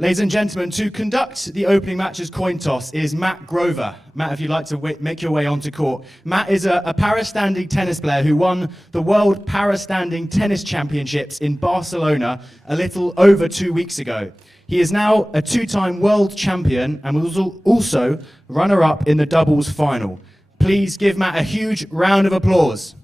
Ladies and gentlemen, to conduct the opening match's coin toss is Matt Grover. Matt, if you'd like to make your way onto court. Matt is a para-standing tennis player who won the World Para-Standing Tennis Championships in Barcelona a little over 2 weeks ago. He is now a two-time world champion and was also runner-up in the doubles final. Please give Matt a huge round of applause.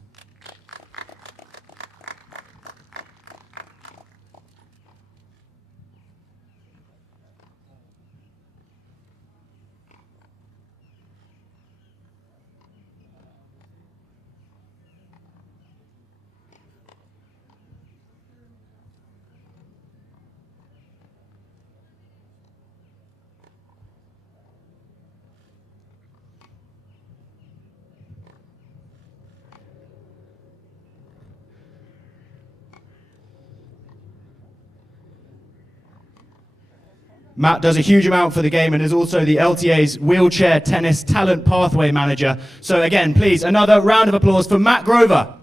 Matt does a huge amount for the game and is also the LTA's Wheelchair Tennis Talent Pathway Manager. So again, please, another round of applause for Matt Grover.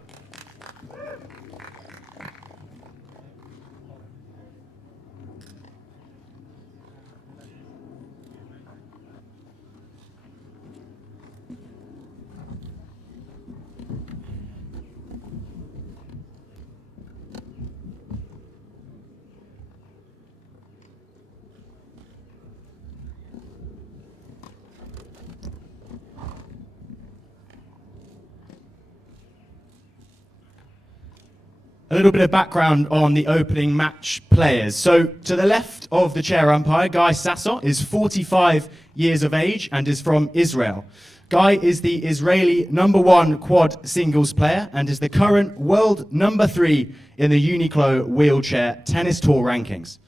A little bit of background on the opening match players. So to the left of the chair umpire, Guy Sassot is 45 years of age and is from Israel. Guy is the Israeli #1 quad singles player and is the current world #3 in the Uniqlo Wheelchair Tennis Tour rankings.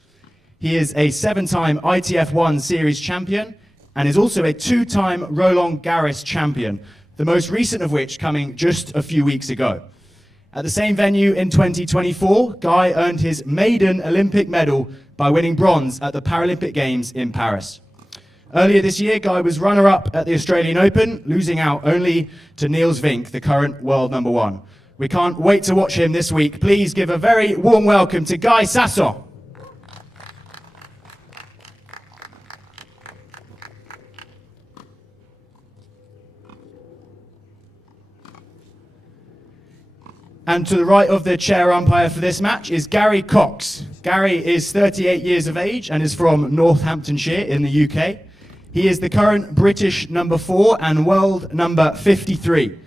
He is a 7-time ITF1 Series champion and is also a 2-time Roland Garros champion, the most recent of which coming just a few weeks ago. At the same venue in 2024, Guy earned his maiden Olympic medal by winning bronze at the Paralympic Games in Paris. Earlier this year, Guy was runner-up at the Australian Open, losing out only to Niels Vink, the current world #1. We can't wait to watch him this week. Please give a very warm welcome to Guy Sassot. And to the right of the chair umpire for this match is Gary Cox. Gary is 38 years of age and is from Northamptonshire in the UK. He is the current British #4 and world #53.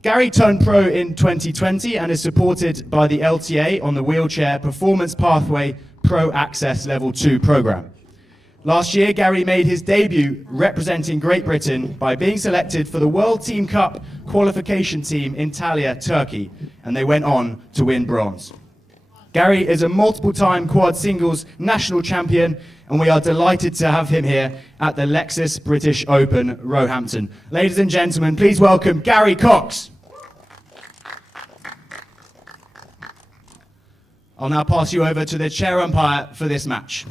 Gary turned pro in 2020 and is supported by the LTA on the Wheelchair Performance Pathway Pro Access Level 2 program. Last year, Gary made his debut representing Great Britain by being selected for the World Team Cup qualification team in Antalya, Turkey, and they went on to win bronze. Gary is a multiple-time quad singles national champion, and we are delighted to have him here at the Lexus British Open, Roehampton. Ladies and gentlemen, please welcome Gary Cox. I'll now pass you over to the chair umpire for this match.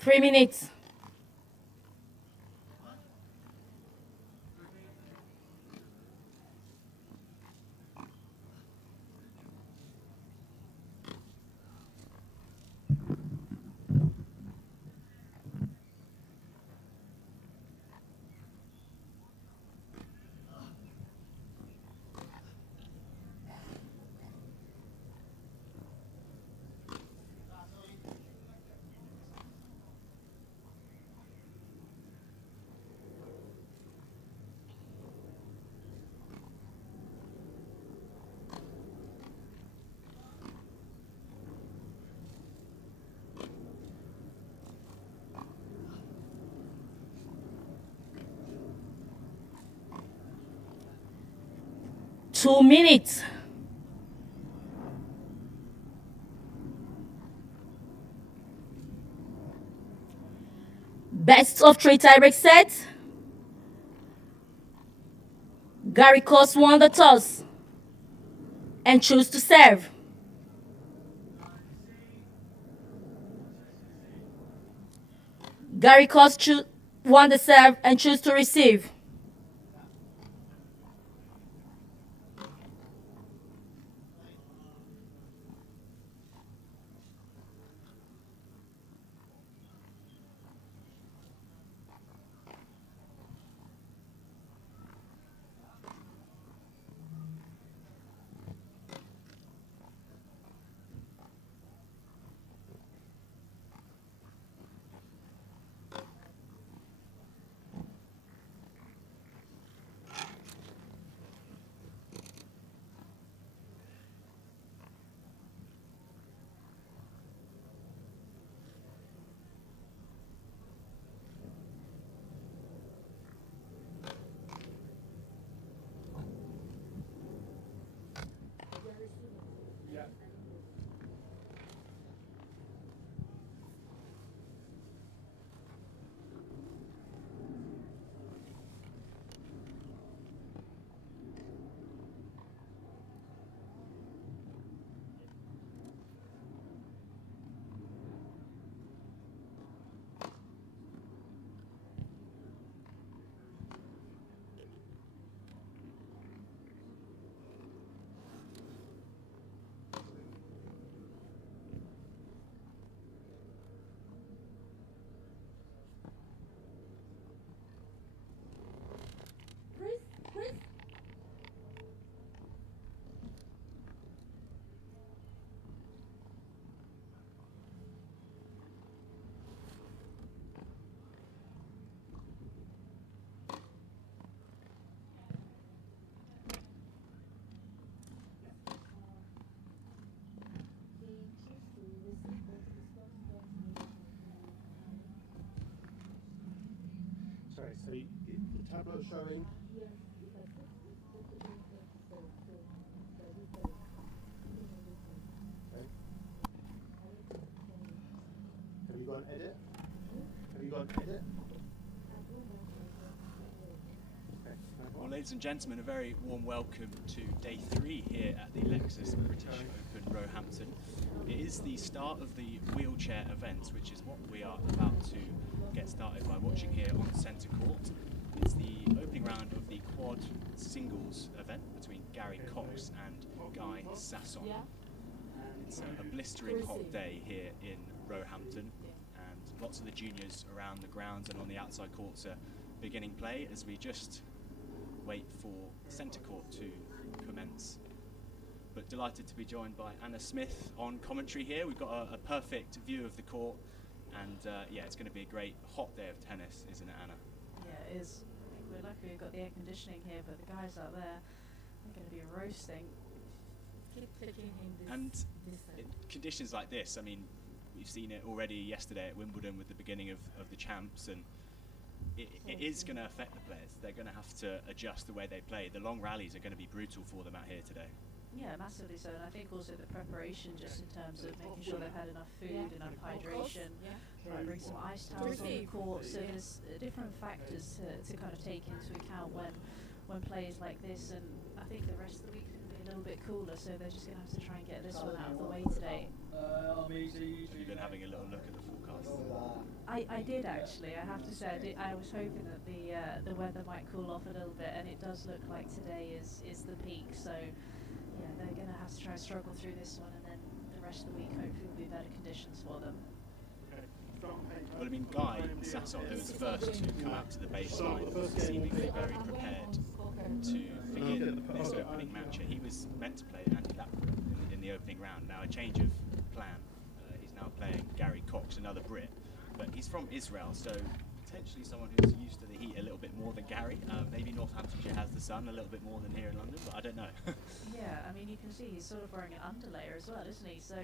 Three minutes. 2 minutes. Best of 3 tiebreak sets. Gary Cox won the toss and chose to serve. Gary Cox won the serve and chose to receive. Sorry, so the tableau showing. Okay. Have you gone edit? Have you gone edit? Okay. Well, ladies and gentlemen, a very warm welcome to day 3 here at the Lexus British Open Roehampton. It is the start of the wheelchair event, which is what we are about to get started by watching here on centre court. It's the opening round of the quad singles event between Gary Cox and Guy Sasson. It's a blistering hot day here in Roehampton, and lots of the juniors around the grounds and on the outside courts are beginning play as we just wait for centre court to commence. But delighted to be joined by Anna Smith on commentary here. We've got a perfect view of the court, and yeah, it's going to be a great hot day of tennis, isn't it, Anna? Yeah, it is. I think we're lucky we've got the air conditioning here, but the guys out there are going to be roasting. Keep clicking in this. And conditions like this, I mean, we've seen it already yesterday at Wimbledon with the beginning of the champs, and it is going to affect the players. They're going to have to adjust the way they play. The long rallies are going to be brutal for them out here today. Yeah, massively so, and I think also the preparation, just in terms of making sure they've had enough food, enough hydration, bring some ice towels on the court. So there's different factors to kind of take into account when players like this, and I think the rest of the week is going to be a little bit cooler, so they're just going to have to try and get this one out of the way today. Have you been having a little look at the forecast? I did actually. I have to say, I was hoping that the weather might cool off a little bit, and it does look like today is the peak. So yeah, they're going to have to try and struggle through this one, and then the rest of the week hopefully will be better conditions for them. Well, I mean, Guy Sasson, who was first to come out to the baseline, seemingly very prepared to begin this opening match. He was meant to play Andy Lapwood in the opening round. Now, a change of plan. He's now playing Gary Cox, another Brit, but he's from Israel, so potentially someone who's used to the heat a little bit more than Gary. Maybe Northamptonshire has the sun a little bit more than here in London, but I don't know. Yeah, I mean, you can see he's sort of wearing an underlayer as well, isn't he? So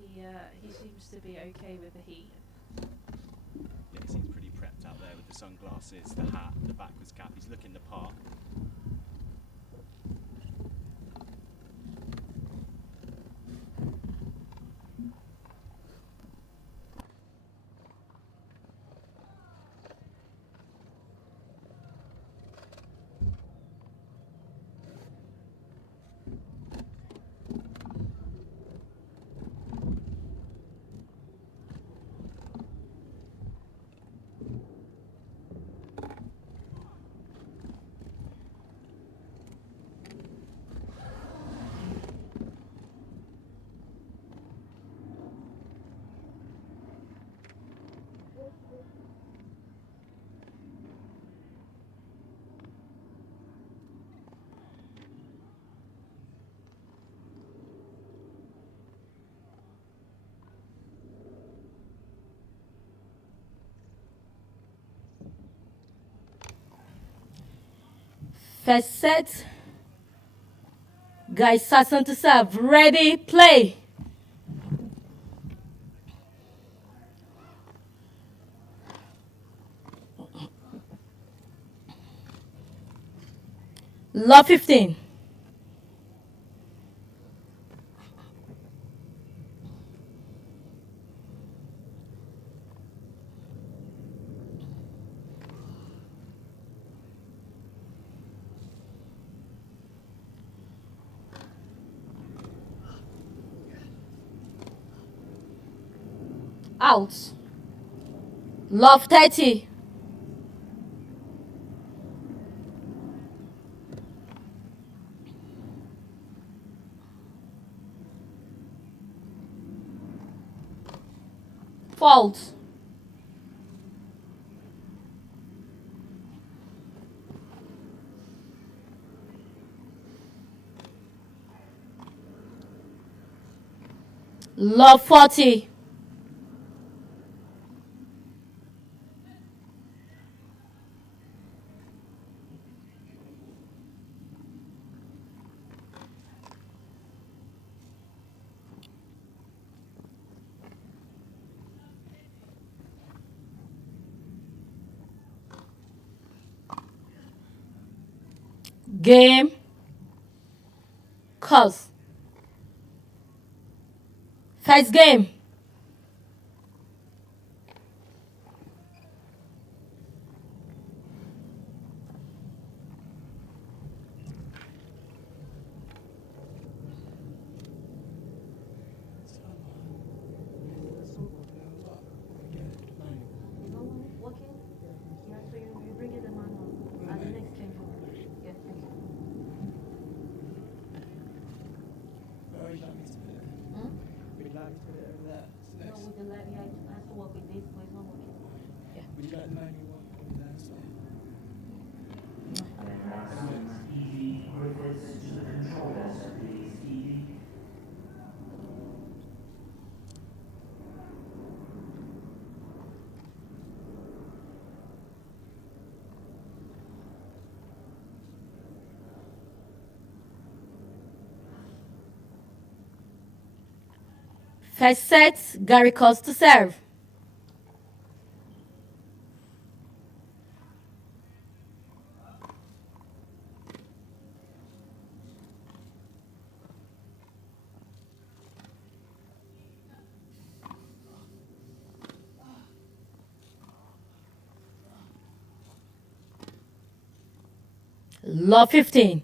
he seems to be okay with the heat. Yeah, he seems pretty prepped out there with the sunglasses, the hat, the backwards cap. He's looking the part. First set. Guy Sasson to serve. Ready, play. Love 15. Out. Love 30. Fault. Love 40. Game. Cause. First game. First set, Gary calls to serve. Love 15.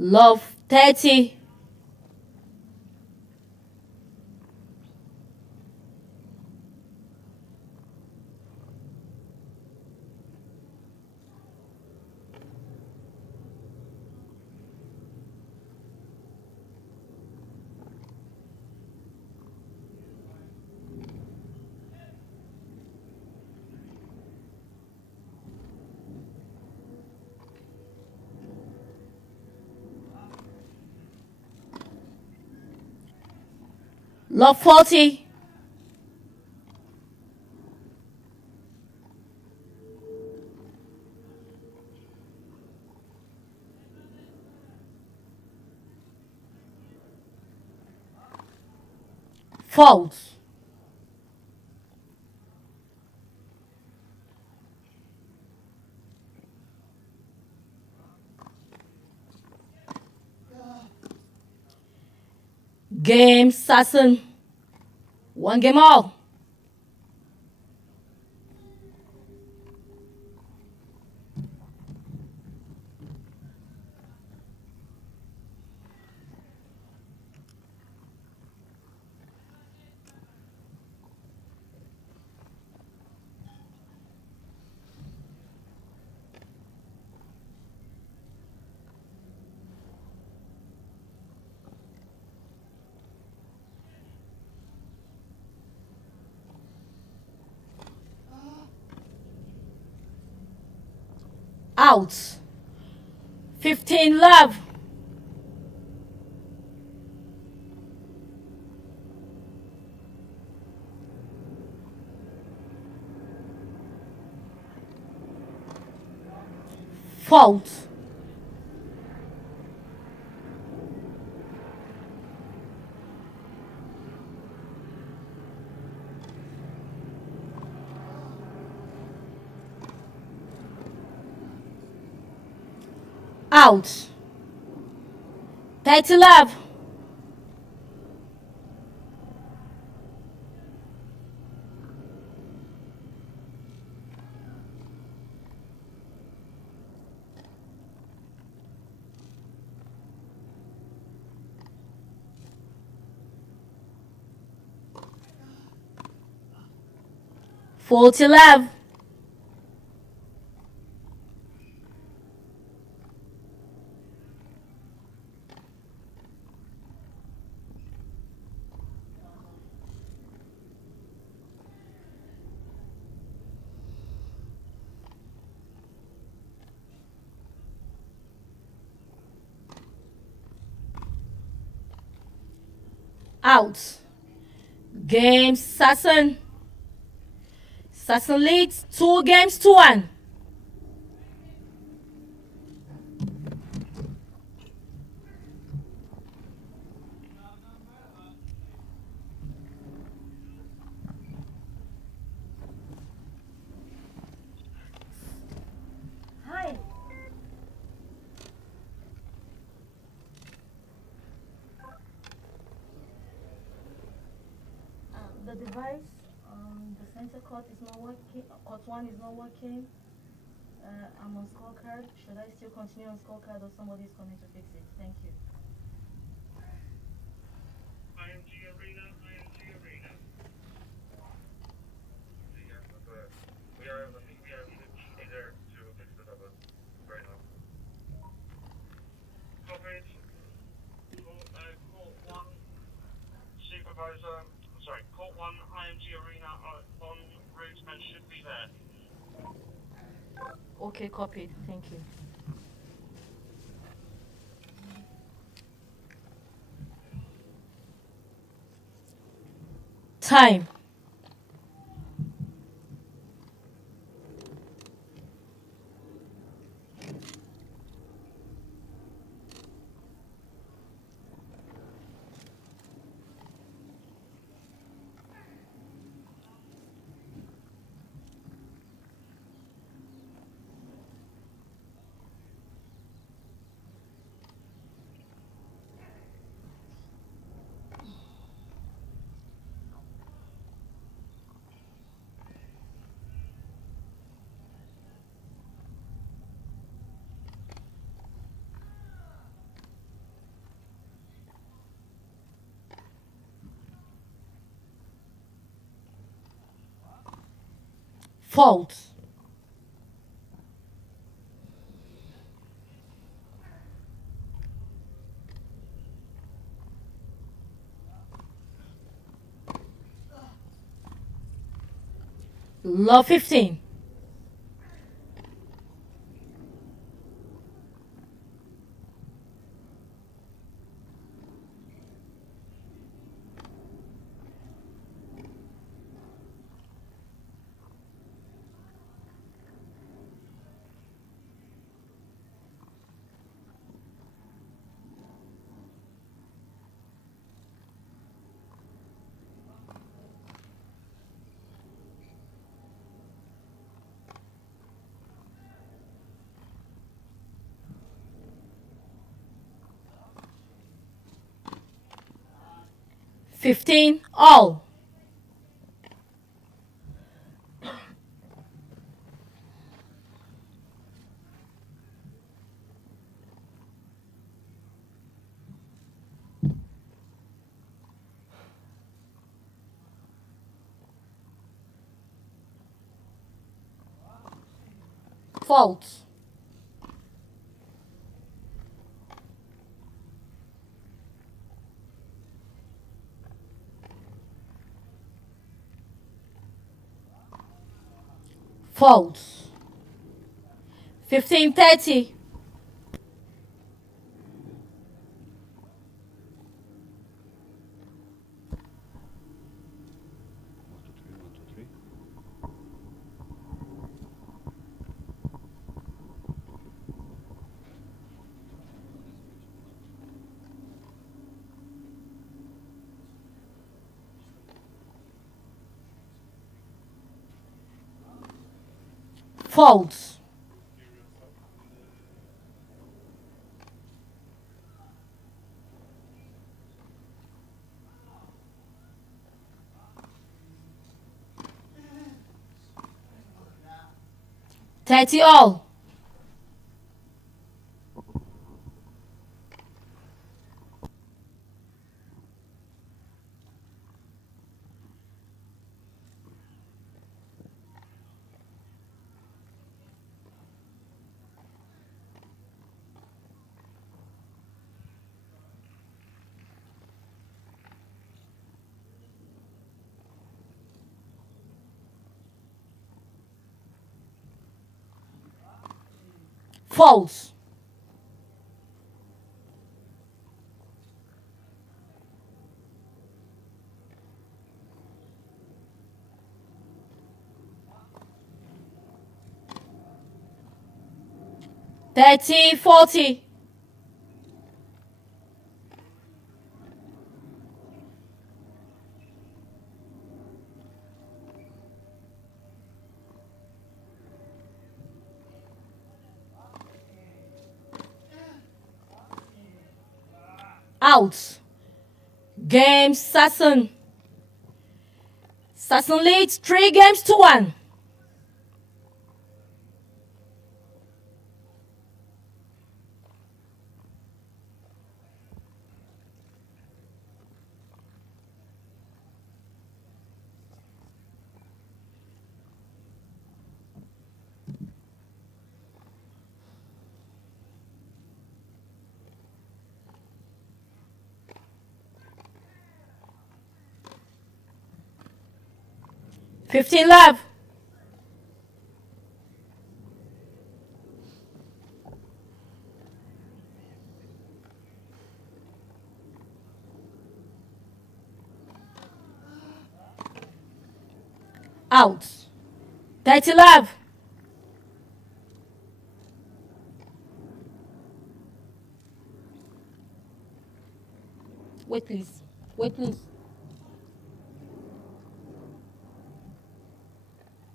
Love 30. Love 40. False. Game, Sasson. One game all. Out. 15 love. Fault. Out. 30 love. Forty love. Out. Game Sasson. Sasson leads 2-1. Hi. The device, the center cut is not working. Cut 1 is not working. I'm on scorecard. Should I still continue on scorecard or somebody is coming to fix it? Thank you. IMG Arena. We are there to fix the problem right now. Coverage. Court 1 supervisor. Sorry, Court 1 IMG Arena on route and should be there. Okay, copied. Thank you. Time. Fault. Law 15. Fifteen all. Fault. Fault. 15:30. False. Thirty all. False. Thirty, 40. Out. Game Sasson. Sasson leads 3-1. Fifteen love. Out. 30 love. Wait please. Wait please.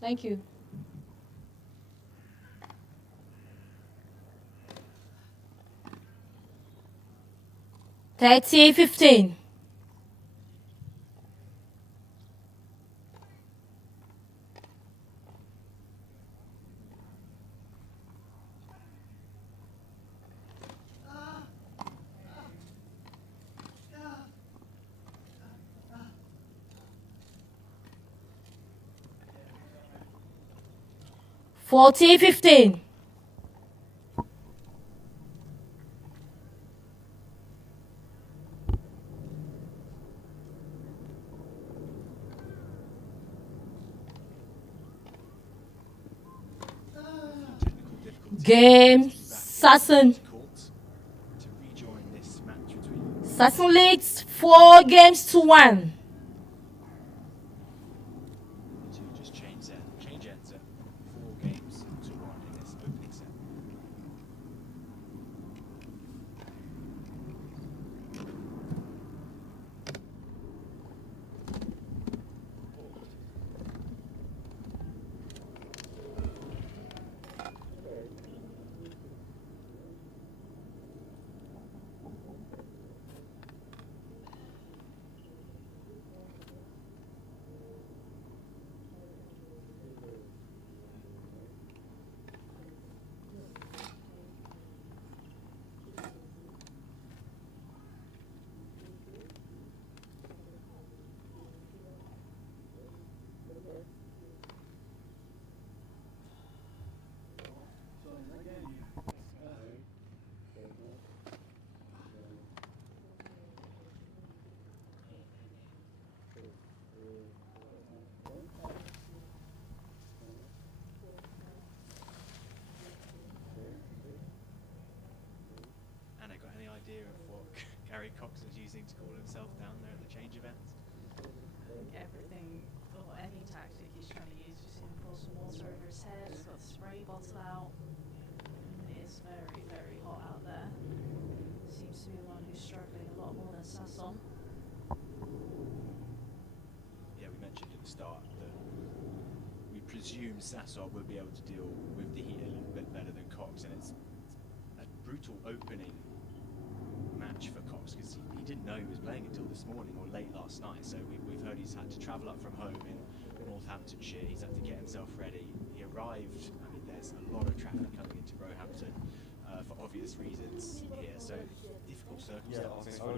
Thank you. Thirty, 15. Forty, 15. Game Sasson. To rejoin this match between Sasson leads 4-1. to just change it to 4 games to 1 in this opening set. Gary Cox is using to cool himself down there at the change event. Everything, or any tactic he's trying to use, just pour some water over his head, he's got the spray bottle out. It is very, very hot out there. Seems to be the one who's struggling a lot more than Sasson. Yeah, we mentioned at the start that we presume Sasson would be able to deal with the heat a little bit better than Cox, and it's a brutal opening match for Cox because he didn't know he was playing until this morning or late last night. So we've heard he's had to travel up from home in Northamptonshire. He's had to get himself ready. He arrived. I mean, there's a lot of traffic coming into Roehampton for obvious reasons here. So difficult circumstances. Yeah,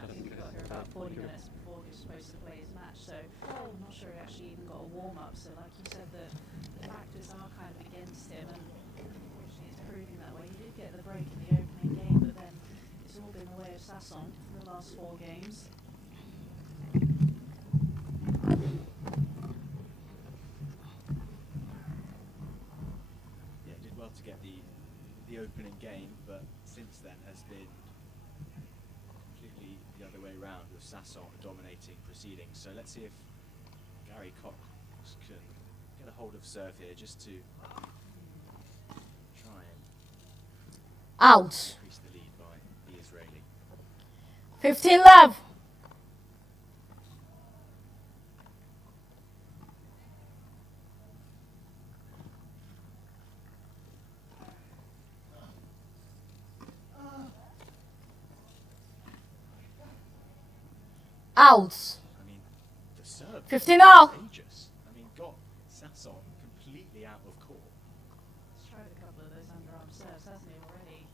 I think he got here about 40 minutes before he was supposed to play his match. So I'm not sure he actually even got a warm up. So like you said, the factors are kind of against him, and unfortunately it's proving that way. He did get the break in the opening game, but then it's all been the way of Sasson for the last 4 games. Yeah, did well to get the opening game, but since then has been completely the other way around, with Sasson dominating proceedings. So let's see if Gary Cox can get a hold of serve here, just to try and Out. increase the lead by the Israeli. 15 love. Out. I mean, the serve 15 all. outrageous. I mean, got Sasson completely out of court. He's tried a couple of those underarm serves, hasn't he, already?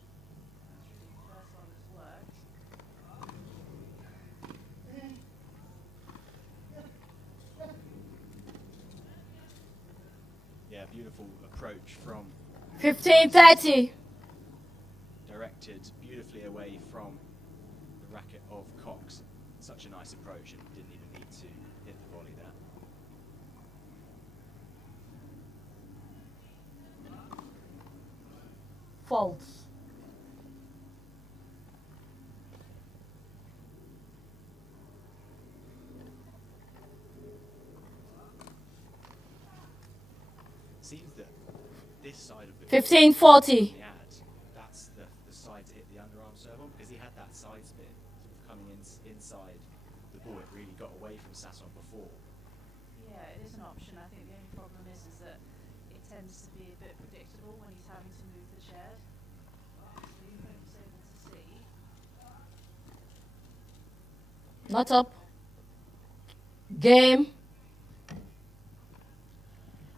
The first one has worked. Yeah, beautiful approach from 15-30. directed beautifully away from the racket of Cox. Such a nice approach, and didn't even need to hit the volley there. False. Seems that this side of the 15-40. the ad, that's the side to hit the underarm serve on, because he had that side spin sort of coming inside the ball. It really got away from Sasson before. Yeah, it is an option. I think the only problem is that it tends to be a bit predictable when he's having to move the chairs. So you hope he's able to see. Not up. Game.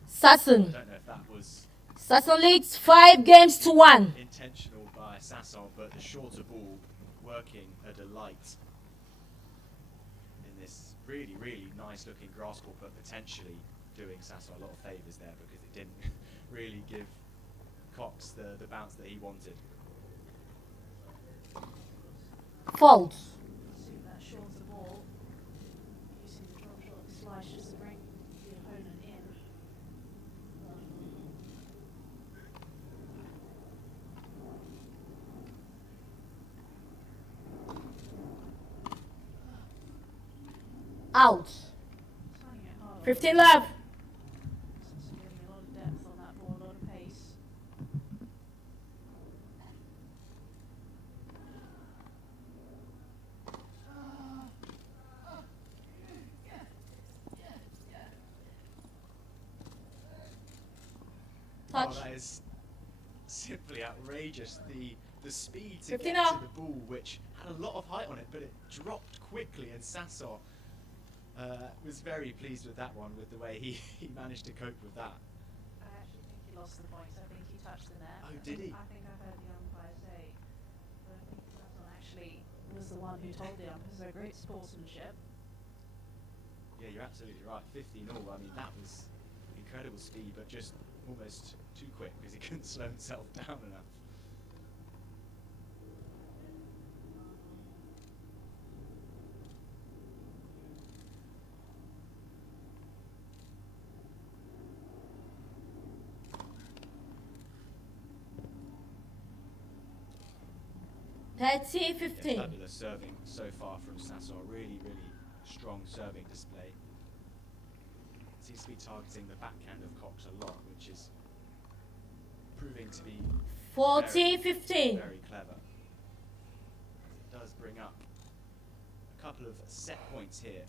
Sasson. I don't know if that was Sasson leads 5 games to 1. intentional by Sasson, but the shorter ball working a delight in this really, really nice looking grass court, but potentially doing Sasson a lot of favours there, because it didn't really give Cox the bounce that he wanted. False. Using that shorter ball, using the drop shot and slice just to bring the opponent in. Out. Finding it hard. 15 love. Just getting a lot of depth on that ball, a lot of pace. Touch. Oh, that is simply outrageous. The speed to 15 get to up. the ball, which had a lot of height on it, but it dropped quickly, and Sasson was very pleased with that one, with the way he managed to cope with that. I actually think he lost the points. I think he touched the net. Oh, did he? I think I heard the umpire say, but I think Sasson actually was the one who told the umpire. So great sportsmanship. Yeah, you're absolutely right. 15 all. I mean, that was incredible speed, but just almost too quick because he couldn't slow himself down enough. 30, Yeah, 15. fabulous serving so far from Sasson. Really, really strong serving display. Seems to be targeting the backhand of Cox a lot, which is proving to be 40, very, 15. very clever. It does bring up a couple of set points here.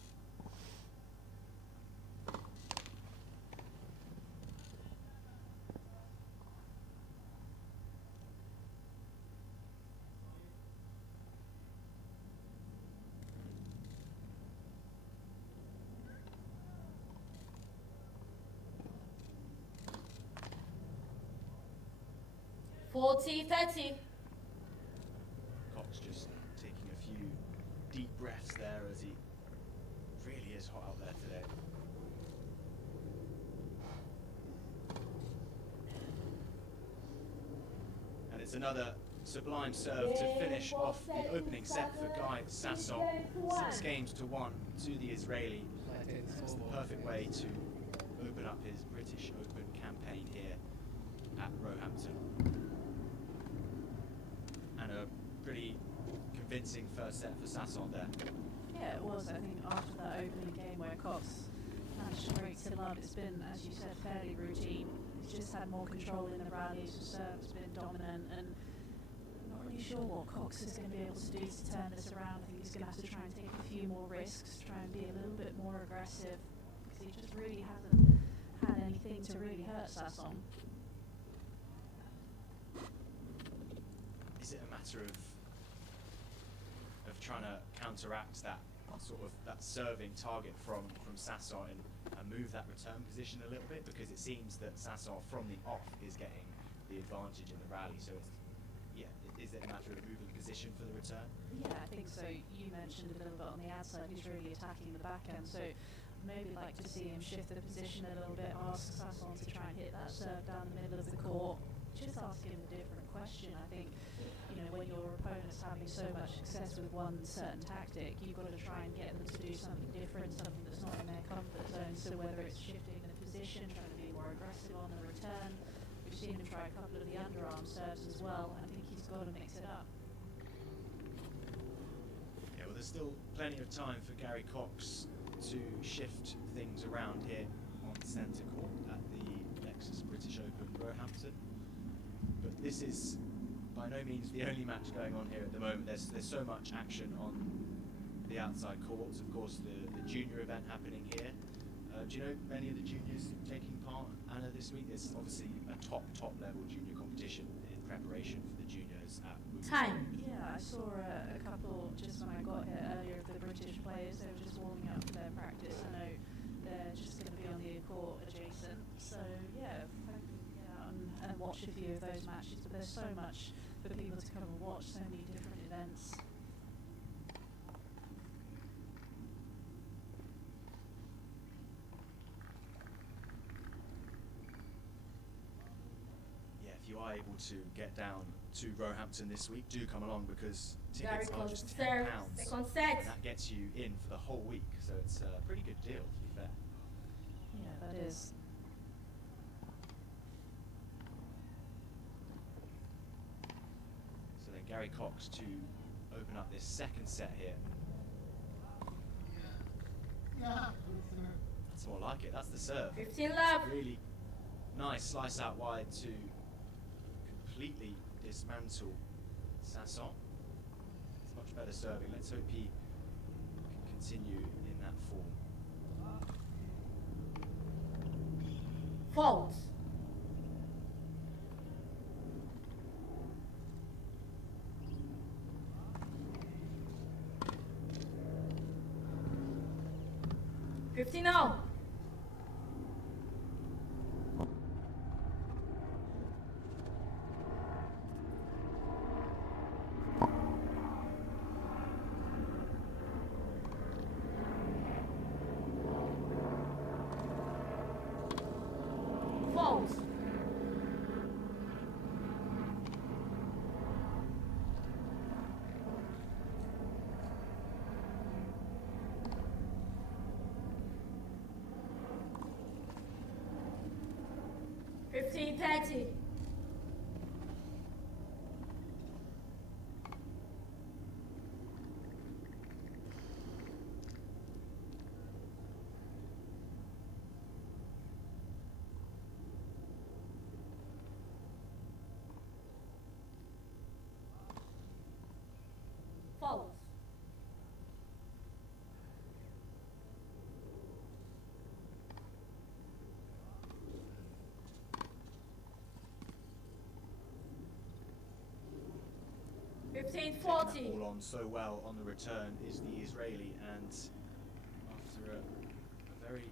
Forty, 30. Cox just taking a few deep breaths there as he really is hot out there today. And it's another sublime serve to finish off the opening set for Guy Sasson. 6-1 to the Israeli. It's the perfect way to open up his British Open campaign here at Roehampton. And a pretty convincing first set for Sasson there. Yeah, it was. I think after that opening game where Cox managed to break him up, it's been, as you said, fairly routine. He's just had more control in the rallies. His serve's been dominant, and I'm not really sure what Cox is going to be able to do to turn this around. I think he's going to have to try and take a few more risks, try and be a little bit more aggressive, because he just really hasn't had anything to really hurt Sasson. Is it a matter of trying to counteract that sort of that serving target from Sasson and move that return position a little bit, because it seems that Sasson from the off is getting the advantage in the rally. So it's, yeah, is it a matter of moving position for the return? Yeah, I think so. You mentioned a little bit on the outside, he's really attacking the backhand, so maybe like to see him shift the position a little bit, ask Sasson to try and hit that serve down the middle of the court. Just ask him a different question. I think, you know, when your opponent's having so much success with one certain tactic, you've got to try and get them to do something different, something that's not in their comfort zone. So whether it's shifting the position, trying to be more aggressive on the return, we've seen him try a couple of the underarm serves as well. I think he's got to mix it up. Yeah, well, there's still plenty of time for Gary Cox to shift things around here on centre court at the Lexus British Open Roehampton. But this is by no means the only match going on here at the moment. There's so much action on the outside courts. Of course, the junior event happening here. Do you know many of the juniors taking part, Anna, this week? It's obviously a top level junior competition in preparation for the juniors at Wimbledon. Time. Yeah, I saw a couple just when I got here earlier of the British players. They were just warming up for their practice. I know they're just going to be on the court adjacent. So yeah, and watch a few of those matches. But there's so much for people to come and watch. So many different events. If you are able to get down to Roehampton this week, do come along, because Gary tickets are Cox just serve, £10. second set. And that gets you in for the whole week, so it's a pretty good deal, to be fair. Yeah, that is. So then Gary Cox to open up this second set here. That's more like it, that's the serve. 15 love. Really nice slice out wide to completely dismantle Sasson. It's much better serving. Let's hope he can continue in that form. Fault. Fifteen now. Fault. 15, taking 40. that all on so well on the return is the Israeli, and after a very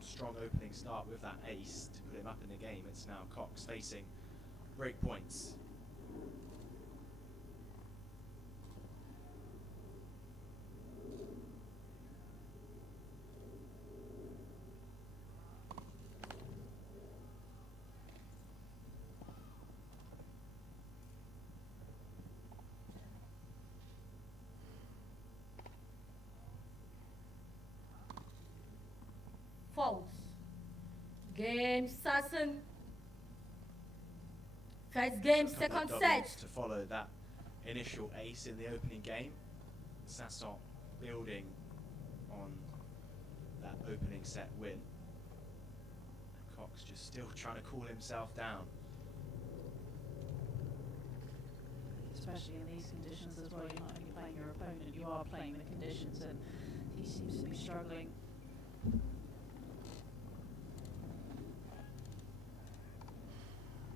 strong opening start with that ace to put him up in the game, it's now Cox facing break points. False. Game, Sasson. First game, So a couple second of set. doubles to follow that initial ace in the opening game. Sasson building on that opening set win. And Cox just still trying to cool himself down. Especially in these conditions as well, you're not only playing your opponent, you are playing the conditions, and he seems to be struggling.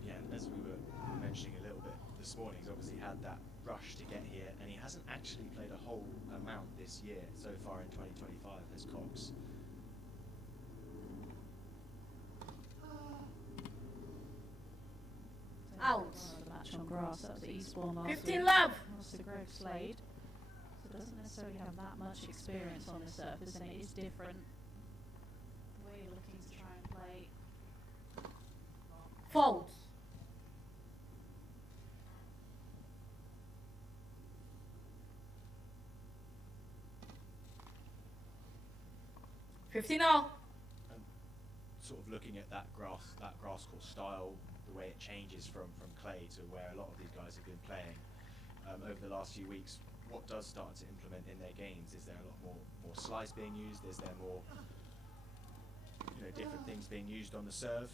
Yeah, and as we were mentioning a little bit this morning, he's obviously had that rush to get here, and he hasn't actually played a whole amount this year so far in 2025 as Cox. Out. The match on grass, that was the Eastbourne last 15 week. love. Lost to Greg Slade, so doesn't necessarily have that much experience on the surface, and it is different the way you're looking to try and play. Fault. $50 now. And sort of looking at that grass court style, the way it changes from clay to where a lot of these guys have been playing over the last few weeks, what does start to implement in their games? Is there a lot more slice being used? Is there more different things being used on the serve?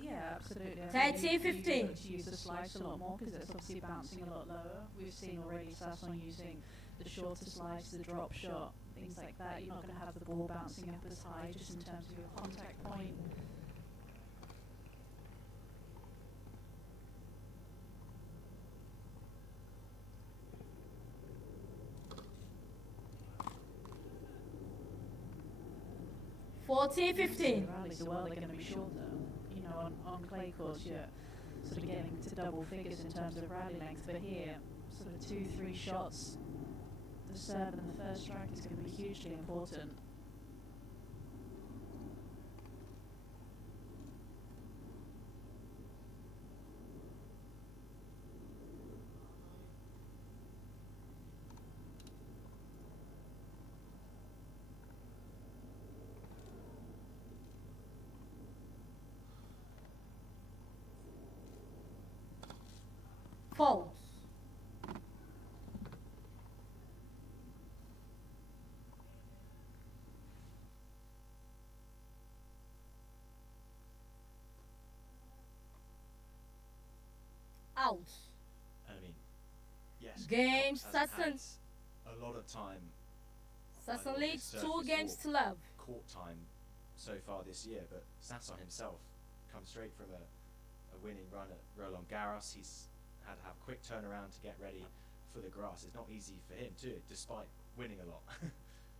Yeah, absolutely. 13, 15. You need to use the slice a lot more because it's obviously bouncing a lot lower. We've seen already Sasson using the shorter slice, the drop shot, things like that. You're not going to have the ball bouncing up as high just in terms of your contact point. $40, 15. Rallies as well, they're going to be shorter. You know, on clay courts, you're sort of getting to double figures in terms of rally length, but here, sort of 2-3 shots, the serve and the first strike is going to be hugely important. False. Out. And I mean, yes. Game, Cox has Sasson. had a lot of time. Sasson on leads this 2 surface games or to love. court time so far this year, but Sasson himself comes straight from a winning run at Roland Garros. He's had to have quick turnaround to get ready for the grass. It's not easy for him too, despite winning a lot.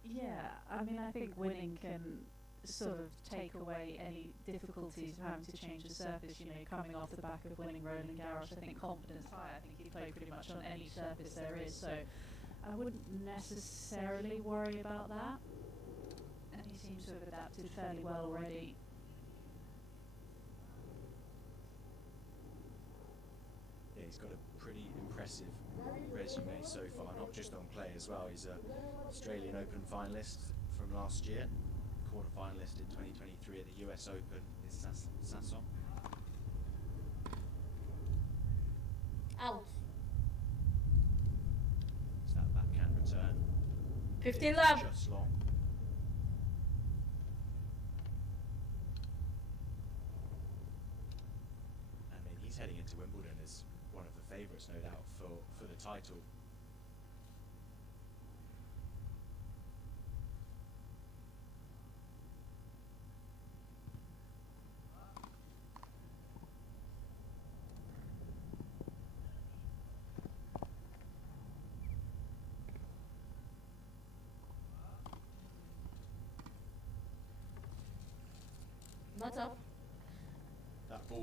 Yeah, I mean, I think winning can sort of take away any difficulties of having to change the surface. You know, coming off the back of winning Roland Garros, I think confidence high. I think he played pretty much on any surface there is, so I wouldn't necessarily worry about that. And he seems to have adapted fairly well already. Yeah, he's got a pretty impressive resume so far, not just on clay as well. He's an Australian Open finalist from last year, quarter-finalist in 2023 at the US Open with Sasson. Out. So that backhand return 15 is love. just long. I mean, he's heading into Wimbledon as one of the favourites, no doubt, for the title.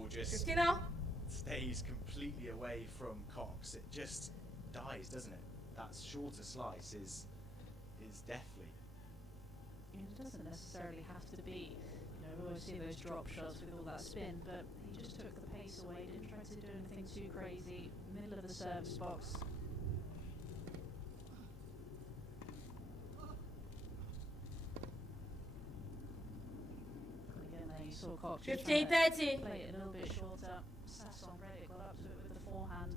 ball just 15 now. stays completely away from Cox. It just dies, doesn't it? That shorter slice is deathly. And it doesn't necessarily have to be, we always see those drop shots with all that spin, but he just took the pace away, didn't try to do anything too crazy, middle of the service box. Again, there you saw Cox 15, 30. play it a little bit shorter. Sasson read it, got up to it with the forehand.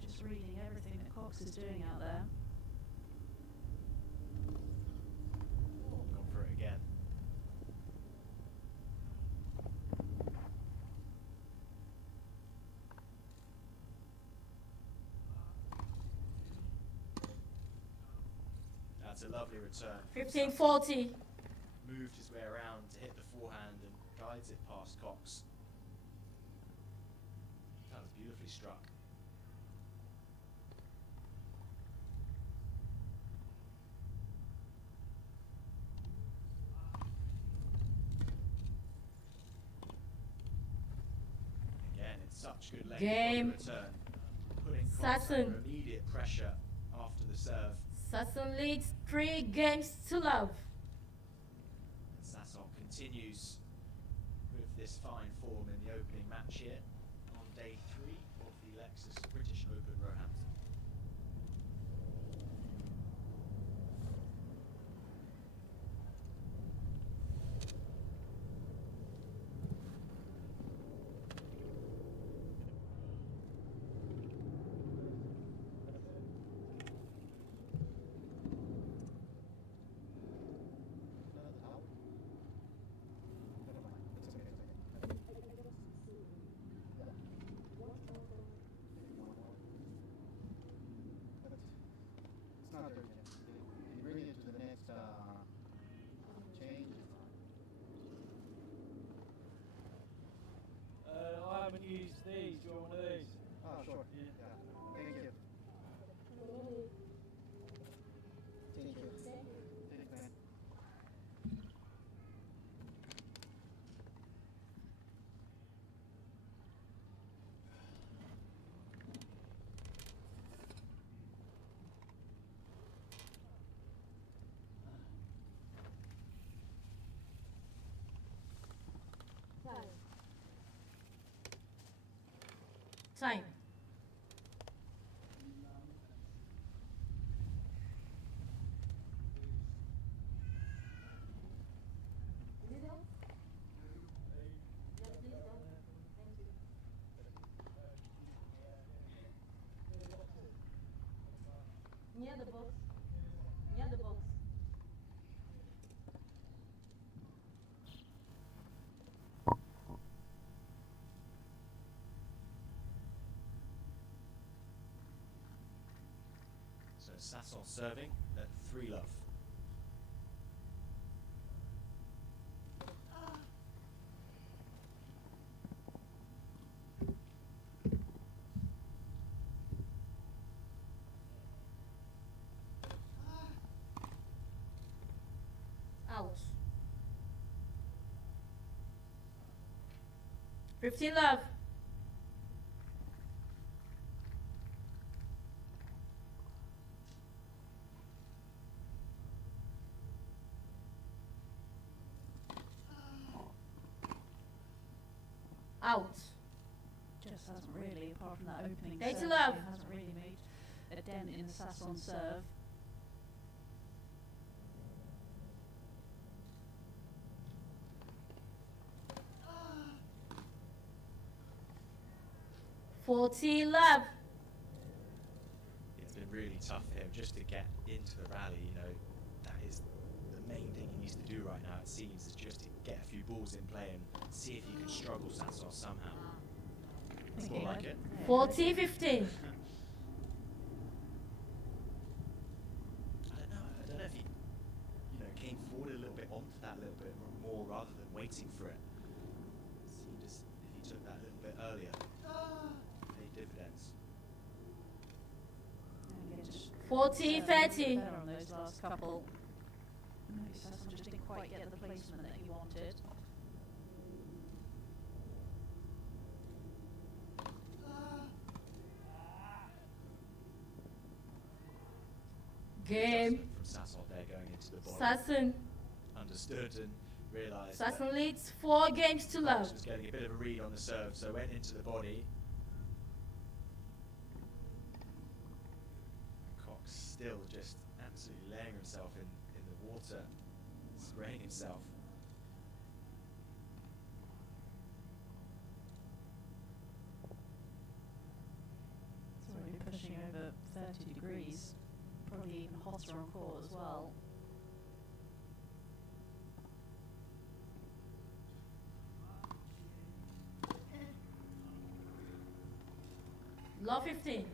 Just reading everything that Cox is doing out there. Gone for it again. That's a lovely return. 15, 40. Moved his way around to hit the forehand and guides it past Cox. That was beautifully struck. Again, it's such good length Game. on the return. Putting Cox Sasson. under immediate pressure after the serve. Sasson leads 3 games to love. And Sasson continues with this fine form in the opening match here on day 3 of the Lexus British Open Roehampton. It's not urgent. You bring it to the next change. I haven't used these. Do you want one of these? Oh, sure. Yeah. Thank you. Thank you. Thanks, man. Time. Near the box. Near the box. So Sasson serving at 3 love. Out. 15 love. Out. Just hasn't really, apart from that opening Day to serve, love. it hasn't really made a dent in the Sasson serve. Forty love. It's been really tough for him just to get into the rally, that is the main thing he needs to do right now, it seems, is just to get a few balls in play and see if he can struggle Sasson somehow. It's more like it. 40, 15. I don't know if he, came forward a little bit onto that a little bit more rather than waiting for it. Seemed as if he took that a little bit earlier, paid dividends. And again, just 40, served 30. better on those last couple. Maybe Sasson just didn't quite get the placement that he wanted. Game. Adjustment from Sassot there going into the body. Sasson. Understood and realised that Sasson leads 4 games to love. Cox was getting a bit of a read on the serve, so went into the body. Cox still just absolutely laying himself in the water, spraying himself. It's already pushing over 30 degrees, probably even hotter on court as well. Love 15.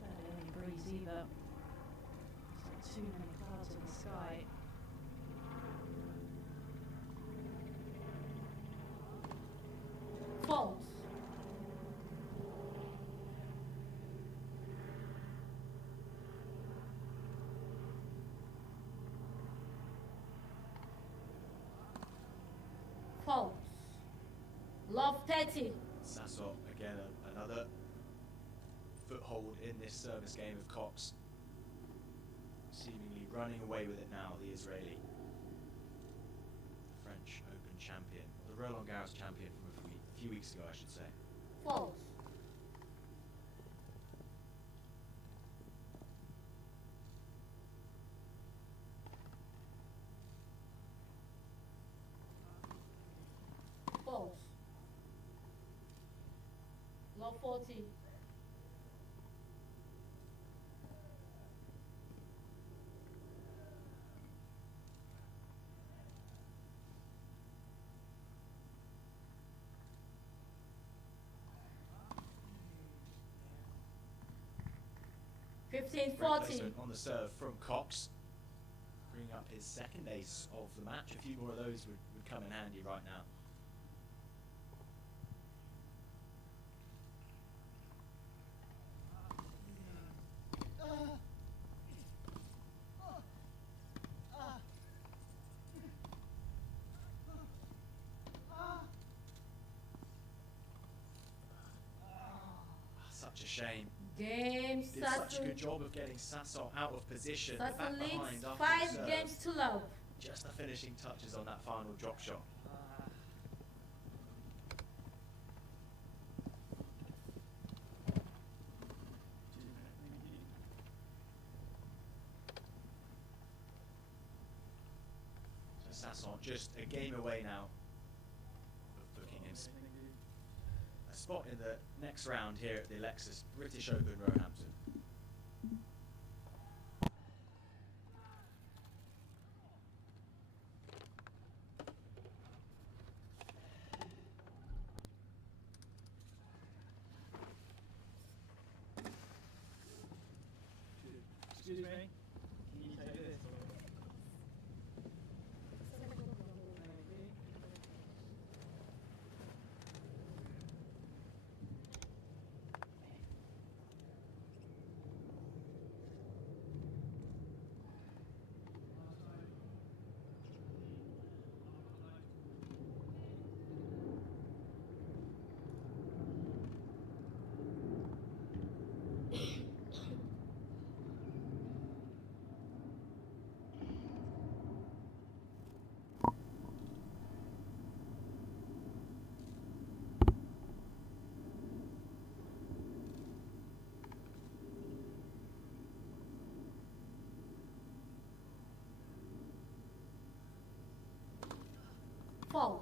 Barely any breeze either. There's not too many clouds in the sky. False. False. Love 30. Sassot again, another foothold in this service game of Cox. Seemingly running away with it now, the Israeli. French Open champion, the Roland Garros champion from a few weeks ago, I should say. False. False. Love 40. Great 15-40. placement on the serve from Cox, bringing up his second ace of the match. A few more of those would come in handy right now. Such a shame. Game Did such a Sasson. good job of getting Sassot out of position. Back Sasson leads behind after 5 the serve. games to love. Just the finishing touches on that final drop shot. So Sassot just a game away now of booking himself a spot in the next round here at the Lexus British Open Roehampton. Excuse me. Can you take this? False.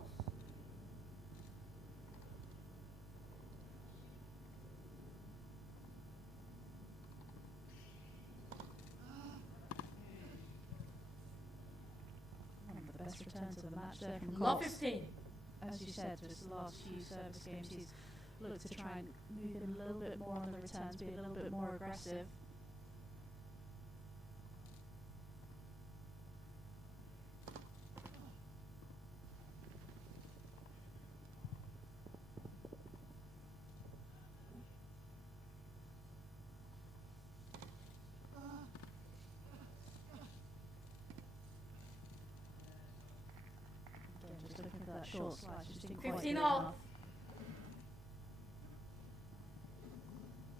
One of the best returns of the match there from Love Cox. 15. As you said, just the last few service games, he's looked to try and move in a little bit more on the returns, be a little bit more aggressive. Again, just looking at that short slice, just didn't quite 15 do off. enough.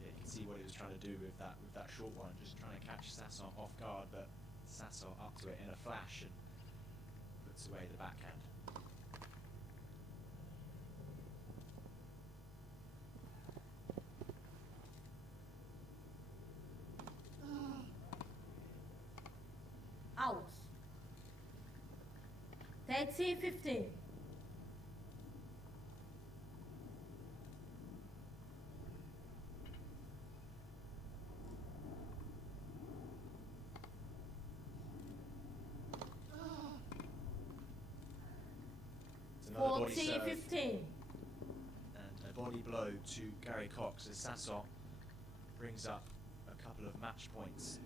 Yeah, you can see what he was trying trying to do with that short one, just trying to catch Sasson off guard, but Sasson up to it in a flash and puts away the backhand. Out. 13-15. It's another body serve 14-15. and a body blow to Gary Cox as Sasson brings up a couple of match points.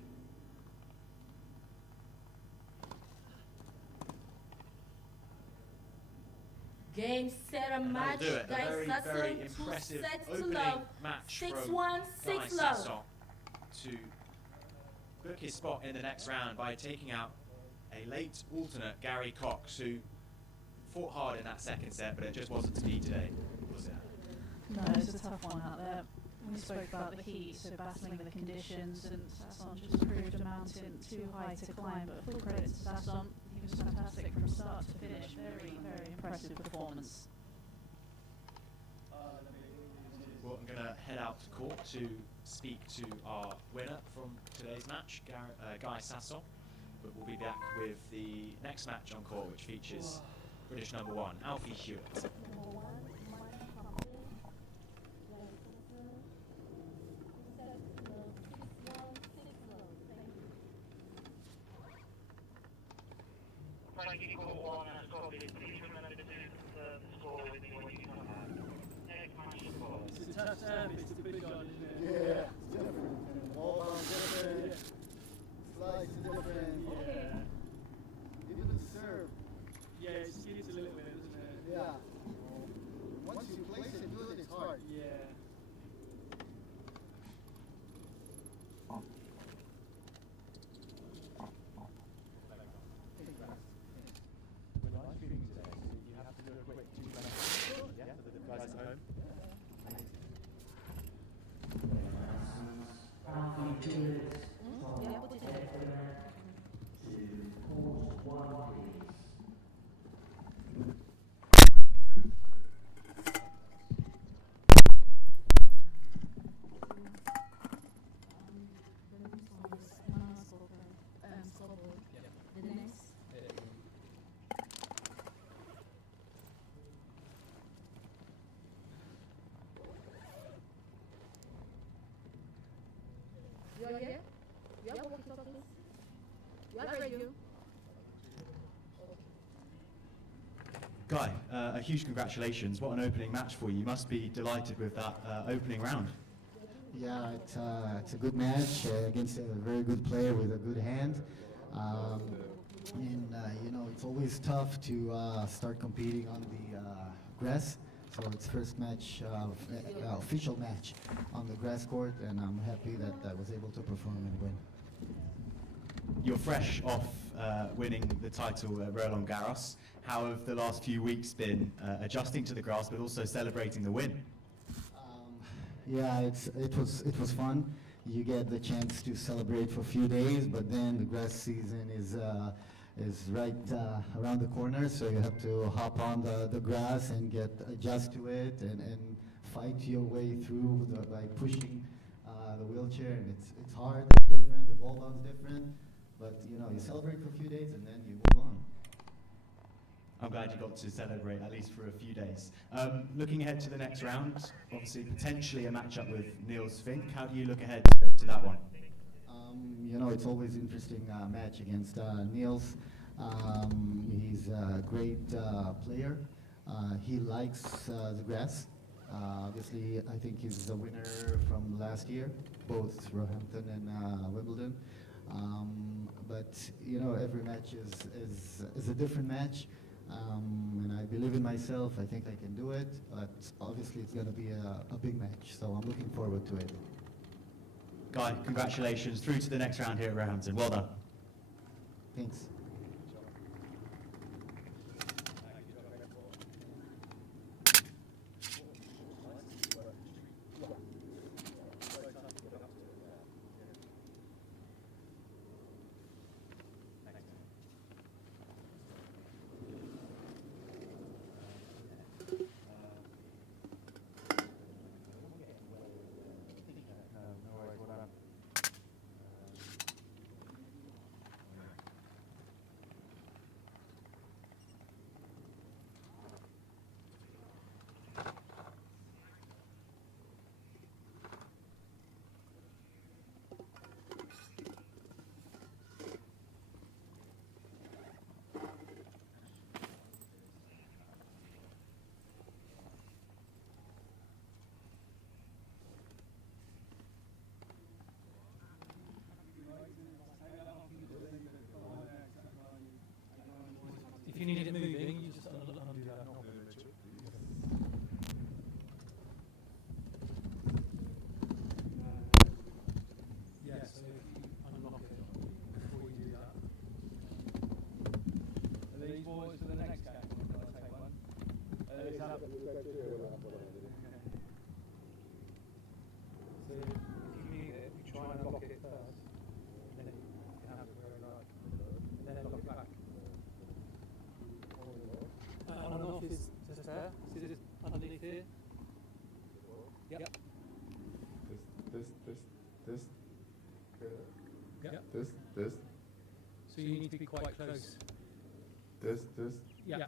Game, set, and match. That'll do it. A Guy very, very Sasson, 2 impressive sets to opening love. match 6-1, from Guy 6 love. Sasson to book his spot in the next round by taking out a late alternate Gary Cox, who fought hard in that second set, but it just wasn't to be today, was it? No, it's a tough one out there. We spoke about the heat, so battling the conditions, and Sasson just proved a mountain too high to climb. But full credit to Sasson. He was fantastic from start to finish. Very, very impressive performance. Well, I'm going to head out to court to speak to our winner from today's match, Guy Sasson. But we'll be back with the next match on court, which features British number 1, Alfie Hewitt. Thank you, Court 1, and Scotty. Please remember to do the score with me when you come out. Next match is for. It's a tough serve, it's the big one, isn't it? Yeah, it's different. Ball bounce different. Slice is different. Yeah. Even the serve. Yeah, it skids a little bit, doesn't it? Yeah. Once you place it good, it's hard. Yeah. We're live streaming today, so you have to do a quick 2 minutes. Yeah, for the guys at home. You are here? You have walkie-talkies? You have radio? Guy, a huge congratulations. What an opening match for you. You must be delighted with that opening round. Yeah, it's a good match against a very good player with a good hand. You know, it's always tough to start competing on the grass. So it's first match, official match on the grass court, and I'm happy that I was able to perform and win. You're fresh off winning the title at Roland Garros. How have the last few weeks been adjusting to the grass, but also celebrating the win? Yeah, it was fun. You get the chance to celebrate for a few days, but then the grass season is right around the corner, so you have to hop on the grass and adjust to it and fight your way through by pushing the wheelchair, and it's hard, it's different, the ball bounce different, but you know, you celebrate for a few days and then you move on. I'm glad you got to celebrate at least for a few days. Looking ahead to the next round, obviously potentially a matchup with Niels Fink. How do you look ahead to that one? You know, it's always an interesting match against Niels. He's a great player. He likes the grass. Obviously, I think he's the winner from last year, both Roehampton and Wimbledon. But you know, every match is a different match. And I believe in myself. I think I can do it. But obviously, it's going to be a big match. So I'm looking forward to it. Guy, congratulations. Through to the next round here at Roehampton. Well done. Thanks. Test. So you need to be quite close. Test. Yeah.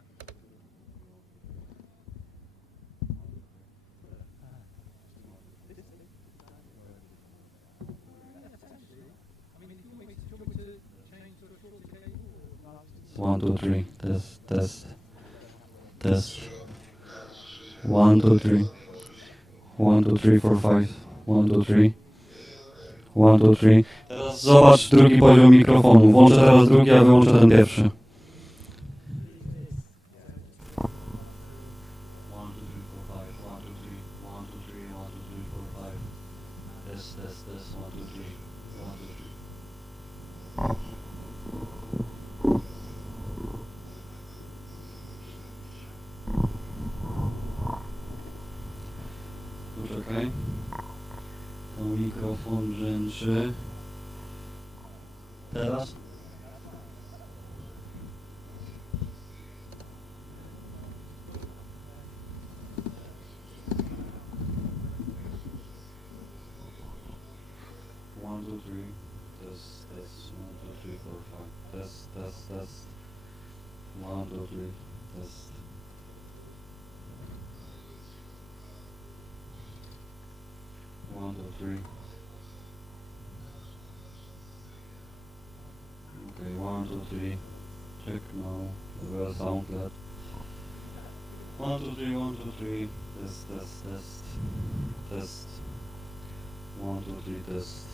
One, two, three. Test. 1, 2, 3. 1, 2, 3, 4, 5. 1, 2, 3. 1, 2, 3. Teraz zobacz drugi poziom mikrofonu. Włączę teraz drugi, a wyłączę ten pierwszy. 1, 2, 3, 4, 5. 1, 2, 3. 1, 2, 3. 1, 2, 3, 4, 5. Test. 1, 2, 3. 1, 2, 3. Poczekaj. To mikrofon brzęczy. Teraz? One, two, three. Test. 1, 2, 3, 4, 5. Test. 1, 2, 3. Test. One, two, three. Okay, 1, 2, 3. Check now. We are sound glad. 1, 2, 3. 1, 2, 3. Test. 1, 2, 3. Test.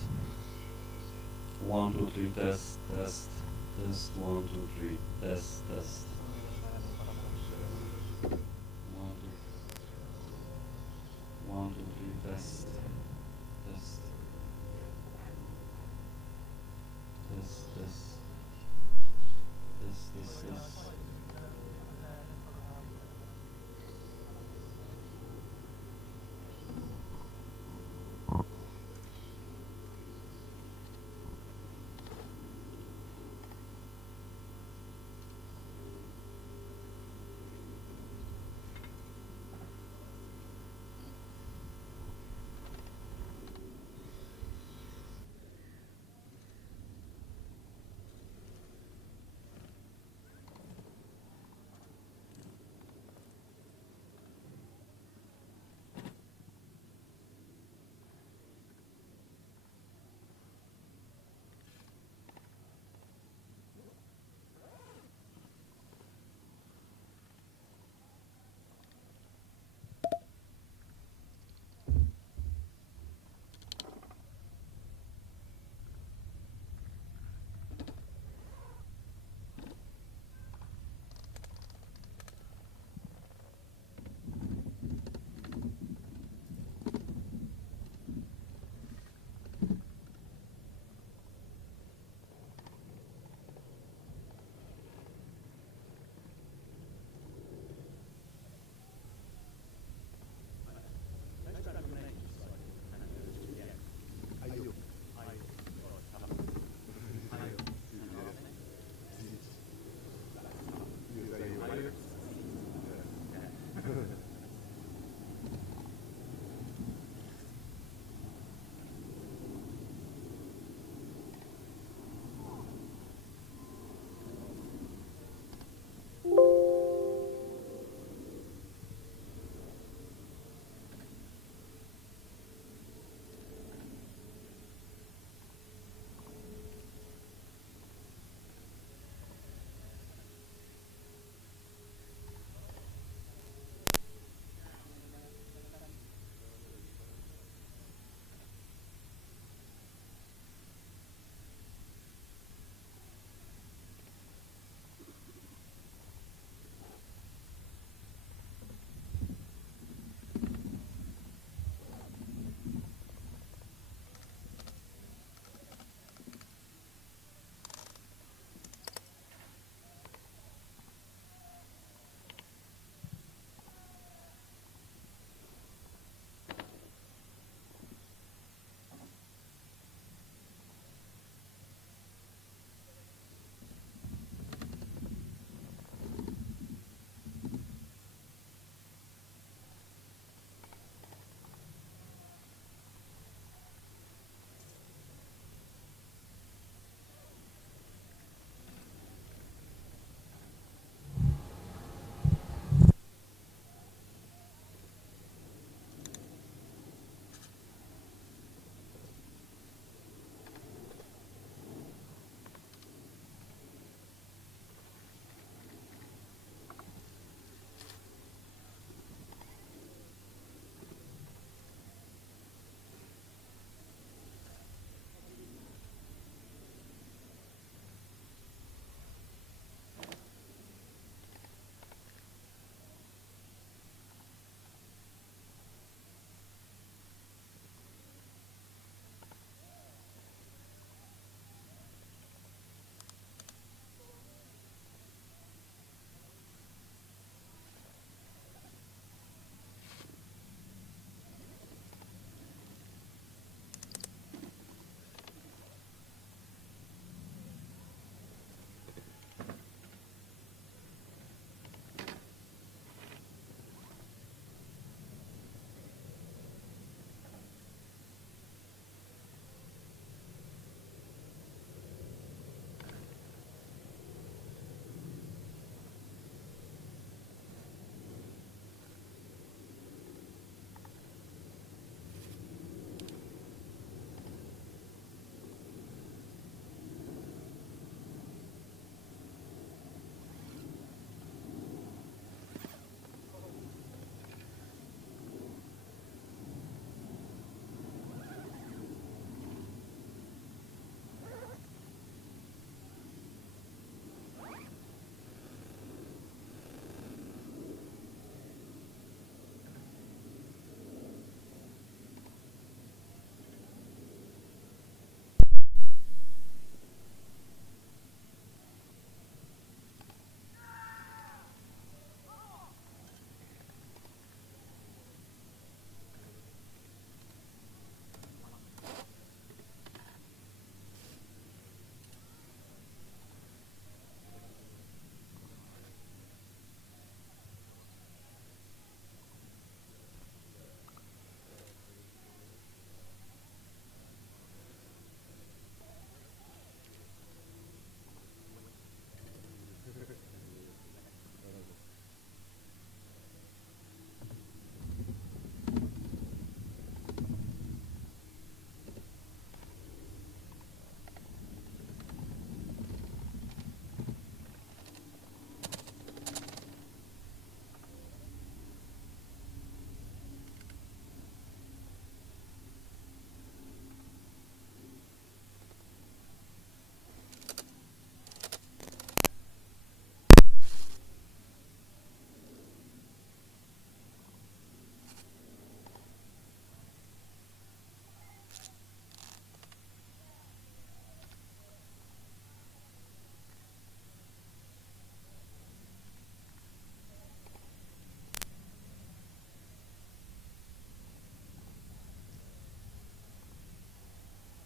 1, 2, 3. Test. 1, 2, 3. Test. 1, 2, 3. Test.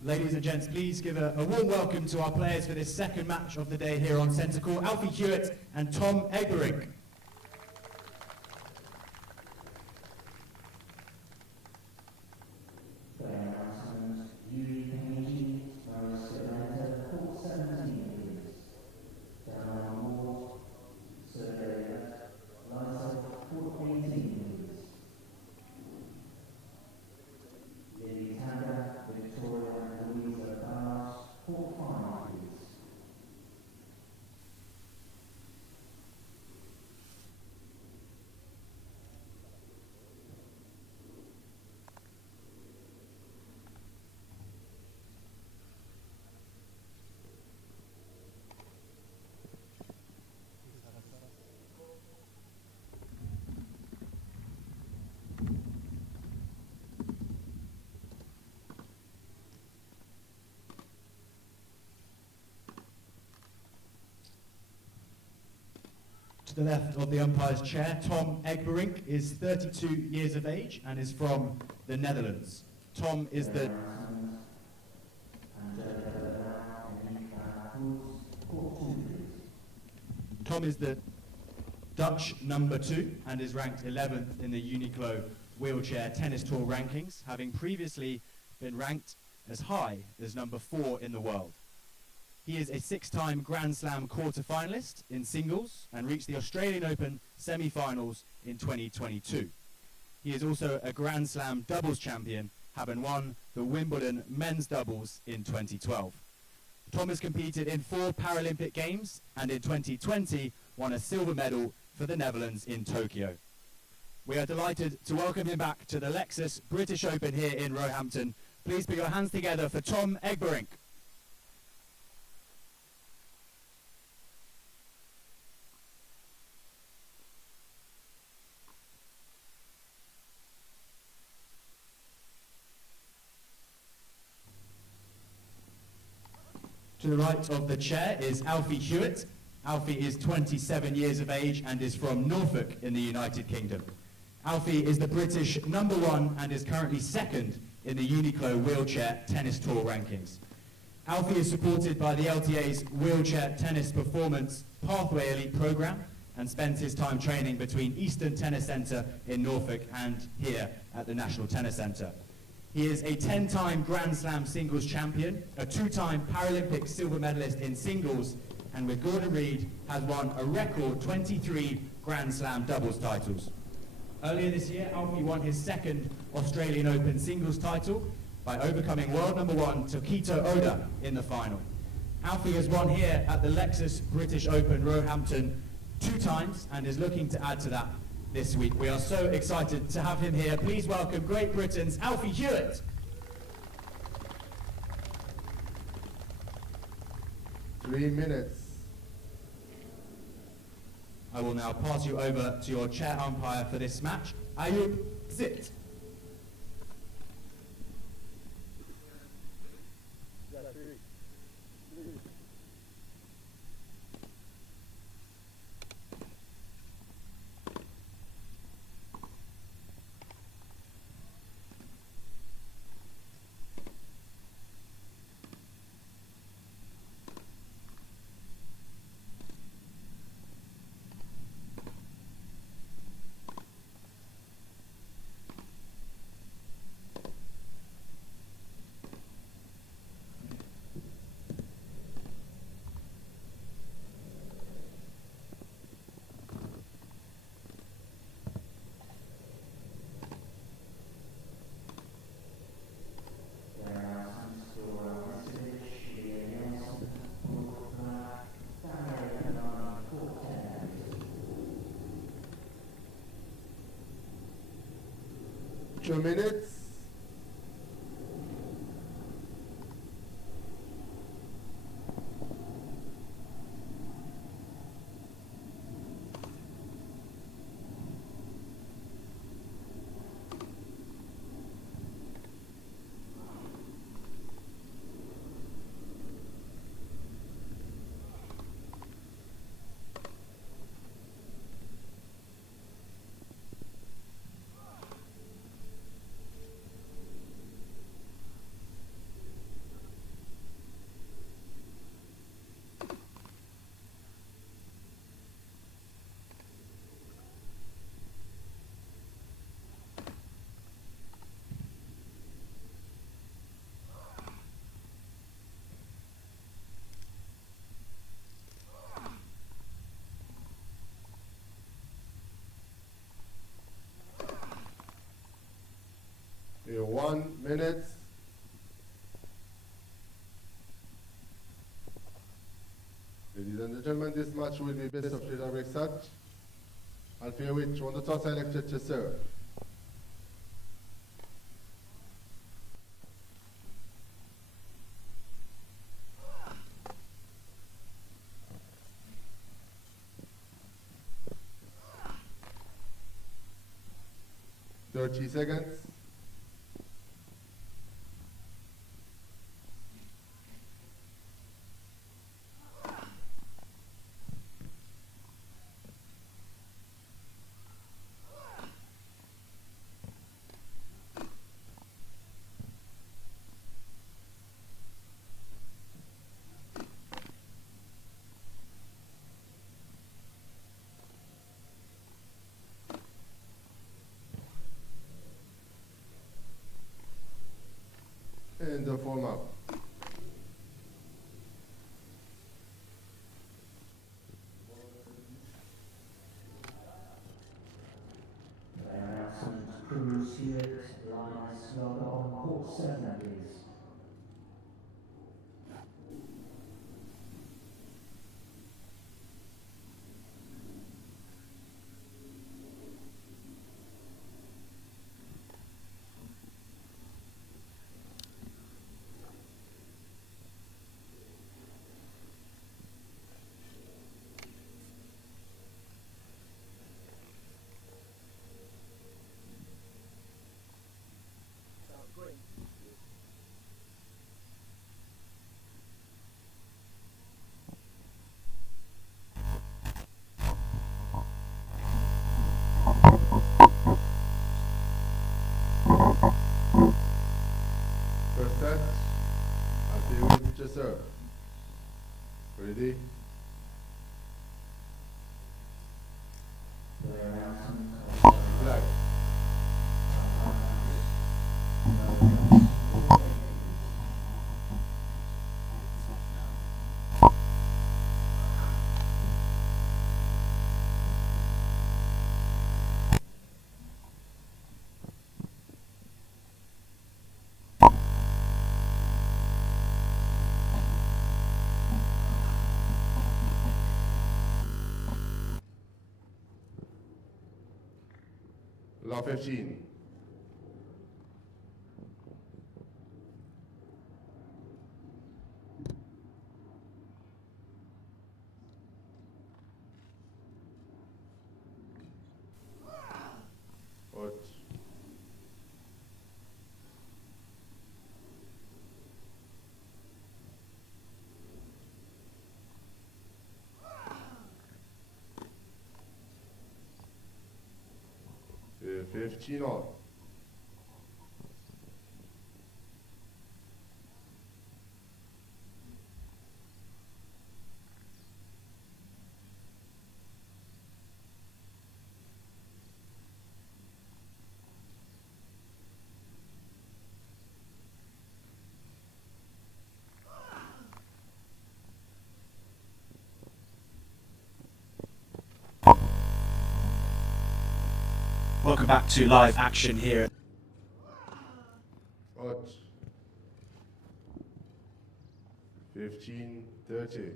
Ladies and gents, please give a warm welcome to our players for this second match of the day here on centre court, Alfie Hewitt and Tom Egberink. To the left of the umpire's chair, Tom Egberink is 32 years of age and is from the Netherlands. Tom is the Dutch number 2 and is ranked 11th in the Uniqlo Wheelchair Tennis Tour rankings, having previously been ranked as high as number 4 in the world. He is a 6-time Grand Slam quarter-finalist in singles and reached the Australian Open semi-finals in 2022. He is also a Grand Slam doubles champion, having won the Wimbledon men's doubles in 2012. Tom has competed in 4 Paralympic Games and in 2020 won a silver medal for the Netherlands in Tokyo. We are delighted to welcome him back to the Lexus British Open here in Roehampton. Please put your hands together for Tom Egberink. To the right of the chair is Alfie Hewitt. Alfie is 27 years of age and is from Norfolk in the United Kingdom. Alfie is the British number 1 and is currently 2nd in the Uniqlo Wheelchair Tennis Tour rankings. Alfie is supported by the LTA's Wheelchair Tennis Performance Pathway Elite Programme and spends his time training between Eastern Tennis Centre in Norfolk and here at the National Tennis Centre. He is a 10-time Grand Slam singles champion, a 2-time Paralympic silver medalist in singles, and with Gordon Reid has won a record 23 Grand Slam doubles titles. Earlier this year, Alfie won his 2nd Australian Open singles title by overcoming world number 1 Tokito Oda in the final. Alfie has won here at the Lexus British Open Roehampton 2 times and is looking to add to that this week. We are so excited to have him here. Please welcome Great Britain's Alfie Hewitt. 3 minutes. I will now pass you over to your chair umpire for this match, Ayub Zit. Two minutes. Ladies and gentlemen, this match will be best of three direct set. And for which one the toss selected to serve. Thirty seconds. And the form up. First set, and for which to serve. Ready? Black. Law 15. Out. Yeah, 15 all. Welcome back to live action here. Out. 15-30.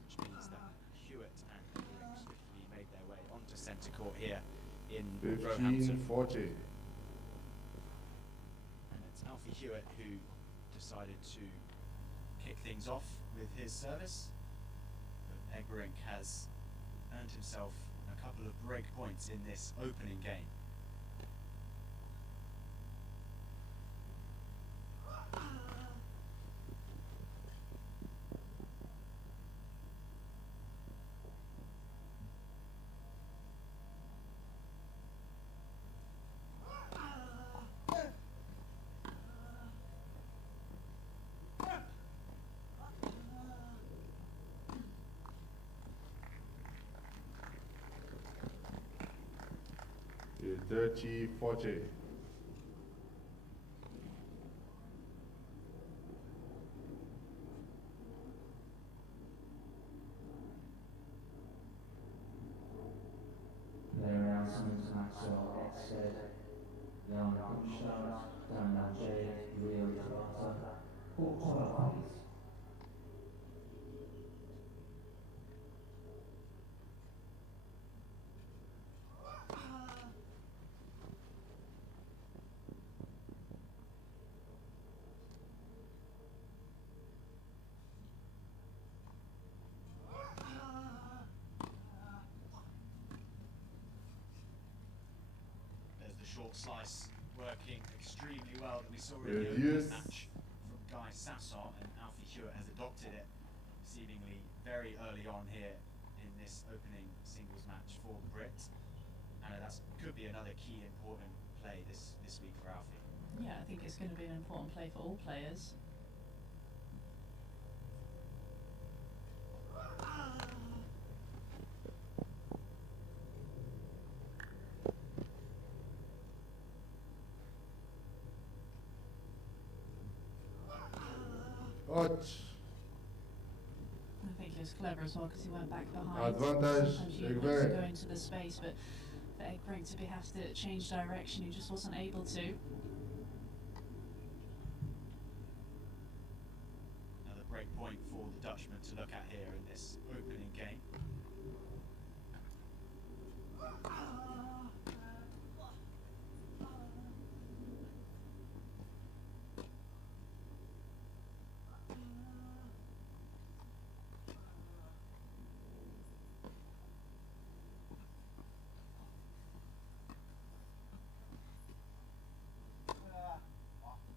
Which means that Hewitt and Ewing swiftly made their way onto centre court here in Roehampton. 15-40. And it's Alfie Hewitt who decided to kick things off with his service. But Egberink has earned himself a couple of break points in this opening game. Yeah, 30-40. There's the short slice working extremely well that we saw in There the it opening is. match from Guy Sasson, and Alfie Hewitt has adopted it seemingly very early on here in this opening singles match for the Brit. And that could be another key important play this week for Alfie. Yeah, I think it's going to be an important play for all players. Out. I think he was clever as well because he went back behind. Advantage, Sometimes you want to Egberg. go into the space, but for Egberg to have to change direction, he just wasn't able to. Another break point for the Dutchman to look at here in this opening game.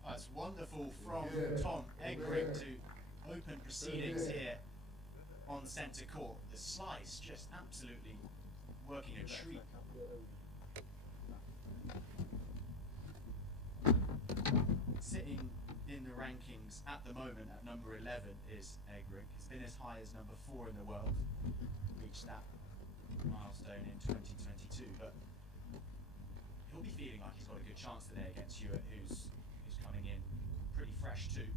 That's wonderful from Tom Egrig to open proceedings here on centre court. The slice just absolutely working a treat. Sitting in the rankings at the moment at number 11 is Egrig. He's been as high as number 4 in the world, reached that milestone in 2022, but he'll be feeling like he's got a good chance today against Hewitt, who's coming in pretty fresh too.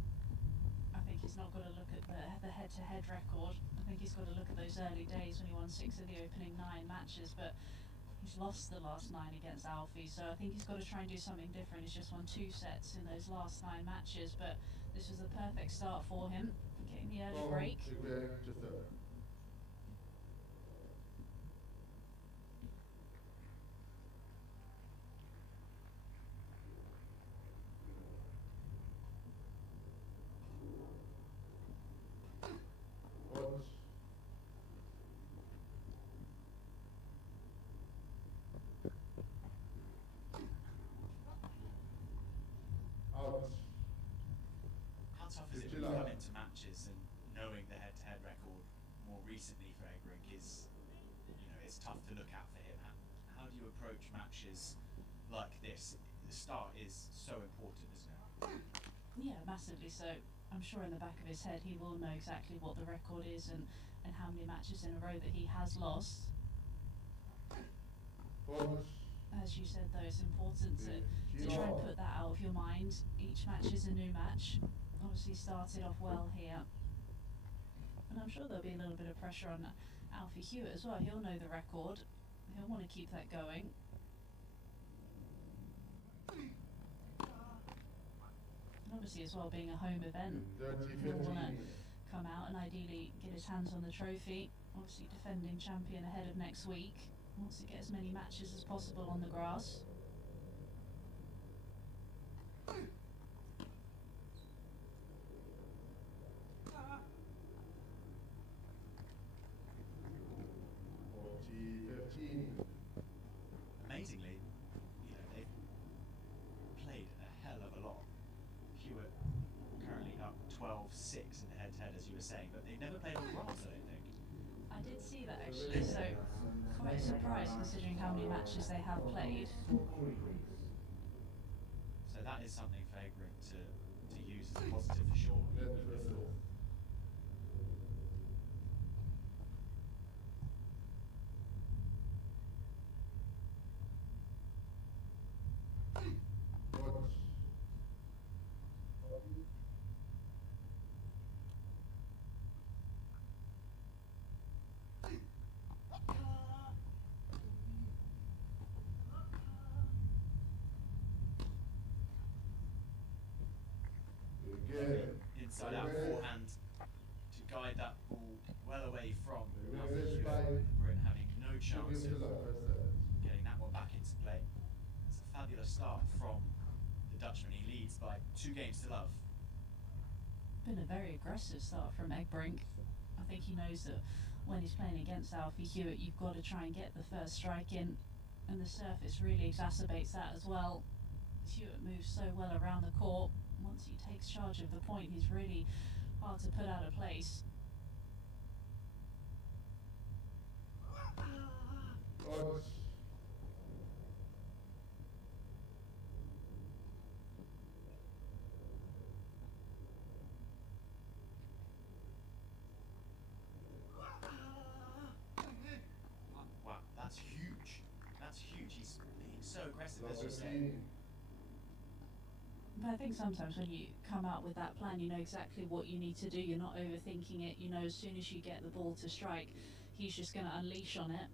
I think he's not got to look at the head-to-head record. I think he's got to look at those early days when he won 6 of the opening 9 matches, but he's lost the last 9 against Alfie, so I think he's got to try and do something different. He's just won 2 sets in those last 9 matches, but this was the perfect start for him, getting the early break. Egberg to serve. Out. Out. How tough is it when you come into matches and knowing the head-to-head record more recently for Egrig is, it's tough to look at for him. How do you approach matches like this? The start is so important, isn't it? Yeah, massively so. I'm sure in the back of his head he will know exactly what the record is and how many matches in a row that he has lost. Out. As you said though, it's important to try and put that out of your mind. Each match is a new match. Obviously started off well here. And I'm sure there'll be a little bit of pressure on Alfie Hewitt as well. He'll know the record. He'll want to keep that going. And obviously as well, being a home event, he'll want to come out and ideally get his hands on the trophy. Obviously defending champion ahead of next week. Wants to get as many matches as possible on the grass. Amazingly, they've played a hell of a lot. Hewitt currently up 12-6 in the head-to-head, as you were saying, but they've never played on grass, I don't think. I did see that actually, so quite surprised considering how many matches they have played. So that is something for Egrig to use as a positive for sure. You would have thought. inside out forehand to guide that ball well away from Alfie Hewitt. Britain having no chance of getting that one back into play. It's a fabulous start from the Dutchman. He leads by 2 games to love. Been a very aggressive start from Egbrink. I think he knows that when he's playing against Alfie Hewitt, you've got to try and get the first strike in, and the surface really exacerbates that as well. Hewitt moves so well around the court. Once he takes charge of the point, he's really hard to put out of place. Wow, that's huge. That's huge. He's being so aggressive, as you say. But I think sometimes when you come out with that plan, you know exactly what you need to do. You're not overthinking it. You know, as soon as you get the ball to strike, he's just going to unleash on it.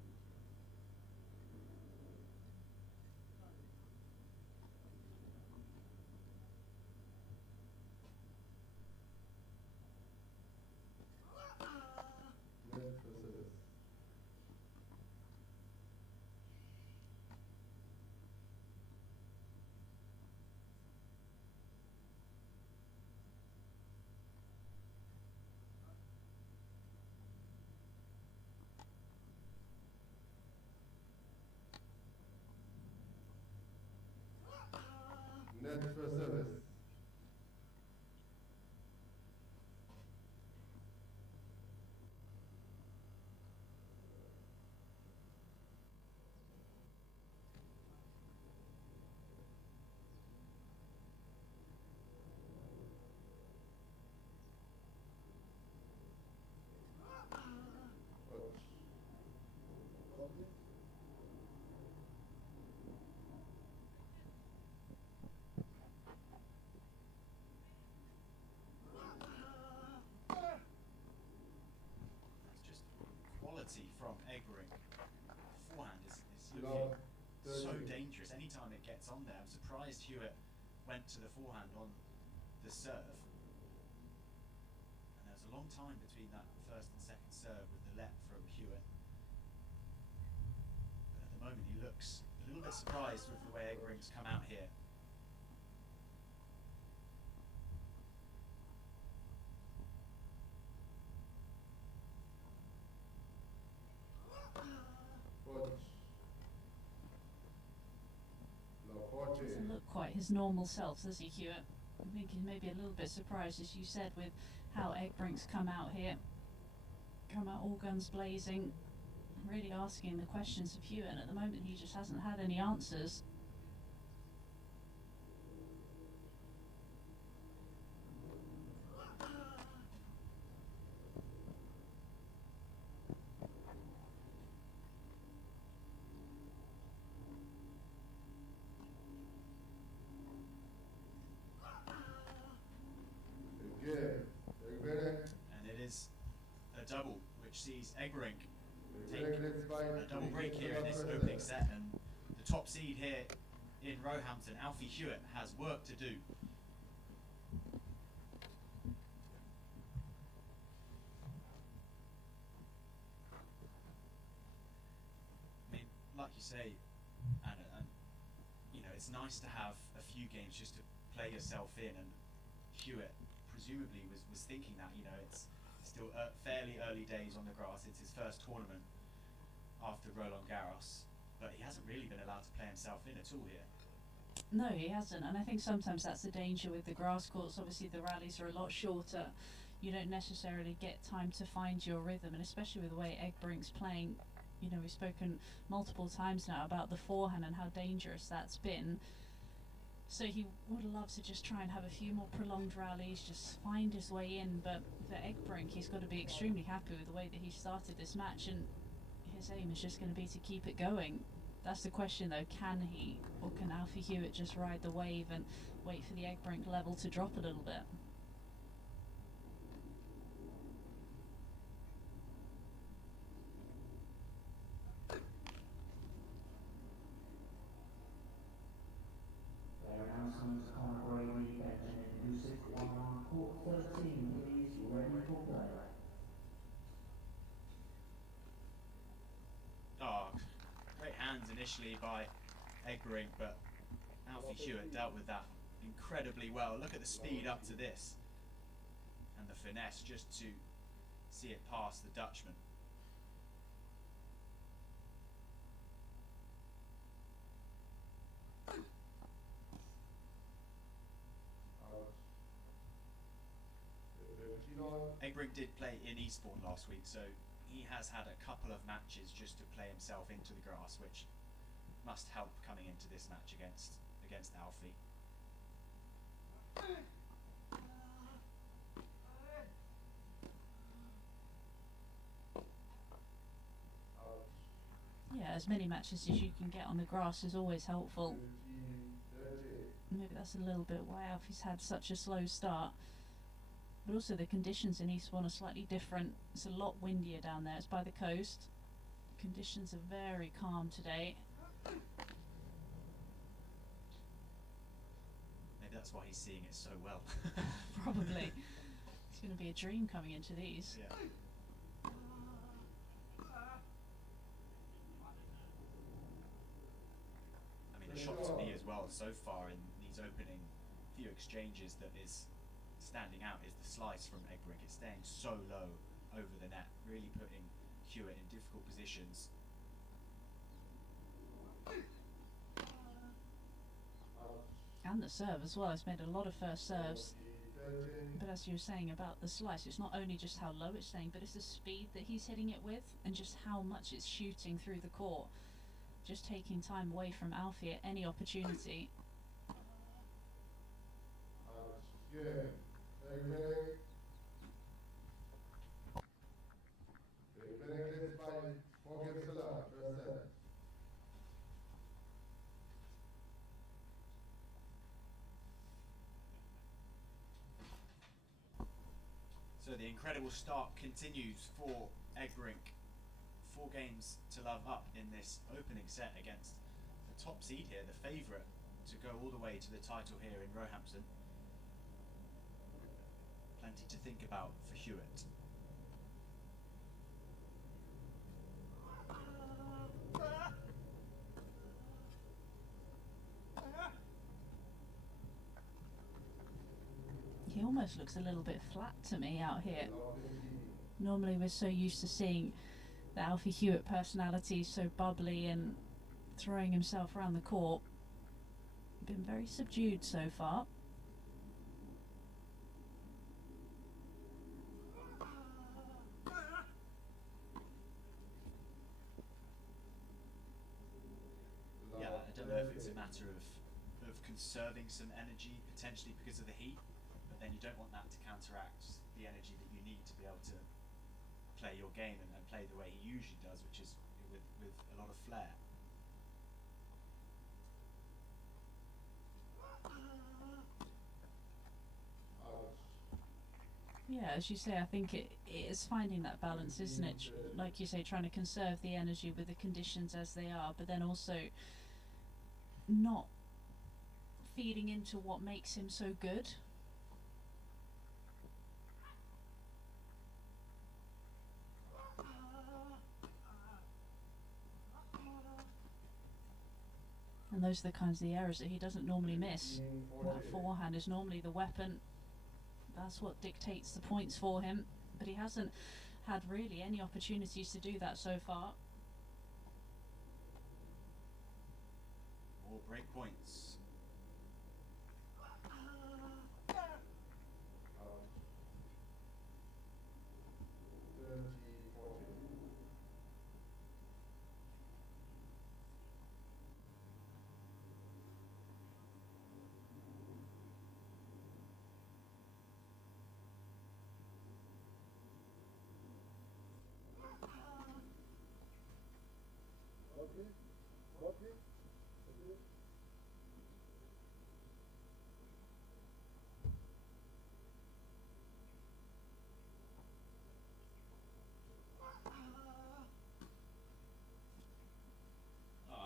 Net for service. That's just quality from Egbrink. Forehand is looking so dangerous. Anytime it gets on there, I'm surprised Hewitt went to the forehand on the serve. And there was a long time between that first and second serve with the let from Hewitt. But at the moment he looks a little bit surprised with the way Egbrink's come out here. Doesn't look quite his normal self, does he, Hewitt? I think he's maybe a little bit surprised, as you said, with how Egbrink's come out here. Come out all guns blazing, really asking the questions of Hewitt, and at the moment he just hasn't had any answers. And it is a double, which sees Egbrink take a double break here in this opening set, and the top seed here in Roehampton, Alfie Hewitt, has work to do. I mean, like you say, Anna, and you know, it's nice to have a few games just to play yourself in, and Hewitt presumably was thinking that, you know, it's still fairly early days on the grass. It's his first tournament after Roland Garros, but he hasn't really been allowed to play himself in at all here. No, he hasn't, and I think sometimes that's the danger with the grass courts. Obviously the rallies are a lot shorter. You don't necessarily get time to find your rhythm, and especially with the way Egbrink's playing, you know, we've spoken multiple times now about the forehand and how dangerous that's been. So he would love to just try and have a few more prolonged rallies, just find his way in, but for Egbrink, he's got to be extremely happy with the way that he started this match, and his aim is just going to be to keep it going. That's the question though, can he, or can Alfie Hewitt just ride the wave and wait for the Egbrink level to drop a little bit? Announcements on Brady and then music on court. initially by Egberink, but Alfie Hewitt dealt with that incredibly well. Look at the speed up to this and the finesse just to see it past the Dutchman. Egberink did play in Eastbourne last week, so he has had a couple of matches just to play himself into the grass, which must help coming into this match against Alfie. Yeah, as many matches as you can get on the grass is always helpful. Maybe that's a little bit why Alfie's had such a slow start. But also the conditions in Eastbourne are slightly different. It's a lot windier down there. It's by the coast. Conditions are very calm today. Maybe that's why he's seeing it so well. Probably. It's going to be a dream coming into these. Yeah. I mean, the shot to me as well so far in these opening few exchanges that is standing out is the slice from Egberink. It's staying so low over the net, really putting Hewitt in difficult positions. And the serve as well. He's made a lot of first serves. But as you were saying about the slice, it's not only just how low it's staying, but it's the speed that he's hitting it with and just how much it's shooting through the court. Just taking time away from Alfie at any opportunity. So the incredible start continues for Egberink. 4 games to love up in this opening set against the top seed here, the favourite to go all the way to the title here in Roehampton. Plenty to think about for Hewitt. He almost looks a little bit flat to me out here. Normally we're so used to seeing the Alfie Hewitt personality so bubbly and throwing himself around the court. Been very subdued so far. Yeah, I don't know if it's a matter of conserving some energy, potentially because of the heat, but then you don't want that to counteract the energy that you need to be able to play your game and play the way he usually does, which is with a lot of flair. Yeah, as you say, I think it is finding that balance, isn't it? Like you say, trying to conserve the energy with the conditions as they are, but then also not feeding into what makes him so good. And those are the kinds of the errors that he doesn't normally miss. That forehand is normally the weapon. That's what dictates the points for him. But he hasn't had really any opportunities to do that so far. More break points.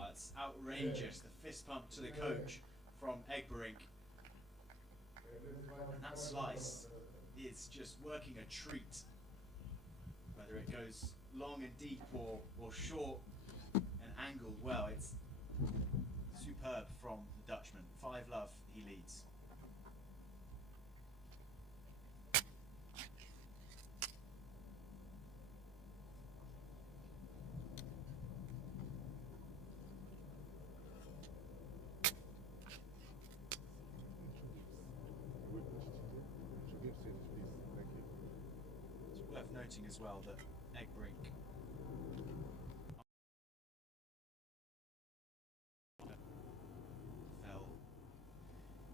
It's outrageous, the fist pump to the coach from Egberink. And that slice is just working a treat. Whether it goes long and deep or short and angled well, it's Superb from the Dutchman. 5-love, he leads. It's worth noting as well that Egbrink fell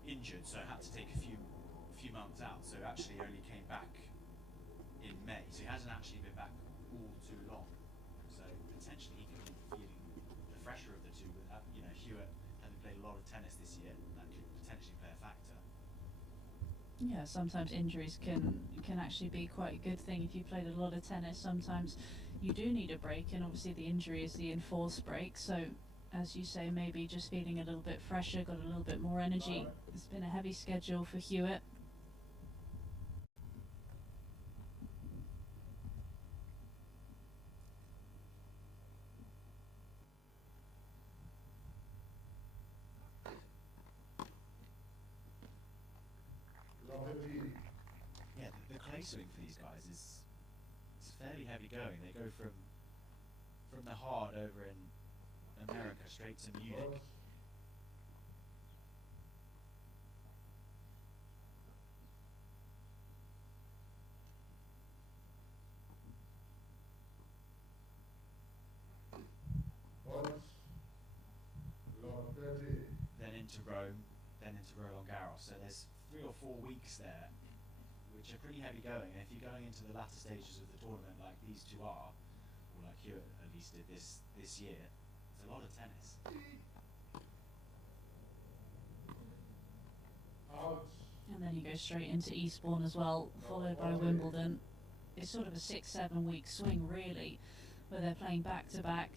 injured, so had to take a few months out. So actually only came back in May. So he hasn't actually been back all too long. So potentially he could be feeling the fresher of the two. Without, you know, Hewitt having played a lot of tennis this year, that could potentially play a factor. Yeah, sometimes injuries can actually be quite a good thing if you played a lot of tennis. Sometimes you do need a break, and obviously the injury is the enforced break. So, as you say, maybe just feeling a little bit fresher, got a little bit more energy. It's been a heavy schedule for Hewitt. Yeah, the clay swing for these guys is fairly heavy going. They go from the hard over in America straight to Munich. Then into Rome, then into Roland Garros. So there's 3 or 4 weeks there, which are pretty heavy going. And if you're going into the latter stages of the tournament like these two are, or like Hewitt at least did this year, it's a lot of tennis. And then you go straight into Eastbourne as well, followed by Wimbledon. It's sort of a 6-7 week swing really, where they're playing back to back.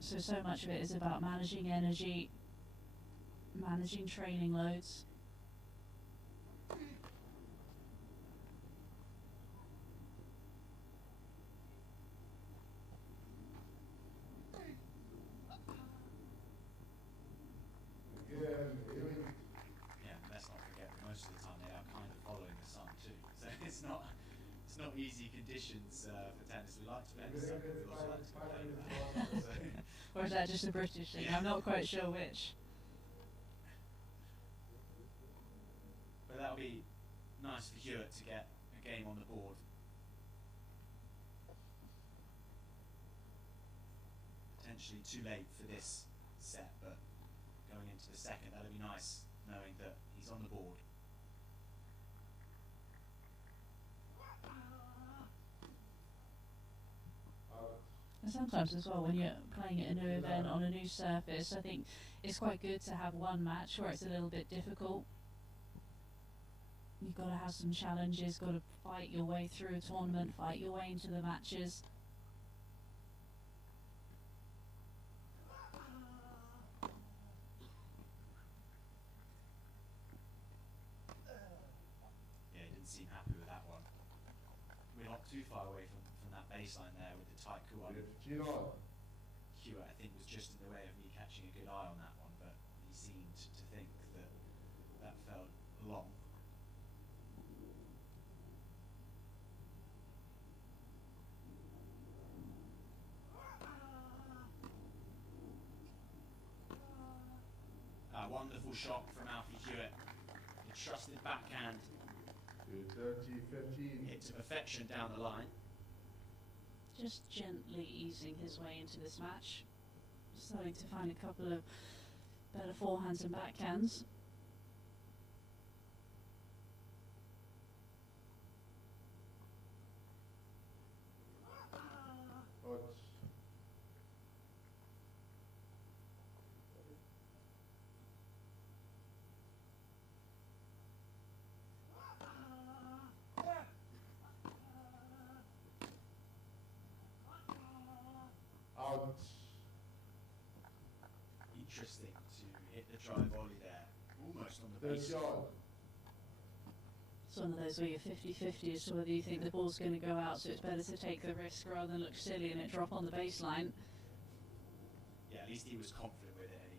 So much of it is about managing energy, managing training loads. Yeah, let's not forget that most of the time they are kind of following the sun too. So it's not easy conditions for tennis. We like to play in the sun, but we also like to complain about it. So, Or is that just a British thing? Yeah. I'm not quite sure which. but that'll be nice for Hewitt to get a game on the board. Potentially too late for this set, but going into the second, that'll be nice knowing that he's on the board. And sometimes as well, when you're playing at a new event on a new surface, I think it's quite good to have one match where it's a little bit difficult. You've got to have some challenges, got to fight your way through a tournament, fight your way into the matches. Yeah, he didn't seem happy with that one. We're not too far away from that baseline there with the tight cool. Hewitt, I think, was just in the way of me catching a good eye on that one, but he seemed to think that felt long. A wonderful shot from Alfie Hewitt. The trusted backhand hit to perfection down the line. Just gently easing his way into this match. Starting to find a couple of better forehands and backhands. Interesting to hit the drive volley there, almost on the base. It's one of those where you're 50-50 as to whether you think the ball's going to go out, so it's better to take the risk rather than look silly and it drop on the baseline. Yeah, at least he was confident with it, and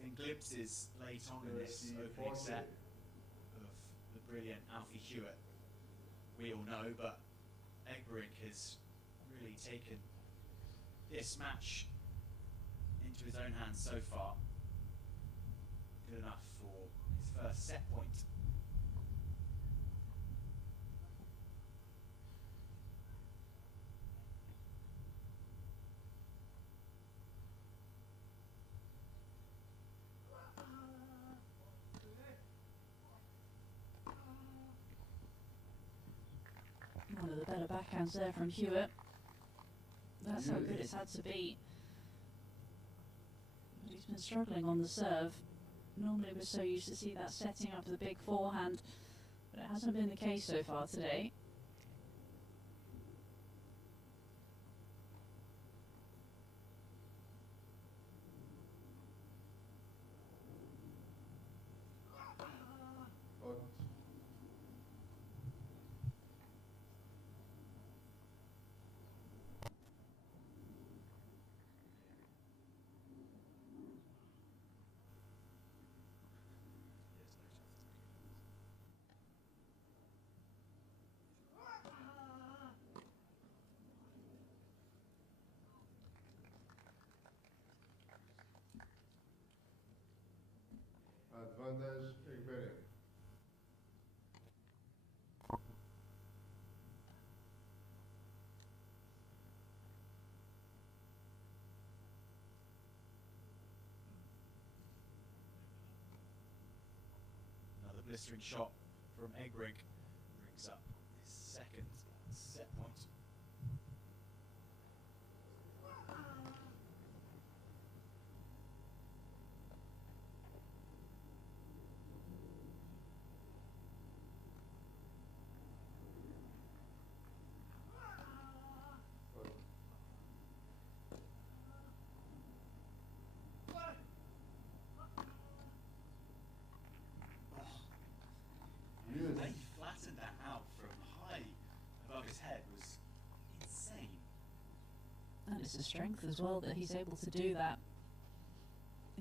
been glimpses late on in this opening set of the brilliant Alfie Hewitt. We all know, but Egbrink has really taken this match into his own hands so far. Good enough for his first set point. One of the better backhands there from Hewitt. That's how good it's had to be. But he's been struggling on the serve. Normally we're so used to see that setting up the big forehand, but it hasn't been the case so far today. Advantage, Egberink. Another blistering shot from Egbrink brings up his second set point. The way he flattened that out from high above his head was insane. And it's a strength as well that he's able to do that.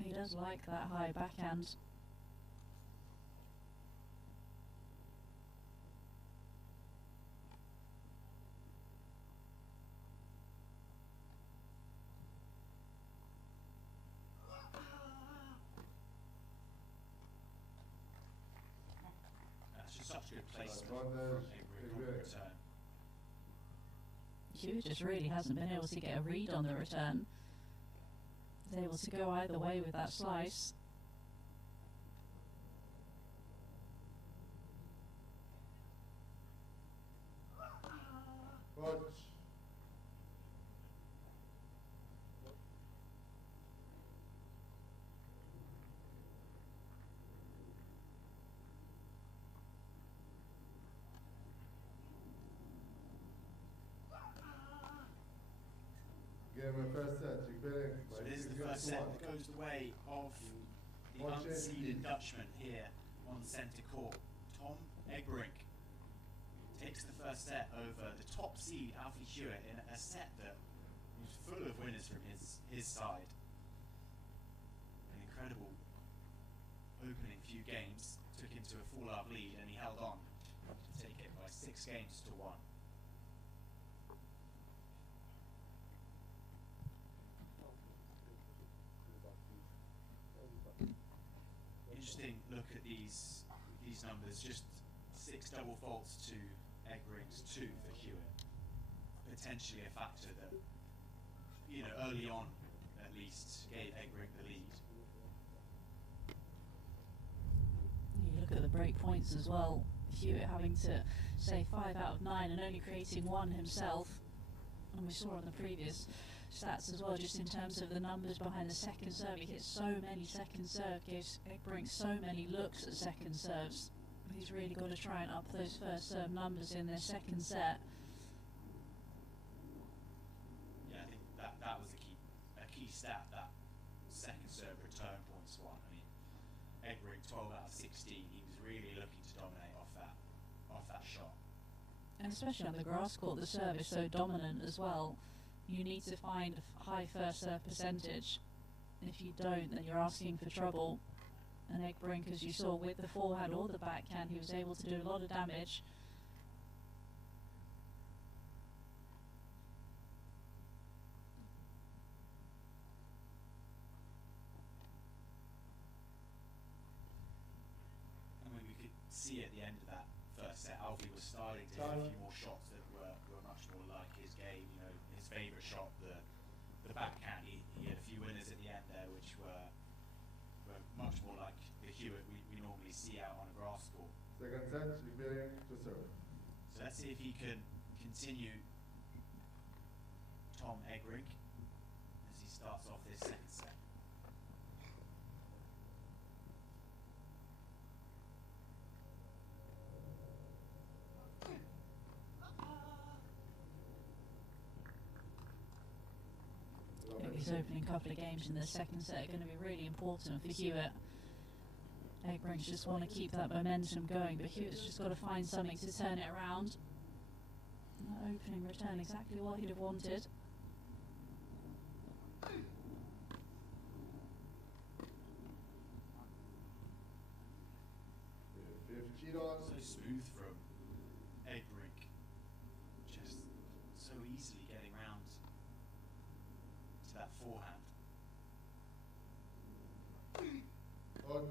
He does like that high backhand. That's just such good placement Advantage, from Egbrink on the Egbrink. return. Hewitt just really hasn't been able to get a read on the return. He's able to go either way with that slice. Watch. Game of first set, Egberink. So it is the first set that goes the way of the unseeded Dutchman here on centre court. Tom Egbrink takes the first set over the top seed Alfie Hewitt in a set that was full of winners from his side. An incredible opening few games, took him to a 4-love lead and he held on to take it by 6 games to 1. Interesting look at these numbers, just 6 double faults to Egbrink's 2 for Hewitt. Potentially a factor that, you know, early on at least gave Egbrink the lead. You look at the break points as well. Hewitt having to say 5 out of 9 and only creating 1 himself. And we saw on the previous stats as well, just in terms of the numbers behind the second serve. He hit so many second serve, gives Egbrink so many looks at second serves. He's really got to try and up those first serve numbers in their second set. Yeah, I think that was a key stat, that second serve return points one. I mean, Egbrink 12 out of 16, he was really looking to dominate off that shot. And especially on the grass court, the serve is so dominant as well. You need to find a high first serve percentage. If you don't, then you're asking for trouble. And Egbrink, as you saw with the forehand or the backhand, he was able to do a lot of damage. I mean, we could see at the end of that first set, Alfie was starting to hit a few more shots that were much more like his game. You know, his favourite shot, the backhand. He had a few winners at the end there, which were much more like the Hewitt we normally see out on a grass court. Second set, preparing to serve. So let's see if he can continue Tom Egbrink as he starts off this second set. His opening couple of games in the second set are going to be really important for Hewitt. Egbrink's just want to keep that momentum going, but Hewitt's just got to find something to turn it around. That opening return, exactly what he'd have wanted. So smooth from Egbrink, just so easily getting round to that forehand. Out.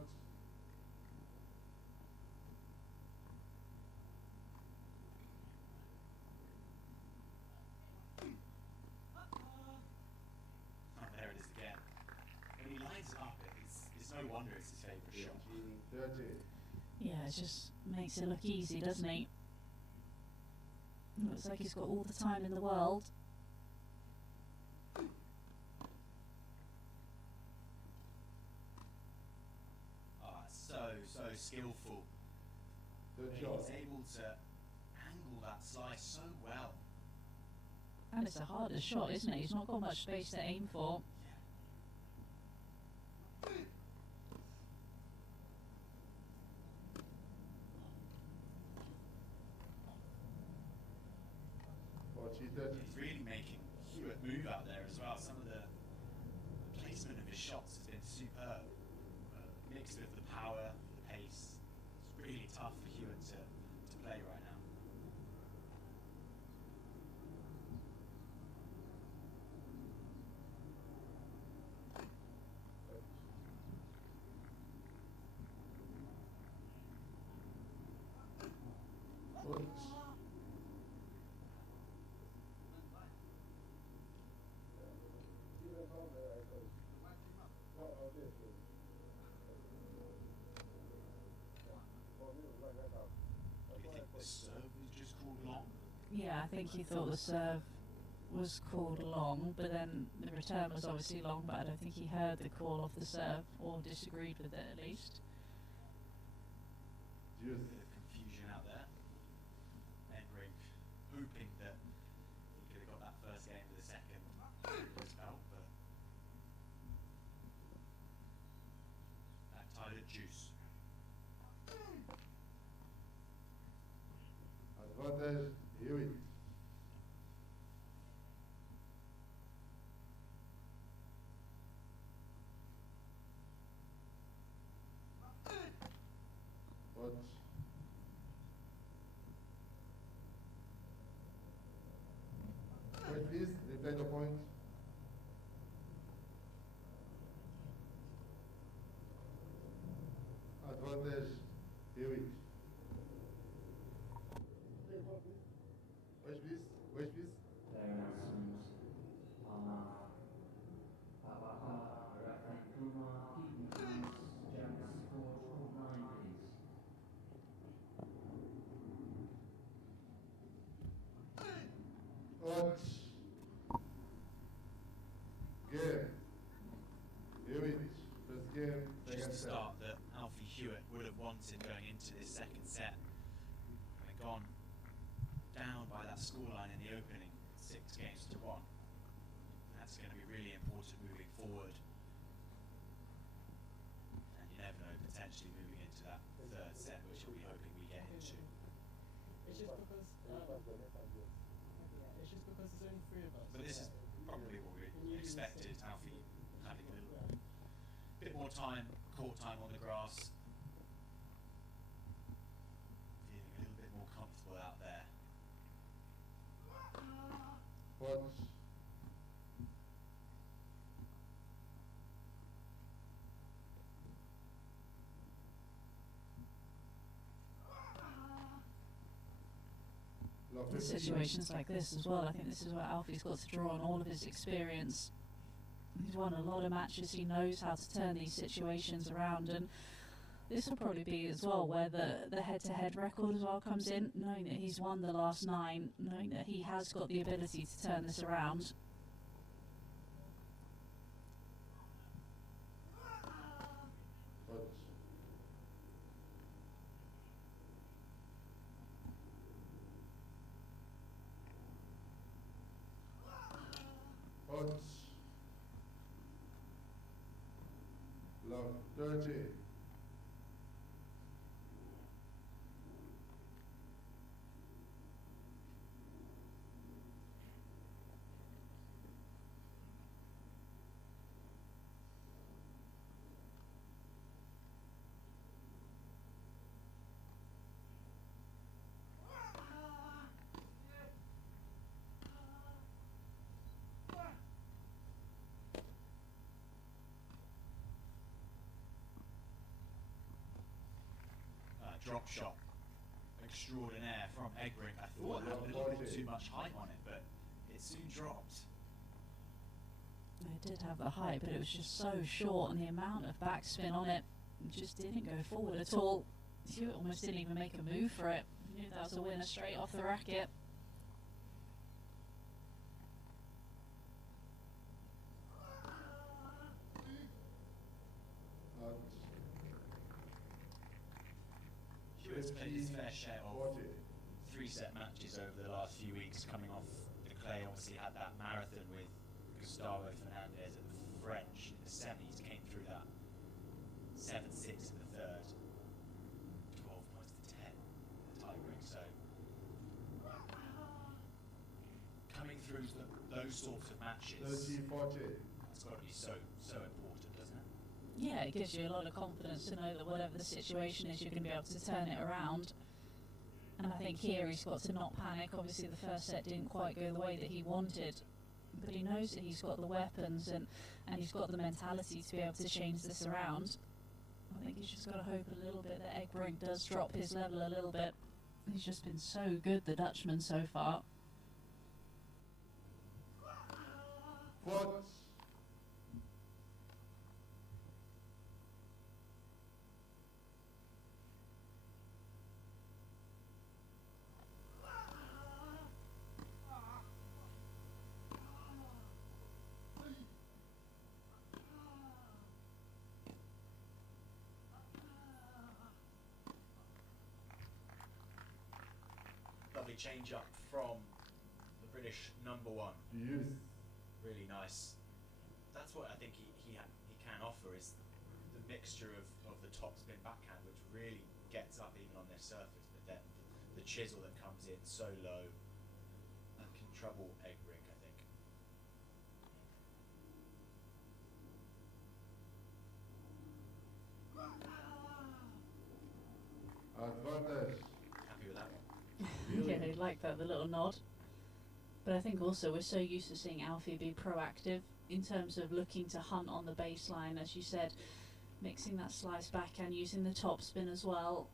Oh, there it is again. When he lines it up, it's no wonder it's his favourite shot. 30. Yeah, it just makes it look easy, doesn't he? Looks like he's got all the time in the world. Ah, so skillful. Good He's job. able to angle that slice so well. And it's the hardest shot, isn't it? He's not got much space to aim for. He's really making Hewitt move out there as well. Some of the placement of his shots has been superb. Mixed with the power, the pace. It's really tough for Hewitt to play right now. Do you think the serve was just called long? Yeah, I think he thought the serve was called long, but then the return was obviously long, but I don't think he heard the call off the serve, or disagreed with it at least. A bit of confusion out there. Egbrink hoping that he could have got that first game of the second as well, but that tied at juice. Advantage, Hewitt. Watch. Wait, please, replay the point. Advantage, Hewitt. Wait, please. Wait, please. Watch. Game. Hewitt. First game, Just second the set. start that Alfie Hewitt would have wanted going into this second set. Having gone down by that scoreline in the opening, 6-1. That's going to be really important moving forward. And you never know, potentially moving into that third set, which we'll be hoping we get into. It's just because there's only 3 of us. But this is probably what we expected, Alfie having a little bit more time, court time on the grass. Feeling a little bit more comfortable out there. Watch. Love In 50. situations like this as well, I think this is where Alfie's got to draw on all of his experience. He's won a lot of matches, he knows how to turn these situations around, and this will probably be as well where the head-to-head record as well comes in, knowing that he's won the last 9, knowing that he has got the ability to turn this around. Watch. Watch. Love 30. Drop shot extraordinaire from Egbrink. I thought it had a little bit too much height on it, but it soon dropped. It did have the height, but it was just so short, and the amount of backspin on it just didn't go forward at all. You almost didn't even make a move for it. You knew that was a winner straight off the racket. Watch. Hewitt's played his fair share of 40. 3-set matches over the last few weeks, coming off the clay. Obviously had that marathon with Gustavo Fernandez at the French in the semis, came through that 7-6 in the third, 12 points to 10 in the tiebreak. So coming through those sorts of matches, 30, 40. it's got to be so important, doesn't it? Yeah, it gives you a lot of confidence to know that whatever the situation is, you're going to be able to turn it around. And I think here he's got to not panic. Obviously the first set didn't quite go the way that he wanted, but he knows that he's got the weapons and he's got the mentality to be able to change this around. I think he's just got to hope a little bit that Egbrink does drop his level a little bit. He's just been so good, the Dutchman, so far. Watch. Lovely change up from the British number 1. Youth. Really nice. That's what I think he can offer, is the mixture of the topspin backhand, which really gets up even on their surface, but then the chisel that comes in so low and can trouble Egbrink, I think. Advantage. Happy with that one. Yeah, he liked that, the little nod. But I think also we're so used to seeing Alfie be proactive in terms of looking to hunt on the baseline, as you said, mixing that slice backhand, using the topspin as well.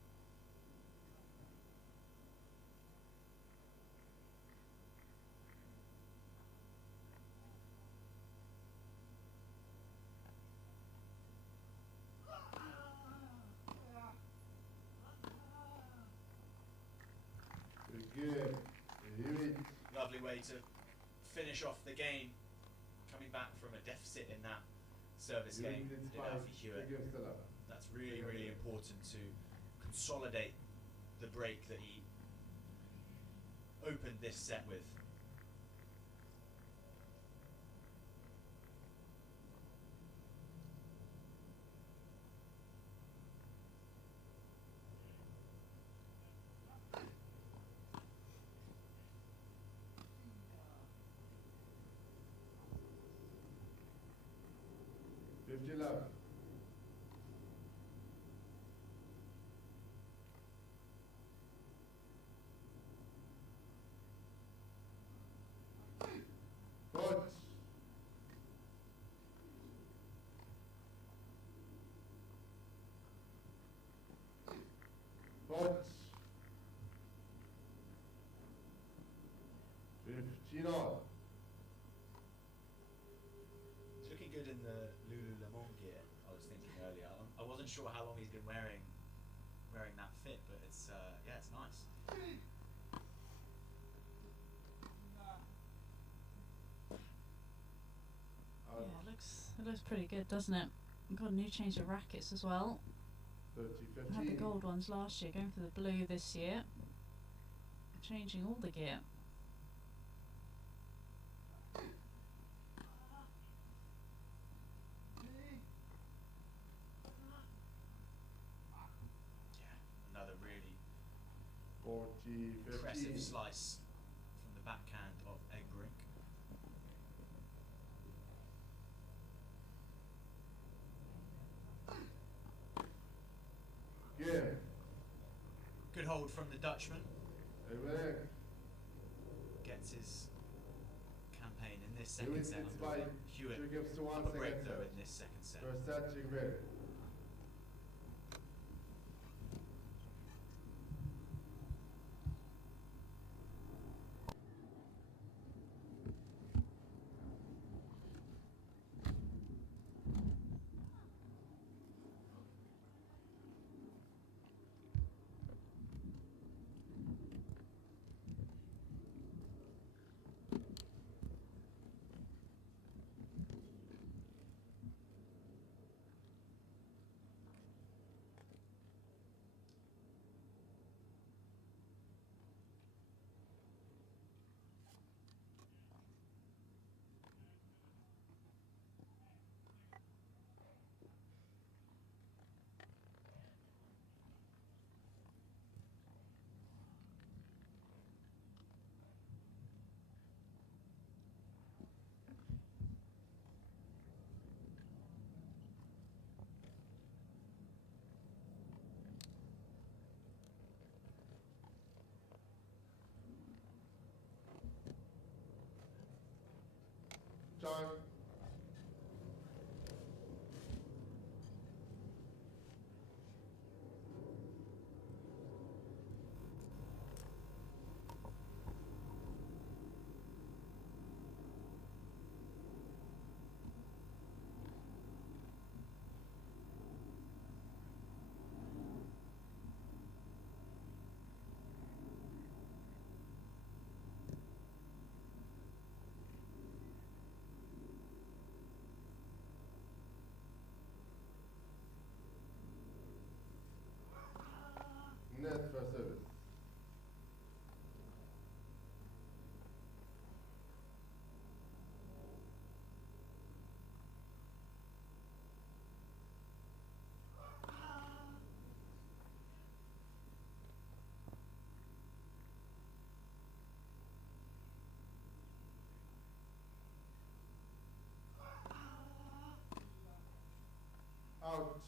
Good. Youth. Lovely way to finish off the game, coming back from a deficit in that service game. Youth Did Alfie Hewitt. against the left. That's really, really important to consolidate the break that he opened this set with. Left. Coach. 15 all. He's looking good in the Lululemon gear. I was thinking earlier. I wasn't sure how long he's been wearing that fit, but it's yeah, it's nice. Yeah, it looks pretty good, doesn't it? We've got a new change of rackets as well. 30, I had the 15. gold ones last year, going for the blue this year. Changing all the gear. Yeah, another really 40, impressive 15. slice from the backhand of Egbrink. Game. Good hold from the Dutchman. Egbrink. Gets his campaign in this Hewitt second set. leads Under by Hewitt 2 games to 1 a second breakthrough set. in this second set. First set, Egbrink. Time. Net first service. Out.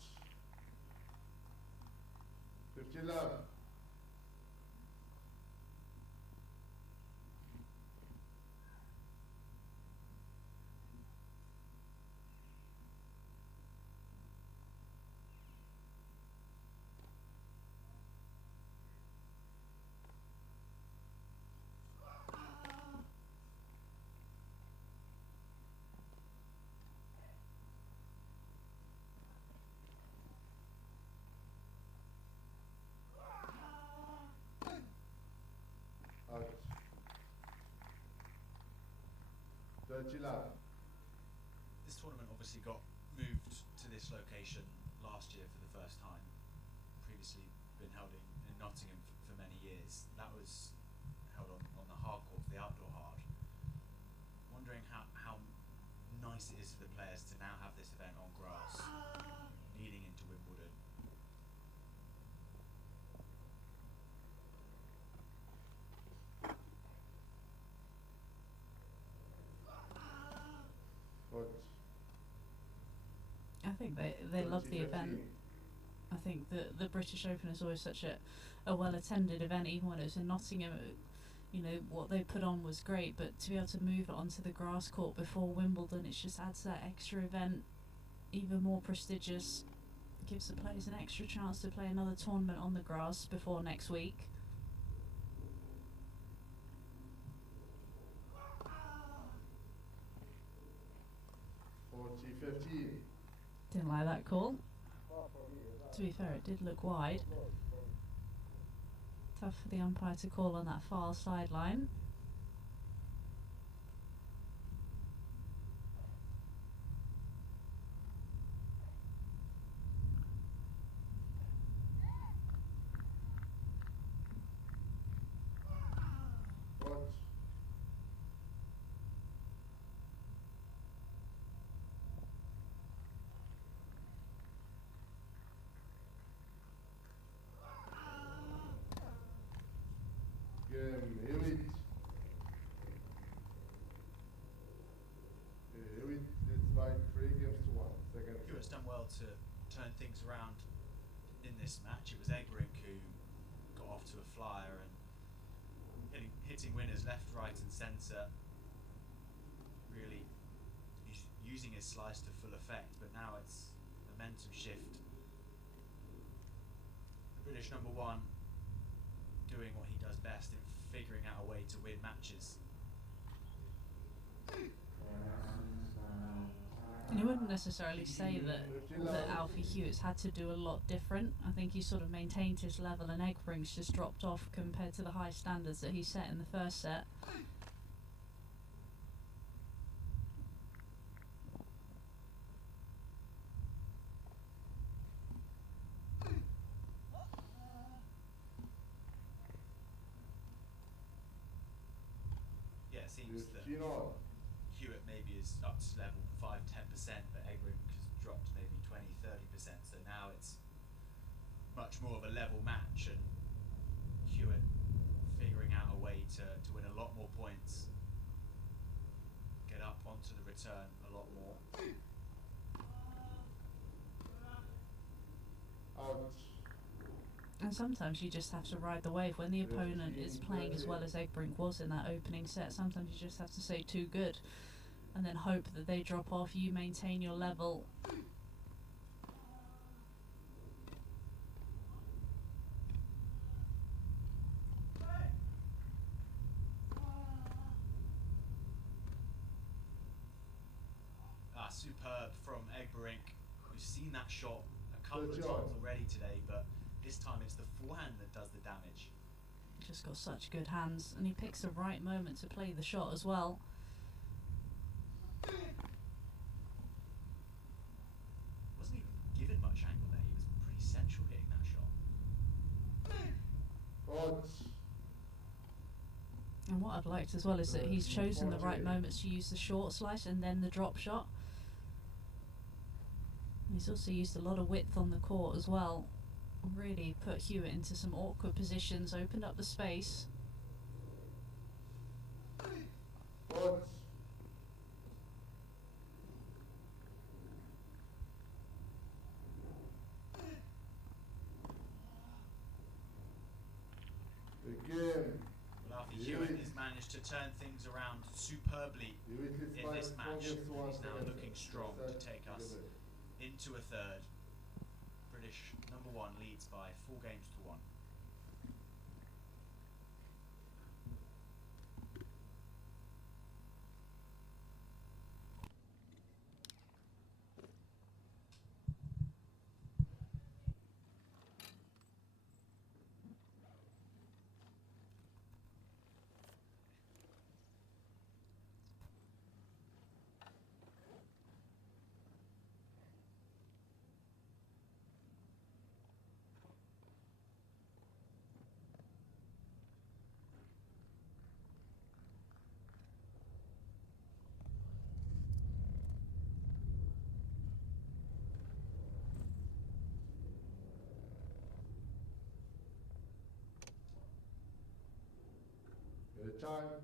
15 love. Out. 30 love. This tournament obviously got moved to this location last year for the first time. Previously been held in Nottingham for many years. That was held on the hard court, the outdoor hard. Wondering how nice it is for the players to now have this event on grass, leading into Wimbledon. Coach. I think they love the event. I think the British Open is always such a well-attended event, even when it was in Nottingham. You know, what they put on was great, but to be able to move it onto the grass court before Wimbledon, it just adds that extra event, even more prestigious. gives the players an extra chance to play another tournament on the grass before next week. Didn't like that call. To be fair, it did look wide. Tough for the umpire to call on that far sideline. Hewitt's done well to turn things around in this match. It was Egbrink who got off to a flyer and hitting winners left, right and centre. Really he's using his slice to full effect, but now it's momentum shift. The British number one doing what he does best in figuring out a way to win matches. And you wouldn't necessarily say that Alfie Hewitt's had to do a lot different. I think he sort of maintained his level, and Egbrink's just dropped off compared to the high standards that he set in the first set. Yeah, it seems that Hewitt maybe is up to level 5-10%, but Egbrink has dropped maybe 20-30%, so now it's much more of a level match, and Hewitt figuring out a way to win a lot more points, get up onto the return a lot more. And sometimes you just have to ride the wave. When the opponent is playing as well as Egbrink was in that opening set, sometimes you just have to say too good and then hope that they drop off, you maintain your level. Superb from Egbrink. We've seen that shot a couple of times already today, but this time it's the forehand that does the damage. He's just got such good hands, and he picks the right moment to play the shot as well. Wasn't even given much angle there. He was pretty central hitting that shot. And what I've liked as well is that he's chosen the right moments to use the short slice and then the drop shot. He's also used a lot of width on the court as well. Really put Hewitt into some awkward positions, opened up the space. Alfie Hewitt has managed to turn things around superbly in this match. He's now looking strong to take us into a third. British number one leads by 4 games to 1. Time.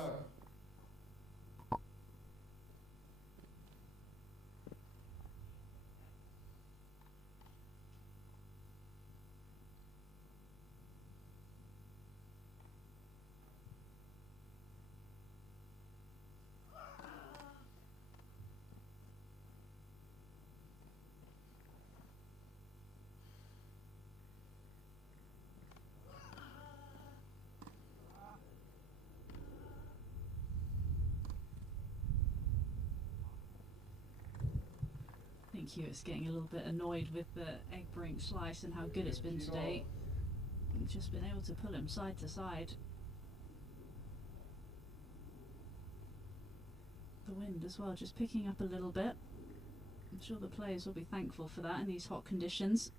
Corner. I think Hewitt's getting a little bit annoyed with the egg brink slice and how good it's been today. He's just been able to pull him side to side. The wind as well, just picking up a little bit. I'm sure the players will be thankful for that in these hot conditions.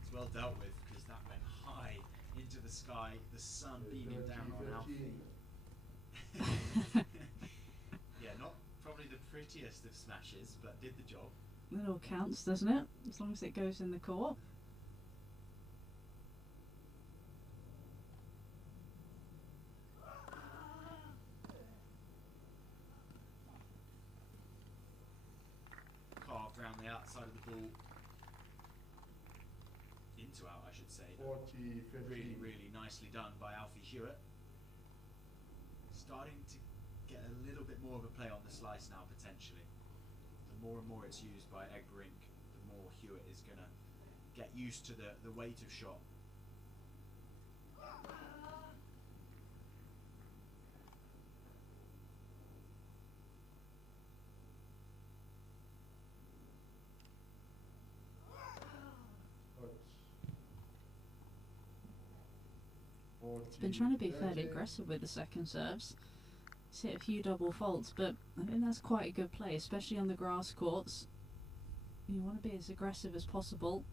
It's well dealt with because that went high into the sky, the sun beaming down on Alfie. Yeah, not probably the prettiest of smashes, but did the job. It all counts, doesn't it? As long as it goes in the court. Carved around the outside of the ball. Into out, I should say. 40, 50. Really, really nicely done by Alfie Hewitt. Starting to get a little bit more of a play on the slice now, potentially. The more and more it's used by egg brink, the more Hewitt is going to get used to the weight of shot. He's been trying to be fairly aggressive with the second serves. He's hit a few double faults, but I think that's quite a good play, especially on the grass courts. You want to be as aggressive as possible.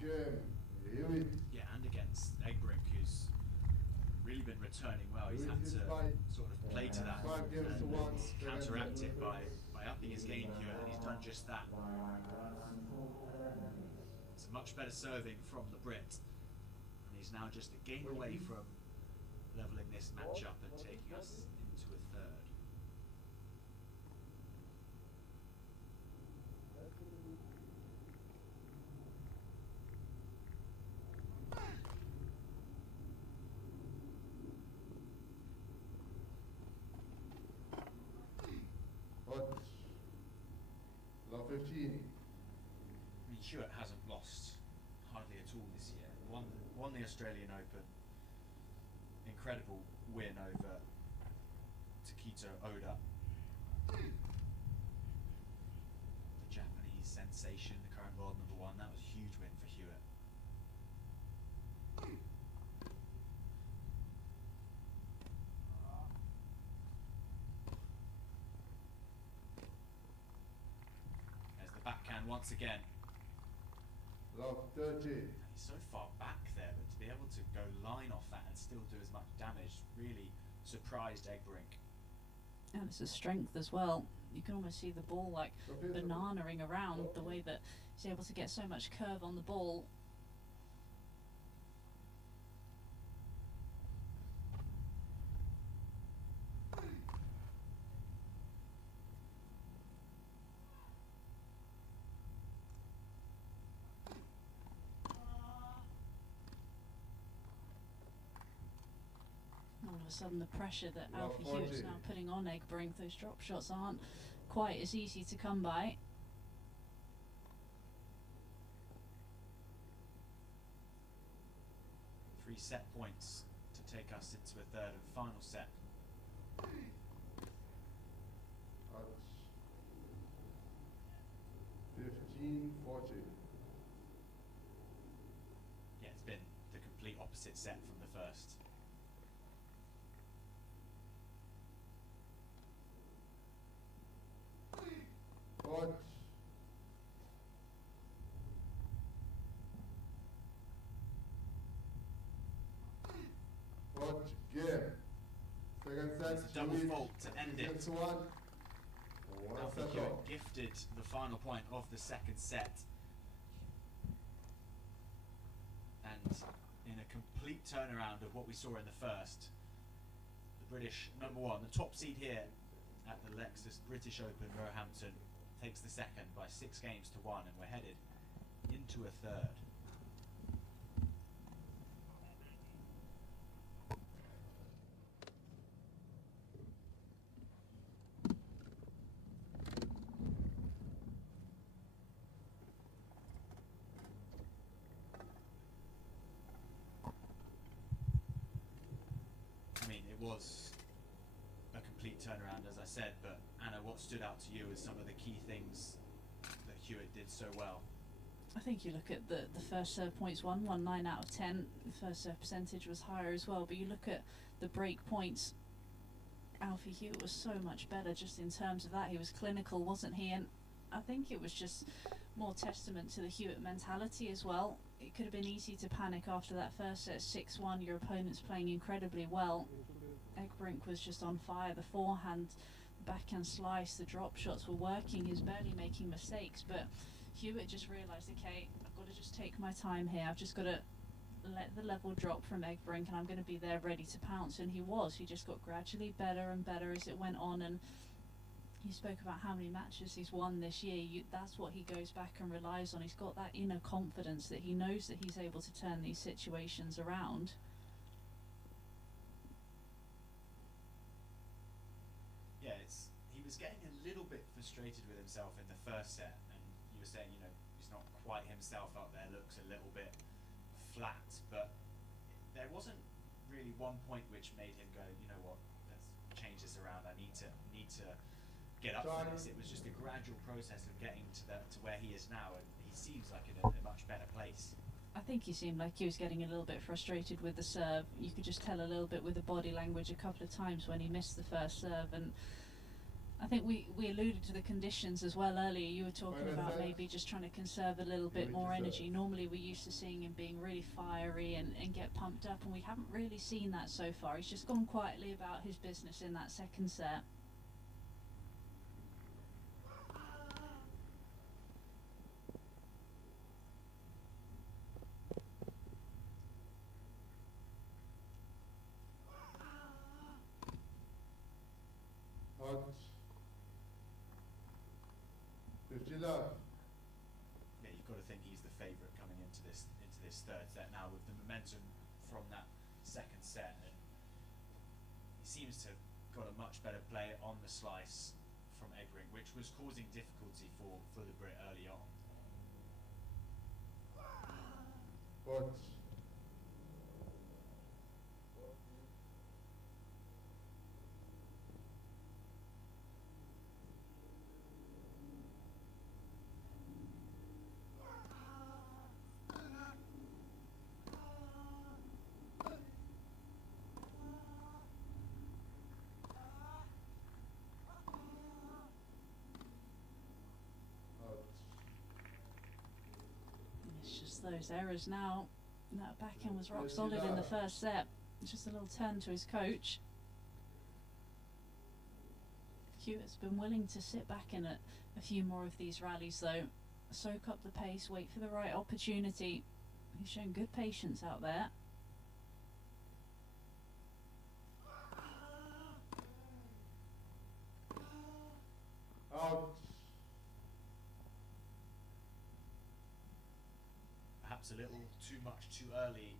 Game. Hewitt. Yeah, and against Egbrink, who's really been returning well. He's had to sort of play to that and counteract it by upping his game here, and he's done just that. It's a much better serving from the Brit, and he's now just a game away from levelling this match up and taking us into a third. Hot. Love 15. I mean, Hewitt hasn't lost hardly at all this year. Won the Australian Open. Incredible win over Takito Oda. The Japanese sensation, the current world #1. That was a huge win for Hewitt. There's the backhand once again. Love 30. He's so far back there, but to be able to go line off that and still do as much damage really surprised Egbrink. And it's a strength as well. You can almost see the ball like bananaing around the way that he's able to get so much curve on the ball. All of a sudden the pressure that Alfie Hewitt's now putting on Egbrink, those drop shots aren't quite as easy to come by. Three set points to take us into a third and final set. Hot. 15, 40. Yeah, it's been the complete opposite set from the first. it's a double fault to end it. Against one. One Alfie set Hewitt off. gifted the final point of the second set. And in a complete turnaround of what we saw in the first, the British number one, the top seed here at the Lexus British Open Roehampton, takes the second by 6 games to 1, and we're headed into a third. I mean, it was a complete turnaround, as I said, but Anna, what stood out to you as some of the key things that Hewitt did so well? I think you look at the first serve points won 9 out of 10. The first serve percentage was higher as well, but you look at the break points, Alfie Hewitt was so much better just in terms of that. He was clinical, wasn't he? And I think it was just more testament to the Hewitt mentality as well. It could have been easy to panic after that first set, 6-1, your opponent's playing incredibly well. Egbrink was just on fire, the forehand, backhand slice, the drop shots were working, he was barely making mistakes, but Hewitt just realised, okay, I've got to just take my time here, I've just got to let the level drop from Egbrink and I'm going to be there ready to pounce, and he just got gradually better and better as it went on. And you spoke about how many matches he's won this year. That's what he goes back and relies on. He's got that inner confidence that he knows that he's able to turn these situations around. Yeah, he was getting a little bit frustrated with himself in the first set, and you were saying, he's not quite himself up there, looks a little bit flat, but there wasn't really one point which made him go, you know what, let's change this around, I need to get up for this. It was just a gradual process of getting to where he is now, and he seems like in a much better place. I think he seemed like he was getting a little bit frustrated with the serve. You could just tell a little bit with the body language a couple of times when he missed the first serve, and I think we alluded to the conditions as well earlier. You were talking about maybe just trying to conserve a little bit more energy. Normally we're used to seeing him being really fiery and get pumped up, and we haven't really seen that so far. He's just gone quietly about his business in that second set. Out. 50 love. Yeah, you've got to think he's the favourite coming into this third set now with the momentum from that second set, and he seems to have got a much better play on the slice from Egbrink, which was causing difficulty for the Brit early on. But It's just those errors now. That backhand was rock solid in the first set. Just a little turn to his coach. Hewitt's been willing to sit back in a few more of these rallies though. Soak up the pace, wait for the right opportunity. He's shown good patience out there. out. Perhaps a little too much too early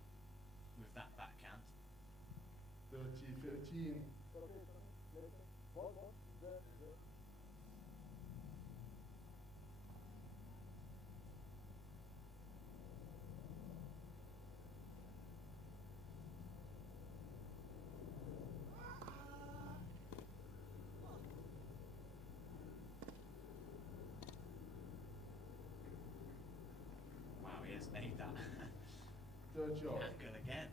with that backhand. 30-15. Wow, he has made that. Third job. Angle again.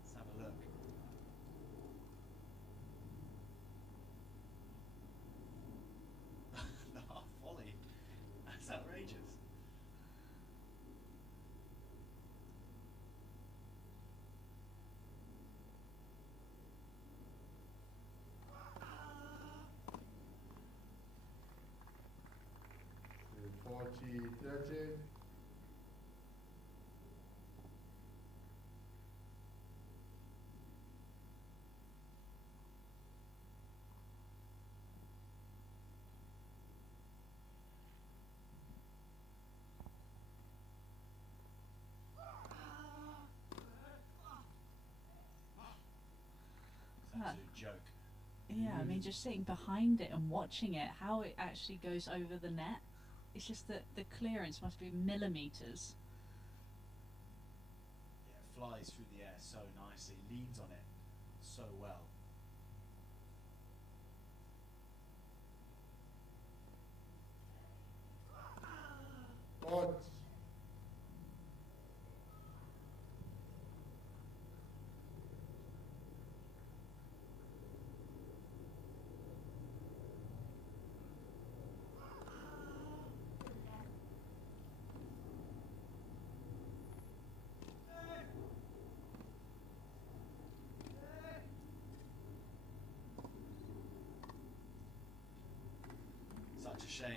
Let's have a look. The half volley. That's outrageous. 20-30. It's an absolute joke. Yeah, I mean, just sitting behind it and watching it, how it actually goes over the net. It's just that the clearance must be millimeters. Yeah, it flies through the air so nicely, leans on it so well. Out. Such a shame.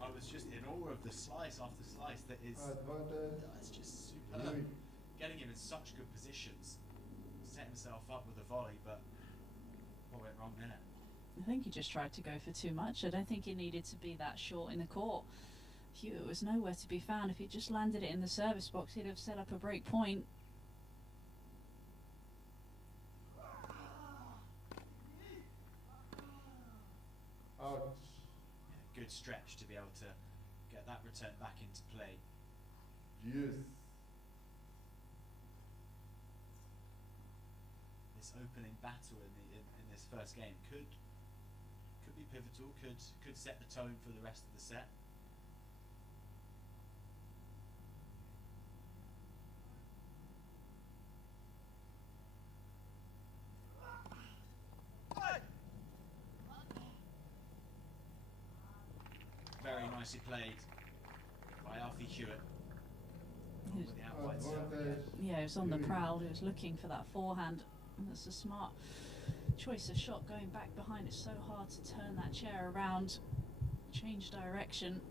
I was just in awe of the slice after slice that is. Advantage. That's just superb. Louis. Getting him in such good positions, set himself up with a volley, but what went wrong there? I think he just tried to go for too much. I don't think he needed to be that short in the court. Hewitt was nowhere to be found. If he just landed it in the service box, he'd have set up a break point. Out. Yeah, good stretch to be able to get that return back into play. Yes. This opening battle in this first game could be pivotal. Could set the tone for the rest of the set. Very nicely played by Alfie Hewitt. With the out wide serve again. Advantage. Yeah, he was on the prowl. He was looking for that forehand. And that's a smart choice of shot, going back behind. It's so hard to turn that chair around, change direction.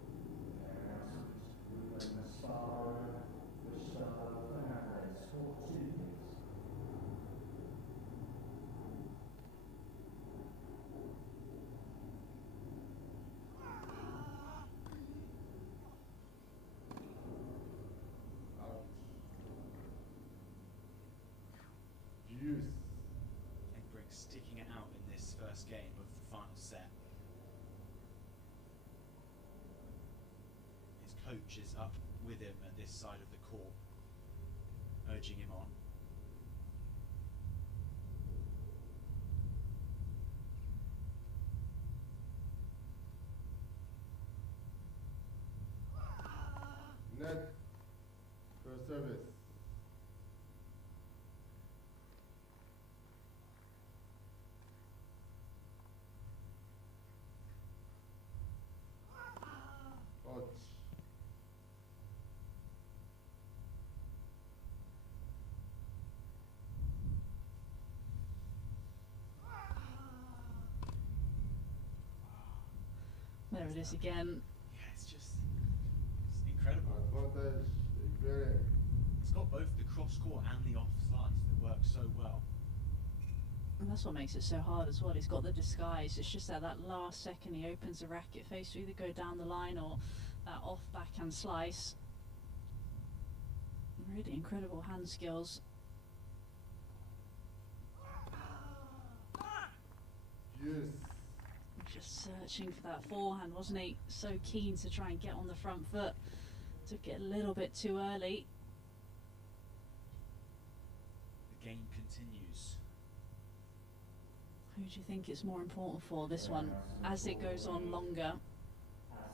Out. Yes. Engbrink sticking it out in this first game of the final set. His coach is up with him at this side of the court, urging him on. Net. First service. Out. There it is again. Yeah, it's incredible. Advantage. Very. It's got both the cross court and the off slice that work so well. And that's what makes it so hard as well. He's got the disguise. It's just that last second he opens the racket face to either go down the line or that off backhand slice. Really incredible hand skills. Yes. Just searching for that forehand, wasn't he? So keen to try and get on the front foot. Took it a little bit too early. The game continues. Who do you think it's more important for, this one, as it goes on longer?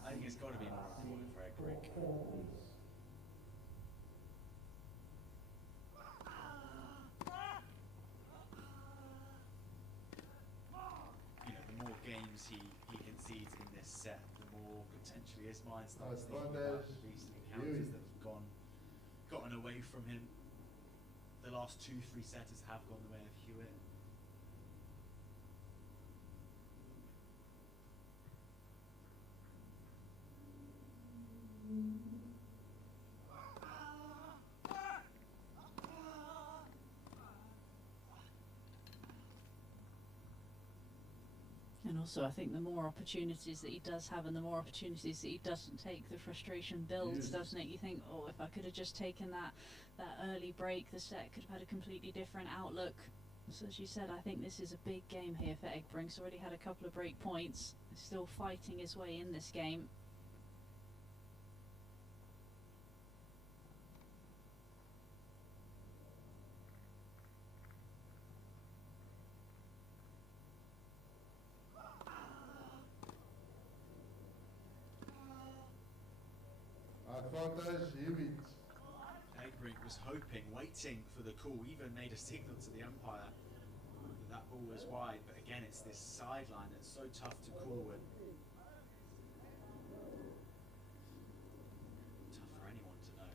I think it's got to be more important for Engbrink. You know, the more games he concedes in this set, the more potentially his mind starts thinking about the recent encounters that have gotten away from him. The last 2-3 setters have gone the way of Hewitt. also, I think the more opportunities that he does have and the more opportunities that he doesn't take, the frustration builds, doesn't it? You think, oh, if I could have just taken that early break, the set could have had a completely different outlook. So as you said, I think this is a big game here for Egbrink. He's already had a couple of break points. He's still fighting his way in this game. Advantage, Hewitt. Egbrink was hoping, waiting for the call, even made a signal to the umpire that ball was wide, but again it's this sideline that's so tough to call and tough for anyone to know.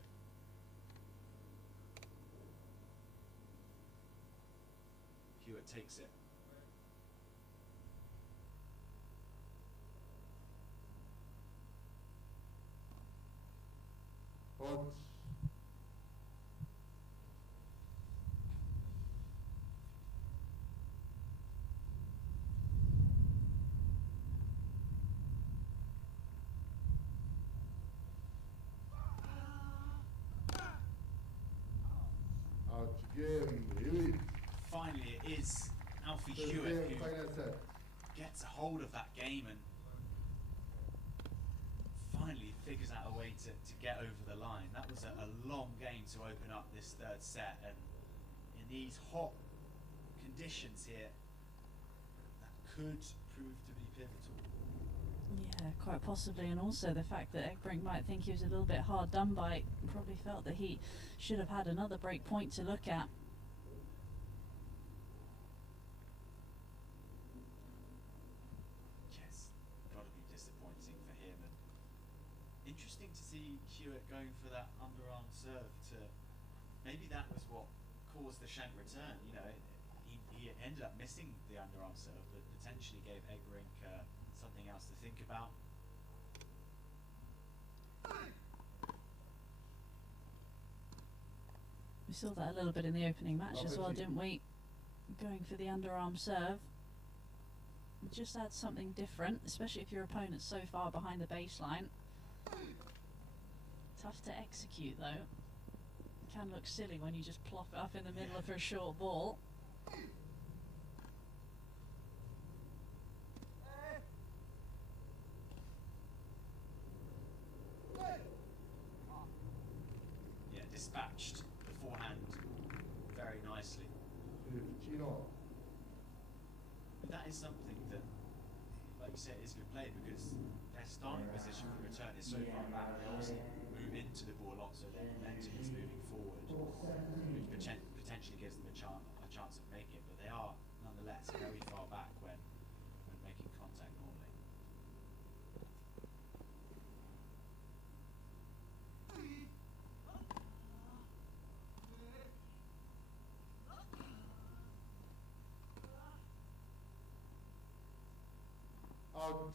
Hewitt takes it. Hot. Out game, Hewitt. Finally it is Alfie Third Hewitt game, who final set. gets a hold of that game and finally figures out a way to get over the line. That was a long game to open up this third set, and in these hot conditions here, that could prove to be pivotal. Yeah, quite possibly, and also the fact that Egbrink might think he was a little bit hard done by, probably felt that he should have had another break point to look at. Yes, gotta be disappointing for him. And interesting to see Hewitt going for that underarm serve. Maybe that was what caused the shank return. You know, he ended up missing the underarm serve, but potentially gave Egbrink something else to think about. We saw that a little bit in the opening match as well, didn't we? Going for the underarm serve. It just adds something different, especially if your opponent's so far behind the baseline. Tough to execute though. Can look silly when you just plop it up in the middle of a short ball. Yeah, dispatched the forehand very nicely. 15 all. But that is something that, like you said, is good play because their starting position for return is so far back. They obviously move into the ball a lot, so their momentum is moving forward, which potentially gives them a chance of making it. But they are nonetheless very far back when making contact normally. Out.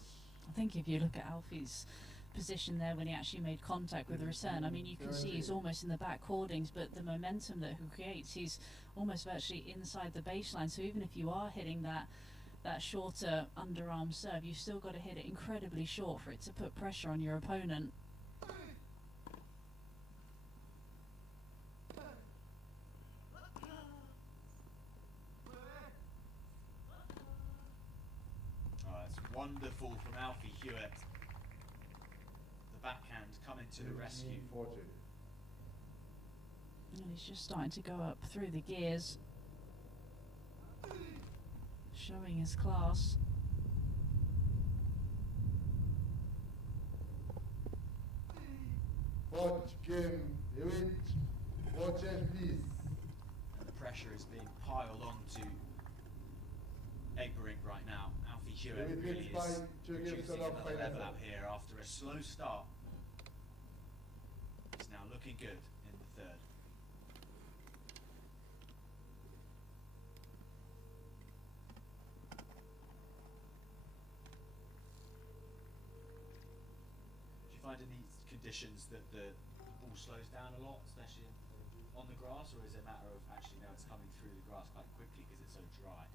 I think if you look at Alfie's position there when he actually made contact with the return, I mean, you can see he's almost in the back hoardings, but the momentum that he creates, he's almost virtually inside the baseline. So even if you are hitting that shorter underarm serve, you've still got to hit it incredibly short for it to put pressure on your opponent. Oh, that's wonderful from Alfie Hewitt. The backhand coming to the rescue. 40. And he's just starting to go up through the gears, showing his class. Hot game, Hewitt. Watch and please. And the pressure is being piled onto Egbrink right now. Alfie Hewitt David really Gibbs is by two games producing to love another final level set. out here after a slow start. He's now looking good in the third. Do you find in these conditions that the ball slows down a lot, especially on the grass, or is it a matter of actually now it's coming through the grass quite quickly because it's so dry?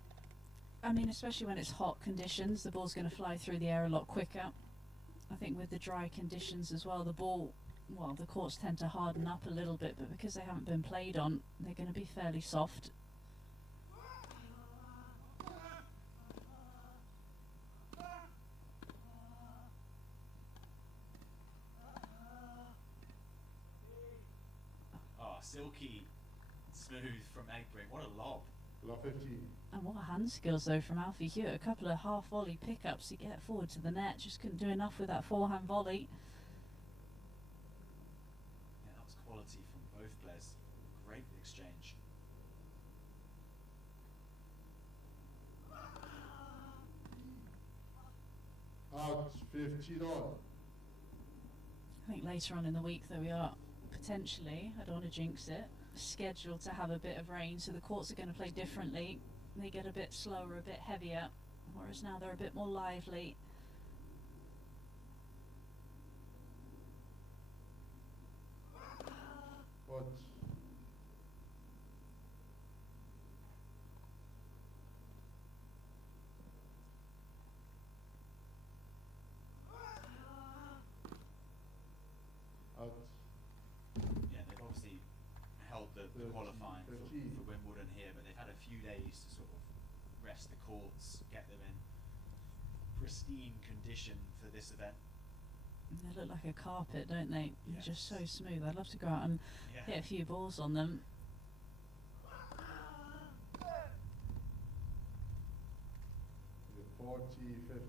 I mean, especially when it's hot conditions, the ball's going to fly through the air a lot quicker. I think with the dry conditions as well, the courts tend to harden up a little bit, but because they haven't been played on, they're going to be fairly soft. Oh, silky smooth from Egbrink. What a lob. Lob 15. And what hand skills though from Alfie Hewitt. A couple of half volley pickups to get forward to the net. Just couldn't do enough with that forehand volley. Yeah, that was quality from both players. Great exchange. Out 15 all. I think later on in the week though we are potentially, I don't want to jinx it, scheduled to have a bit of rain, so the courts are going to play differently. They get a bit slower, a bit heavier, whereas now they're a bit more lively. What? Out. Yeah, they've obviously held the qualifying for Wimbledon here, but they've had a few days to sort of rest the courts, get them in pristine condition for this event. And they look like a carpet, don't they? Yes. They're just so smooth. I'd love to go out and Yeah. hit a few balls on them. 40-15.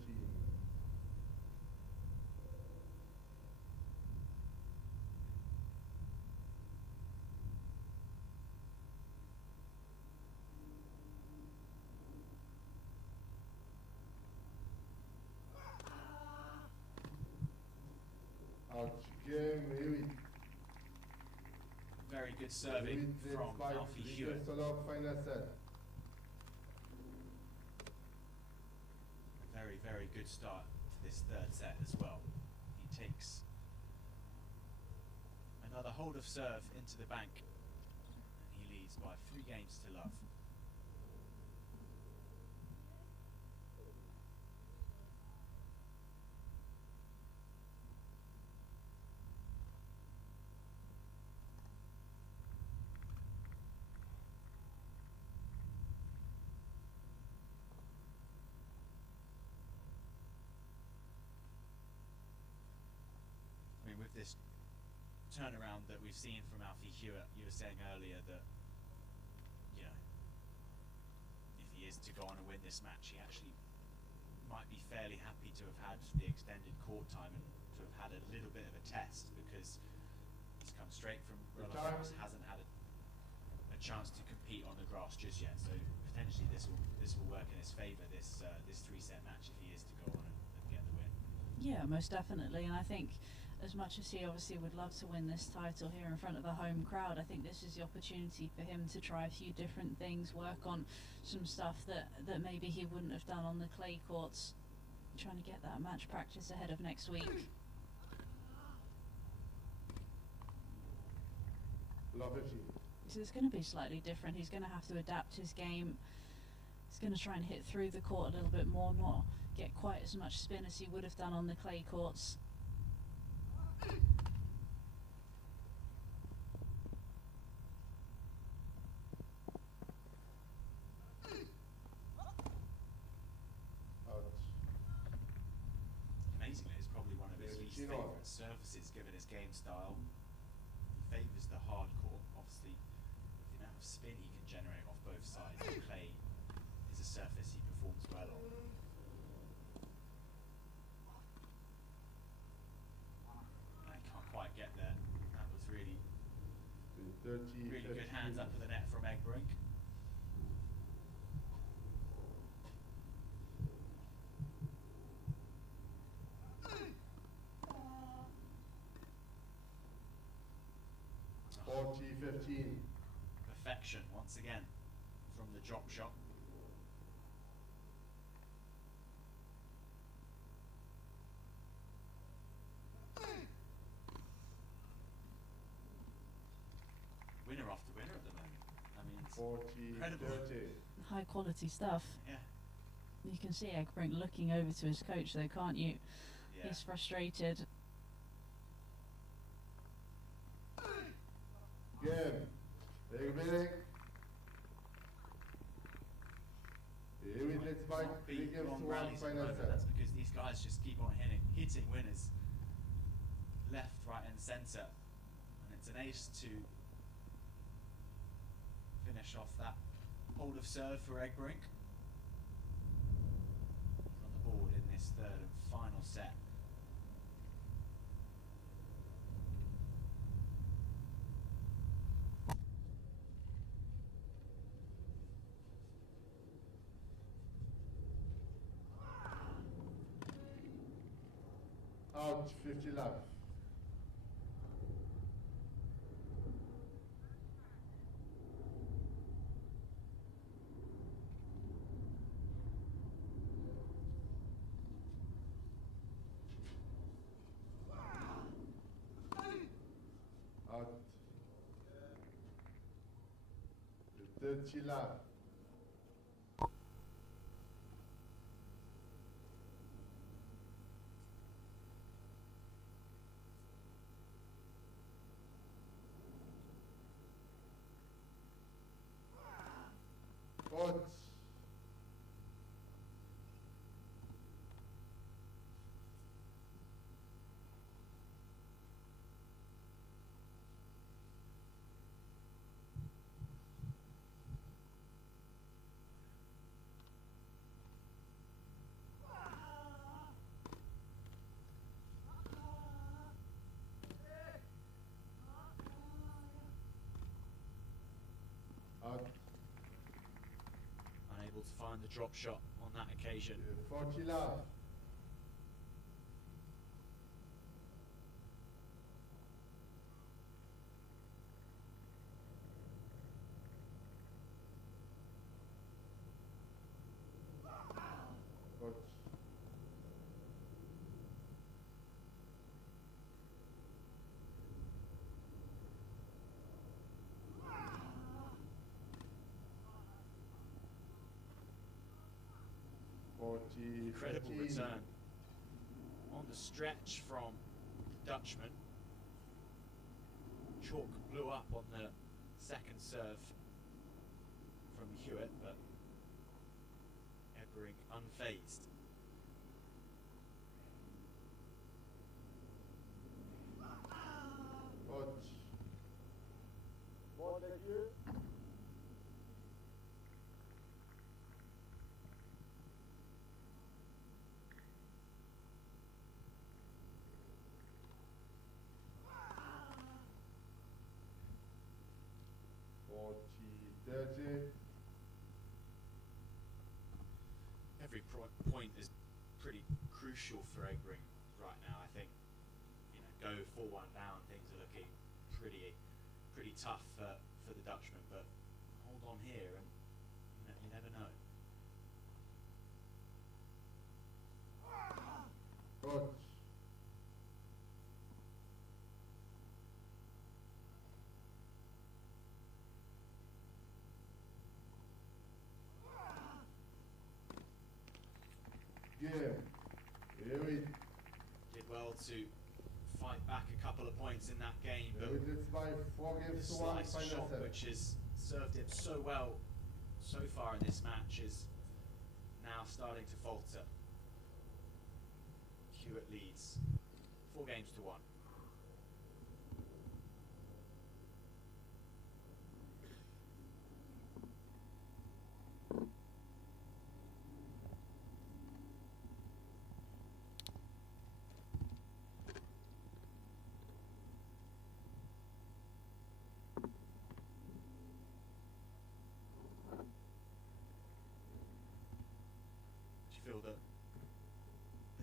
Out game, Hewitt. Very good serving from Alfie Hewitt. Final set. Very, very good start to this third set as well. He takes another hold of serve into the bank, and he leads by 3 games to love. I mean, with this turnaround that we've seen from Alfie Hewitt, you were saying earlier that, you know, if he is to go on and win this match, he actually might be fairly happy to have had the extended court time and to have had a little bit of a test, because he's come straight from Roland Garros, hasn't had a chance to compete on the grass just yet. So potentially this will work in his favour, this 3-set match, if he is to go on and get the win. Yeah, most definitely. And I think as much as he obviously would love to win this title here in front of a home crowd, I think this is the opportunity for him to try a few different things, work on some stuff that maybe he wouldn't have done on the clay courts, trying to get that match practice ahead of next week. Love 15. So it's going to be slightly different. He's going to have to adapt his game. He's going to try and hit through the court a little bit more, not get quite as much spin as he would have done on the clay courts. Out. Amazingly, it's probably one of his least favourite surfaces given his game style. He favours the hard court, obviously, with the amount of spin he can generate off both sides. The clay is a surface he performs well on. I can't quite get there. That was really, 30, really good 15. hands up for the net from Egbrink. Oh, 40-15. perfection once again from the drop shot. Winner after winner at the moment. I mean, it's 40, incredible. 30. High quality stuff. Yeah. You can see Egbrink looking over to his coach though, can't you? Yeah. He's frustrated. Game. Big meeting. Here we let's fight. Not 3 beat games long to 1 rallies at the final moment. set. That's because these guys just keep on hitting winners left, right, and centre, and it's an ace to finish off that hold of serve for Egbrink. He's on the board in this third and final set. Out 50 love. Out. 30 love. Out. Out. Unable to find the drop shot on that occasion. 40 love. Out. Incredible 15. return on the stretch from Dutchman. Chalk blew up on the second serve from Hewitt, but Egbrink unfazed. Out. Bon début. Every point is pretty crucial for Egbrink right now. I think, you know, go 4-1 down, things are looking pretty tough for the Dutchman, but hold on here and you never know. Out. Game. Here we Did well to fight back a couple of points in that game, but let's fight 4 the games to 1 slice final shot set. which has served him so well so far in this match is now starting to falter. Hewitt leads 4 games to 1. Do you feel that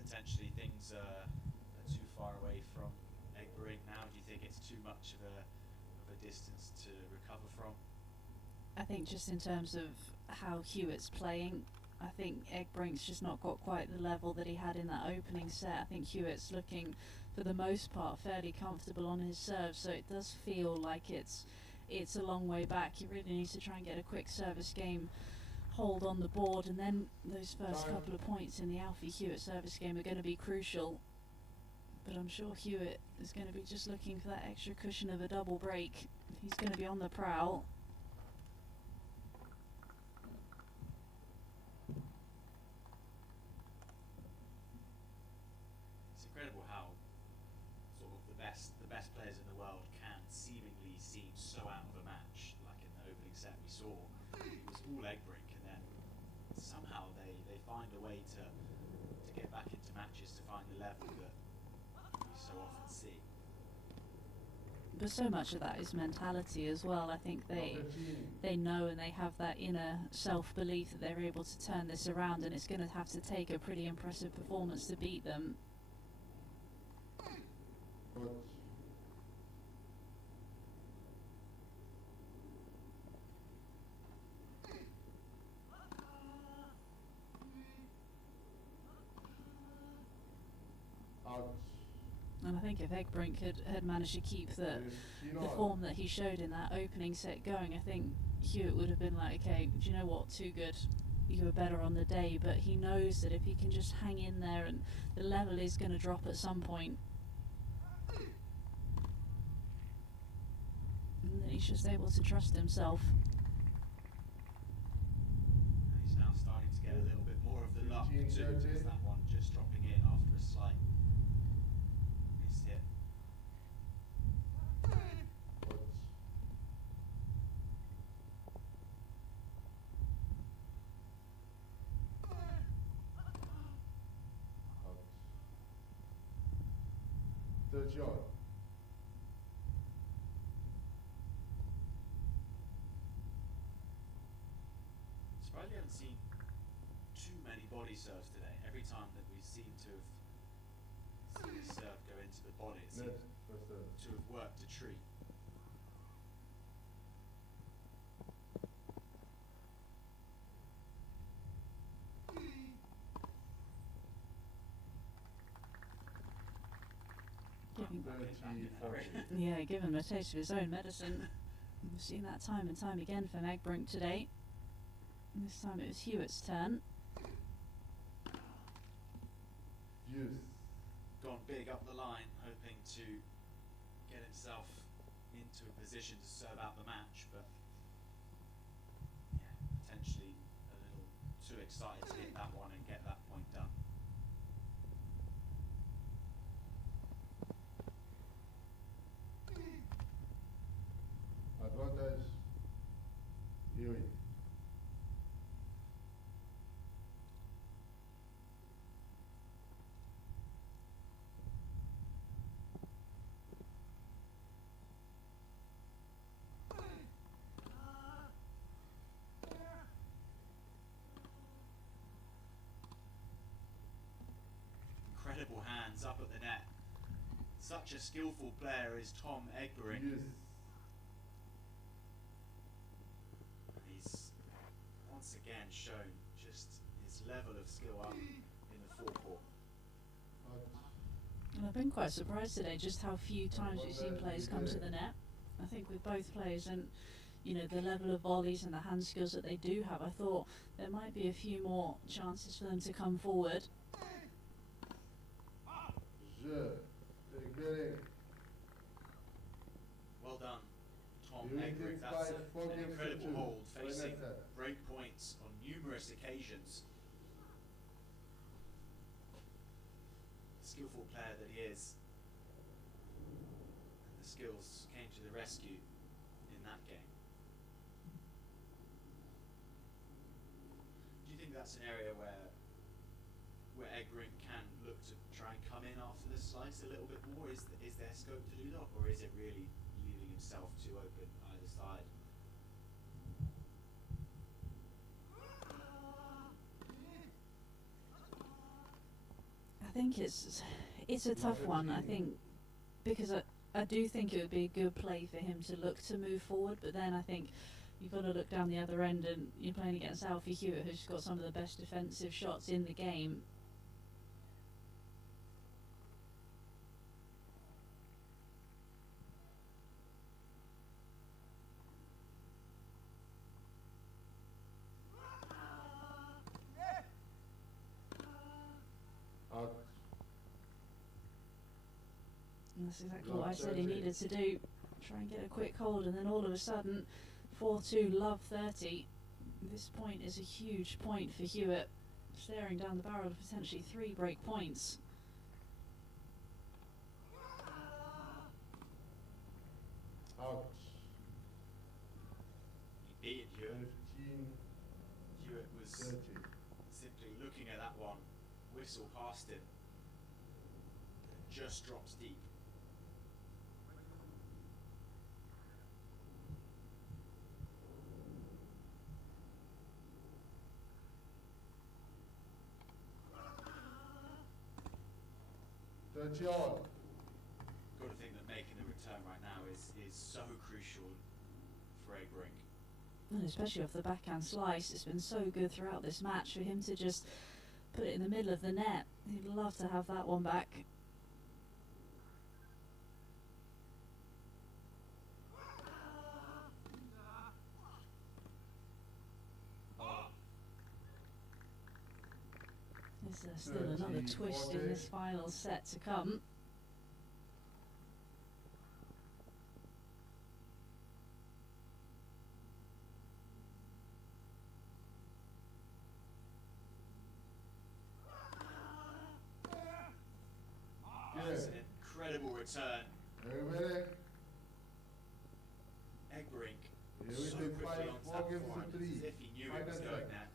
potentially things are too far away from Egbrink now? Do you think it's too much of a distance to recover from? I think just in terms of how Hewitt's playing, I think Egbrink's just not got quite the level that he had in that opening set. I think Hewitt's looking, for the most part, fairly comfortable on his serve, so it does feel like it's a long way back. He really needs to try and get a quick service game hold on the board, and then those first couple of points in the Alfie Hewitt service game are going to be crucial. But I'm sure Hewitt is going to be just looking for that extra cushion of a double break. He's going to be on the prowl. It's incredible how sort of the best players in the world can seemingly seem so out of a match. Like in the opening set we saw, it was all egg break, and then somehow they find a way to get back into matches, to find the level that we so often see. But so much of that is mentality as well. I think they know, and they have that inner self-belief that they're able to turn this around, and it's going to have to take a pretty impressive performance to beat them. And I think if Egbrink had managed to keep the form that he showed in that opening set going, I think Hewitt would have been like, okay, do you know what, too good, you were better on the day. But he knows that if he can just hang in there, and the level is going to drop at some point, and then he's just able to trust himself. And he's now starting to get a little bit more of the luck too, because that one just dropping in after a slight missed hit. Third shot. Surprised we haven't seen too many body serves today. Every time that we seem to have seen a serve go into the body, it seems to have worked a treat. Yeah, give him a taste of his own medicine. We've seen that time and time again from Egbrink today. And this time it was Hewitt's turn. Gone big up the line, hoping to get himself into a position to serve out the match, but yeah, potentially a little too excited to hit that one and get that point done. Advantage. Hewitt. Incredible hands up at the net. Such a skillful player is Tom Egbrink. He's once again shown just his level of skill up in the forecourt. And I've been quite surprised today just how few times we've seen players come to the net. I think with both players and, you know, the level of volleys and the hand skills that they do have, I thought there might be a few more chances for them to come forward. Well done, Tom Egbrink. That's an incredible hold, facing break points on numerous occasions. Skillful player that he is, and the skills came to the rescue in that game. Do you think that's an area where Egbrink can look to try and come in after the slice a little bit more? Is there scope to do that, or is it really leaving himself too open either side? I think it's a tough one. I think because I do think it would be a good play for him to look to move forward, but then I think you've got to look down the other end, and you're playing against Alfie Hewitt, who's got some of the best defensive shots in the game. That's exactly what I said he needed to do. Try and get a quick hold, and then all of a sudden, 4-2, love 30. This point is a huge point for Hewitt, staring down the barrel of potentially 3 break points. Out. He beat Hewitt. 15, Hewitt was 30. simply looking at that one, whistle past him, just drops deep. All. Got to think that making the return right now is so crucial for Egbrink. And especially off the backhand slice, it's been so good throughout this match for him to just put it in the middle of the net. He'd love to have that one back. Is there still another twist in this final set to come? It's an incredible return. Egbrink so quickly onto that forehand, as if he knew it was going there.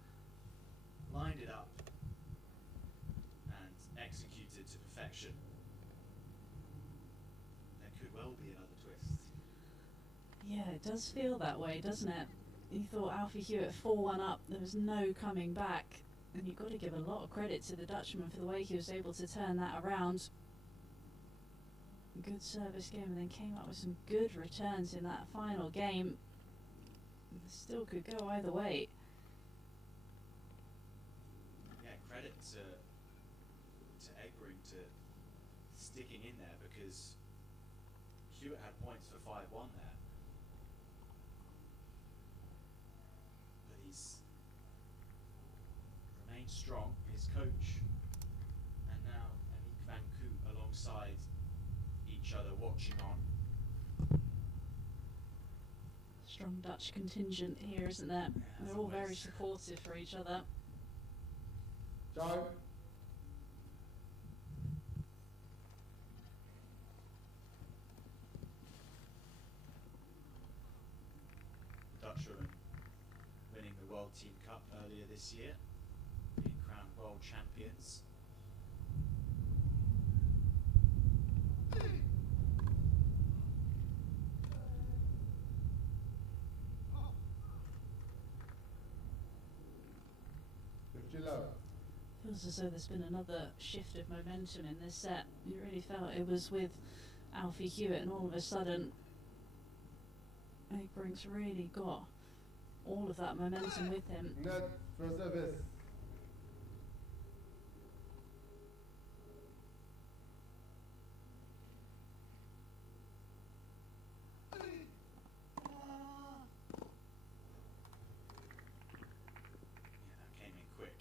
Lined it up and executed to perfection. There could well be another twist. Yeah, it does feel that way, doesn't it? You thought Alfie Hewitt 4-1 up, there was no coming back. And you've got to give a lot of credit to the Dutchman for the way he was able to turn that around. Good service game, and then came up with some good returns in that final game. Still could go either way. Yeah, credit to Egbrink to sticking in there, because Hewitt had points for 5-1 there. But he's remained strong. His coach and now Aniek van Koot alongside each other watching on. Strong Dutch contingent here, isn't there? They're all very supportive for each other. Time. The Dutchwomen winning the World Team Cup earlier this year, being crowned world champions. Feels as though there's been another shift of momentum in this set. You really felt it was with Alfie Hewitt, and all of a sudden Egbrink's really got all of that momentum with him. Net for service. Yeah, that came in quick.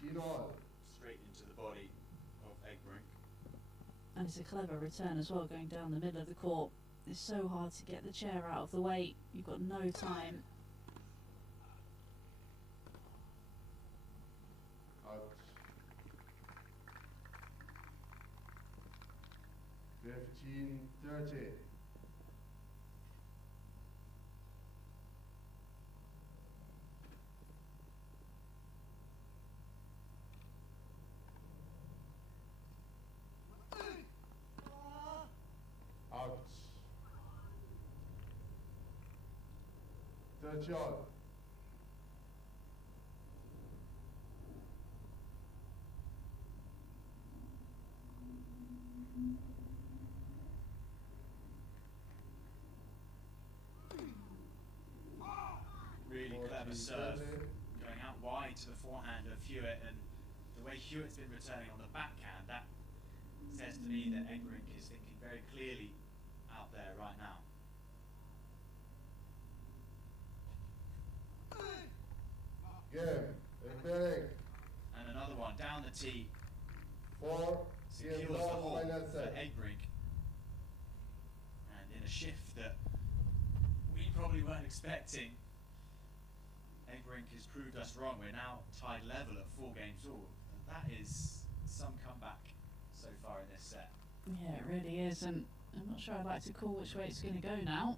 15 all. Straight into the body of Egbrink. And it's a clever return as well, going down the middle of the court. It's so hard to get the chair out of the way. You've got no time. Out. 15-30. Out. 30 all. Really clever serve, going out wide to the forehand of Hewitt, and the way Hewitt's been returning on the backhand, that says to me that Egbrink is thinking very clearly out there right now. Game. Egbrink. And another one down the tee, 4. secures the Game hold final for set. Egbrink. probably weren't expecting. Egbrink has proved us wrong. We're now tied level at 4 games all. That is some comeback so far in this set. Yeah, it really is, and I'm not sure I'd like to call which way it's going to go now.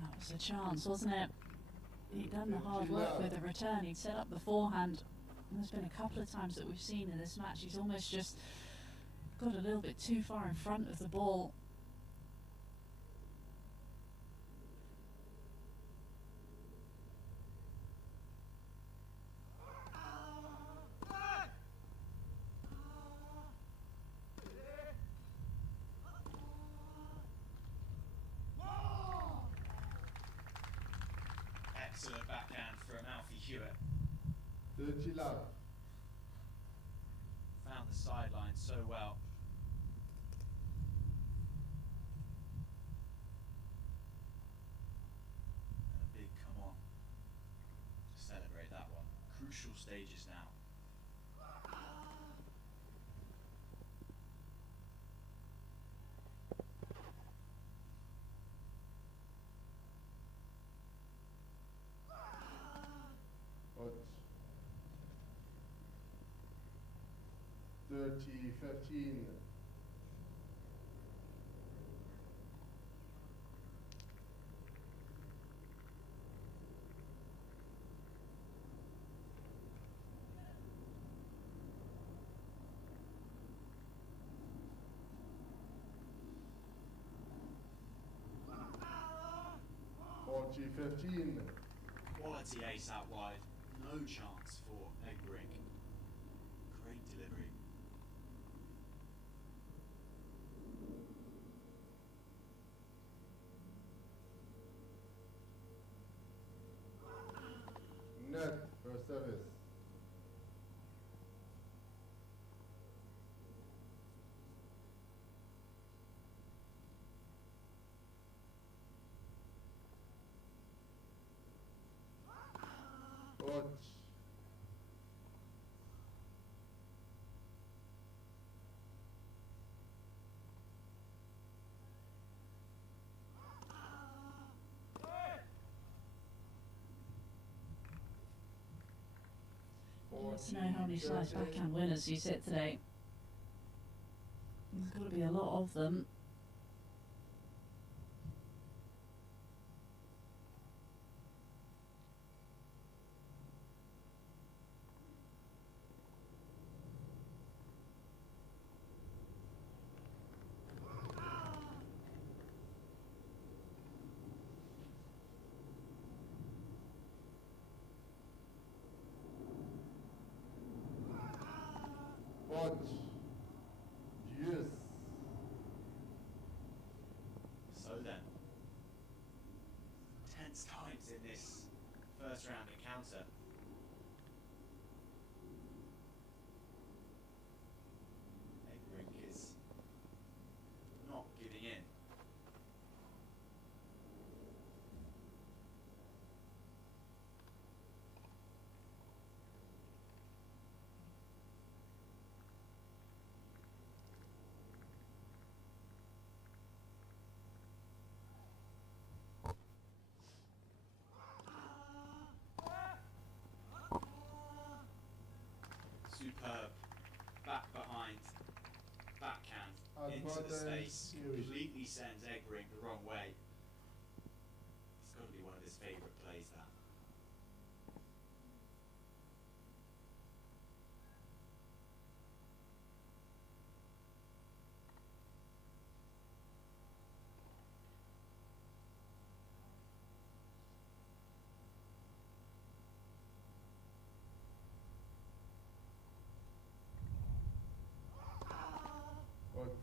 That was a chance, wasn't it? He'd done the hard work with the return, he'd set up the forehand. And there's been a couple of times that we've seen in this match, he's almost just got a little bit too far in front of the ball. Excellent backhand from Alfie Hewitt. 30 love. Found the sideline so well. And a big come on to celebrate that one. Crucial stages now. Hot. 30, 15. Forty, 15. Quality ace out wide. No chance for Egbrink. Great delivery. Net for service. Hot. Let's know how many slice backhand winners you sit today. There's got to be a lot of them. Hot. Yes. So then, tense times in this first round encounter. Egbrink is not giving in. Superb back behind backhand into the space, completely sends Egbrink the wrong way. It's got to be one of his favourite plays, that. Hot.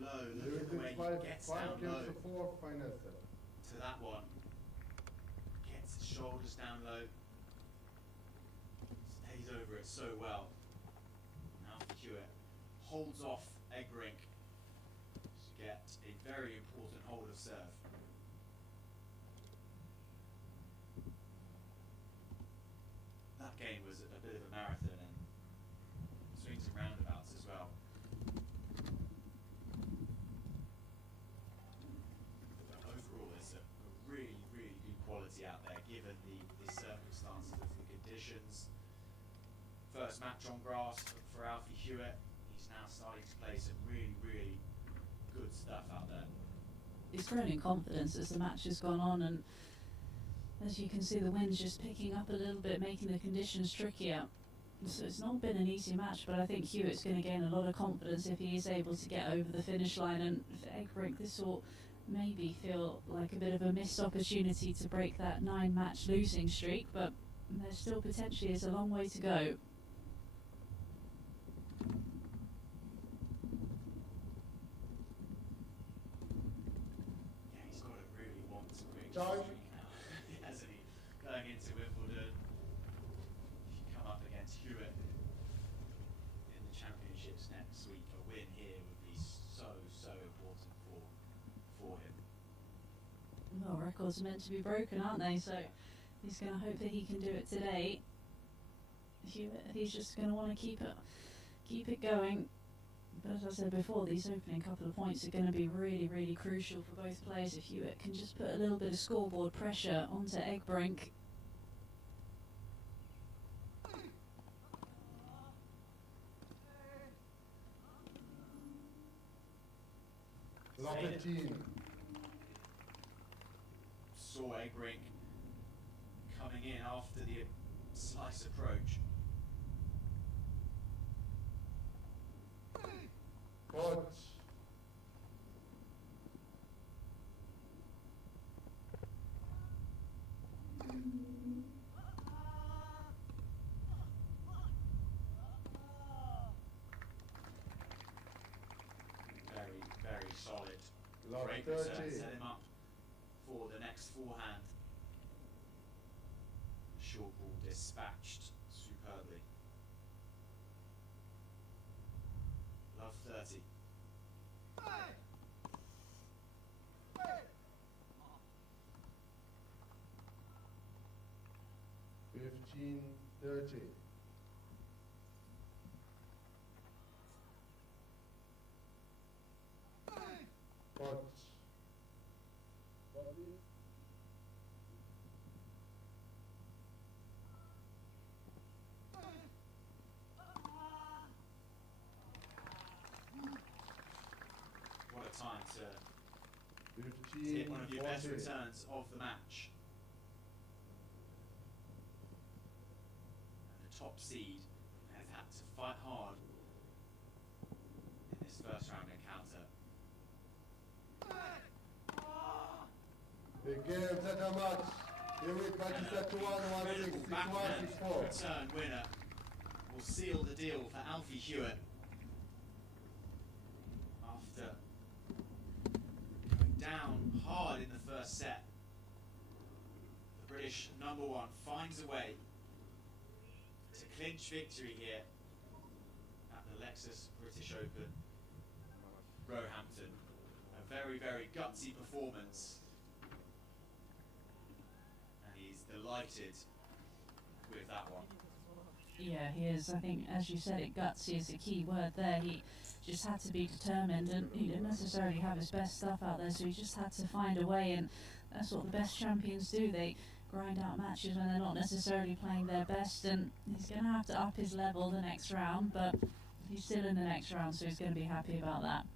low. There Look is at the way five, he gets five down kills low to 4, final set. to that one. Gets his shoulders down low. Stays over it so well. Now Hewitt holds off Egbrink to get a very important hold of serve. That game was a bit of a marathon and swings and roundabouts as well. But overall, there's a really, really good quality out there given the circumstances of the conditions. First match on grass for Alfie Hewitt. He's now starting to play some really, really good stuff out there. He's grown in confidence as the match has gone on, and as you can see, the wind's just picking up a little bit, making the conditions trickier. So it's not been an easy match, but I think Hewitt's going to gain a lot of confidence if he is able to get over the finish line. And for Egbrink, this will maybe feel like a bit of a missed opportunity to break that 9-match losing streak, but there still potentially is a long way to go. Yeah, he's got to really want to break the Charge. streak now, hasn't he? Going into Wimbledon, if you come up against Hewitt in the championships next week, a win here would be so important for him. Well, records are meant to be broken, aren't they? So he's going to hope that he can do it today. He's just going to want to keep it going. But as I said before, these opening couple of points are going to be really, really crucial for both players. If Hewitt can just put a little bit of scoreboard pressure onto Egbrink. Love 15. Saw Egbrink coming in after the slice approach. Coach. Very solid. Love Great 30. return, set him up for the next forehand. Short ball dispatched superbly. Love 30. Fifteen, 30. Coach. What a time to hit 15, one of your best 40. returns of the match. And the top seed has had to fight hard in this first round encounter. The game, second match. Here we set to 1, 1, 6, 6, 1, 6, 4. Return winner will seal the deal for Alfie Hewitt after going down hard in the first set. The British #1 finds a way to clinch victory here at the Lexus British Open, Roehampton. A very, very gutsy performance. And he's delighted with that one. Yeah, he is. I think, as you said, gutsy is the key word there. He just had to be determined, and he didn't necessarily have his best stuff out there, so he just had to find a way, and that's what the best champions do. They grind out matches when they're not necessarily playing their best, and he's going to have to up his level the next round, but he's still in the next round, so he's going to be happy about that.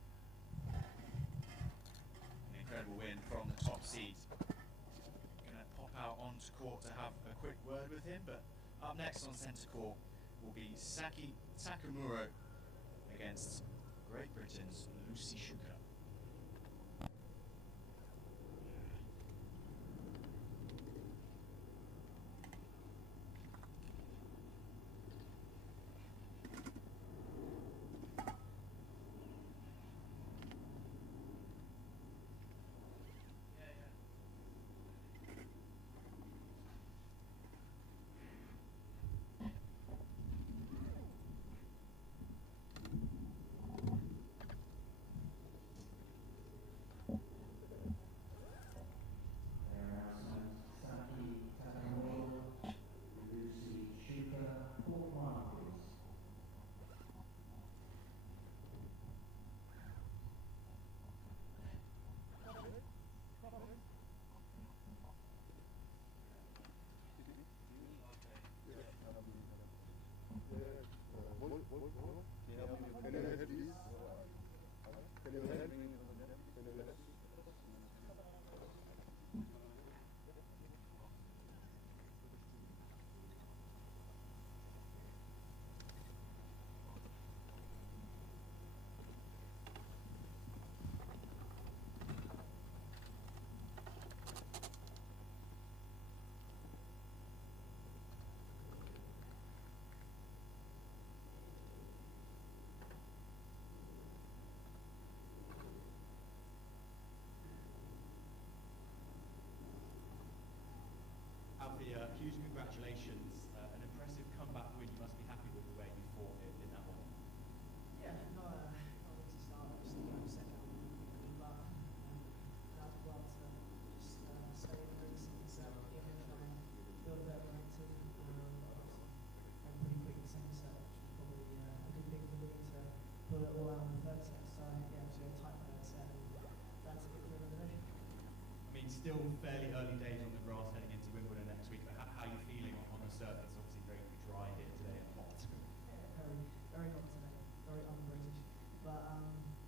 An incredible win from the top seed. Going to pop out onto court to have a quick word with him, but up next on centre court will be Saki Takamuro against Great Britain's Lucy Shuka. still fairly early days on the grass heading into Wimbledon next week, but how are you feeling on the surface? Obviously very dry here today and hot. Yeah, very not today, very un-British. But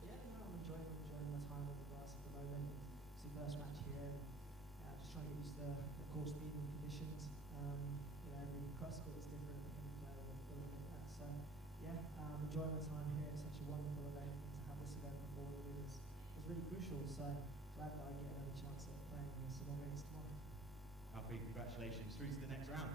yeah, no, I'm enjoying my time on the grass at the moment. It's the first match here, and just trying to get used to the course speed and conditions. Every cross court is different, every player will look at that. So yeah, enjoying my time here. It's such a wonderful event, and to have this event before the week is really crucial. So glad that I get another chance at playing against some against tomorrow. Alfie, congratulations. Through to the next round.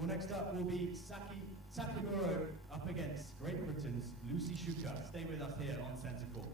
Well, next up will be Sakiguro up against Great Britain's Lucy Schucher. Stay with us here on Centre Court.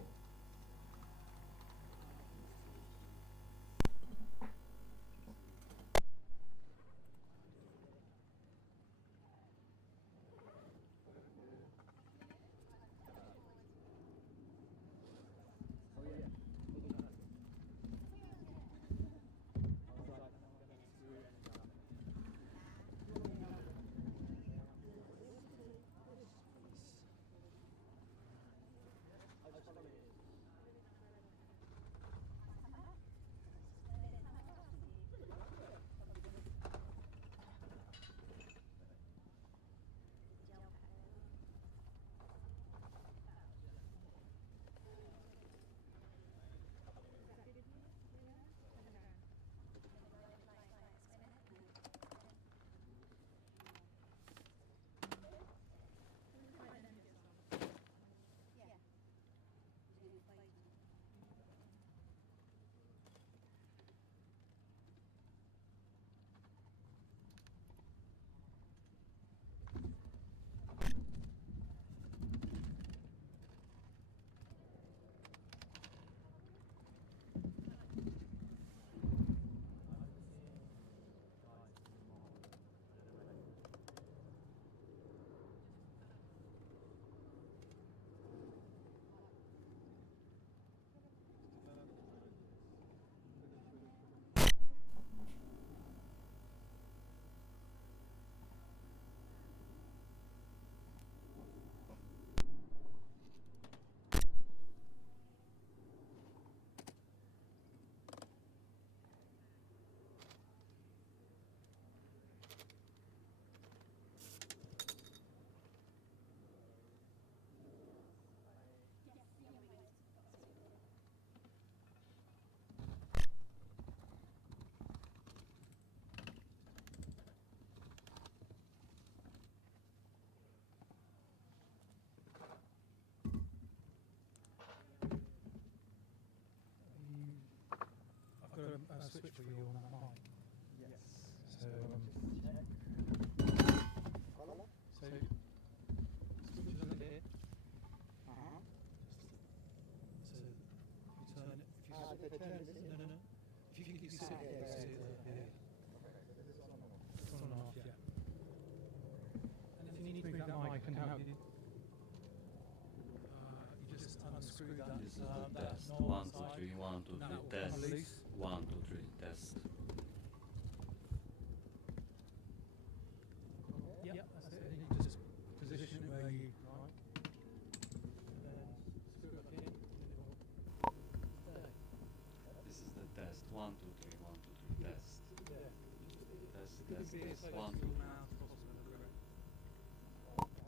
I've got a switch for you on that mic. Yes. So, so switch is under here. So if you turn it, if you no. If you keep sitting there, sit here. It's on and off, yeah. And if you need to move that mic, I can help you. You just unscrew that. This is the that test. knob 1, 2, side. 3, 1, 2, Now 3, it will test. come loose. 1, 2, 3, test. Yep, that's it. And you just position it where you like. And then screw it up here. And it will stay. This is the test. 1, 2, 3, 1, 2, 3, test. Yeah. Test. 1, 2, 3. Okay.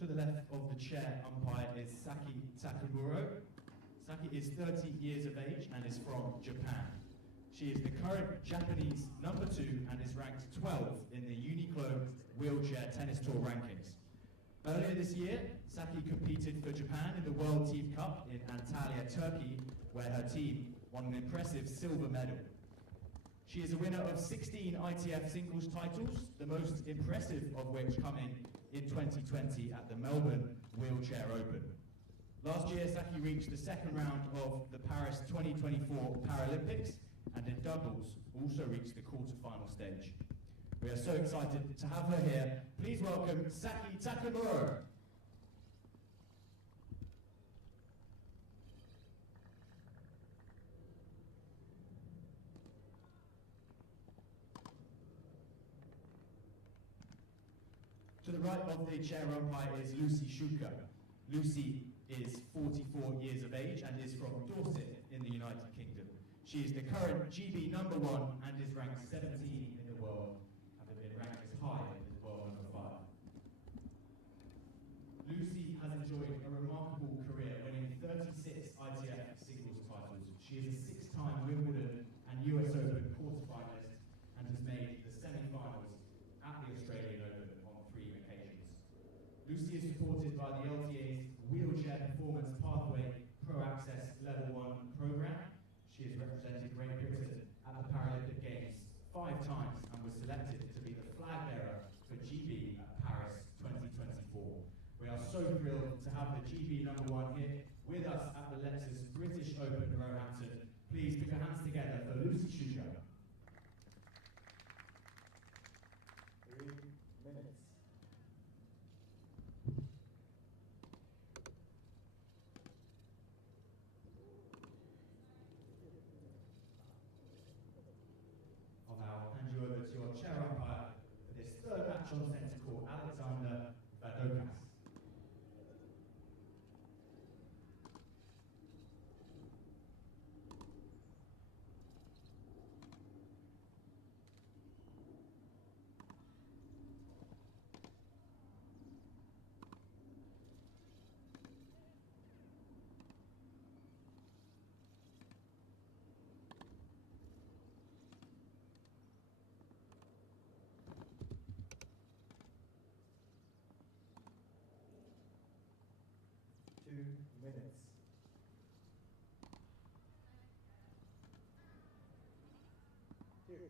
To the left of the chair umpire is Saki Takamuro. Saki is 30 years of age and is from Japan. She is the current Japanese number 2 and is ranked 12 in the Uniqlo Wheelchair Tennis Tour rankings. Earlier this year, Saki competed for Japan in the World Team Cup in Antalya, Turkey, where her team won an impressive silver medal. She is a winner of 16 ITF singles titles, the most impressive of which coming in 2020 at the Melbourne Wheelchair Open. Last year, Saki reached the second round of the Paris 2024 Paralympics, and in doubles also reached the quarter-final stage. We are so excited to have her here. Please welcome Saki Takamura. To the right of the chair umpire is Lucy Shuka. Lucy is 44 years of age and is from Dorset in the United Kingdom. She is the current GB number 1 and is ranked 17 in the world, having been ranked as high as world number 5. Lucy has enjoyed a remarkable career, winning 36 ITF singles titles. She is a 6-time Wimbledon and US Open quarterfinalist and has made the semi-finals at the Australian Open on 3 occasions. Lucy is supported by the LTA's Wheelchair Performance Pathway Pro Access Level 1 program. She has represented Great Britain at the Paralympic Games 5 times and was selected to be the flag bearer for GB at Paris 2024. We are so thrilled to have the GB number 1 here with us at the Lexus British Open Roehampton. Please put your hands together for Lucy Shuka. 3 minutes. I'll now hand you over to your chair umpire for this third match on centre court, Alexander Vadokas. Minutes. Two.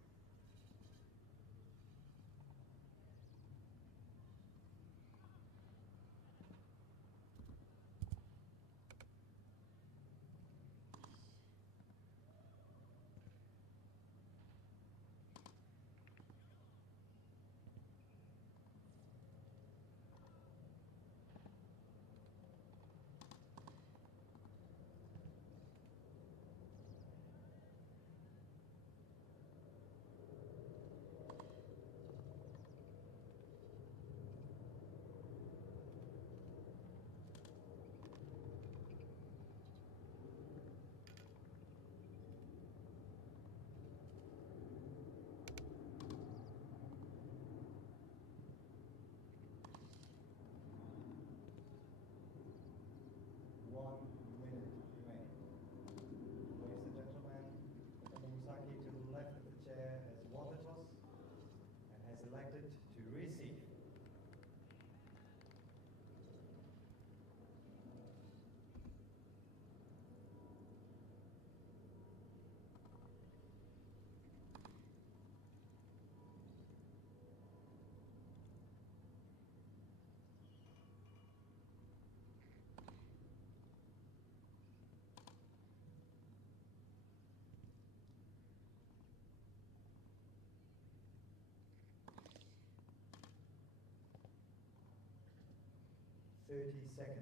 30 seconds.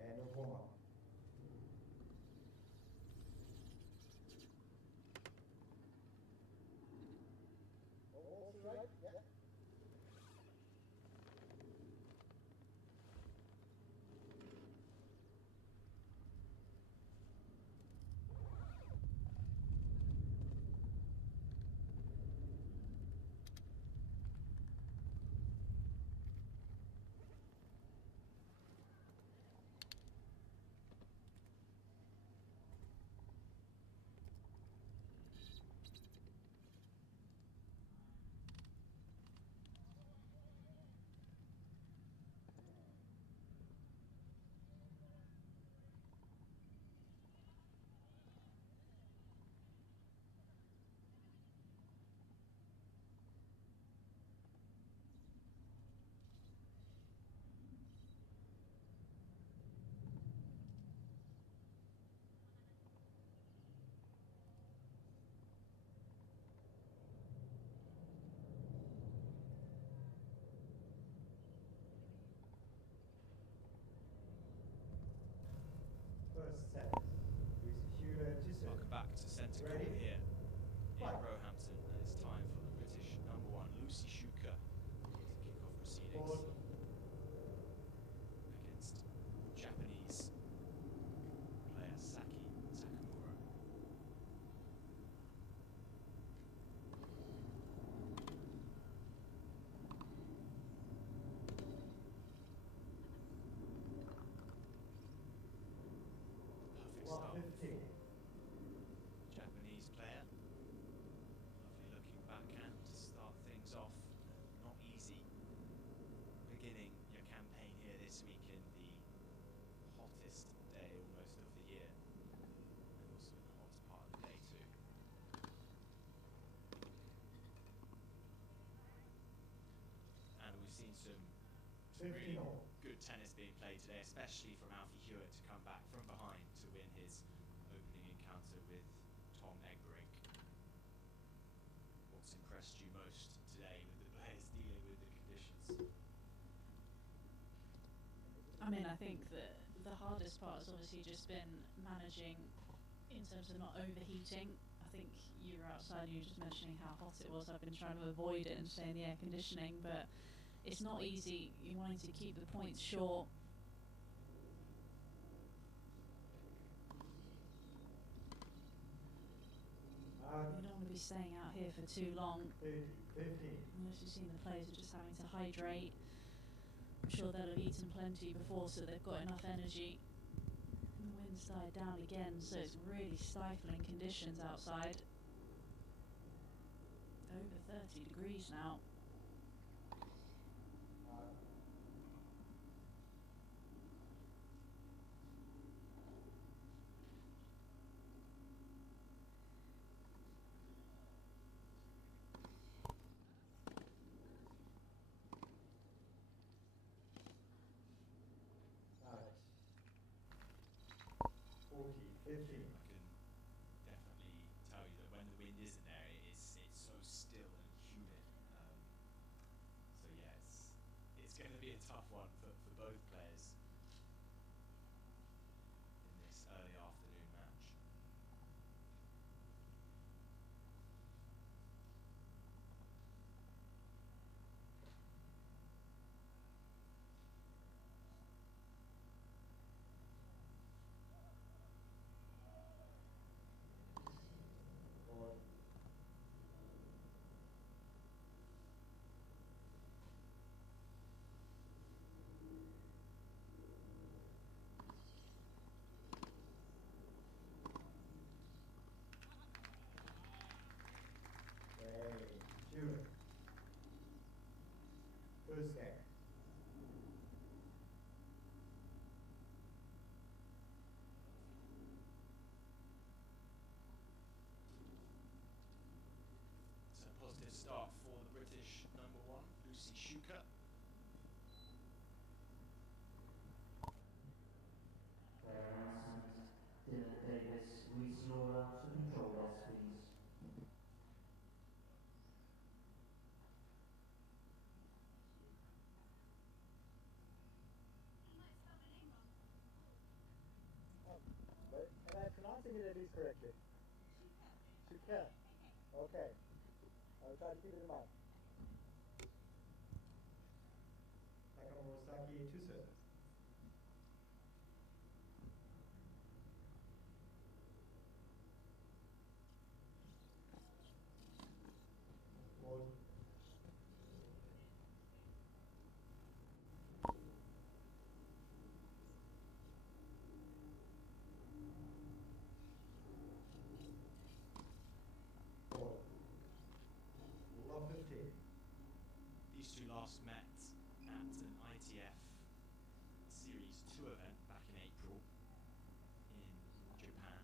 And a warm-up. All right? Yeah. First set. Welcome back to Centre Court here in Roehampton, and it's time for the British #1 Lucy Shuka to kick off proceedings against Japanese player Saki Takamura. Perfect start. 115. Japanese player. Lovely looking backhand to start things off. Not easy beginning your campaign here this week in the hottest day almost of the year. And also in the hottest part of the day too. And we've seen some really good tennis being played today, especially from Alfie Hewitt to come back from behind to win his opening encounter with Tom Egberink. What's impressed you most today with the players dealing with the conditions? I mean, I think that the hardest part has obviously just been managing in terms of not overheating. I think you were outside and you were just mentioning how hot it was. I've been trying to avoid it and stay in the air conditioning, but it's not easy. You're wanting to keep the points short. You don't want to be staying out here for too long. 50. Unless you've seen the players are just having to hydrate. I'm sure they'll have eaten plenty before, so they've got enough energy. And the wind's died down again, so it's really stifling conditions outside. Over 30 degrees now. Nice. 40, 50. I can definitely tell you that when the wind isn't there, it's so still and humid. So yeah, it's going to be a tough one for both players in this early afternoon match. Lucy Shuka. Dylan Davis, we slow down to control desk, please. But am I pronouncing it at least correctly? Shuka. Okay. I'll try to keep it in mind. Nakamura Saki, 2 sets. Hold. Hold. Love 15. These two last met at an ITF Series 2 event back in April in Japan,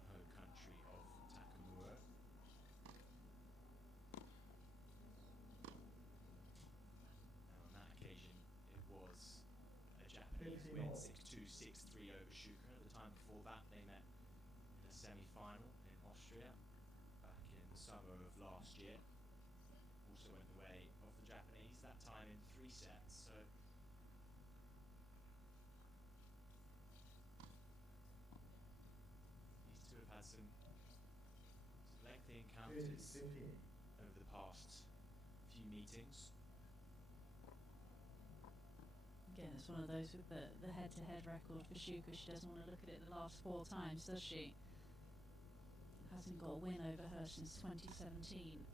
the home country of Takamura. And on that occasion, it was a Japanese win, 6-2, 6-3 over Shuka. The time before that, they met in a semi-final in Austria back in the summer of last year. Also went the way of the Japanese, that time in 3 sets. So these two have had some lengthy encounters over the past few meetings. Again, it's one of those with the head-to-head record for Shuka. She doesn't want to look at it the last 4 times, does she? Hasn't got a win over her since 2017.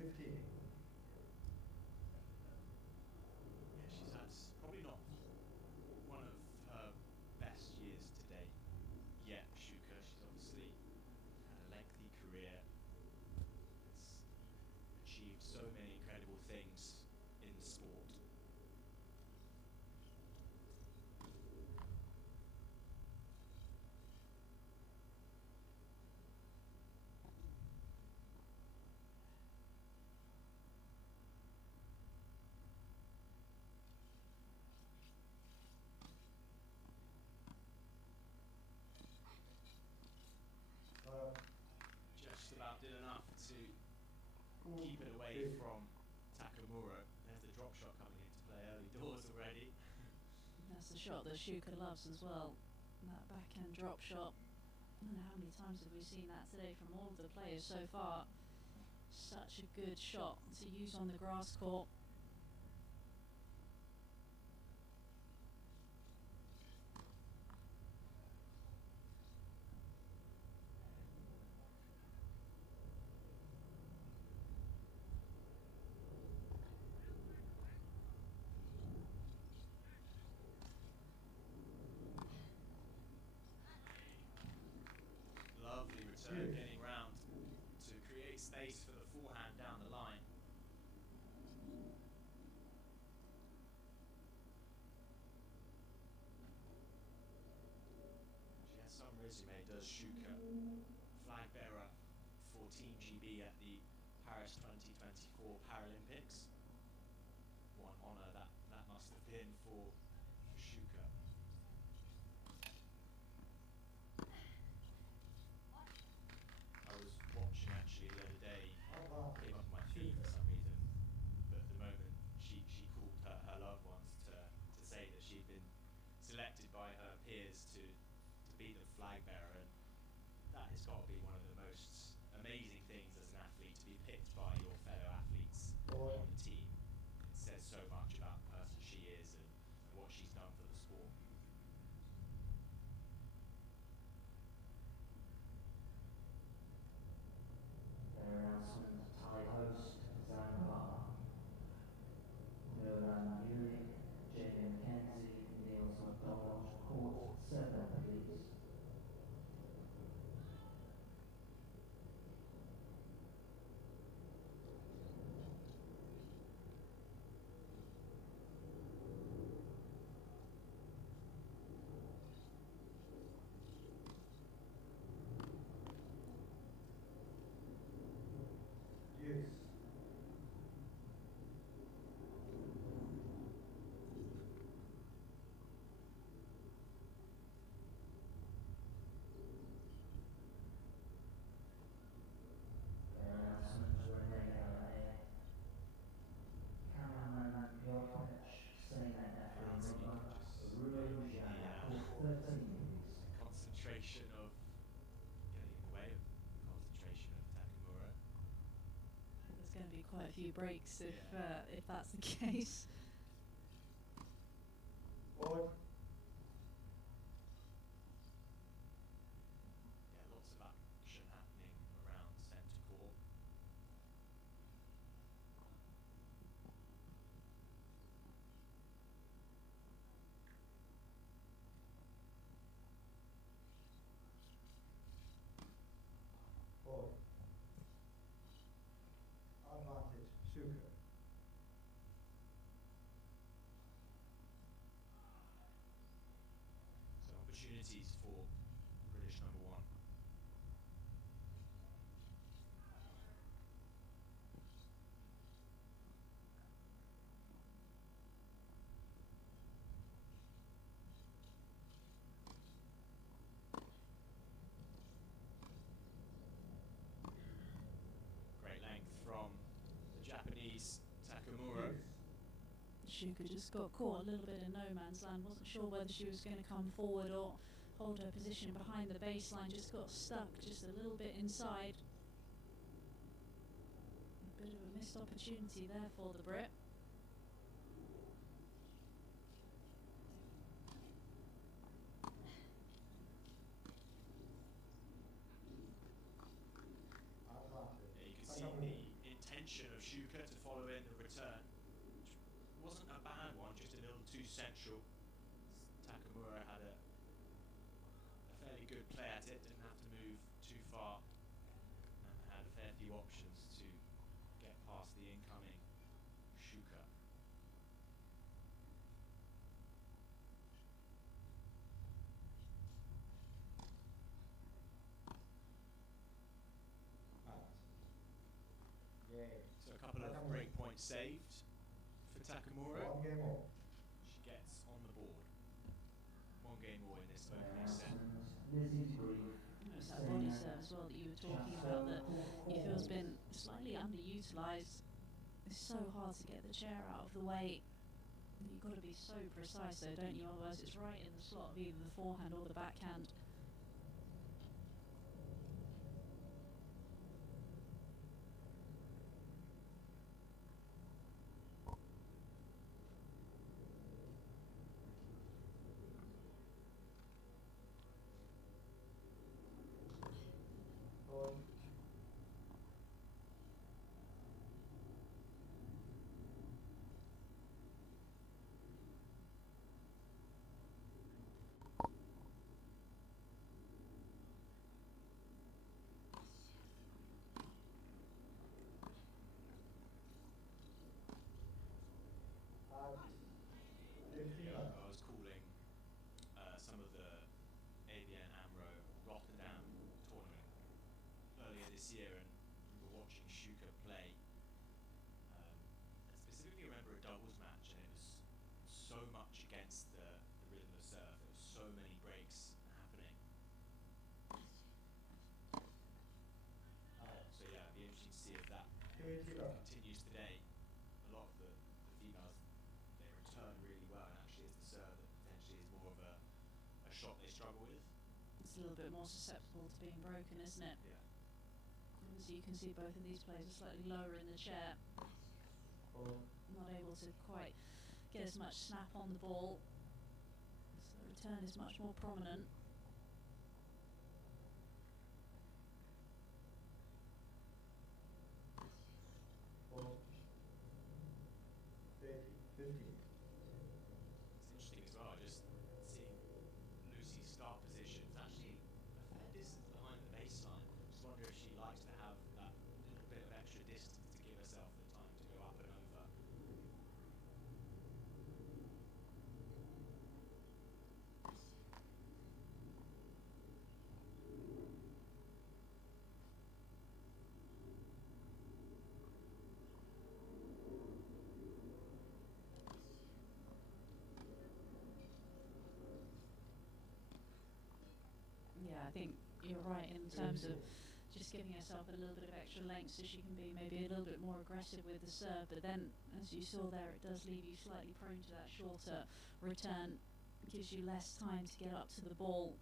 Yeah, she's had probably not one of her best years to date yet, Shuka. She's obviously had a lengthy career, has achieved so many incredible things in the sport. Just about did enough to keep it away from Takamura. There's the drop shot coming into play early doors already. That's the shot that Shuka loves as well. That backhand drop shot. I don't know how many times have we seen that today from all of the players so far. Such a good shot to use on the grass court. Lovely return, getting round to create space for the forehand down the line. She has some resume, does Shuka. Flag bearer for Team GB at the Paris 2024 Paralympics. What an honour that must have been for Shuka. I was watching actually the other day, came up my feed for some reason, but the moment she called her loved ones to say that she'd been selected by her peers to be the flag bearer, and that has got to be one of the most amazing things as an athlete, to be picked by your fellow athletes on the team. It says so much about the person she is and what she's done for the sport. Their announcement, tie host, Zanzibar. Nolan Ewing, Jamie McKenzie, Niels McDonald, court 7, please. quite a few breaks if that's the case. Forward. Yeah, lots of action happening around centre court. Forward. Advantage. Shuka. So opportunities for British number one. Great length from the Japanese Takamura. Shuka just got caught a little bit in no man's land, wasn't sure whether she was going to come forward or hold her position behind the baseline, just got stuck just a little bit inside. A bit of a missed opportunity there for the Brit. Advantage. Yeah, you can see the intention of Shuka to follow in the return, which wasn't a bad one, just a little too central. Takamura had a fairly good play at it, didn't have to move too far, and had a fair few options to get past the incoming Shuka. Out. Yay. So a couple of break points saved for Takamura. One game more. She gets on the board. One game more in this opening set. It's that body serve as well that you were talking about that he feels been slightly underutilised. It's so hard to get the chair out of the way. You've got to be so precise though, don't you? Otherwise it's right in the slot of either the forehand or the backhand. Forward. Out. 15. I was calling some of the ABN AMRO Rotterdam tournament earlier this year, and we were watching Shuka play. And specifically remember a doubles match, and it was so much against the rhythm of serve. There was so many breaks happening. So yeah, it'd be interesting to see if that continues today. A lot of the females, they return really well, and actually it's the serve that potentially is more of a shot they struggle with. It's a little bit more susceptible to being broken, isn't it? Yeah. As you can see, both of these players are slightly lower in the chair. Forward. Not able to quite get as much snap on the ball. So the return is much more prominent. Forward. 30. 15. It's interesting as well, just seeing Lucy's start position. It's actually a fair distance behind the baseline. Just wonder if she likes to have that little bit of extra distance to give herself the time to go up and over. Yeah, I think you're right in terms of just giving herself a little bit of extra length so she can be maybe a little bit more aggressive with the serve. But then, as you saw there, it does leave you slightly prone to that shorter return. It gives you less time to get up to the ball.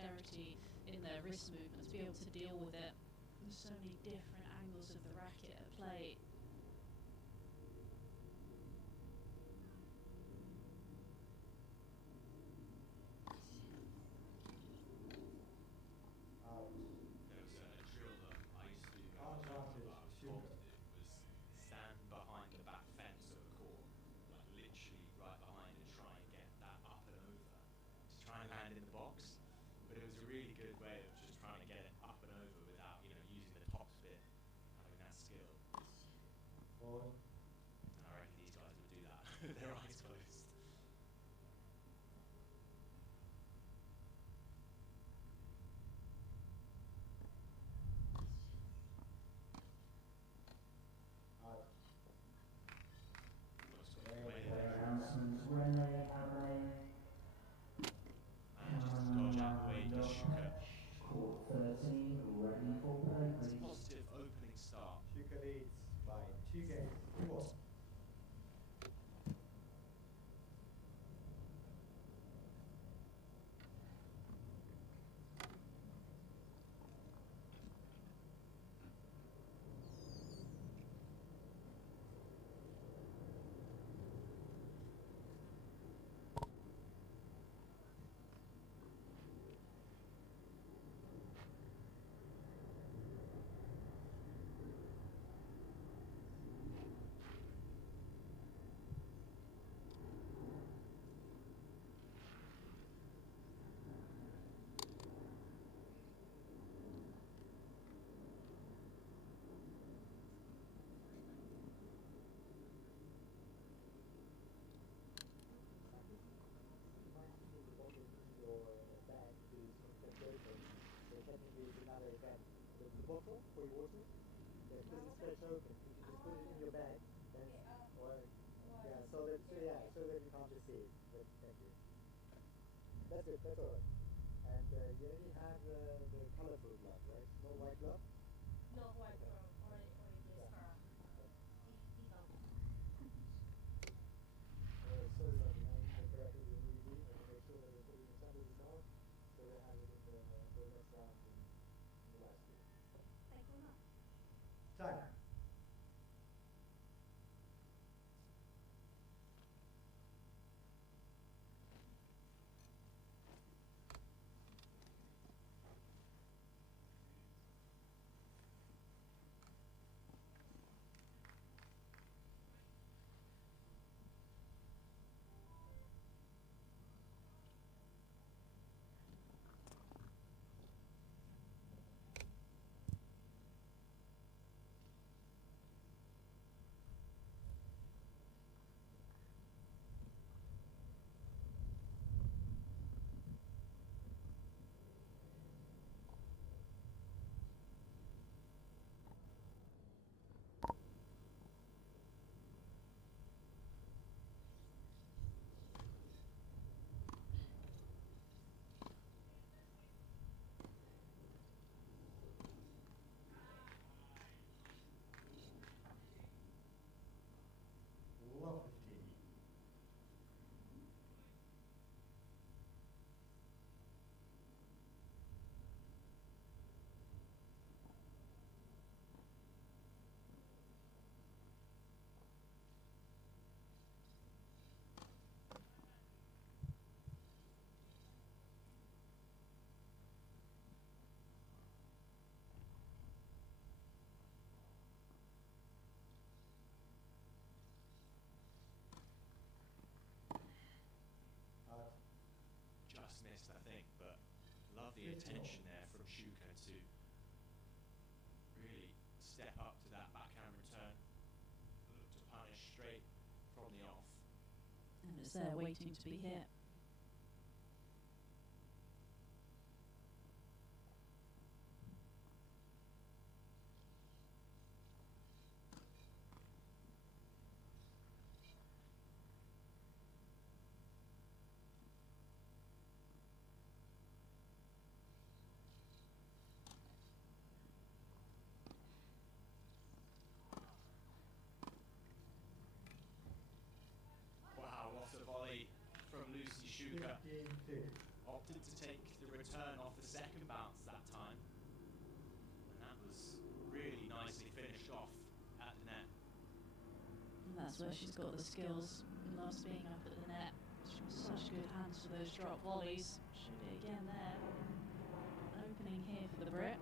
dexterity in their wrist movement to be able to deal with it. There's so many different angles of the racket at play. There was a drill that I used to do when I was younger, but I was told to do, was stand behind the back fence of a court, like literally right behind, and try and get that up and over to try and land in the box. But it was a really good way of just trying to get it up and over without, using the top spin, having that skill. And I reckon these guys would do that with their eyes closed. Announcement, Rene Hamelin. Manages to dodge out the way to Shuka. Court 13, ready for play, It's a please. positive opening start. Shuka leads by 2 games to 1. Bottle for your water. This is stretched open. You can just put it in your bag. So that you can't just see it. Thank you. That's it. That's all right. And you only have the colorful glove, right? No white glove. No white girl or this girl. So that the name is correctly easy, and make sure that we put it in the center of the mouth, so they have it in the next round in the last year. Time. Love 15. Just missed, I think, but love the attention there from Shuka to really step up to that backhand return, look to punish straight from the off. And it's there waiting to be hit. Wow, what a volley from Lucy Shuka. 15-2. Opted to take the return off the second bounce that time. And that was really nicely finished off at the net. And that's where she's got the skills. Loves being up at the net. She's got such good hands for those drop volleys. Should be again there. An opening here for the Brit.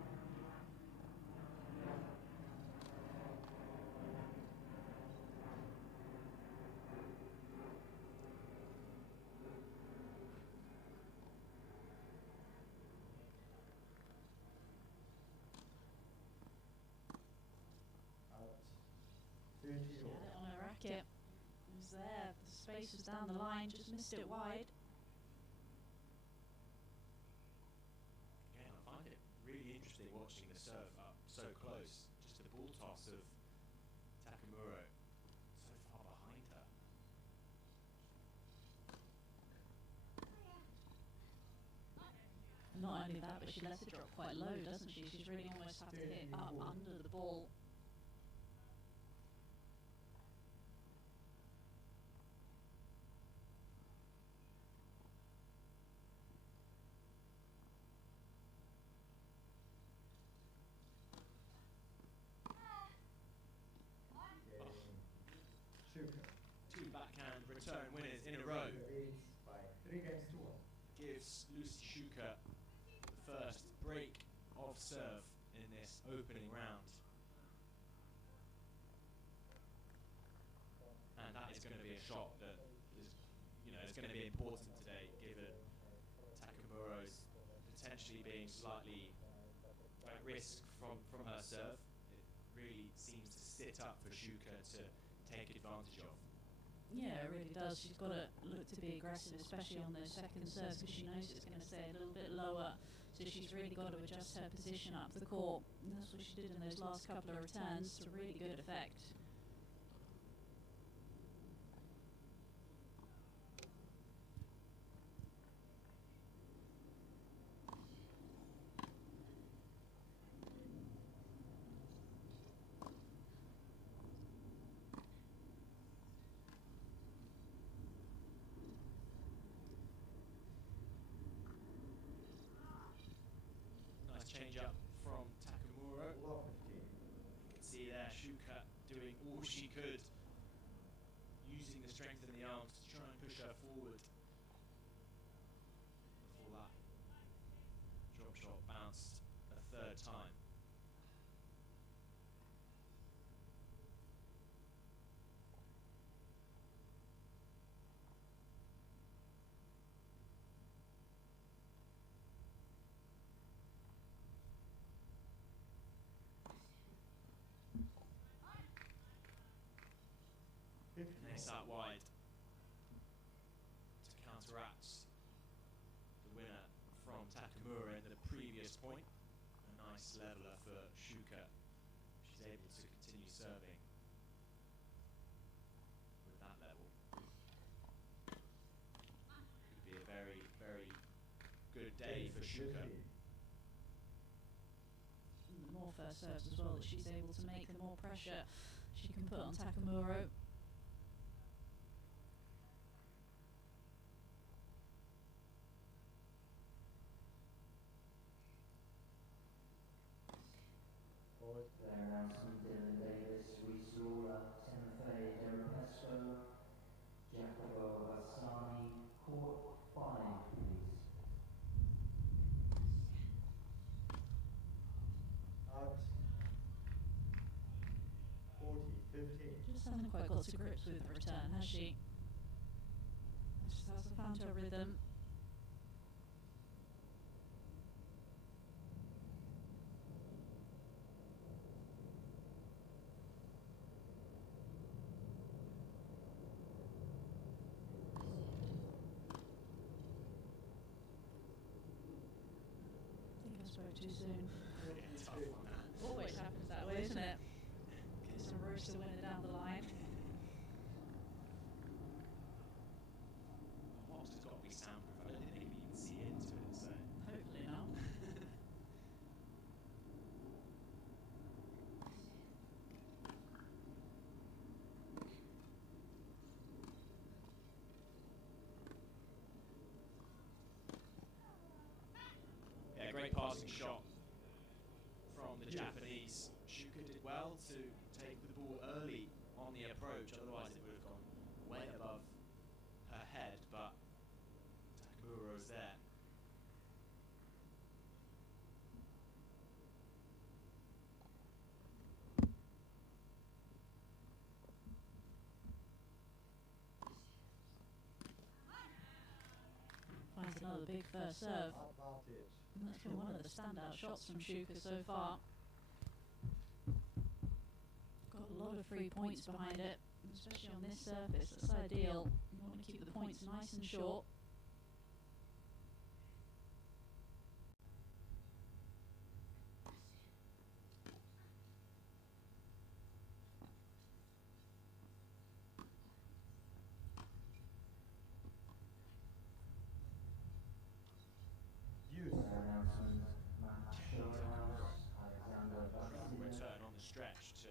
She had it on her racket. It was there. The space was down the line. Just missed it wide. Again, I find it really interesting watching the serve up so close. Just the ball toss of Takamuro so far behind her. Not only that, but she lets it drop quite low, doesn't she? She's really almost have to hit up under the ball. Two backhand return winners in a row. Gives Lucy Shuka the first break of serve in this opening round. And that is going to be a shot that is, is going to be important today, given Takamuro's potentially being slightly at risk from her serve. It really seems to sit up for Shuka to take advantage of. Yeah, it really does. She's got to look to be aggressive, especially on those second serves, because she knows it's going to stay a little bit lower. So she's really got to adjust her position up the court. And that's what she did in those last couple of returns to really good effect. Change up from Takamura. You can see there Shuka doing all she could, using the strength in the arms to try and push her forward. Before that drop shot bounced a third time. Nice out wide to counteract the winner from Takamura in the previous point. A nice leveler for Shuka. She's able to continue serving with that level. Could be a very, very good day for Shuka. The more first serves as well that she's able to make, the more pressure she can put on Takamura. Player announcement: Dylan Davis, Risura, Timothy Deripesto, Jacopo Bassani, court 5, please. Out. 40-15. Just hasn't quite got to grips with the return, has she? She hasn't found her rhythm. Spoke too soon. Always happens that way, isn't it? Get some roast to win it down the line. The box has got to be soundproof. I don't think they can even see into it, so. Hopefully not. passing shot from the Japanese. Shuka did well to take the ball early on the approach, otherwise it would have gone way above her head, but Takamura is there. Finds another big first serve. And that's been one of the standout shots from Shuka so far. Got a lot of free points behind it, especially on this surface. That's ideal. You want to keep the points nice and short. Return on the stretch to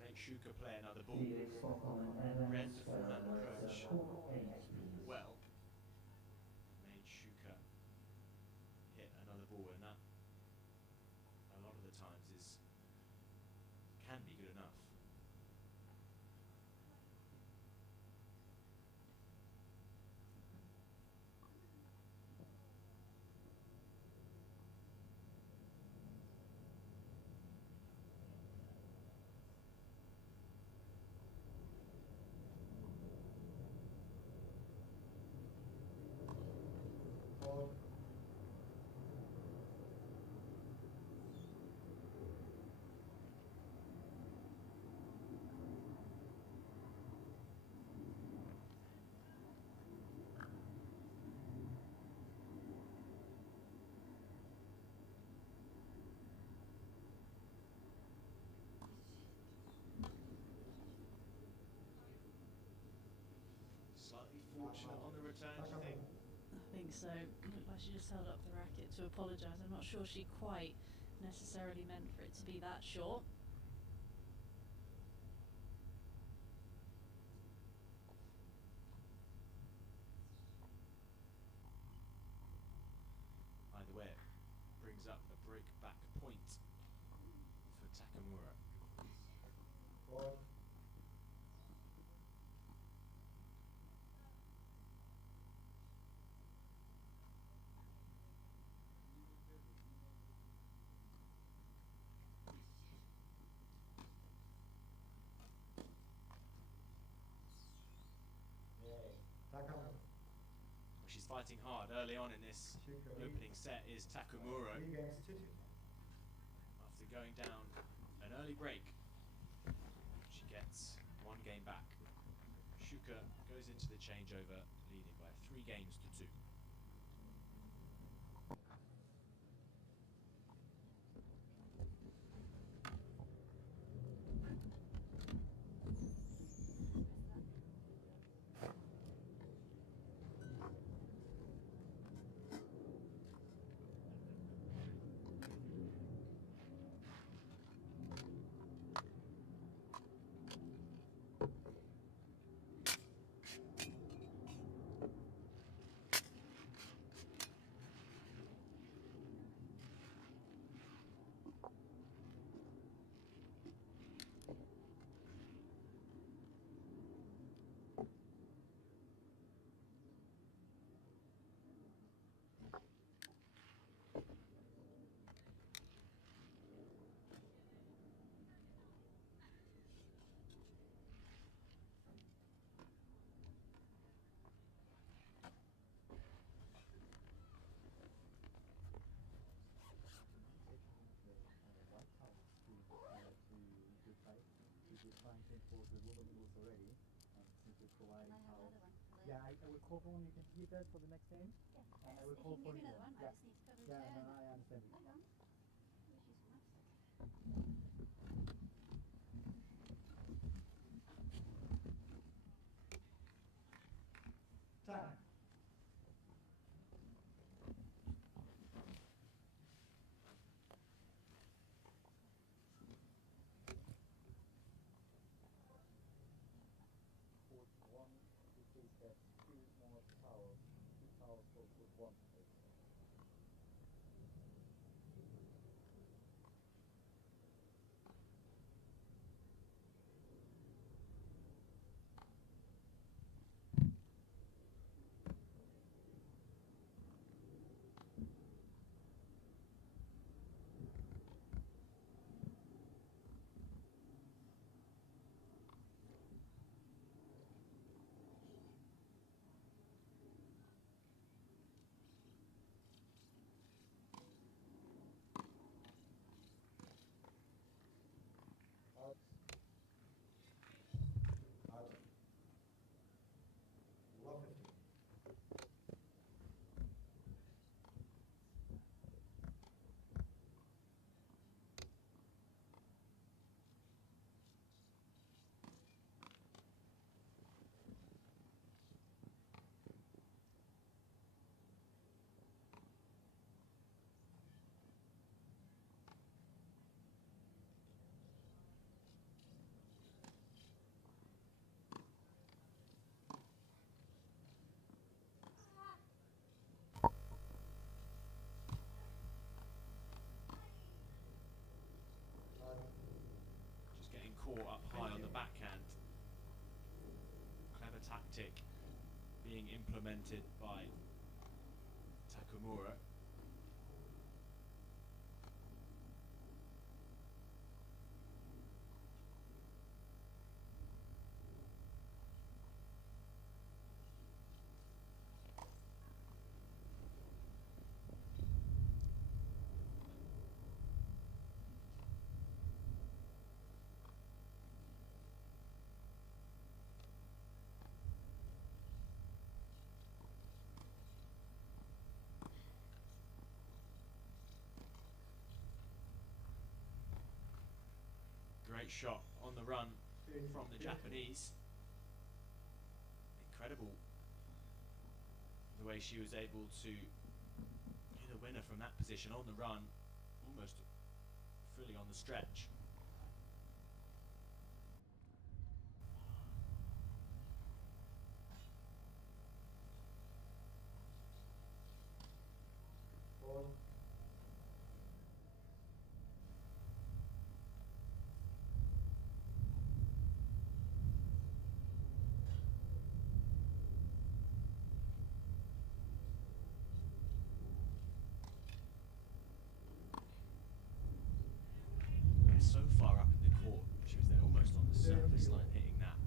make Shuka play another ball. Read the forehand approach well, made Shuka hit another ball, and that a lot of the times can be good enough. Slightly fortunate on the return, do you think? I think so. Looked like she just held up the racket to apologise. I'm not sure she quite necessarily meant for it to be that short. Either way, it brings up a break back point for Takamura. Well, she's fighting hard early on in this opening set is Takamura. After going down an early break, she gets one game back. Shuka goes into the changeover leading by 3 games to 2. Yeah, I will call for one. You can keep that for the next game. Yes. I will call for you. Another one. Yeah. I just need to cover the Yeah, chair. no, I understand. Hang on. Time. Court 1, which is that 2 more towers. 2 towers for court 1. tactic being implemented by Takumura. Great shot on the run from the Japanese. Incredible the way she was able to hit a winner from that position on the run, almost fully on the stretch. So far up in the court, she was there almost on the surface line hitting that.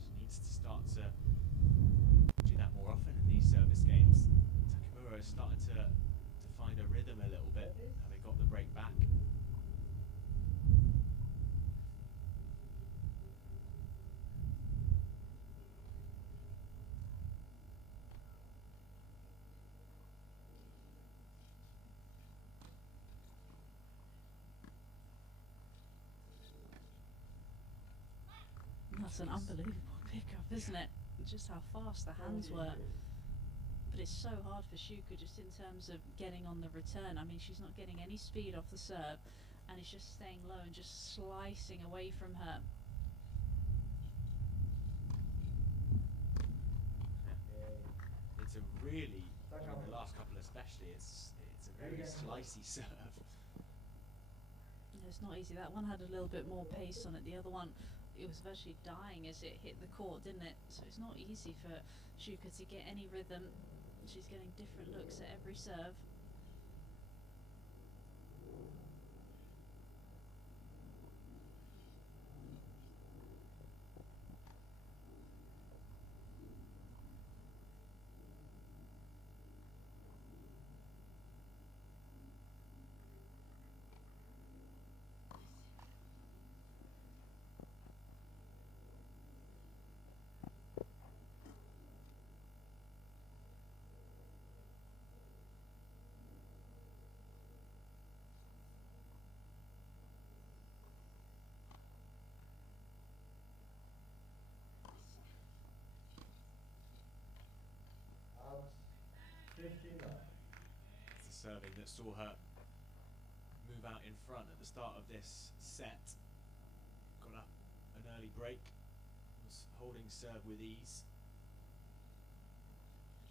She needs to start to do that more often in these service games. Takumura has started to find a rhythm a little bit, having got the break back. That's an unbelievable pickup, isn't it? Just how fast the hands were. But it's so hard for Shuka just in terms of getting on the return. I mean, she's not getting any speed off the serve, and it's just staying low and just slicing away from her. It's a really, I mean, the last couple especially, it's a very slicey serve. It's not easy. That one had a little bit more pace on it. The other one, it was virtually dying as it hit the court, didn't it? So it's not easy for Shuka to get any rhythm. She's getting different looks at every serve. It's the serving that saw her move out in front at the start of this set. Got up an early break, was holding serve with ease.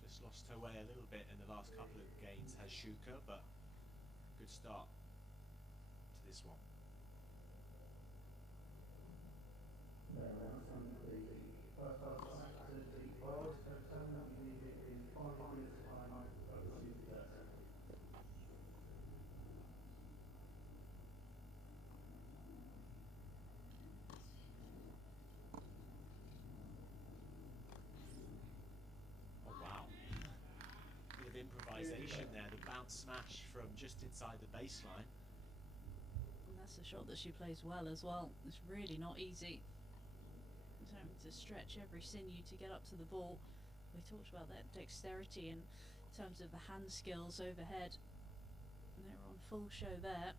Just lost her way a little bit in the last couple of games has Shuka, but good start to this one. Improvisation there, the bounce smash from just inside the baseline. And that's a shot that she plays well as well. It's really not easy. She's having to stretch every sinew to get up to the ball. We talked about that dexterity in terms of the hand skills overhead. And they're on full show there.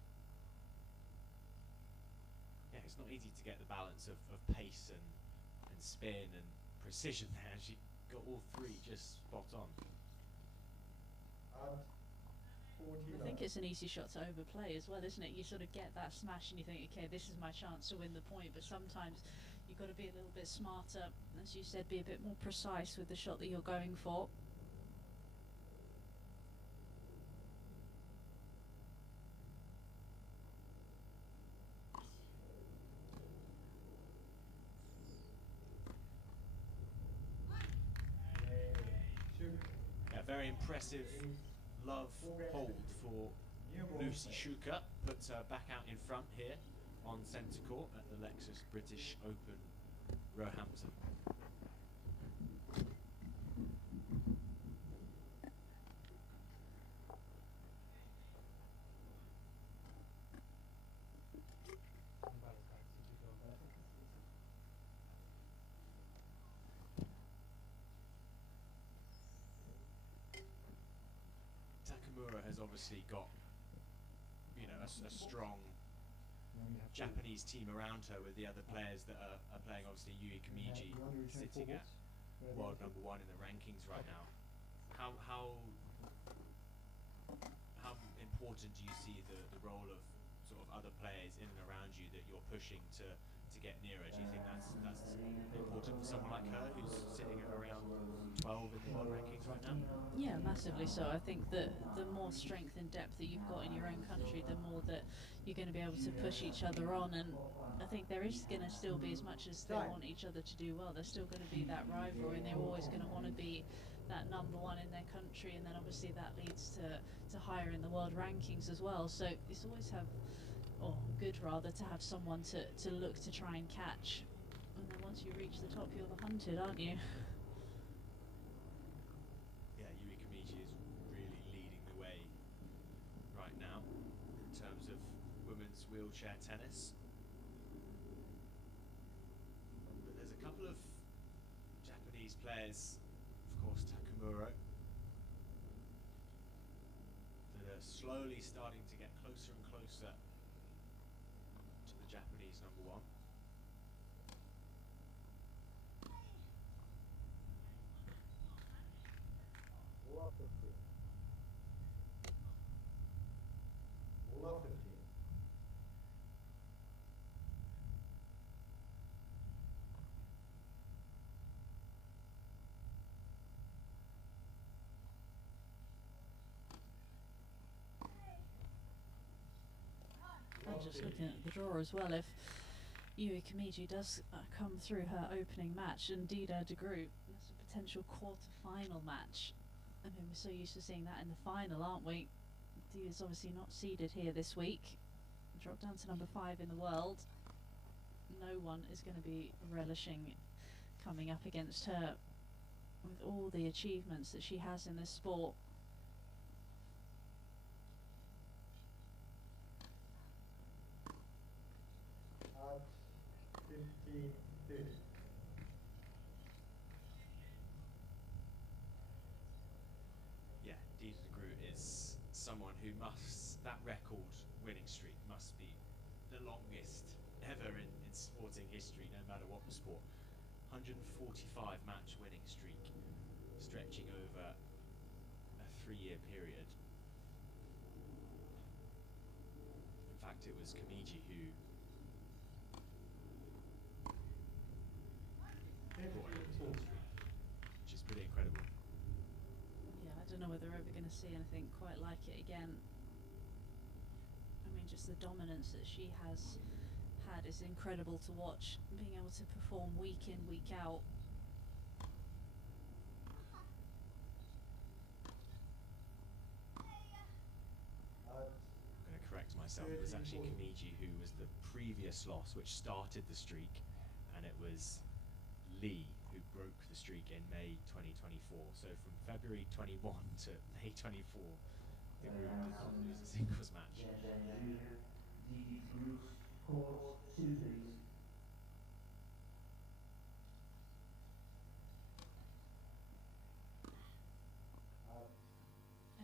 Yeah, it's not easy to get the balance of pace and spin and precision there. She got all three just spot on. I think it's an easy shot to overplay as well, isn't it? You sort of get that smash and you think, okay, this is my chance to win the point, but sometimes you've got to be a little bit smarter, as you said, be a bit more precise with the shot that you're going for. very impressive love hold for Lucy Shuka. Puts her back out in front here on centre court at the Lexus British Open Roehampton. Takamura has obviously got, you know, a strong Japanese team around her with the other players that are playing. Obviously, Yui Kamiji sitting at world #1 in the rankings right now. How important do you see the role of sort of other players in and around you that you're pushing to get nearer? Do you think that's important for someone like her who's sitting at around 12 in the world rankings right now? Yeah, massively so. I think that the more strength and depth that you've got in your own country, the more that you're going to be able to push each other on. And I think there is going to still be, as much as they want each other to do well, there's still going to be that rivalry, and they're always going to want to be that #1 in their country, and then obviously that leads to higher in the world rankings as well. So it's always good rather, to have someone to look to try and catch. And then once you reach the top, you're the hunted, aren't you? Yeah, Yui Kamiji is really leading the way right now in terms of women's wheelchair tennis. But there's a couple of Japanese players, of course Takamura, that are slowly starting to get closer and closer to the Japanese #1. All 15. All 15. I'm just looking at the draw as well. If Yui Kamiji does come through her opening match, and Dida de Groot, that's a potential quarter-final match. I mean, we're so used to seeing that in the final, aren't we? Dida's obviously not seeded here this week. Dropped down to #5 in the world. No one is going to be relishing coming up against her with all the achievements that she has in this sport. At 15-30. Yeah, Dida de Groot is someone who must, that record winning streak must be the longest ever in sporting history, no matter what the sport. 145 match winning streak, stretching over a 3-year period. In fact, it was Kamiji who brought it to the streak, which is pretty incredible. Yeah, I don't know whether we're ever going to see anything quite like it again. I mean, just the dominance that she has had is incredible to watch. Being able to perform week in, week out. I'm going to correct myself, it was actually Kamiji who was the previous loss, which started the streak, and it was Lee who broke the streak in May 2024. So from February 21 to May 24, the group did not lose a singles match.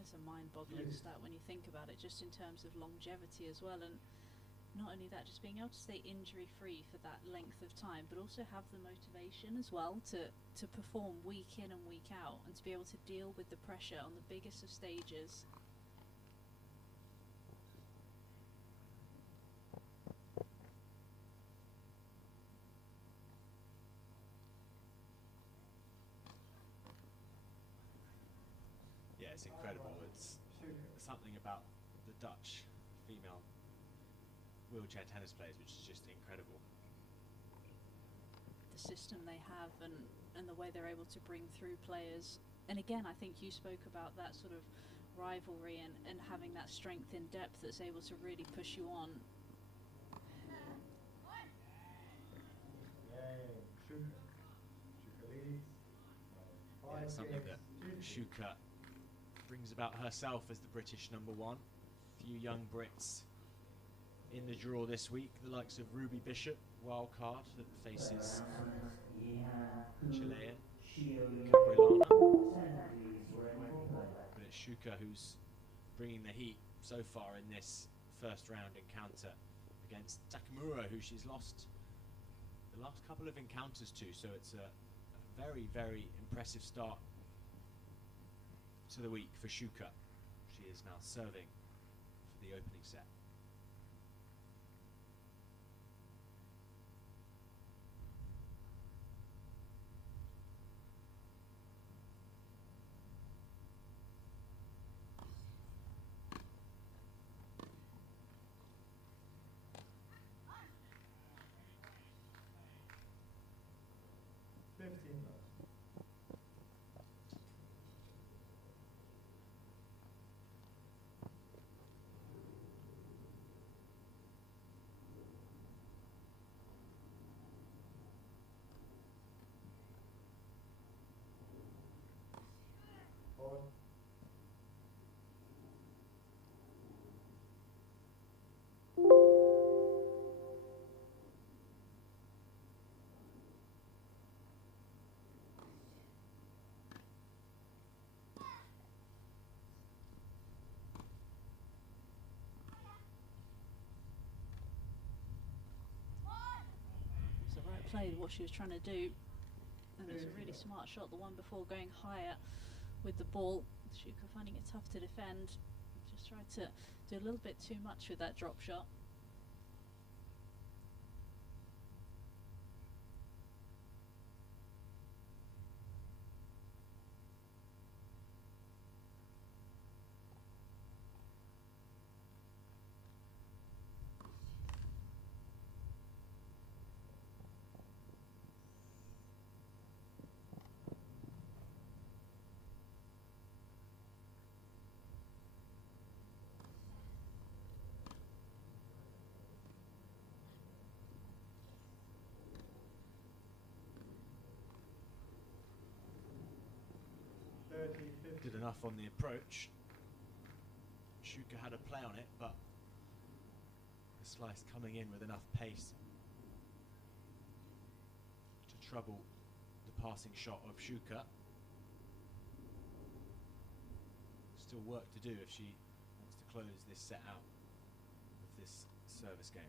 It's a mind-boggling stat when you think about it, just in terms of longevity as well, and not only that, just being able to stay injury-free for that length of time, but also have the motivation as well to perform week in and week out, and to be able to deal with the pressure on the biggest of stages. Yeah, it's incredible. It's something about the Dutch female wheelchair tennis players which is just incredible. The system they have, and the way they're able to bring through players And again, I think you spoke about that sort of rivalry and having that strength in depth that's able to really push you on. Yeah, something that Shuka brings about herself as the British #1. Few young Brits in the draw this week, the likes of Ruby Bishop, wild card, that faces Chilean Cabrillana. But it's Shuka who's bringing the heat so far in this first round encounter against Takamura, who she's lost the last couple of encounters to, so it's a very, very impressive start to the week for Shuka. She is now serving for the opening set. It's the right play, what she was trying to do. And it was a really smart shot, the one before, going higher with the ball. Shuka finding it tough to defend. Just tried to do a little bit too much with that drop shot. Did enough on the approach. Shuka had a play on it, but the slice coming in with enough pace to trouble the passing shot of Shuka. Still work to do if she wants to close this set out of this service game.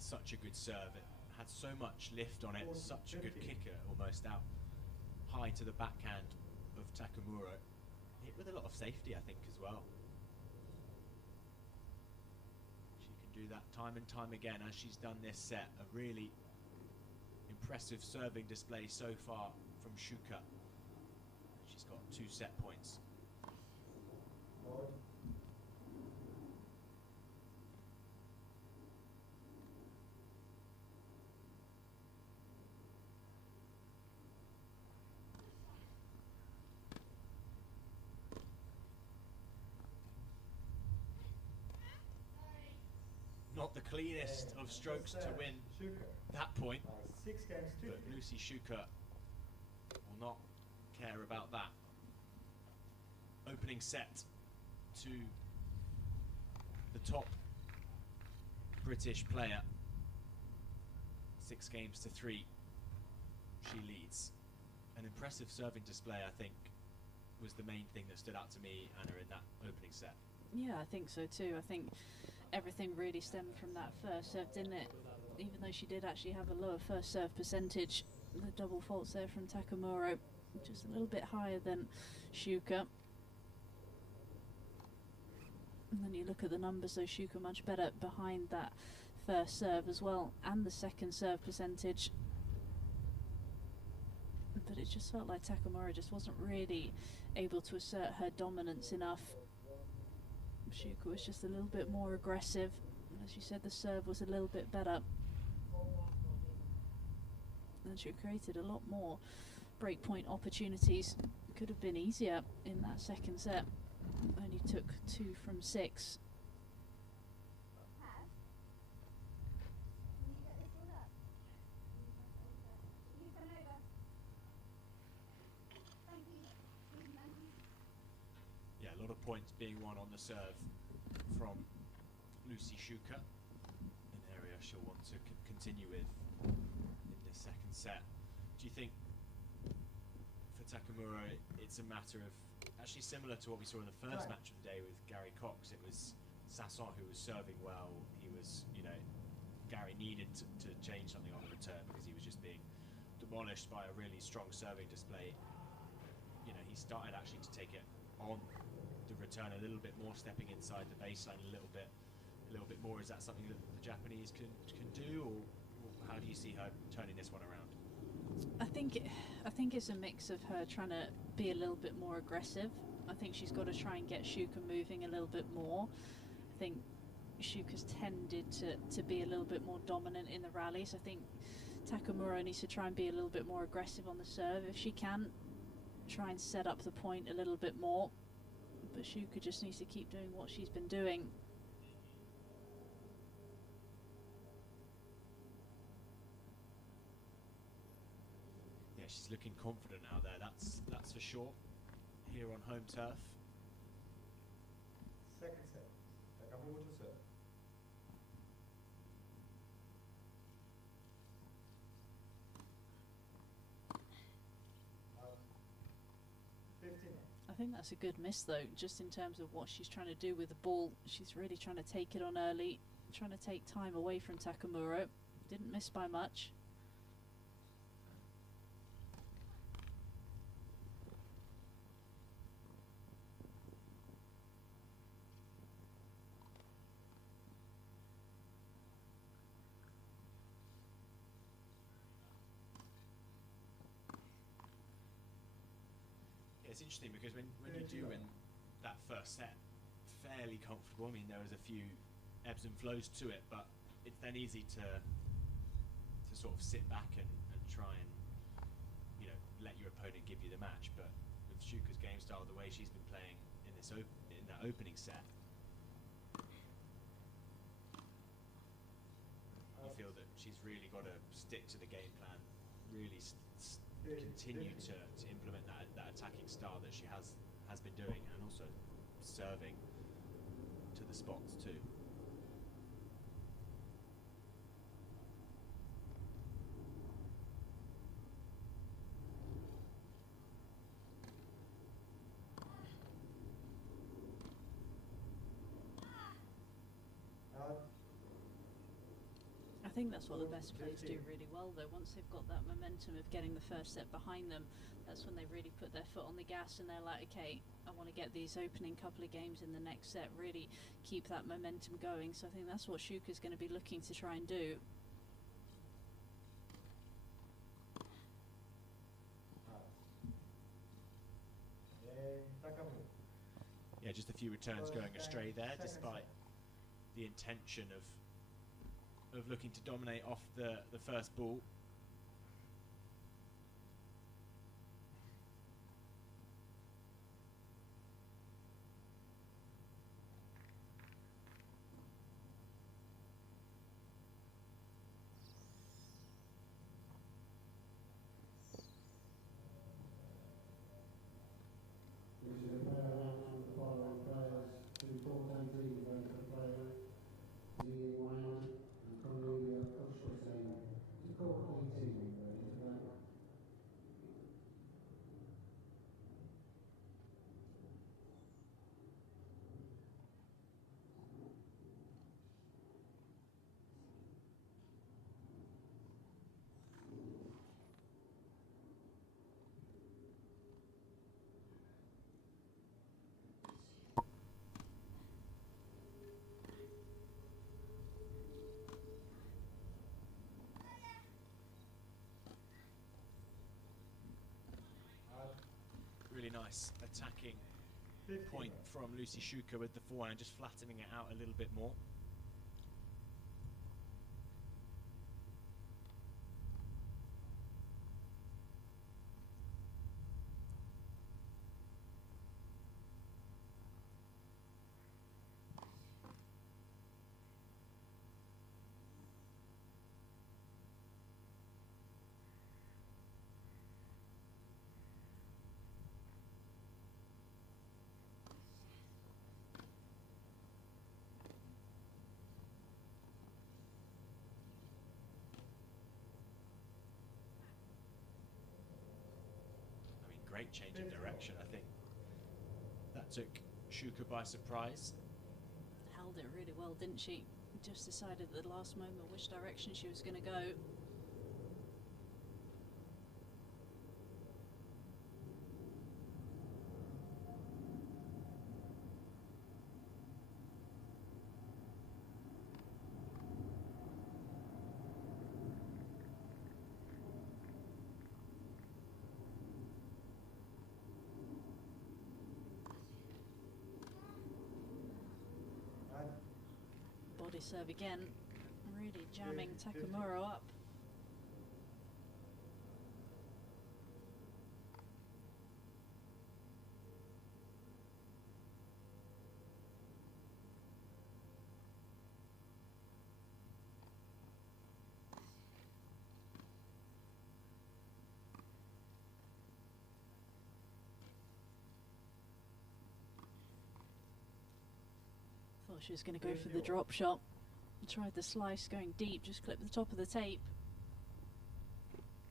Such a good serve. It had so much lift on it, such a good kicker, almost out high to the backhand of Takamura. Hit with a lot of safety, I think, as well. She can do that time and time again, as she's done this set. A really impressive serving display so far from Shuka. She's got 2 set points. Not the cleanest of strokes to win that point, but Lucy Shuka will not care about that. Opening set to the top British player. 6 games to 3. She leads. An impressive serving display, I think, was the main thing that stood out to me, Anna, in that opening set. Yeah, I think so too. I think everything really stemmed from that first serve, didn't it? Even though she did actually have a lower first serve percentage, the double faults there from Takamura just a little bit higher than Shuka. And then you look at the numbers, though, Shuka much better behind that first serve as well, and the second serve percentage. But it just felt like Takamura just wasn't really able to assert her dominance enough. Shuka was just a little bit more aggressive. As you said, the serve was a little bit better. And she created a lot more breakpoint opportunities. Could have been easier in that second set. Only took 2 from 6. Yeah, a lot of points being won on the serve from Lucy Shuka, an area she'll want to continue with in this second set. Do you think for Takamura it's a matter of, actually similar to what we saw in the first match of the day with Gary Cox, it was Sasson who was serving well, he was, you know, Gary needed to change something on the return because he was just being demolished by a really strong serving display. You know, he started actually to take it on the return a little bit more, stepping inside the baseline a little bit more. Is that something that the Japanese can do, or how do you see her turning this one around? I think it's a mix of her trying to be a little bit more aggressive. I think she's got to try and get Shuka moving a little bit more. I think Shuka's tended to be a little bit more dominant in the rallies. I think Takamura needs to try and be a little bit more aggressive on the serve if she can. Try and set up the point a little bit more. But Shuka just needs to keep doing what she's been doing. Yeah, she's looking confident out there, that's for sure, here on home turf. Second set. Takamura to serve. 15. I think that's a good miss, though, just in terms of what she's trying to do with the ball. She's really trying to take it on early, trying to take time away from Takamura. Didn't miss by much. It's interesting because when you do win that first set fairly comfortable, I mean there was a few ebbs and flows to it, but it's then easy to sort of sit back and try and, you know, let your opponent give you the match. But with Shuka's game style, the way she's been playing in this in that opening set, you feel that she's really got to stick to the game plan, really continue to implement that attacking style that she has been doing, and also serving to the spots too. I think that's what the best players do really well, though. Once they've got that momentum of getting the first set behind them, that's when they really put their foot on the gas and they're like, okay, I want to get these opening couple of games in the next set, really keep that momentum going. So I think that's what Shuka's going to be looking to try and do. Yeah, just a few returns going astray there, despite the intention of looking to dominate off the first ball. nice attacking point from Lucy Shuka with the forehand, just flattening it out a little bit more. Great change of direction, I think. That took Shuka by surprise. Held it really well, didn't she? Just decided at the last moment which direction she was going to go. Body serve again, really jamming Takamura up. Thought she was going to go for the drop shot. Tried the slice going deep, just clipped the top of the tape.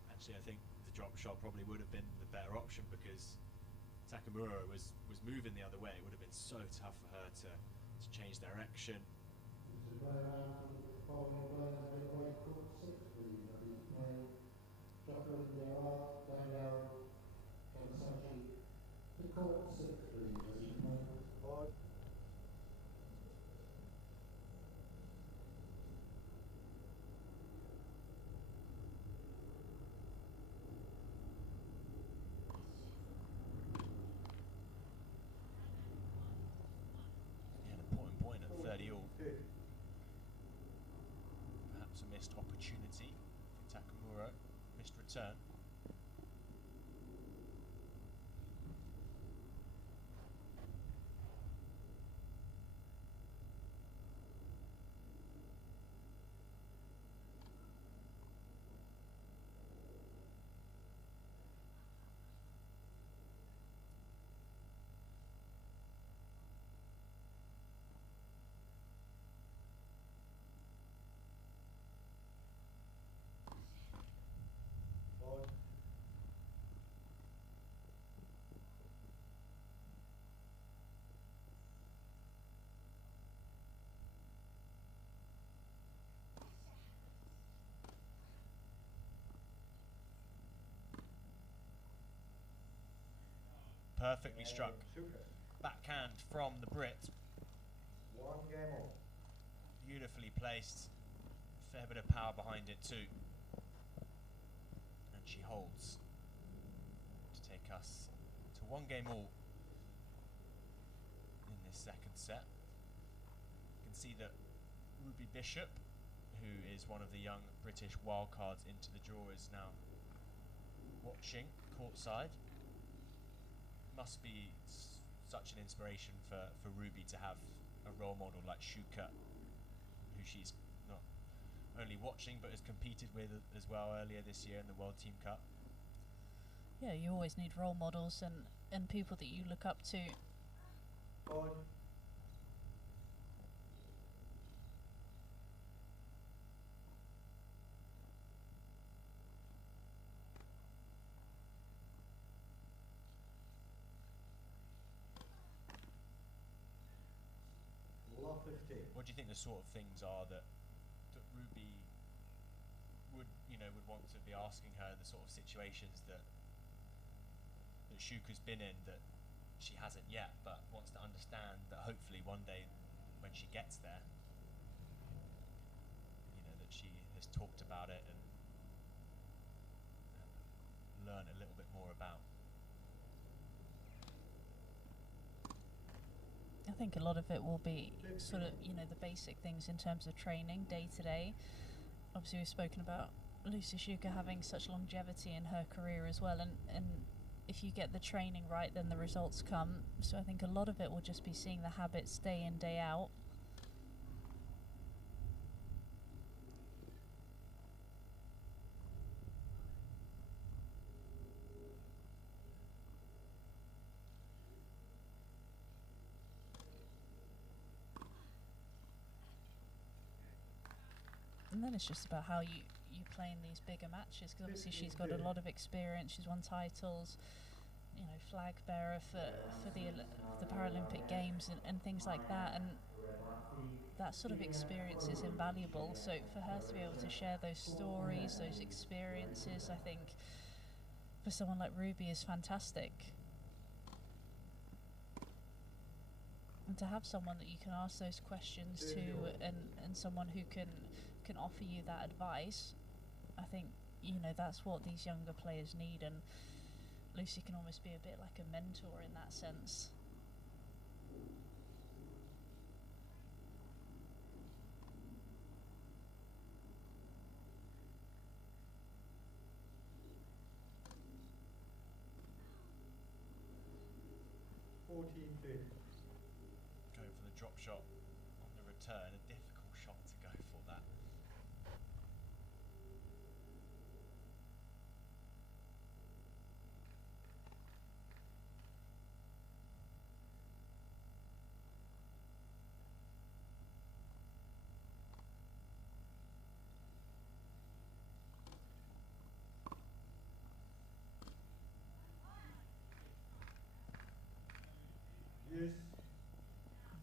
Actually, I think the drop shot probably would have been the better option because Takamura was moving the other way. It would have been so tough for her to change direction. Perhaps a missed opportunity for Takamura, missed return. Perfectly struck backhand from the Brit. Beautifully placed, fair bit of power behind it too. And she holds to take us to 1-game all in this second set. You can see that Ruby Bishop, who is one of the young British wildcards into the draw, is now watching courtside. Must be such an inspiration for Ruby to have a role model like Shuka, who she's not only watching but has competed with as well earlier this year in the World Team Cup. Yeah, you always need role models and people that you look up to. What do you think the sort of things are that Ruby would want to be asking her, the sort of situations that Shuka's been in that she hasn't yet, but wants to understand that hopefully one day when she gets there, that she has talked about it and learn a little bit more about. think a lot of it will be sort of, you know, the basic things in terms of training day to day. Obviously, we've spoken about Lucy Shuka having such longevity in her career as well, and if you get the training right, then the results come. So I think a lot of it will just be seeing the habits day in, day out. And then it's just about how you play in these bigger matches, because obviously she's got a lot of experience. She's won titles, you know, flag bearer for the Paralympic Games and things like that, and that sort of experience is invaluable. So for her to be able to share those stories, those experiences, I think for someone like Ruby is fantastic. And to have someone that you can ask those questions to, and someone who can offer you that advice, I think, you know, that's what these younger players need, and Lucy can almost be a bit like a mentor in that sense. Going for the drop shot on the return, a difficult shot to go for that.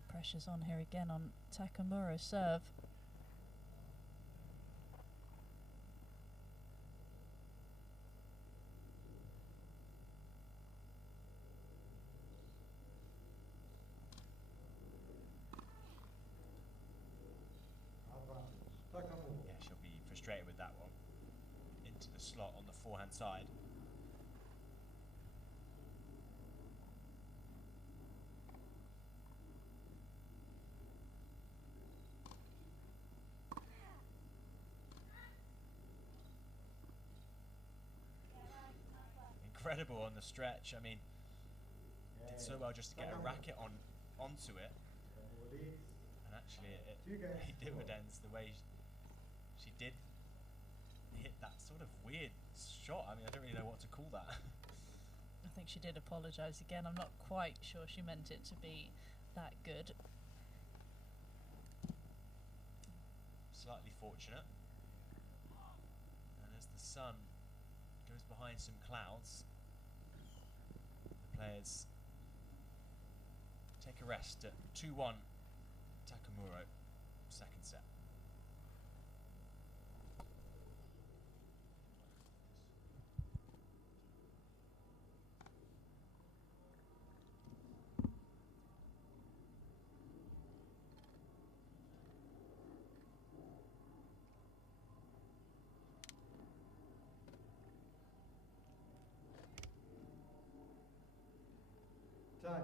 Pressure's on here again on Takamura's serve. Yeah, she'll be frustrated with that one. Into the slot on the forehand side. Incredible on the stretch. I mean, did so well just to get a racket onto it, and actually it paid dividends the way she did hit that sort of weird shot. I mean, I don't really know what to call that. I think she did apologise again. I'm not quite sure she meant it to be that good. Slightly fortunate. And as the sun goes behind some clouds, the players take a rest at 2-1 Takamura, second set. Time.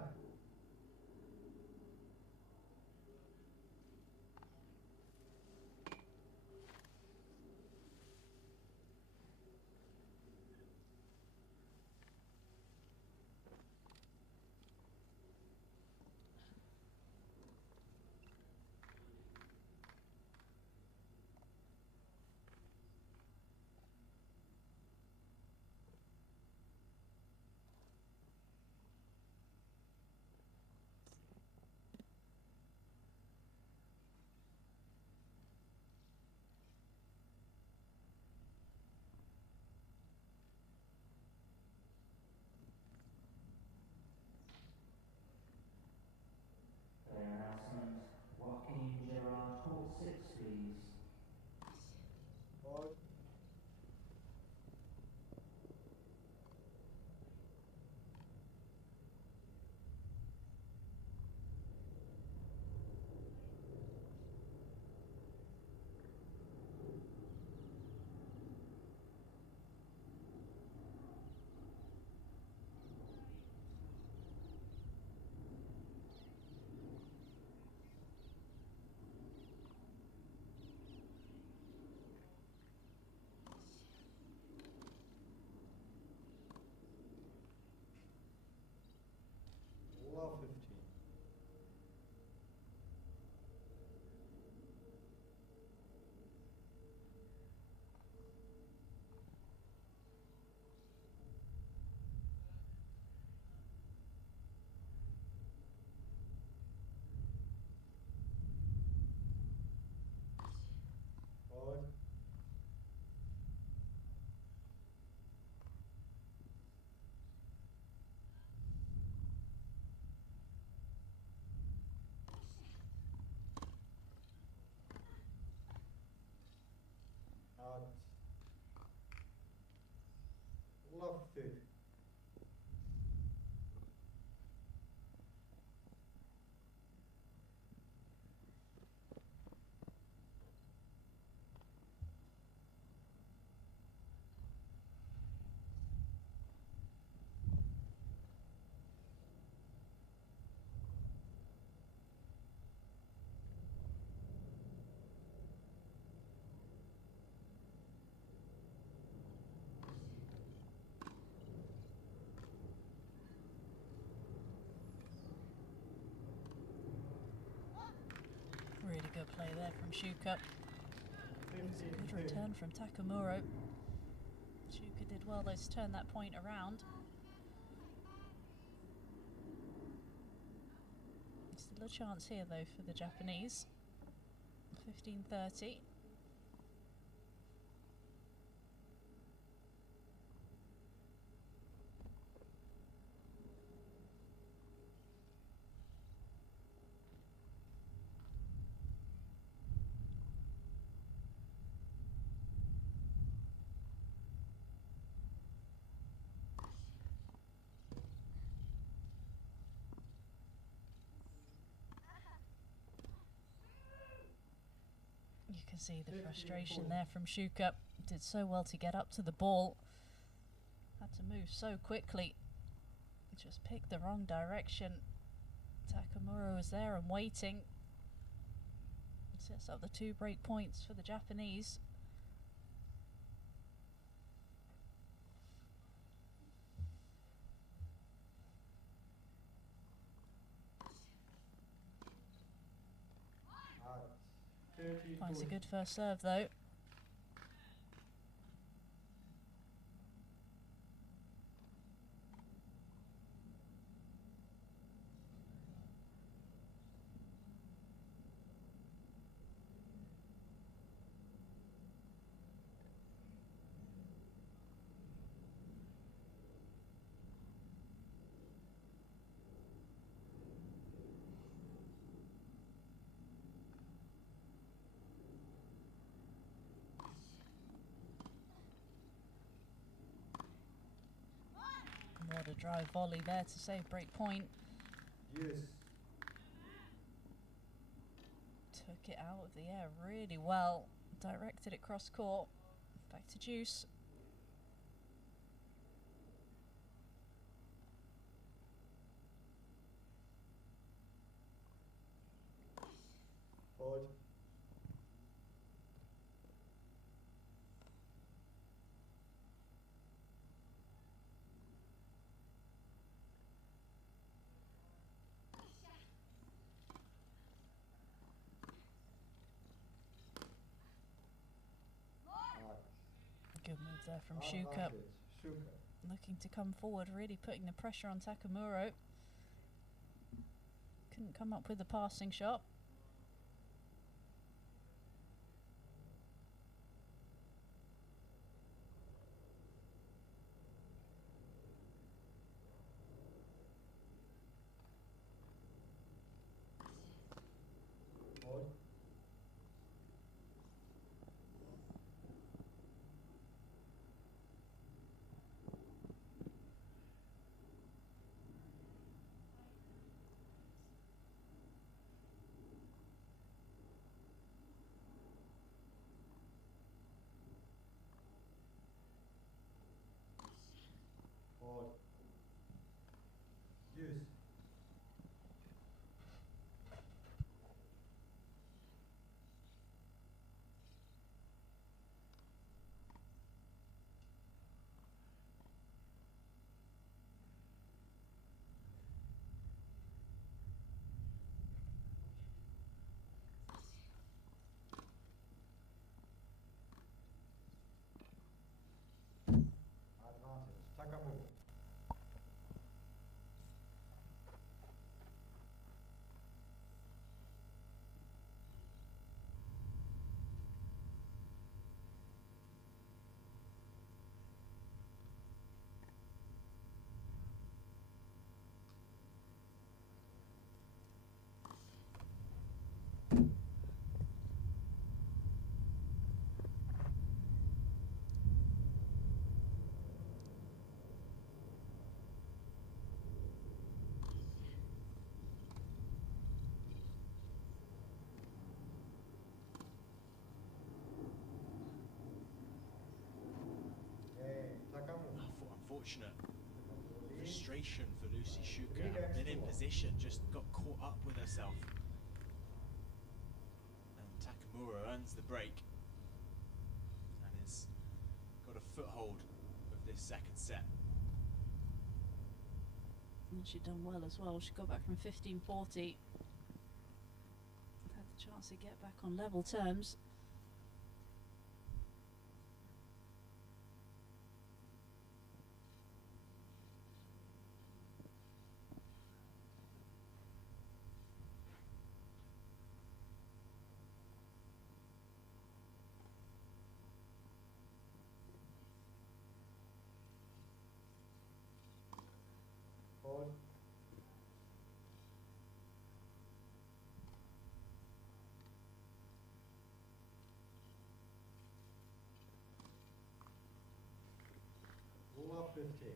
Third. Really good play there from Shuka. Good return from Takamuro. Shuka did well though to turn that point around. Still a chance here though for the Japanese. 15-30. You can see the frustration there from Shuka. Did so well to get up to the ball. Had to move so quickly. Just picked the wrong direction. Takamura was there and waiting. Sets up the 2 break points for the Japanese. Finds a good first serve though. What a drive volley there to save break point. Yes. Took it out of the air really well. Directed it cross court. Back to Juice. Forward. Good move there from Shuka. Looking to come forward, really putting the pressure on Takamuro. Couldn't come up with the passing shot. Forward. unfortunate frustration for Lucy Shuka. Hadn't been in position, just got caught up with herself. And Takamura earns the break and has got a foothold of this second set. And she'd done well as well. She got back from 15-40. Had the chance to get back on level terms. Hold. Rule 15.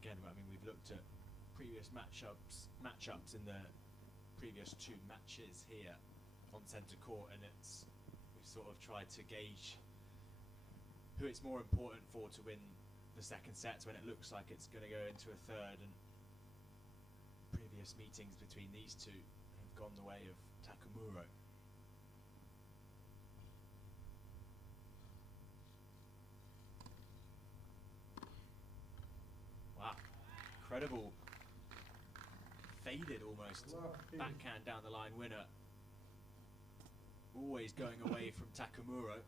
Again, I mean, we've looked at previous matchups in the previous two matches here on centre court, and we've sort of tried to gauge who it's more important for to win the second sets when it looks like it's going to go into a third, and previous meetings between these two have gone the way of Takamura. Wow, incredible, faded almost backhand down the line winner. Always going away from Takamura.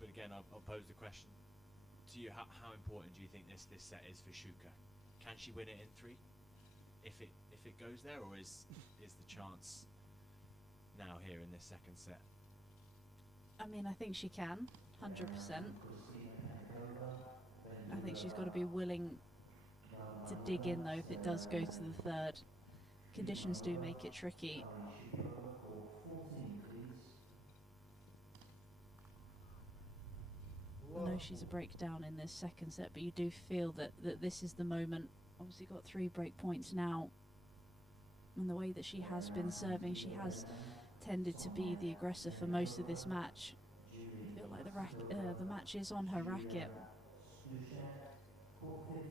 But again, I'll pose the question to you: how important do you think this set is for Shuka? Can she win it in 3? If it goes there, or is the chance now here in this second set? I mean, I think she can, 100%. I think she's got to be willing to dig in though if it does go to the third. Conditions do make it tricky. I know she's a breakdown in this second set, but you do feel that this is the moment. Obviously got 3 break points now. And the way that she has been serving, she has tended to be the aggressor for most of this match. I feel like the match is on her racket. Hold.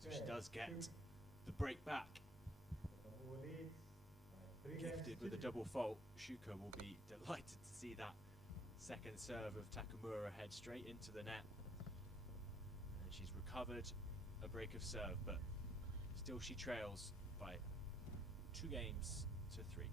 So she does get the break back. Gifted with a double fault, Shuka will be delighted to see that second serve of Takamura head straight into the net. And she's recovered a break of serve, but still she trails by 2 games to 3.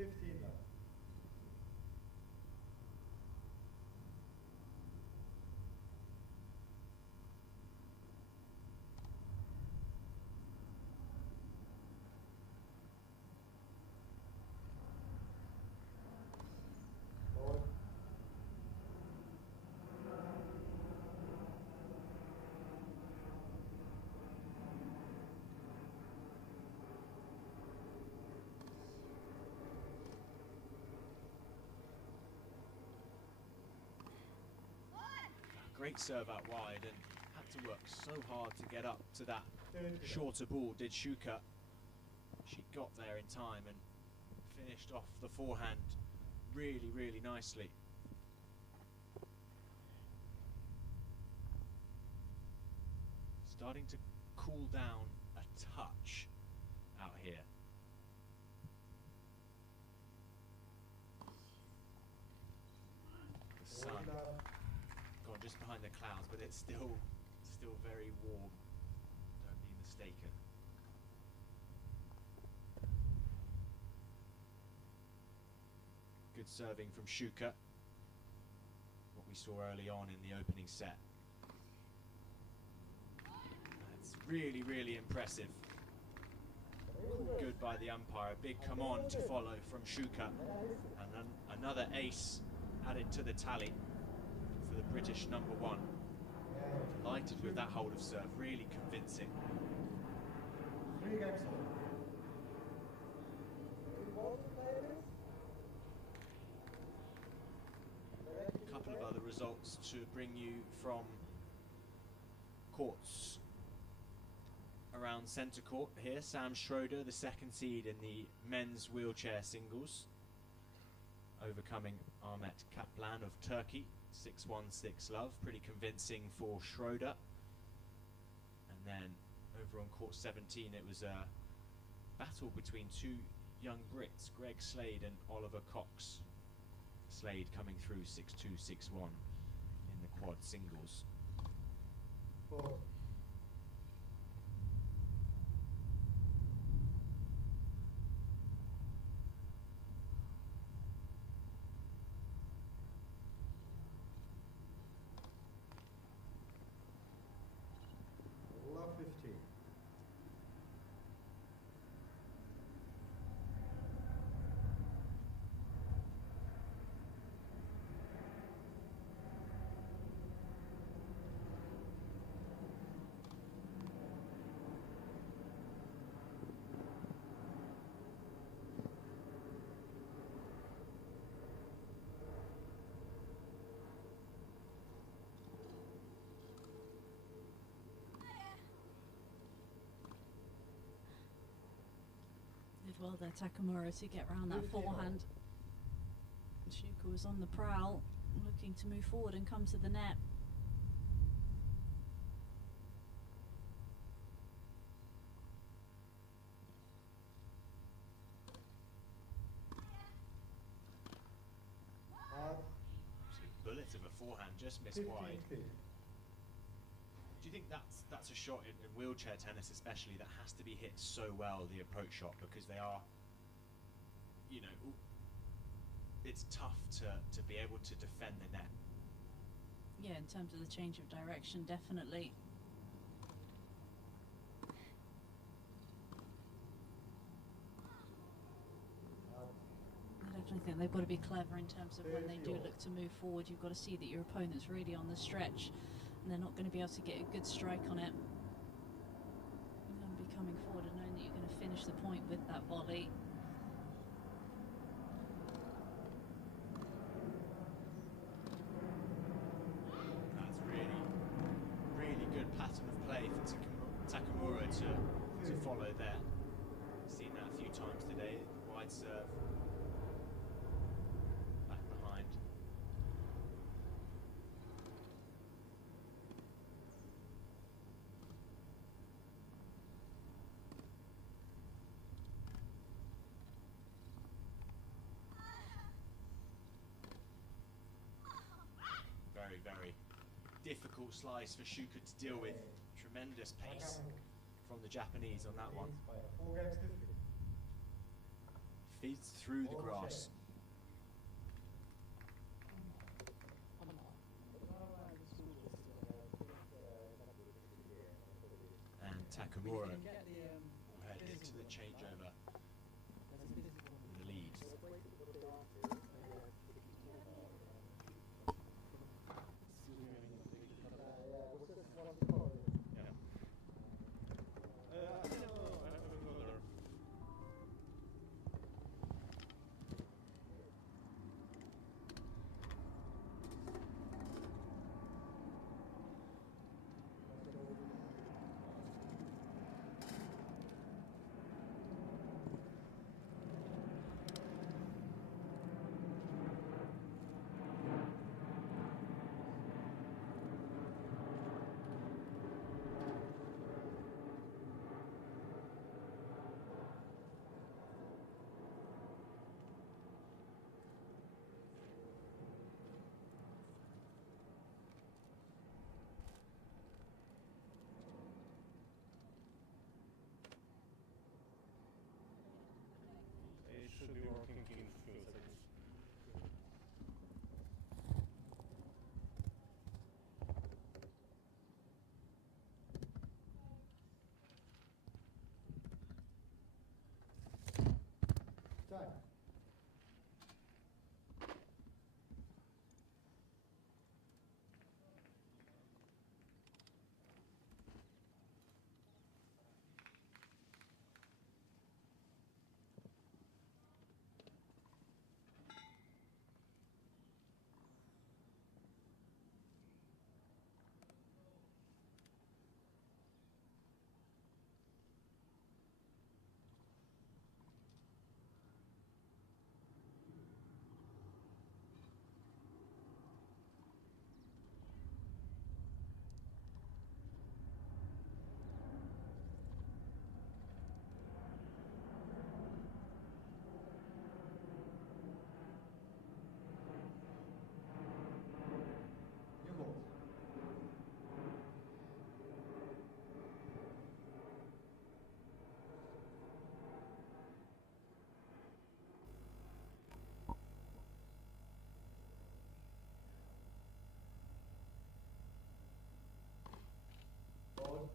15 love. Forward. Great serve out wide and had to work so hard to get up to that shorter ball, did Shuka. She got there in time and finished off the forehand really, really nicely. Starting to cool down a touch out here. The sun gone just behind the clouds, but it's still very warm. Don't be mistaken. Good serving from Shuka. What we saw early on in the opening set. That's really, really impressive. Good by the umpire. A big come on to follow from Shuka. And another ace added to the tally for the British number one. Delighted with that hold of serve, really convincing. 3 games hold. A couple of other results to bring you from courts around centre court here. Sam Schroeder, the second seed in the men's wheelchair singles, overcoming Ahmet Kaplan of Turkey. 6-1, 6-love, pretty convincing for Schroeder. And then over on court 17 it was a battle between two young Brits, Greg Slade and Oliver Cox. Slade coming through 6-2, 6-1 in the quad singles. 4. Love 15. Did well there, Takamura, to get round that forehand. Shuka was on the prowl, looking to move forward and come to the net. Absolute bullet of a forehand, just missed 15 wide. feet. Do you think that's a shot in wheelchair tennis especially that has to be hit so well, the approach shot, because they are, you know, it's tough to be able to defend the net. Yeah, in terms of the change of direction, definitely. I definitely think they've got to be clever in terms of when they do look to move forward. You've got to see that your opponent's really on the stretch and they're not going to be able to get a good strike on it. You're going to be coming forward and knowing that you're going to finish the point with that volley. That's really, really good pattern of play for Takamura to follow there. Seen that a few times today. Wide serve, back behind. Very, very difficult slice for Shuka to deal with. Tremendous pace from the Japanese on that one. 4 games to 3. feeds through the grass. And Takamura will head into the changeover with the lead. It should be working in few seconds. Time. New balls. Ball.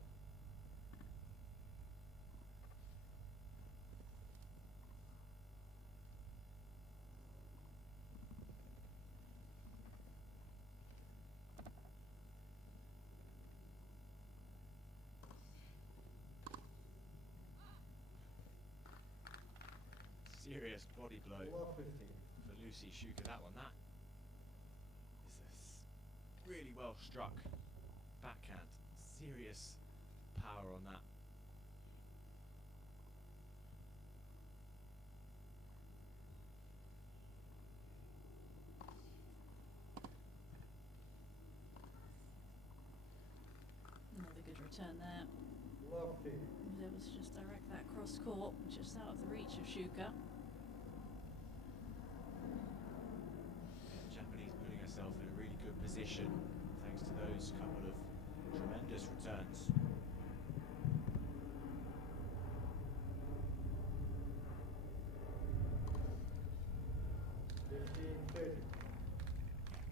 Serious body blow Love 15. for Lucy Shuka. That one, that is really well struck backhand. Serious power on that. Another good return there. Love 15. Was able to just direct that cross court, just out of the reach of Shuka. Japanese putting herself in a really good position thanks to those couple of tremendous returns.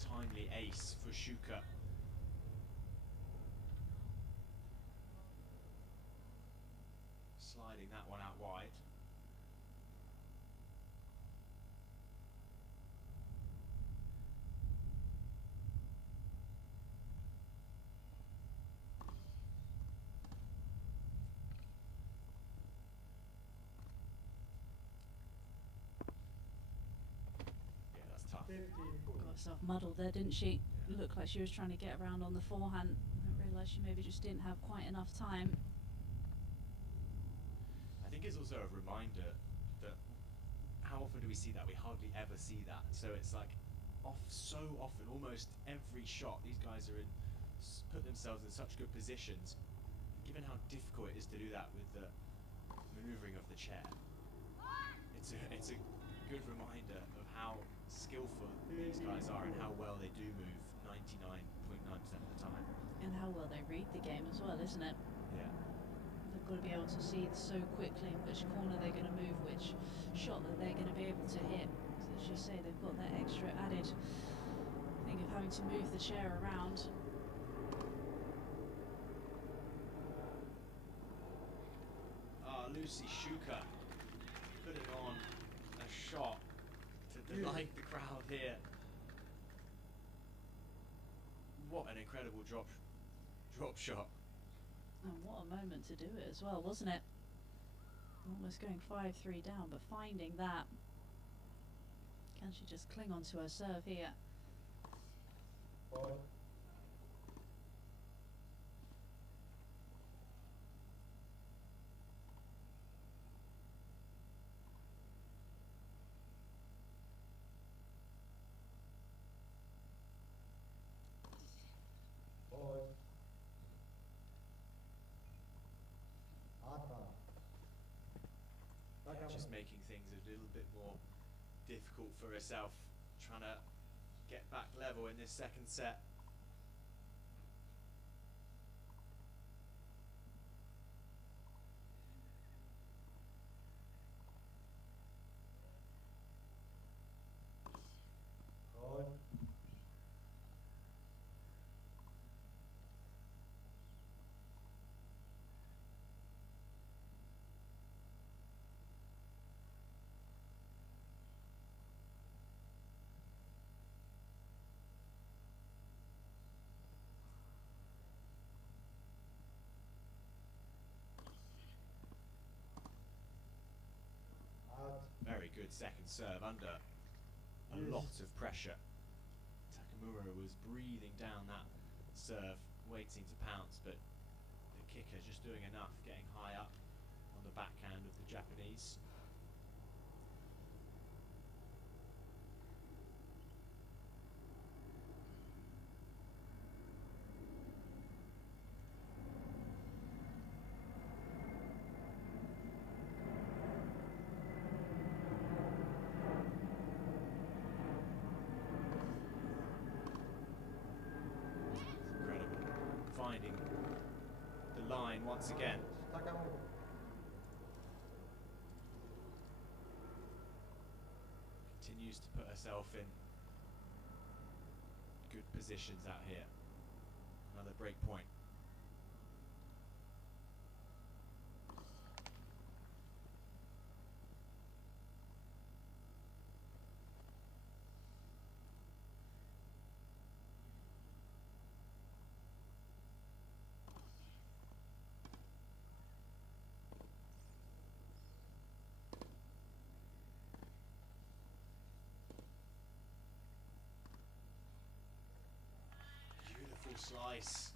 Timely ace for Shuka. Sliding that one out wide. Yeah, that's tough. Got herself muddled there, didn't she? Looked like she was trying to get around on the forehand. I realised she maybe just didn't have quite enough time. I think it's also a reminder that how often do we see that? We hardly ever see that. So it's like so often, almost every shot, these guys are in, put themselves in such good positions. Given how difficult it is to do that with the manoeuvring of the chair, it's a good reminder of how skillful these guys are and how well they do move 99.9% of the time. And how well they read the game as well, isn't it? Yeah. They've got to be able to see so quickly which corner they're going to move, which shot that they're going to to hit. So as you say, they've got that extra added thing of having to move the chair around. Lucy Shuka putting on a shot to delight the crowd here. What an incredible drop shot. And what a moment to do it as well, wasn't it? Almost going 5-3 down, but finding that. Can she just cling on to her serve here? Just making things a little bit more difficult for herself, trying to get back level in this second set. Very good second serve under a lot of pressure. Takamura was breathing down that serve, waiting to pounce, but the kicker just doing enough, getting high up on the backhand of the Japanese. Finding the line once again. Continues to put herself in good positions out here. Another break point. Slice.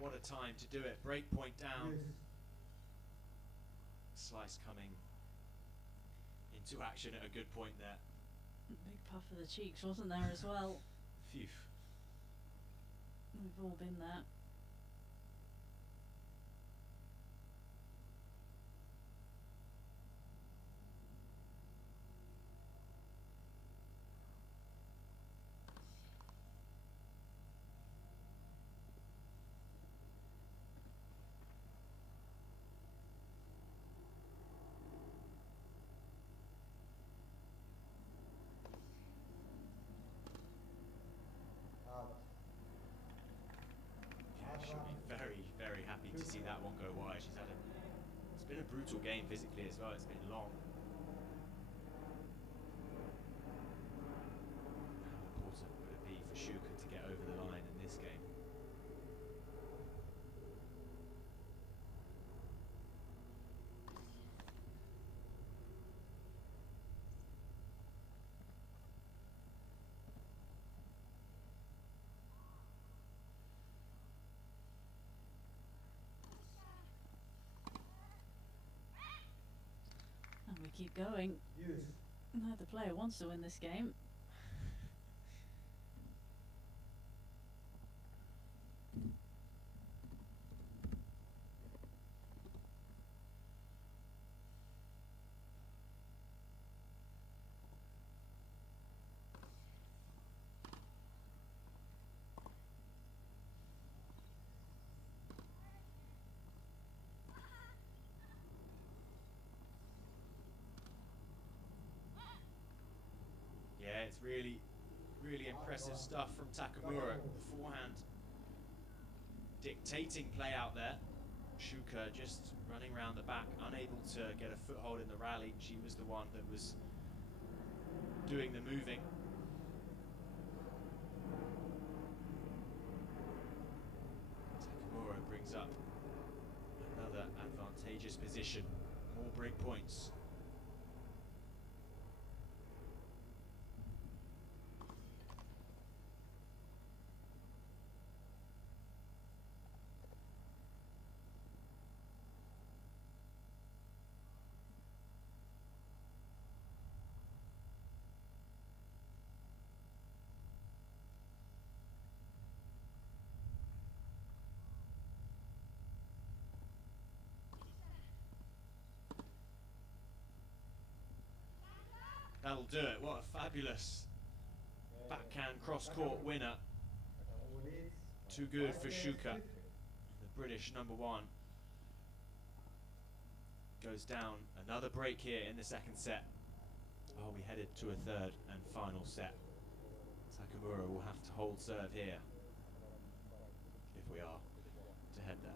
What a time to do it. Break point down. Slice coming into action at a good point there. Big puff of the cheeks, wasn't there, as well? Phew. We've all been there. She'll be very, very happy to see that one go wide. It's been a brutal game physically as well. It's been long. How important would it be for Shuka to get over the line in this game? And we keep going. Neither player wants to win this game. sides. Really, really impressive stuff from Takamura. The forehand dictating play out there. Shuka just running around the back, unable to get a foothold in the rally. She was the one that was doing the moving. Takamura brings up another advantageous position. More break points. That'll do it. What a fabulous backhand cross-court winner. Too good for Shuka. The British #1 goes down. Another break here in the second set. Oh, we headed to a third and final set. Takamura will have to hold serve here if we are to head there.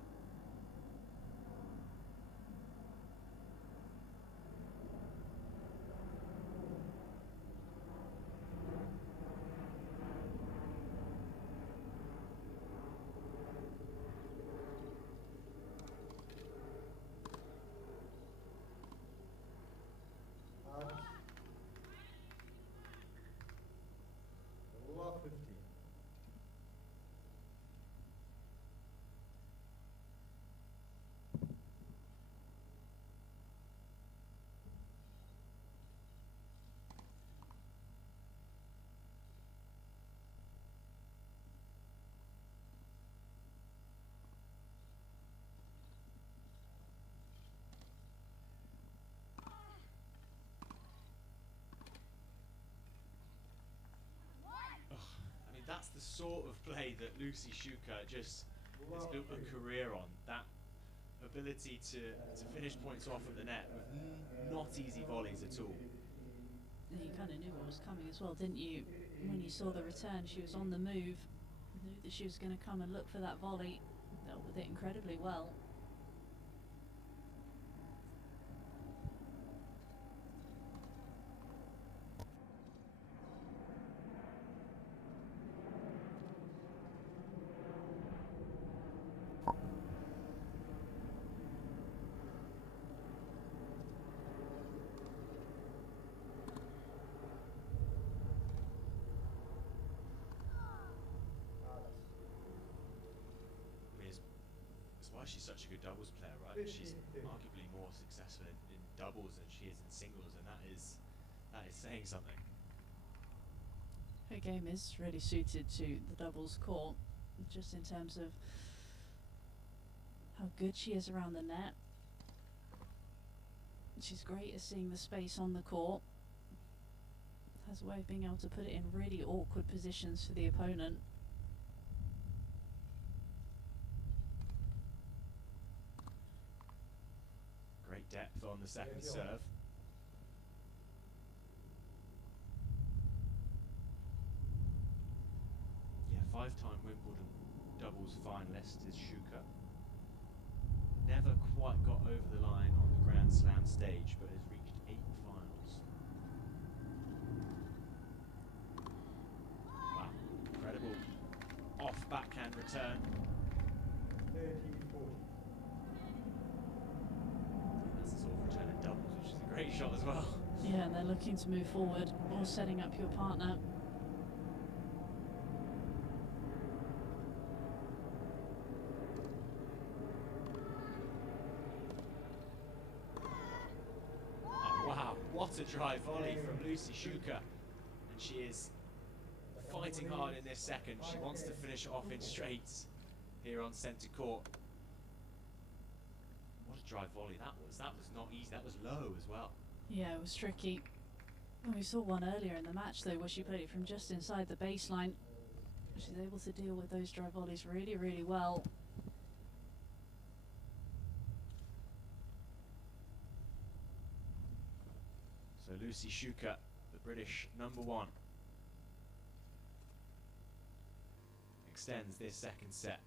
Lot 15. That's the sort of play that Lucy Shuka just has built a career on. That ability to finish points off at the net with not easy volleys at all. And you kind of knew what was coming as well, didn't you? When you saw the return, she was on the move, knew that she was going to come and look for that volley, dealt with it incredibly well. She's such a good doubles player, right? She's arguably more successful in doubles than she is in singles, and that is saying something. Her game is really suited to the doubles court, just in terms of how good she is around the net. She's great at seeing the space on the court. Has a way of being able to put it in really awkward positions for the opponent. Great depth on the second serve. Yeah, 5-time Wimbledon doubles finalist is Shuka. Never quite got over the line on the Grand Slam stage, but has reached 8 finals. Wow, incredible off backhand return. 30-40. That's the sort of return in doubles, which is a great shot as well. Yeah, and they're looking to move forward or setting up your partner. Oh, wow, what a drive volley from Lucy Shuka. And she is fighting hard in this second. She wants to finish it off in straights here on centre court. What a drive volley that was. That was not easy. That was low as well. Yeah, it was tricky. We saw one earlier in the match though where she played it from just inside the baseline. She's able to deal with those drive volleys really, really well. So Lucy Shuka, the British #1, extends this second set.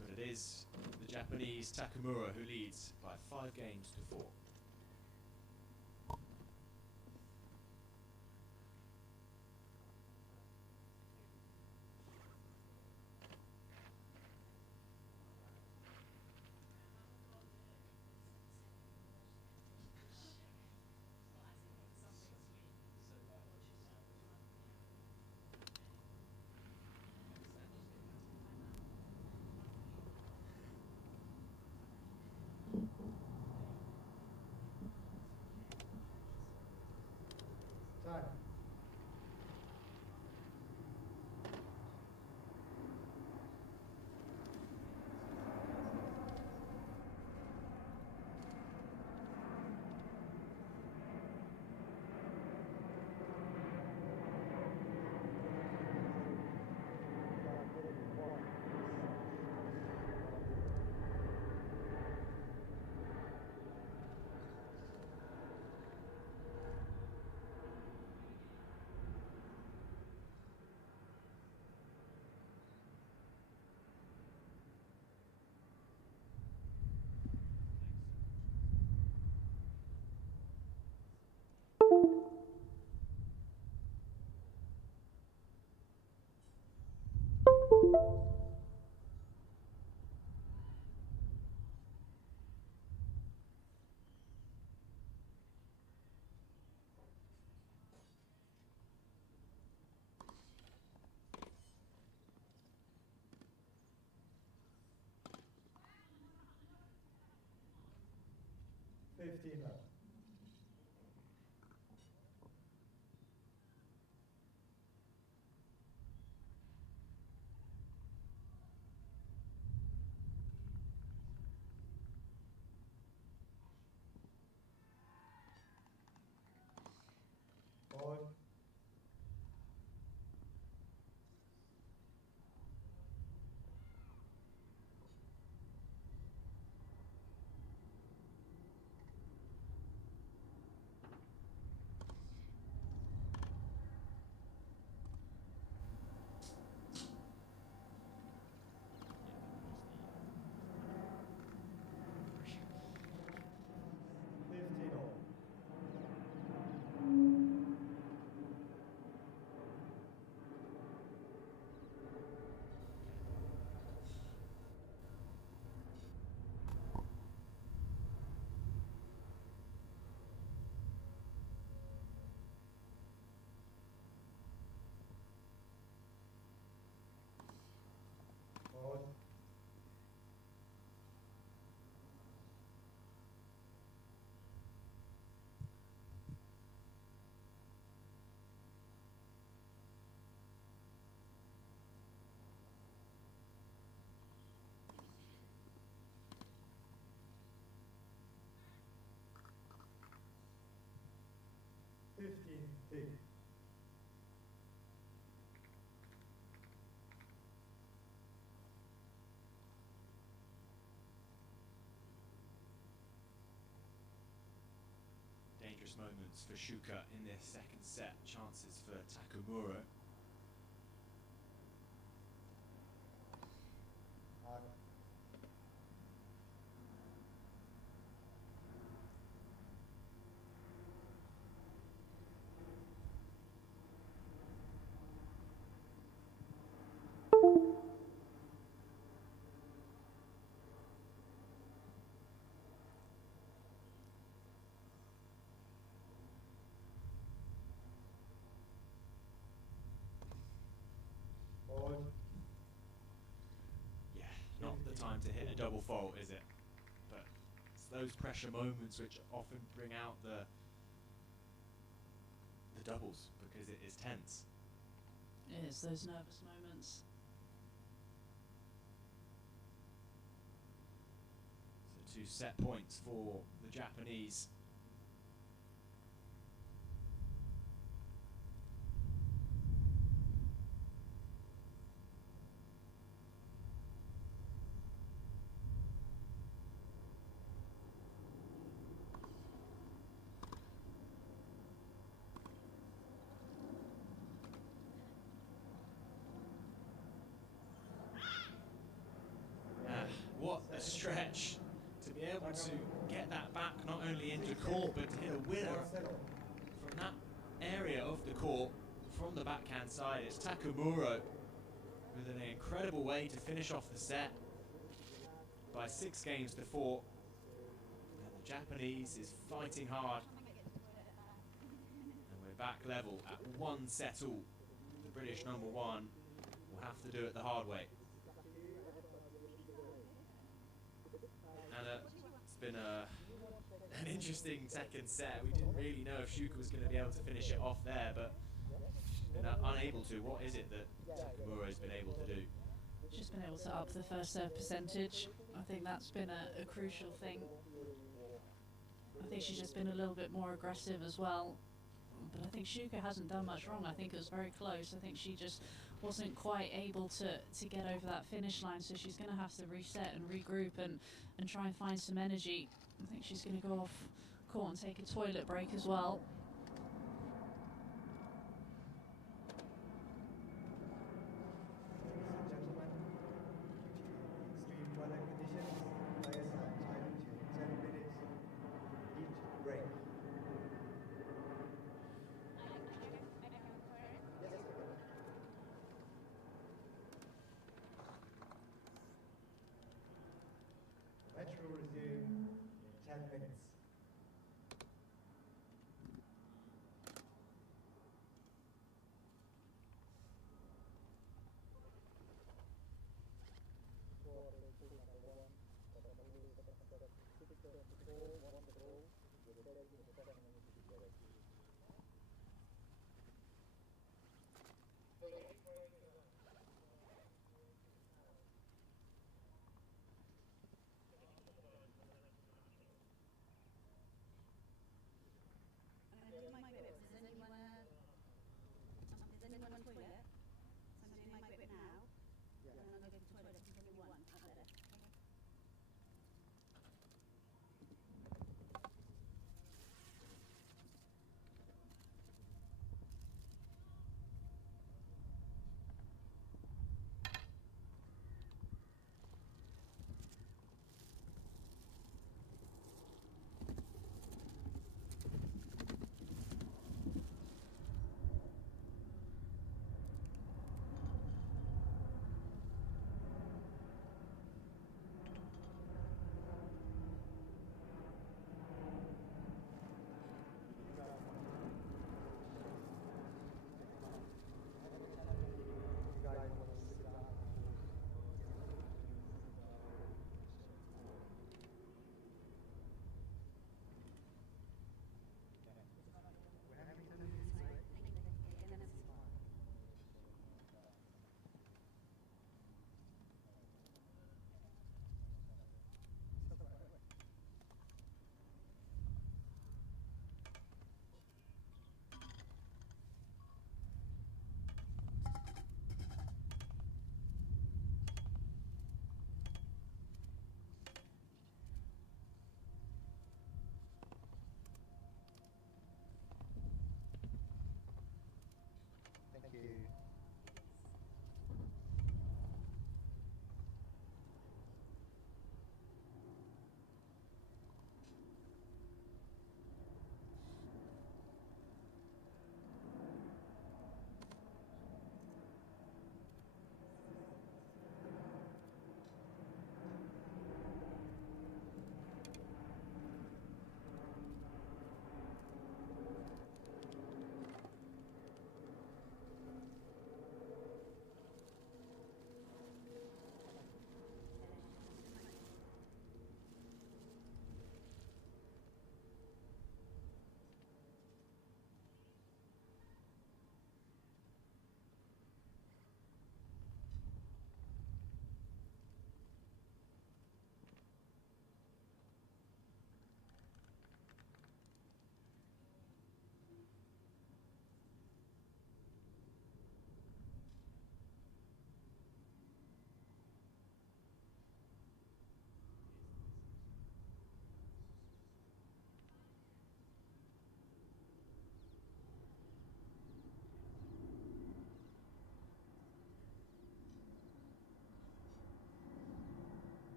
But it is the Japanese Takamura who leads by 5 games to 4. Time. Left. Forward. Dangerous moments for Shuka in this second set. Chances for Takamura. Yeah, not the time to hit a double fault, is it? But it's those pressure moments which often bring out the doubles because it is tense. It is those nervous moments. So 2 set points for the Japanese. to get that back not only into court but to hit a winner from that area of the court from the backhand side. It's Takamuro with an incredible way to finish off the set by 6 games to 4. And the Japanese is fighting hard. And we're back level at 1 set all. The British number 1 will have to do it the hard way. And it's been an interesting second set. We didn't really know if Shuka was going to be able to finish it off there, but unable to. What is it that Takamura's been able to do? She's been able to up the first serve percentage. I think that's been a crucial thing. I think she's just been a little bit more aggressive as well. But I think Shuka hasn't done much wrong. I think it was very close. I think she just wasn't quite able to get over that finish line, so she's going to have to reset and regroup and try and find some energy. I think she's going to go off court and take a toilet break as well. Match will resume in 10 minutes.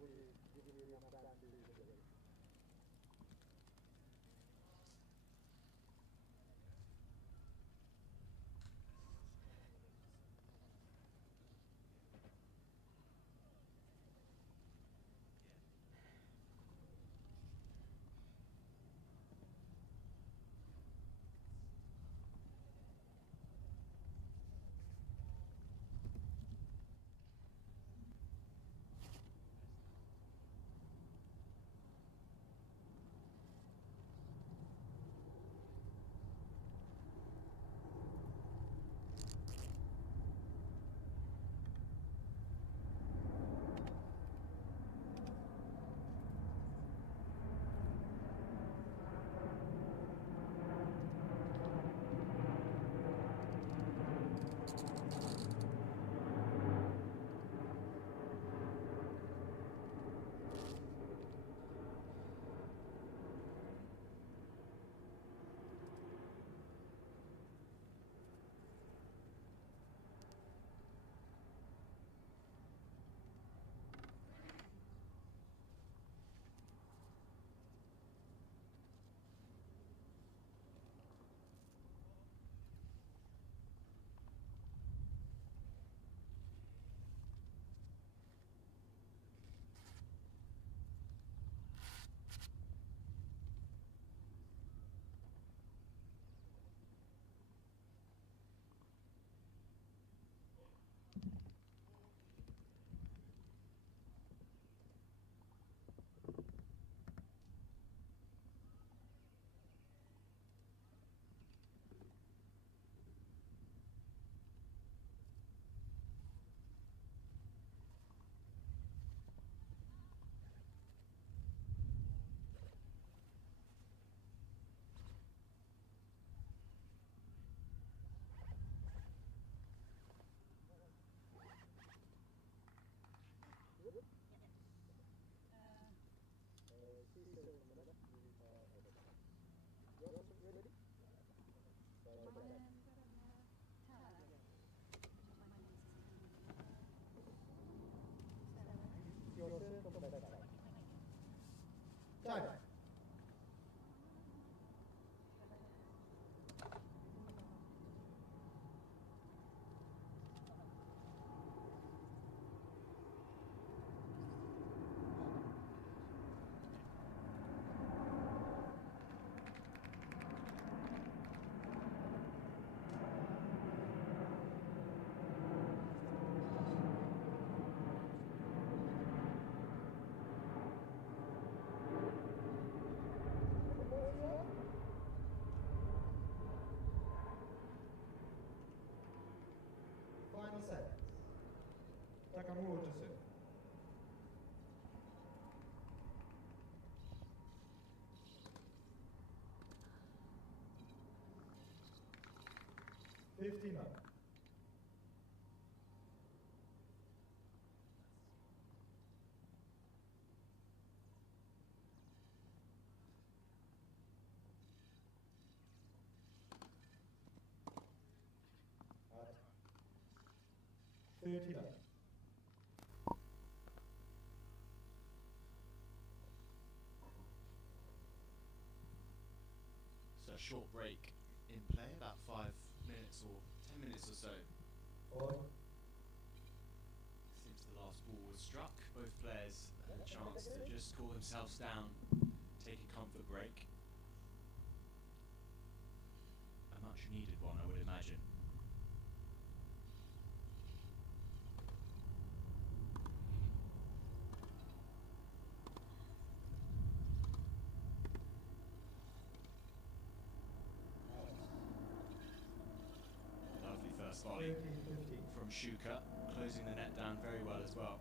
we'll be giving you enough time to leave the race. Time. Final seconds. Takamura to sit. $59. At 39. So a short break in play, about 5 minutes or 10 minutes or so. Since the last ball was struck, both players had a chance to just cool themselves down, take a comfort break. A much needed one, I would imagine. Lovely first volley from Shuka, closing the net down very well as well.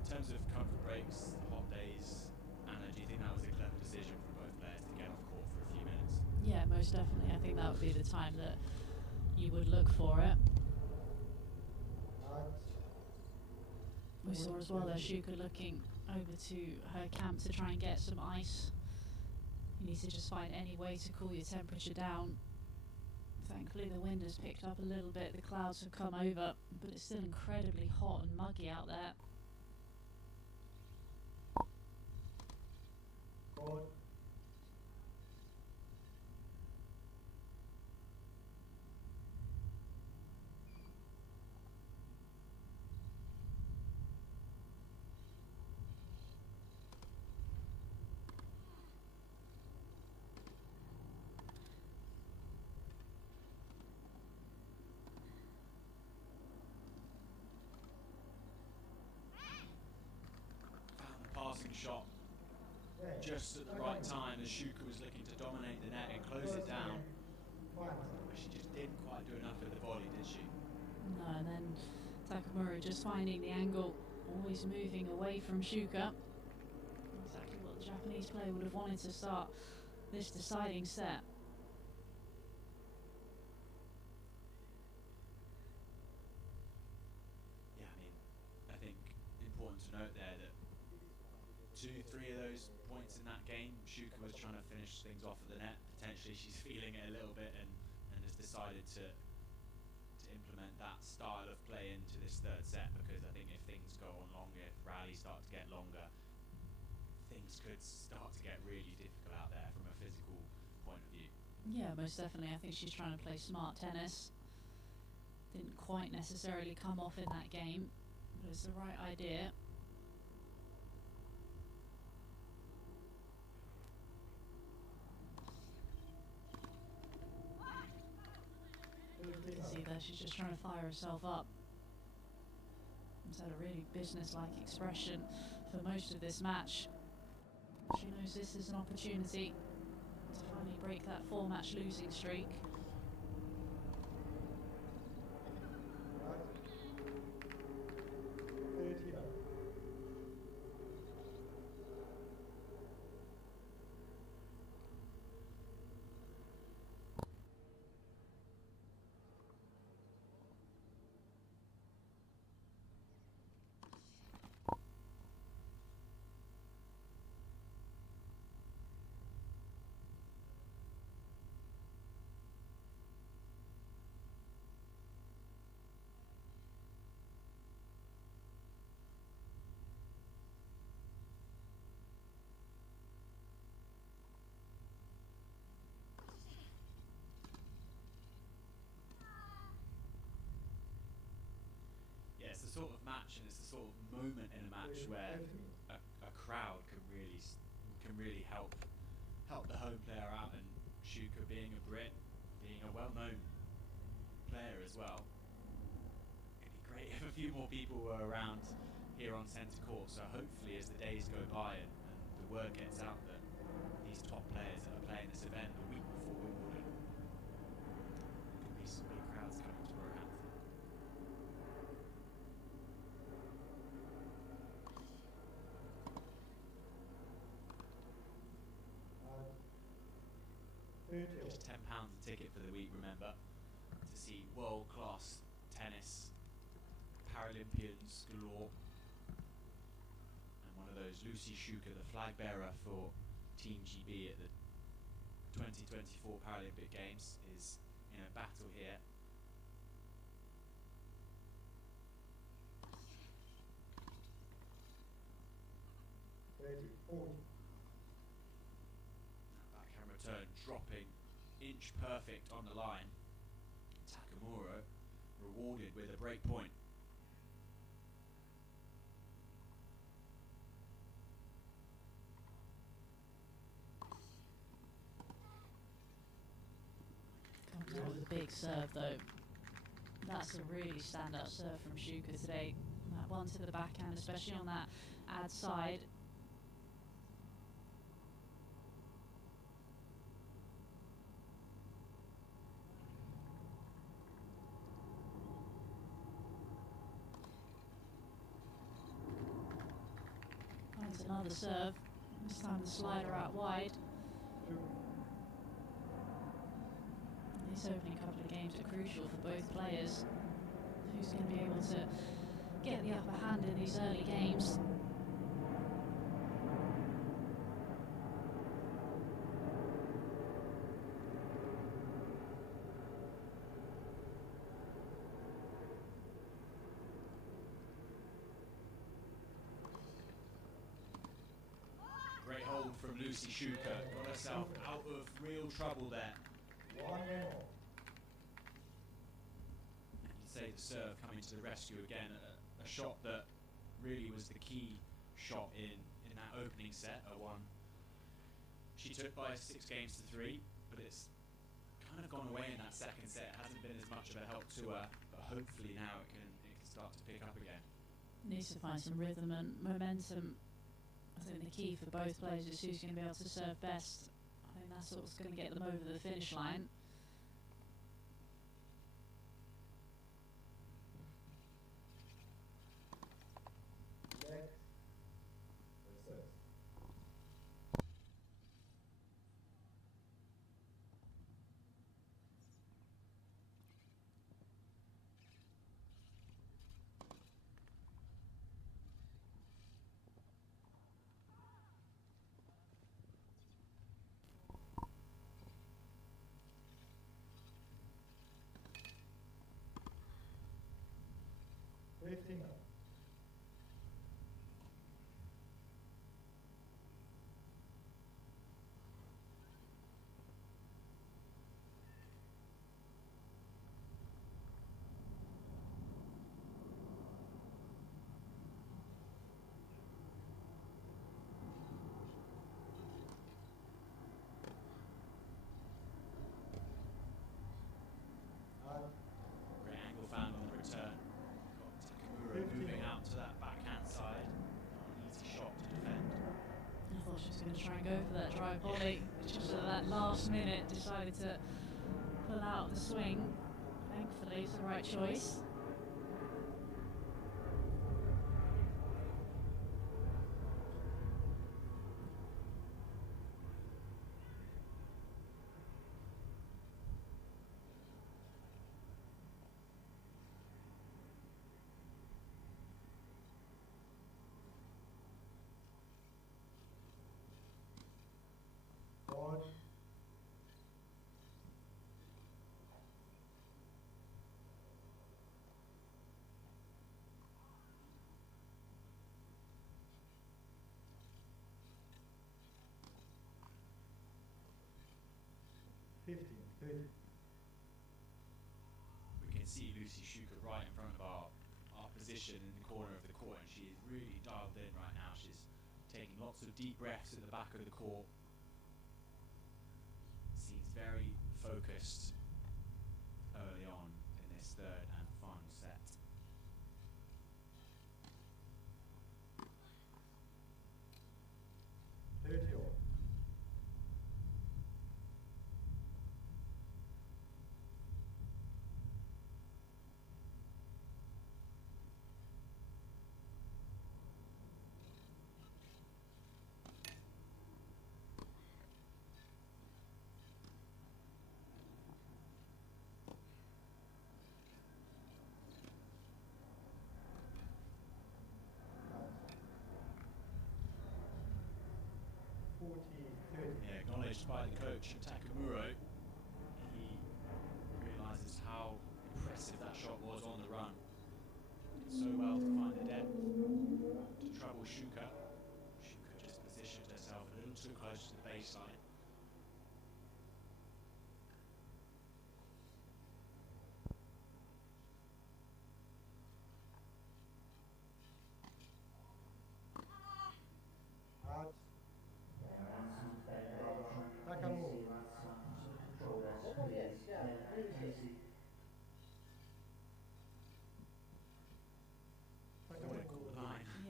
In terms of comfort breaks, hot days, Anna, do you think that was a clever decision for both players to get off court for a few minutes? Yeah, most definitely. I think that would be the time that you would look for it. We saw as well that Shuka looking over to her camp to try and get some ice. You need to just find any way to cool your temperature down Thankfully the wind has picked up a little bit, the clouds have come over, but it's still incredibly hot and muggy out there. Court. Found the passing shot just at the right time as Shuka was looking to dominate the net and close it down. But she just didn't quite do enough with the volley, did she? No, and then Takamura just finding the angle, always moving away from Shuka. Exactly what the Japanese player would have wanted to start this deciding set. Yeah, I mean, I think important to note there that 2-3 of those points in that game, Shuka was trying to finish things off at the net. Potentially she's feeling it a little bit and has decided to implement that style of play into this third set, because I think if things go on longer, if rallies start to get longer, things could start to get really difficult out there from a physical point of view. Yeah, most definitely. I think she's trying to play smart tennis. Didn't quite necessarily come off in that game, but it's the right idea. You can see there she's just trying to fire herself up. She's had a really business-like expression for most of this match. She knows this is an opportunity to finally break that 4-match losing streak. It's the sort of match and it's the sort of moment in a match where a crowd can really help the home player out, and Shuka being a Brit, being a well-known player as well, it'd be great if a few more people were around here on centre court. So hopefully as the days go by and the word gets out that these top players that are playing this event the week before Wimbledon, there could be some big crowds coming to Roehampton. Just £10 a ticket for the week, remember, to see world-class tennis, Paralympians galore, and one of those, Lucy Shuka, the flag bearer for Team GB at the 2024 Paralympic Games, is in a battle here. Backhand return dropping inch perfect on the line. Takamura rewarded with a break point. Comes out with a big serve though. That's a really standout serve from Shuka today. That one to the backhand, especially on that ad side. Finds another serve. This time the slider out wide. These opening couple of games are crucial for both players. Who's going to be able to get the upper hand in these early games? Lucy Shuka got herself out of real trouble there. You'd say the serve coming to the rescue again, a shot that really was the key shot in that opening set, a one. She took by 6 games to 3, but it's kind of gone away in that second set. It hasn't been as much of a help to her, but hopefully now it can start to pick up again. Needs to find some rhythm and momentum. I think the key for both players is who's going to be able to serve best. I think that's what's going to get them over the finish line. Great angle found on the return. Got Takamura moving out to that backhand side. Not an easy shot to defend. I thought she was going to try and go for that drive volley. Just at that last minute decided to pull out the swing. Thankfully, it's the right choice. We can see Lucy Shuka right in front of our position in the corner of the court, and she is really dialed in right now. She's taking lots of deep breaths at the back of the court. Seems very focused early on in this third and final set. Yeah, acknowledged by the coach Takamura. He realises how impressive that shot was on the run. Did so well to find the depth to trouble Shuka. Shuka just positioned herself a little too close to the baseline.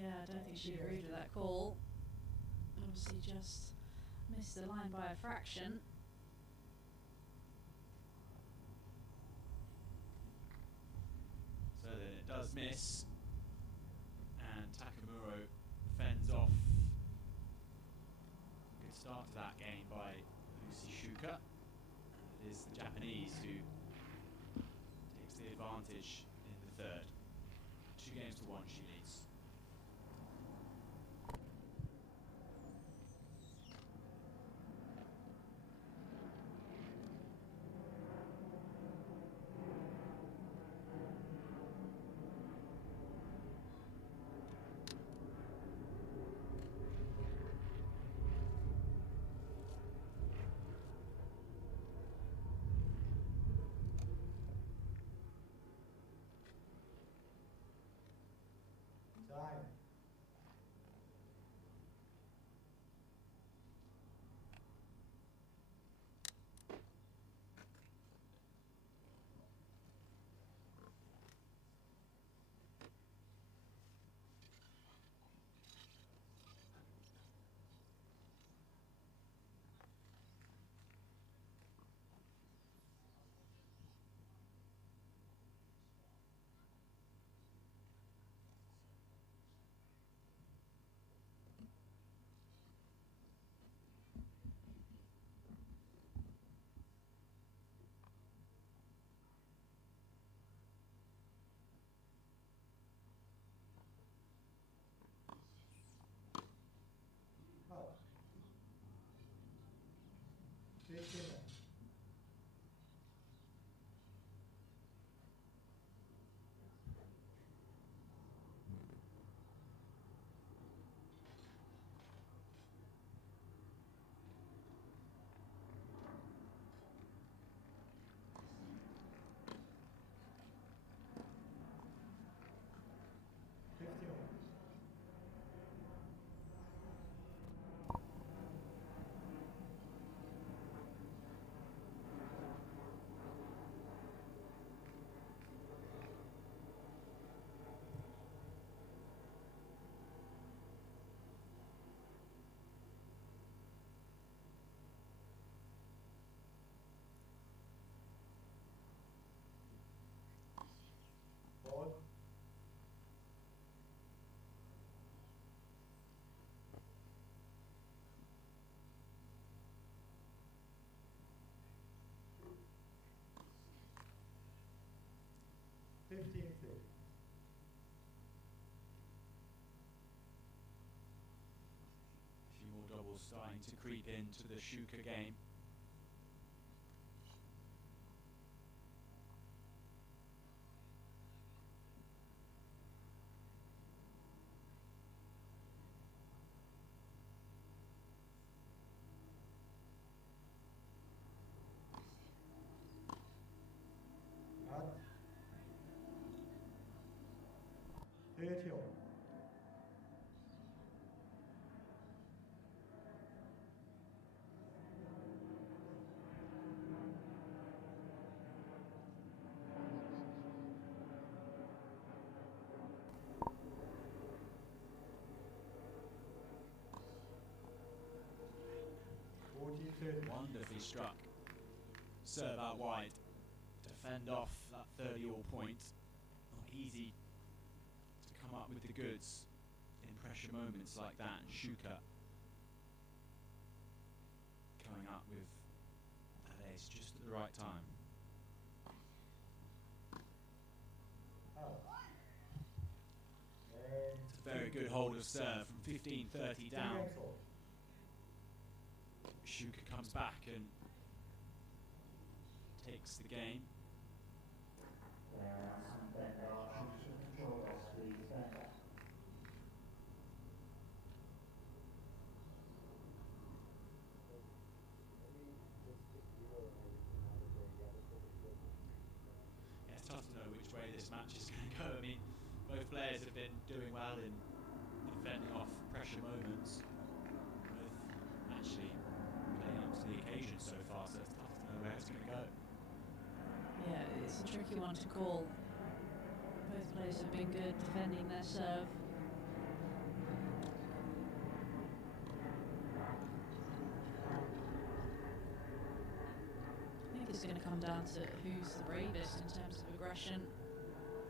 Yeah, I don't think she agreed with that call. Obviously just missed the line by a fraction. So then it does miss, and Takamura fends off. Good start to that game by Lucy Shuka. It is the Japanese who takes the advantage in the third. 2 games to 1 she leads. Line. Out. 15 more.50 more. Ball. A few more doubles starting to creep into the Shuka game. Out. 30. 40-30. Wonderfully struck. Serve out wide to fend off that 30-all point. Not easy to come up with the goods in pressure moments like that. And Shuka coming up with that ace just at the right time. Out. It's a very good hold of serve from 15-30 down. Shuka comes back and takes the game. There are some better options to control the speed better. Yeah, it's tough to know which way this match is going to go. I mean, both players have been doing well in fending off pressure moments. Both actually playing up to the occasion so far, so it's tough to know where it's going to go. Yeah, it's a tricky one to call. Both players have been good defending their serve. I think it's going to come down to who's the bravest in terms of aggression.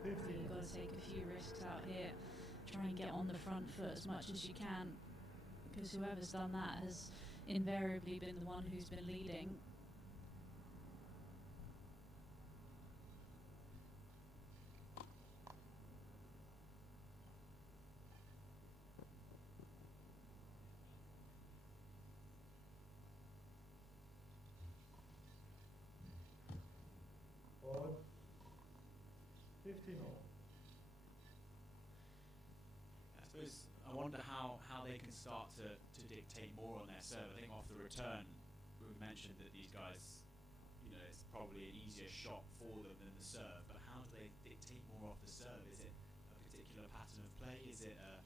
You've got to take a few risks out here. Try and get on the front foot as much as you can, because whoever's done that has invariably been the one who's been leading. Ball. 15 all. I suppose I wonder how they can start to dictate more on their serve. I think off the return, we mentioned that these guys, you know, it's probably an easier shot for them than the serve, but how do they dictate more off the serve? Is it a particular particular pattern of play? Is it a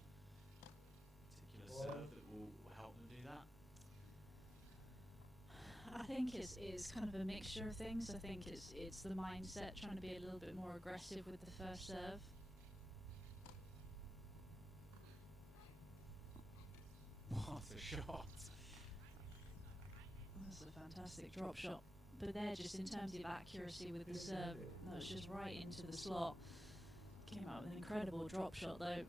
particular serve that will help them do that? I think it's kind of a mixture of things. I think it's the mindset, trying to be a little bit more aggressive with the first serve. What a shot! That's a fantastic drop shot. But there, just in terms of accuracy with the serve, that was just right into the slot. Came out with an incredible drop shot though.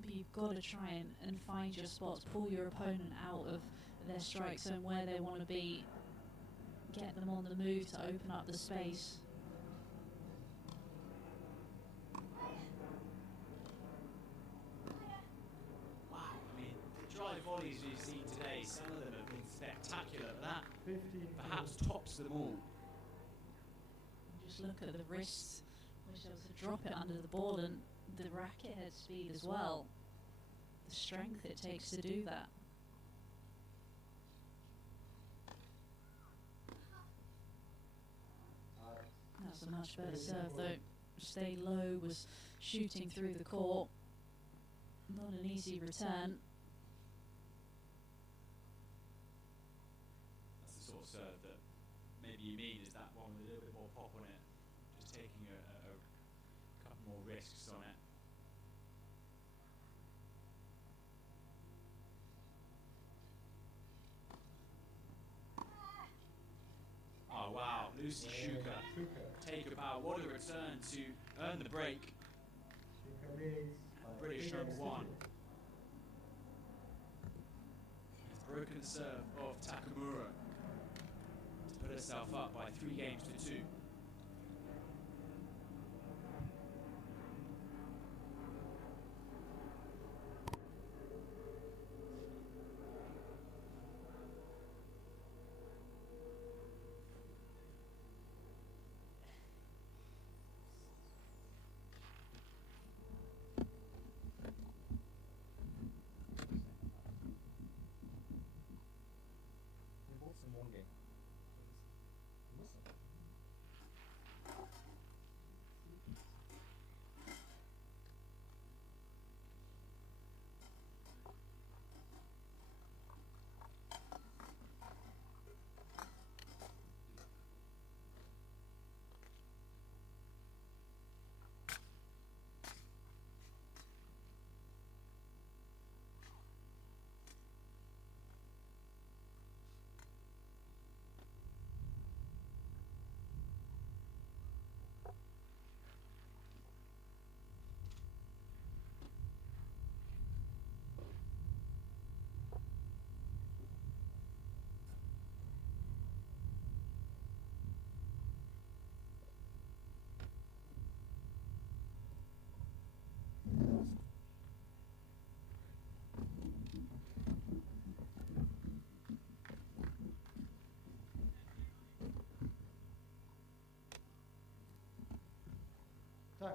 But you've got to try and find your spots, pull your opponent out of their strike zone where they want to be, get them on the move to open up the space. Wow, I mean, the drive volleys we've seen today, some of them have been spectacular, but that perhaps tops them all. Just look at the wrists, wish I was to drop it under the ball, and the racket head speed as well. The strength it takes to do that. That's a much better serve though. Stay low, was shooting through the court. Not an easy return. That's the sort of serve that maybe you mean, is that one with a little bit more pop on it, just taking a couple more risks on it. Oh wow, Lucy Shuka, take a bow, what a return to earn the break. British number one. Has broken the serve of Takamura to put herself up by 3 games to 2. Time.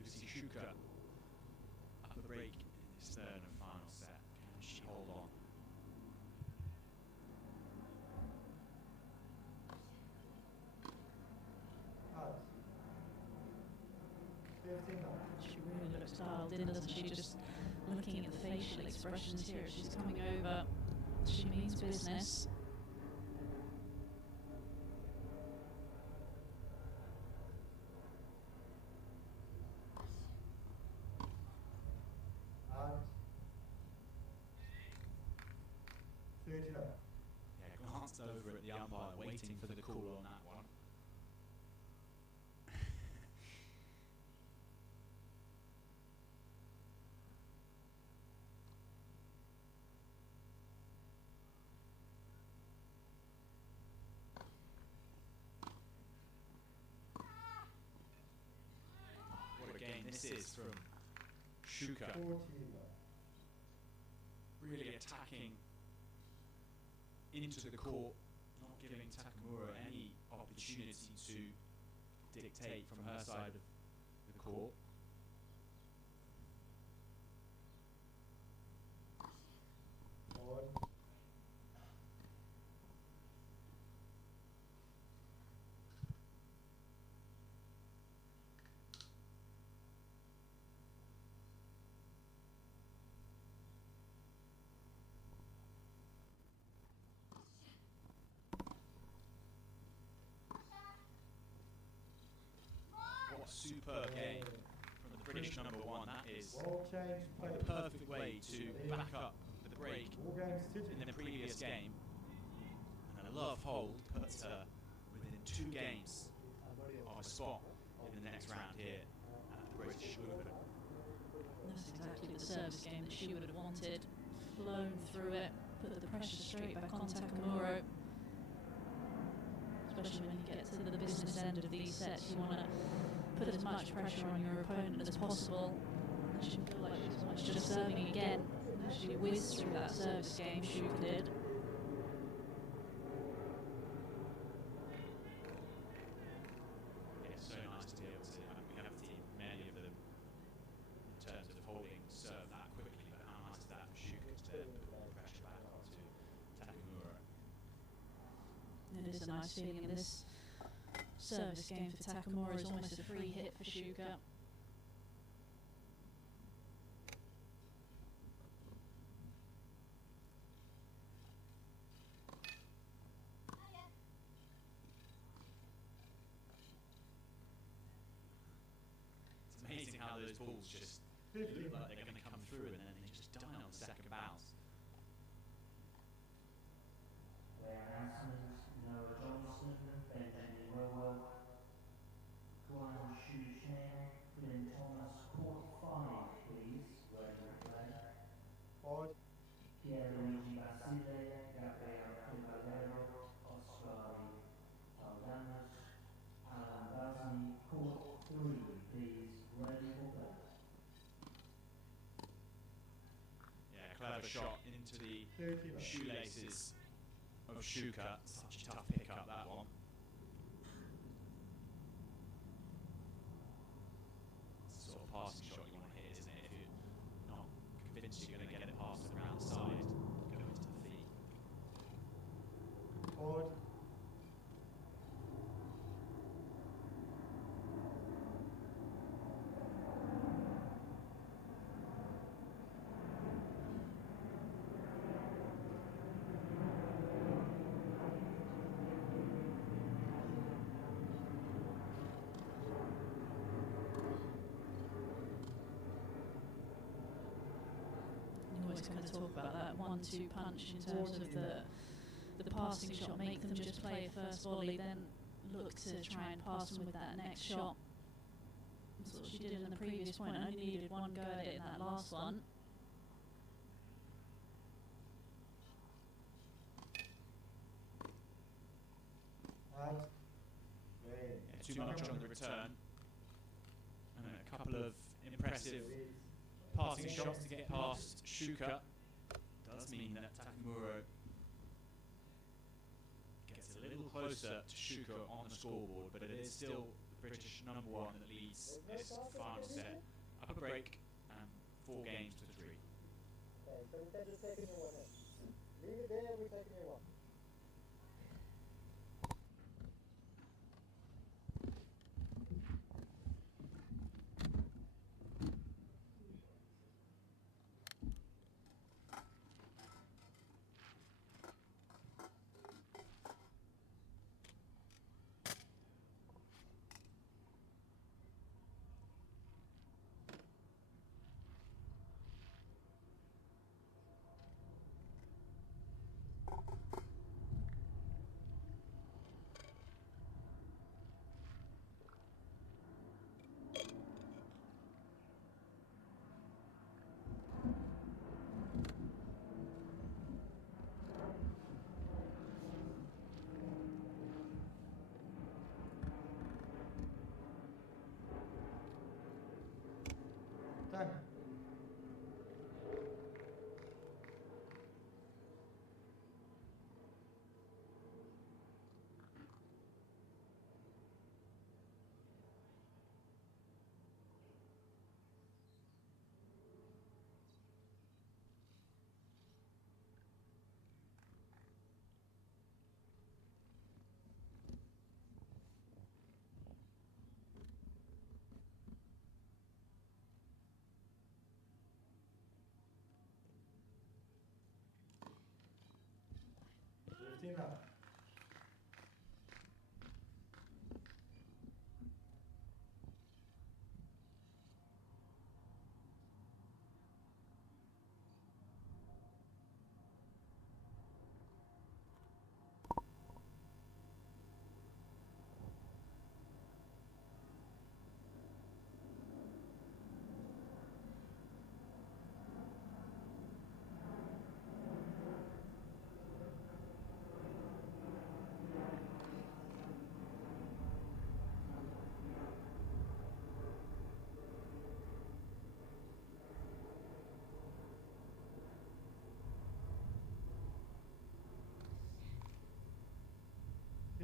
Lucy Shuka up the break in this third and final set. Can she hold on? She really looks dialed in, doesn't she? Just looking at the facial expressions here, she's coming over. She means business. Yeah, glanced over at the umpire, waiting for the call on that one. What a game this is from Shuka. Really attacking into the court, not giving Takamura any opportunity to dictate from her side of the court. What a superb game from the British number one. That is a perfect way to back up the break in the previous game. And a love hold puts her within 2 games of a spot in the next round here at the British Open. That's exactly the service game that she would have wanted. Flown through it, put the pressure straight back on Takamura. Especially when you get to the business end of these sets, you want to put as much pressure on your opponent as possible. And she feel like she was almost just serving again. She whizzed through that service game, Shuka did. Yeah, so nice to be able to, we have seen many of them in terms of holding serve that quickly, but how nice is that for Shuka to put more pressure back onto Takamura. It is a nice feeling, and this service game for Takamura is almost a free hit for Shuka. It's amazing how those balls just look like they're going to come through and then they just die on the second bounce. Announcement, Noah Johnson, Benjamin Rowe, Guan Shu Chen, Flynn Thomas, court 5, please, ready to play. Pierluigi Basile, Gabriel Caballero, Oscar Aldanos, Alan Basni, court 3, please, ready for play. Yeah, clever shot into the shoelaces of Shuka. Such a tough pickup, that one. It's the sort of passing shot you want to hit, isn't it? If you're not convinced you're going to get it past and around the side, go into the feet. Going to talk about that 1-2 punch in terms of the passing shot, make them just play a first volley, then look to try and pass them with that next shot. That's what she did in the previous point, only needed one go at it in that last one. Yeah, too much on the return. And a couple of impressive passing shots to get past Shuka. Does mean that Takamura gets a little closer to Shuka on the scoreboard, but it is still the British number one that leads this final set. Up a break and 4 games to 3. Okay, so instead of taking a one, leave it there, we're taking a one. 15 love.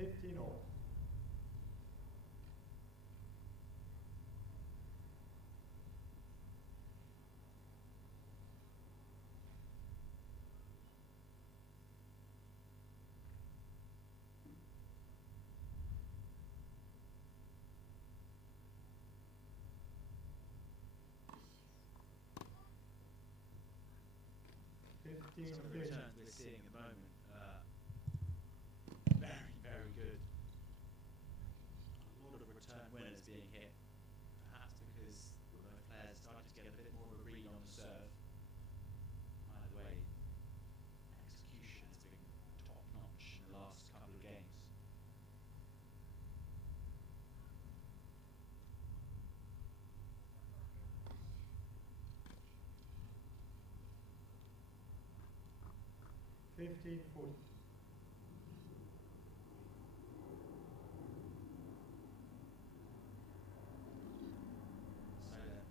$15. Some of the returns we're seeing at the moment, very, very good. A lot of return winners being hit, perhaps because the players started to get a bit more of a read on the serve. Either way, execution has been top notch in the last couple of games. $15.40. So that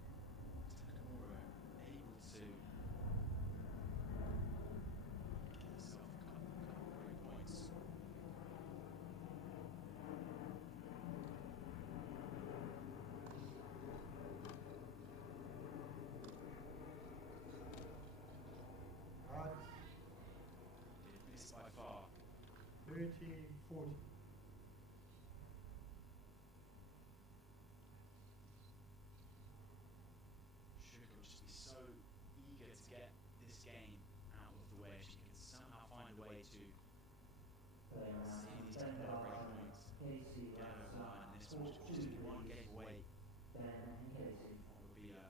Takamura able to get himself a couple of great points. Did miss by far. 30-40. Sugar would just be so eager to get this game out of the way if she can somehow find a way to see these couple of break points, get over the line, and this would just be one game away. It would be an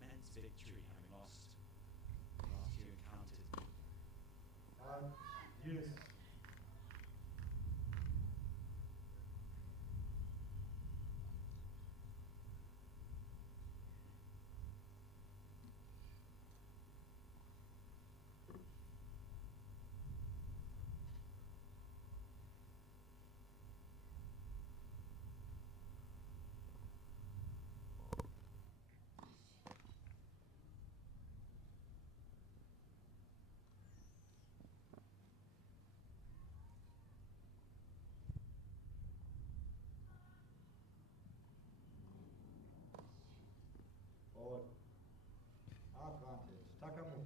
immense victory having lost the last two encounters. Yes. Or advantage. Takamura.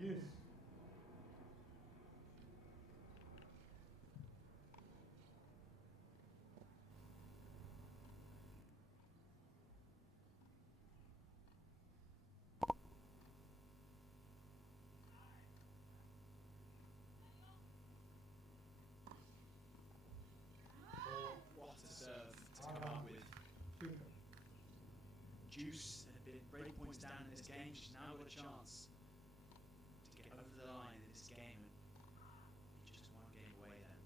Yes. What a serve to come up with. Juice had been break points down in this game. She's now got a chance to get over the line in this game and be just one game away then.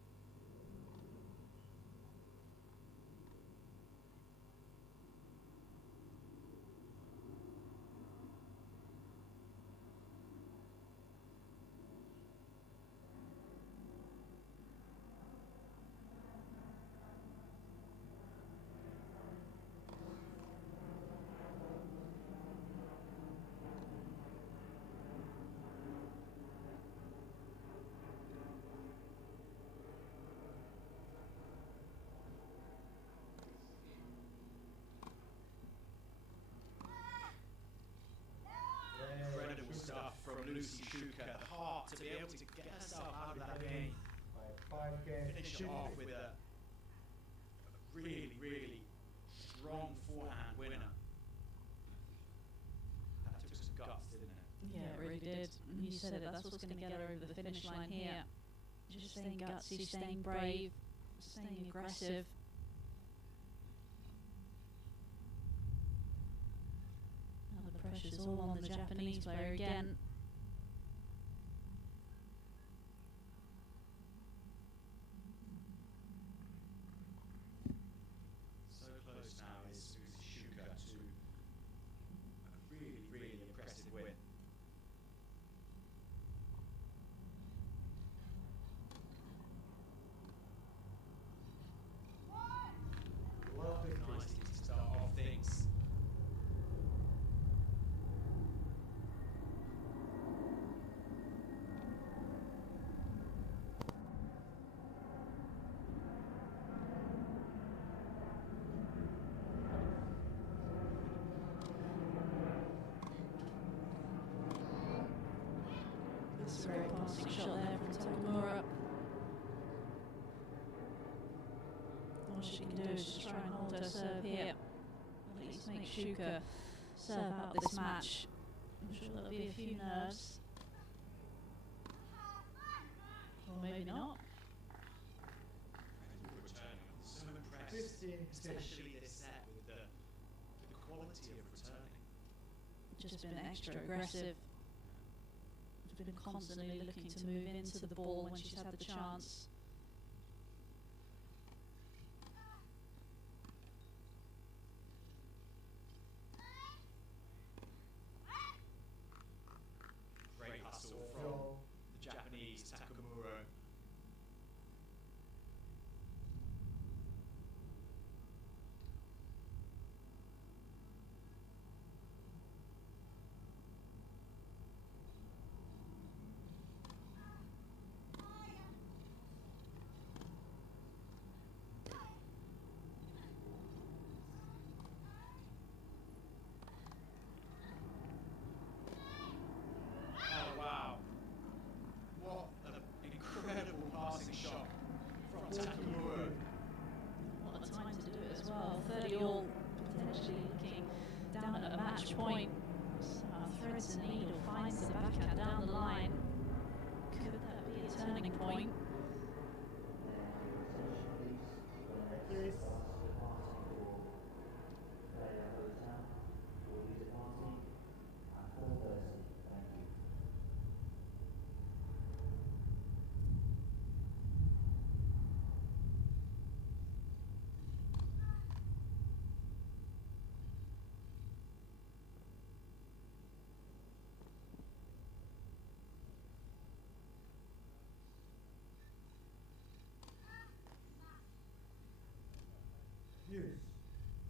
Lucy Shuka the heart to be able to get herself out of that game. Finish it off with a really, really strong forehand winner. That took some guts, didn't it? Yeah, it really did. And you said it, that's what's going to get her over the finish line here. Just staying gutsy, staying brave, staying aggressive. Now the pressure's all on the Japanese player again. So close now is Lucy Shuka to a really, really impressive win. Nicely to start off things. That's a great passing shot there from Takamura. All she can do is just try and hold her serve here. At least make Shuka serve out this match. I'm sure there'll be a few nerves. Or maybe not. So impressed, especially this set with the quality of returning. Just been extra aggressive. Been constantly looking to move into the ball when she's had the chance. Great hustle from the Japanese Takamura. Oh wow. What an incredible passing shot from Takamura. What a time to do it as well. 30 all, potentially looking down at a match point. Threads the needle, finds the backhand down the line. Could that be a turning point? Please.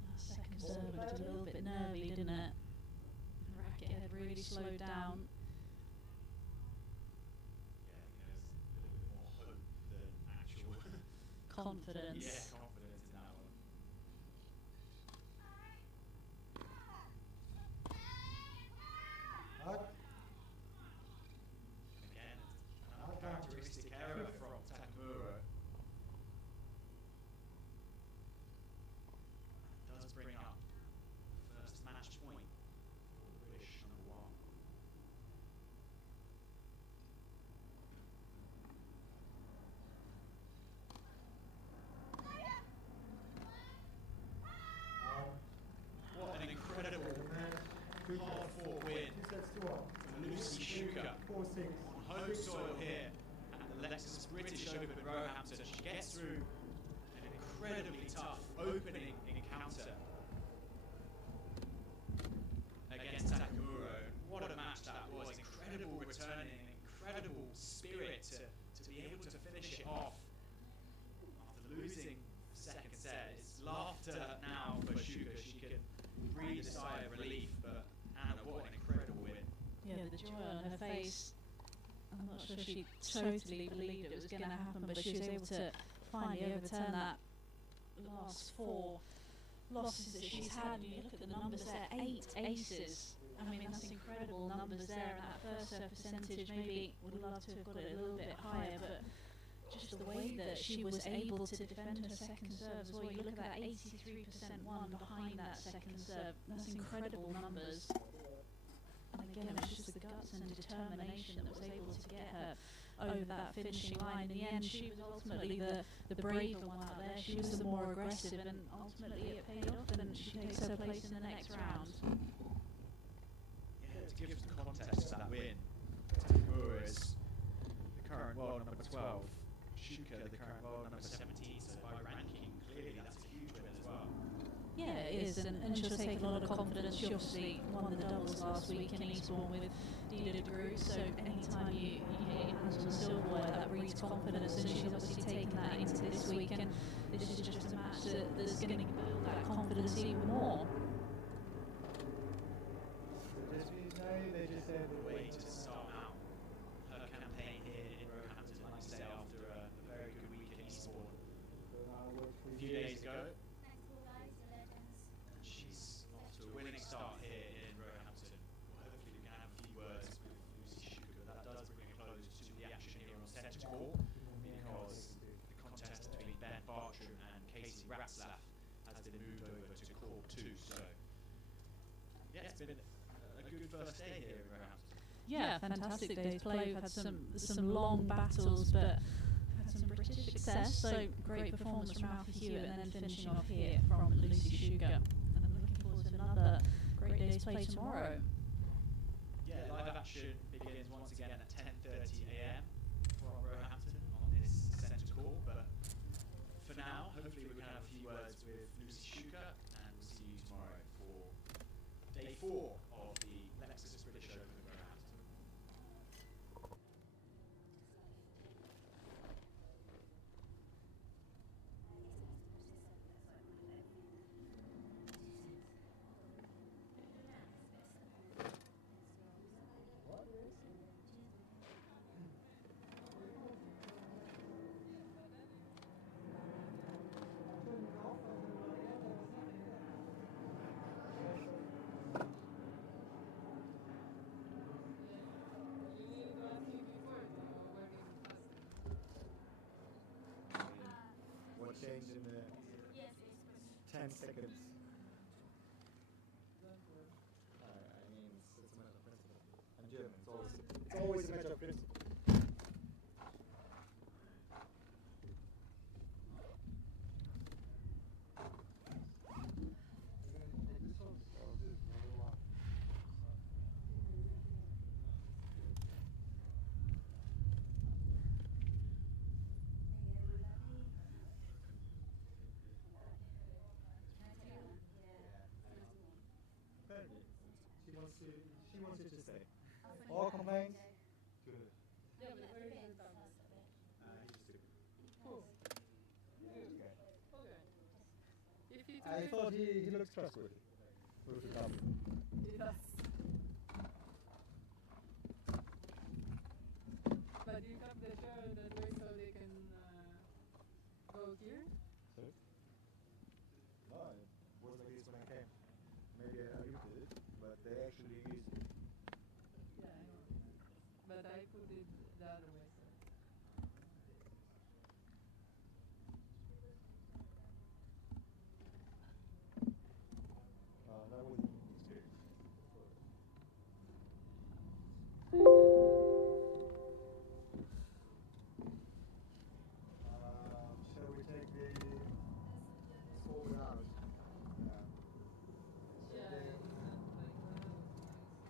That second serve looked a little bit nervy, didn't it? The racket had really slowed down. Yeah, there's a little bit more hope than actual Confidence. Yeah, confidence in that one. Again, another characteristic error from Takamura. Does bring up first match point for British number 1. What an incredible hard-fought win for Lucy Shuka on home soil here at the Lexus British Open Roehampton. She gets through an incredibly tough opening encounter against Takamura. What a match that was. Incredible returning, incredible spirit to be able to finish it off after losing the second set. It's laughter now for Shuka. She can breathe a sigh of relief, but Anna, what an incredible win. Yeah, the joy on her face. I'm not sure she totally believed it was going to happen, but she was able to finally overturn that last 4 losses that she's had. And you look at the numbers there, 8 aces I mean, that's incredible numbers there, and that first serve percentage maybe would love to have got it a little bit higher, but just the way that she was able to defend her second serve as well. You look at that 83% one behind that second serve, that's incredible numbers. And again, it was just the guts and determination that was able to get her over that finishing line. In the end, she was ultimately the braver one out there. She was the more aggressive, and ultimately it paid off, and she takes her place in the next round. Yeah, to give some context to that win, Takura is the current world number 12, Shuka the current world number 17, so by ranking, clearly that's a huge win as well. Yeah, it is, and she'll take a lot of confidence. She obviously won the doubles last week in Eastbourne with Dina de Groot, so anytime you get your hands on the silverware, that breeds confidence, and she's obviously taken that into this week, and this is just a match that's going to build that confidence even more. They just said the way to start out her campaign here in Roehampton, like you say, after a very good week in Eastbourne a few days ago. She's off to a winning start here in Roehampton. Well, hopefully we can have a few words with Lucy Shuka. That does bring a close to the action here on centre court, because the contest between Ben Bartram and Casey Ratzlaff has been moved over to court 2. So yeah, it's been a good first day here in Roehampton. Yeah, fantastic day's play. We've had some long battles, but had some British success. So great performance from Alfie Hewitt, and then finishing off here from Lucy Shuka. And I'm looking forward to another great day's play tomorrow. Yeah, live action begins once again at 10:30 a.m. from Roehampton on this centre court. But for now, hopefully we can have a few words with Lucy Shuka, and we'll see you tomorrow for day 4 of the Lexus British Open in Roehampton. What changed in the 10 seconds? I mean, it's a matter of principle. I'm German, it's always a matter of principle. Apparently, she wants you to stay. All complaints? Good. Yeah, but where is the dog? He's just stupid. Cool. Okay. Okay. If he I thought he looked trustworthy. With the dog. He does. But you kept the chair that way so they can go here? Sorry? No, it was like this when I came. Maybe I looked at it, but they actually used it. Yeah, I know. But I put it the other way. So. That was an experience. Shall we take the forward out? Yeah, it's not like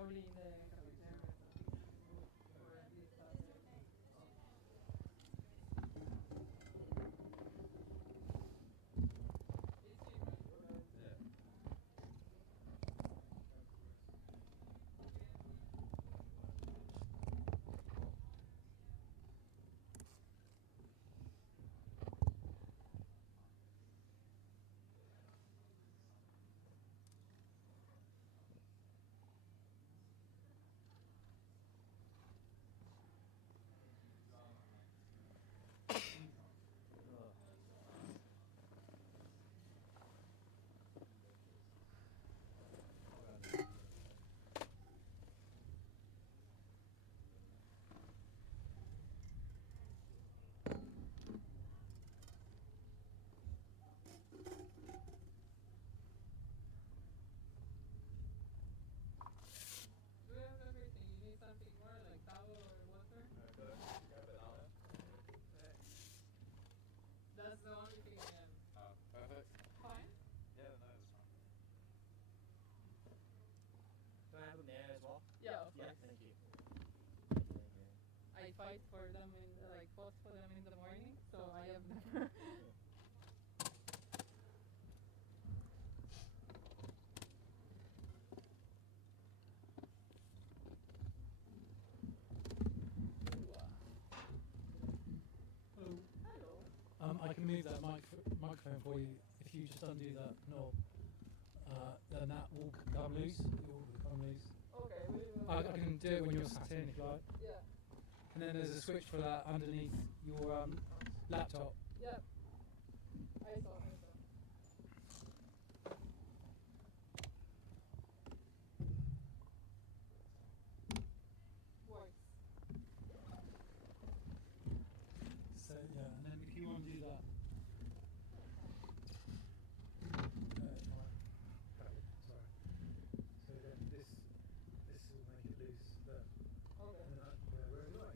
probably in the cafeteria. Or at least do you have everything? You need something more like towel or water? Okay. That's the only thing I am. Perfect. Fine? Yeah, no, that's fine. Do I have them there as well? Yeah, of Yeah, course. thank you. I fight for them fought for them in the morning, so I have never. Hello. Hello. I can move that microphone for you if you just undo that knob. Then that will come loose. It will come loose. Okay. I can do it when you're sat in if you like. Yeah. And then there's a switch for that underneath your laptop. Yep. I saw. Works. So yeah, and then if you want to do that. Sorry. So then this will make it loose. But Okay. where are you going? Yeah, we'll do that.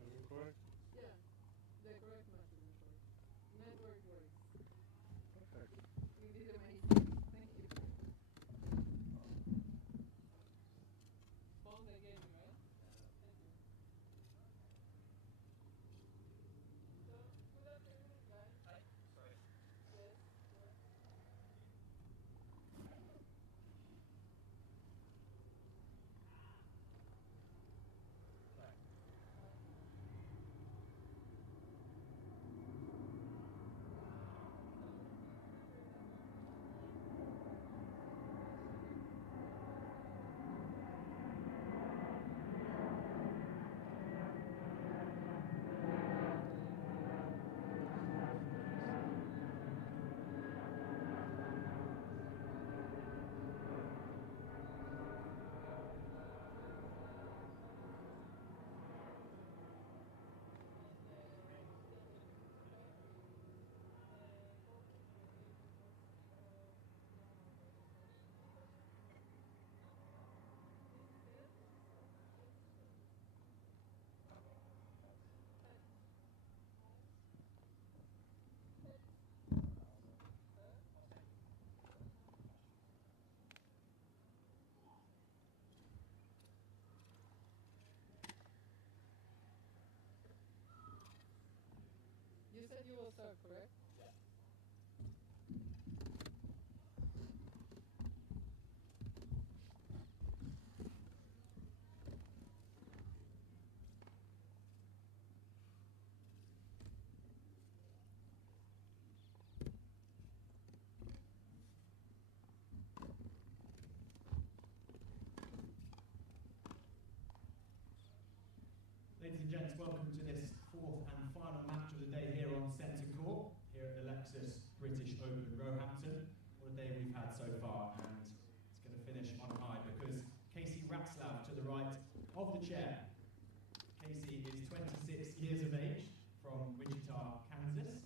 Everything correct? Yeah, the correct message is correct. Network works. Perfect. You did amazing. Thank you. Phone again, right? Thank you. So, good afternoon, guys. Hi. Sorry. Yes. You said you will start, correct? Yeah. Ladies and gents, welcome to this fourth and final match of the day here on Centre Court, here at the Lexus British Open Roehampton. What a day we've had so far, and it's going to finish on high because Casey Ratzlaff to the right of the chair. Casey is 26 years of age from Wichita, Kansas.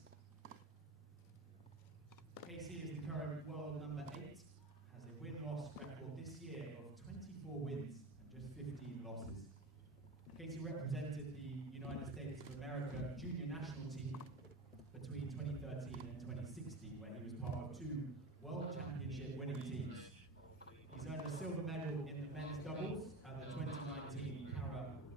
Casey is the current world number 8, has a win-loss record this year of 24 wins and just 15 losses. Casey represented the United States of America junior national team between 2013 and 2016, where he was part of 2 World Championship winning teams. He's earned a silver medal in the men's doubles at the 2019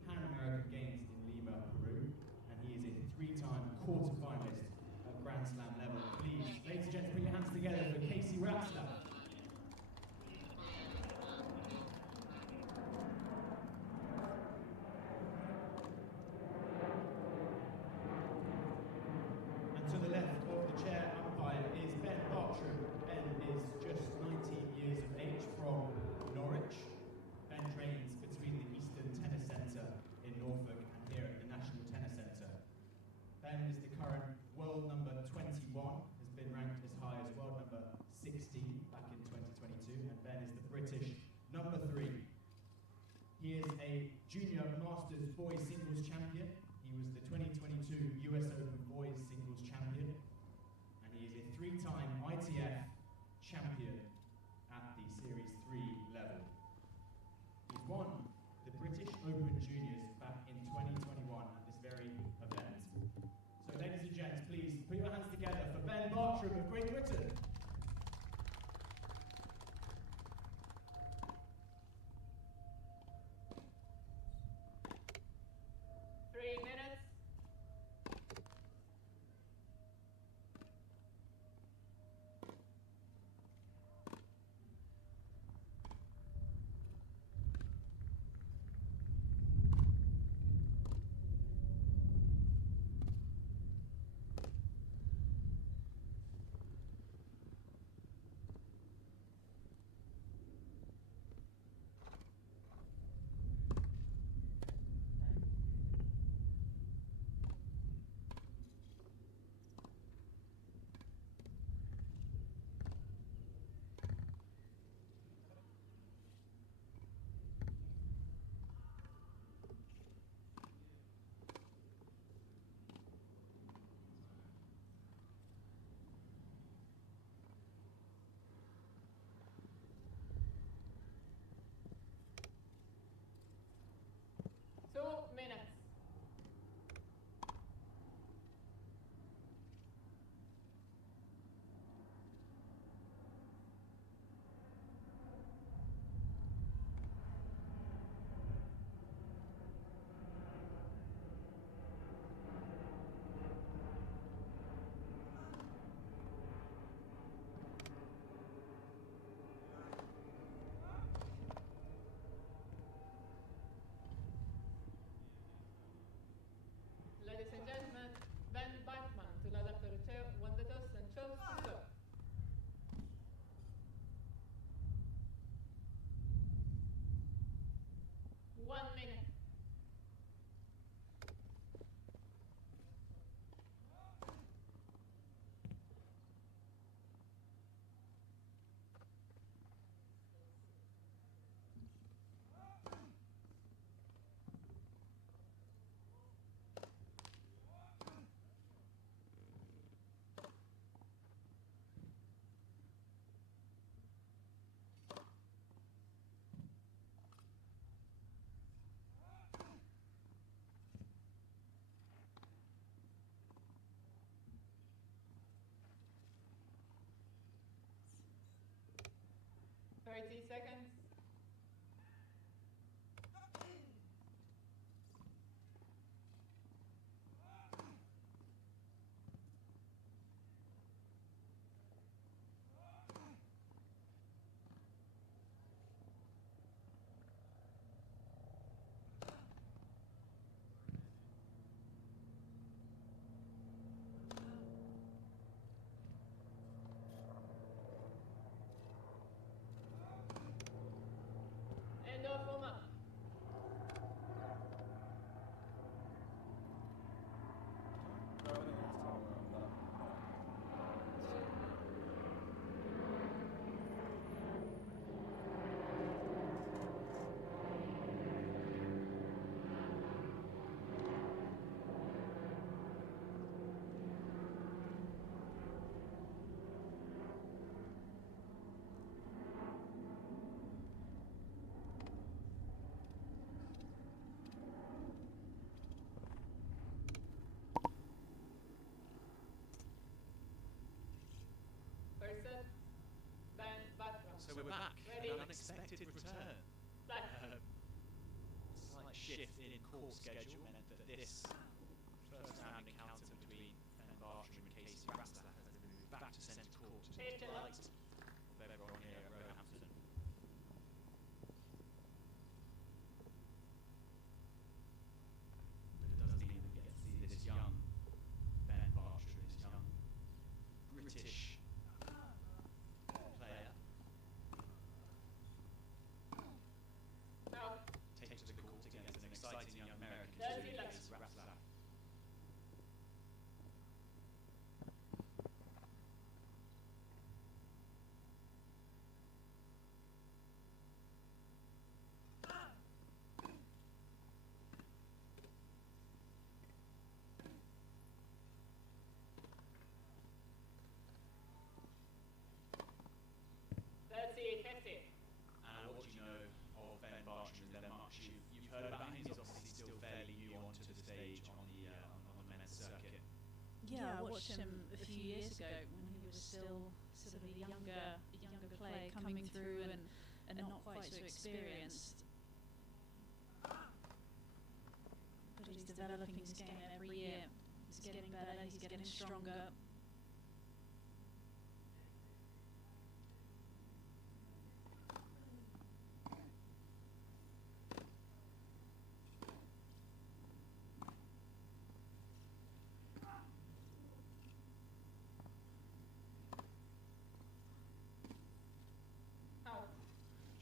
Pan American Games in Lima, Peru, and he is a 3-time quarter-finalist at Grand Slam level. Please, ladies and gents, put your hands together for Casey Rapstaff. And to the left of the chair umpire is Ben Bartram. Ben is just 19 years of age from Norwich. Ben trains between the Eastern Tennis Centre in Norfolk and here at the National Tennis Centre. Ben is the current world number 21, has been ranked as high as world number 16 back in 2022, and Ben is the British number 3. He is a junior masters boys singles champion. He was the 2022 US Open boys singles champion, and he is a 3-time ITF champion at the Series 3 level. He's won the British Open Juniors back in 2021 at this very event. So ladies and gents, please put your hands together for Ben Bartram of Great Britain. Minutes. Minutes. Ladies and gentlemen, Ben Bachmann to la aperture won the toss and chose to serve. One minute. Seconds. Slight shift in court schedule meant that this first round encounter between Ben Bartram and Casey Ratzler has been moved back to centre court to the delight of everyone here at Roehampton. But it does mean that we get to see this young Ben Bartram, this young British player take to the court against an exciting young American, Casey Ratzler. And what do you know of Ben Bartram? Is there much you've heard about him? He's obviously still fairly new onto the stage on the men's circuit. Yeah, I watched him a few years ago when he was still sort of a younger player coming through and not quite so experienced. But he's developing his game every year. He's getting better, he's getting stronger.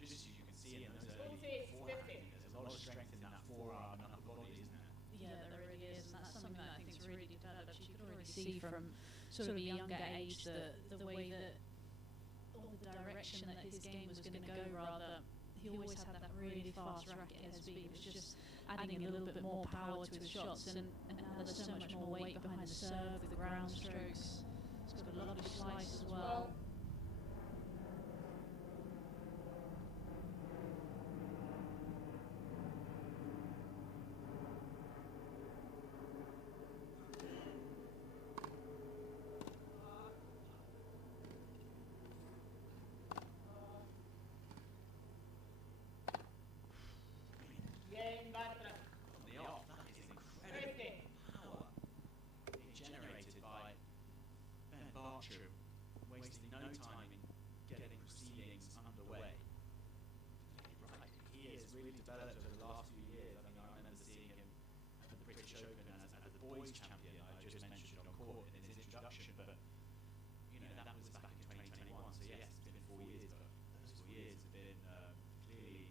Just as you can see in those early forearm, there's a lot of strength in that forearm and upper body, isn't there? Yeah, there really is, and that's something that I think is really developed. You could already see from sort of a younger age the way that, or the direction that his game was going to go, rather. He always had that really fast racket head speed. It was just adding a little bit more power to his shots, and now there's so much more weight behind the serve, the ground strokes. He's got a lovely slice as well. On the off, that is incredible power being generated by Ben Bartram, wasting no time in getting proceedings underway. Right, he has really developed over the last few years. I mean, I remember seeing him at the British Open as the boys' champion. I just mentioned on court in his introduction, but you know that was back in 2021. So yes, it's been 4 years, but those 4 years have been clearly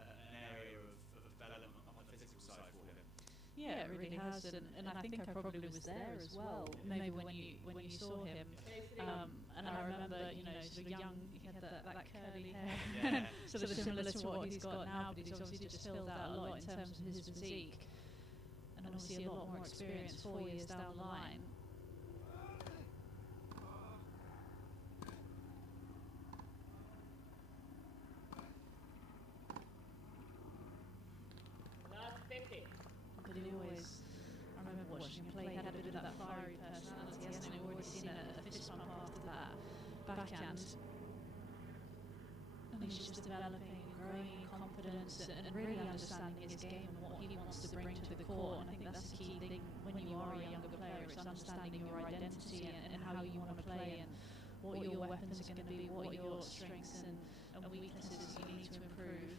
an area of development on the physical side for him. Yeah, it really has, and I think I probably was there as well. Maybe when you saw him, and I remember, you know, sort of young, he had that curly hair, sort of similar to what he's got now, but he's obviously just filled out a lot in terms of his physique, and obviously a lot more experience 4 years down the line. But he always, I remember watching him play, he had a bit of that fiery personality, hasn't he? We've already seen a fist pump after that backhand. And he's just developing, growing in confidence and really understanding his game and what he wants to bring to the court. And I think that's the key thing when you are a younger player, it's understanding your identity and how you want to play and what your weapons are going to be, what your strengths and weaknesses you need to improve.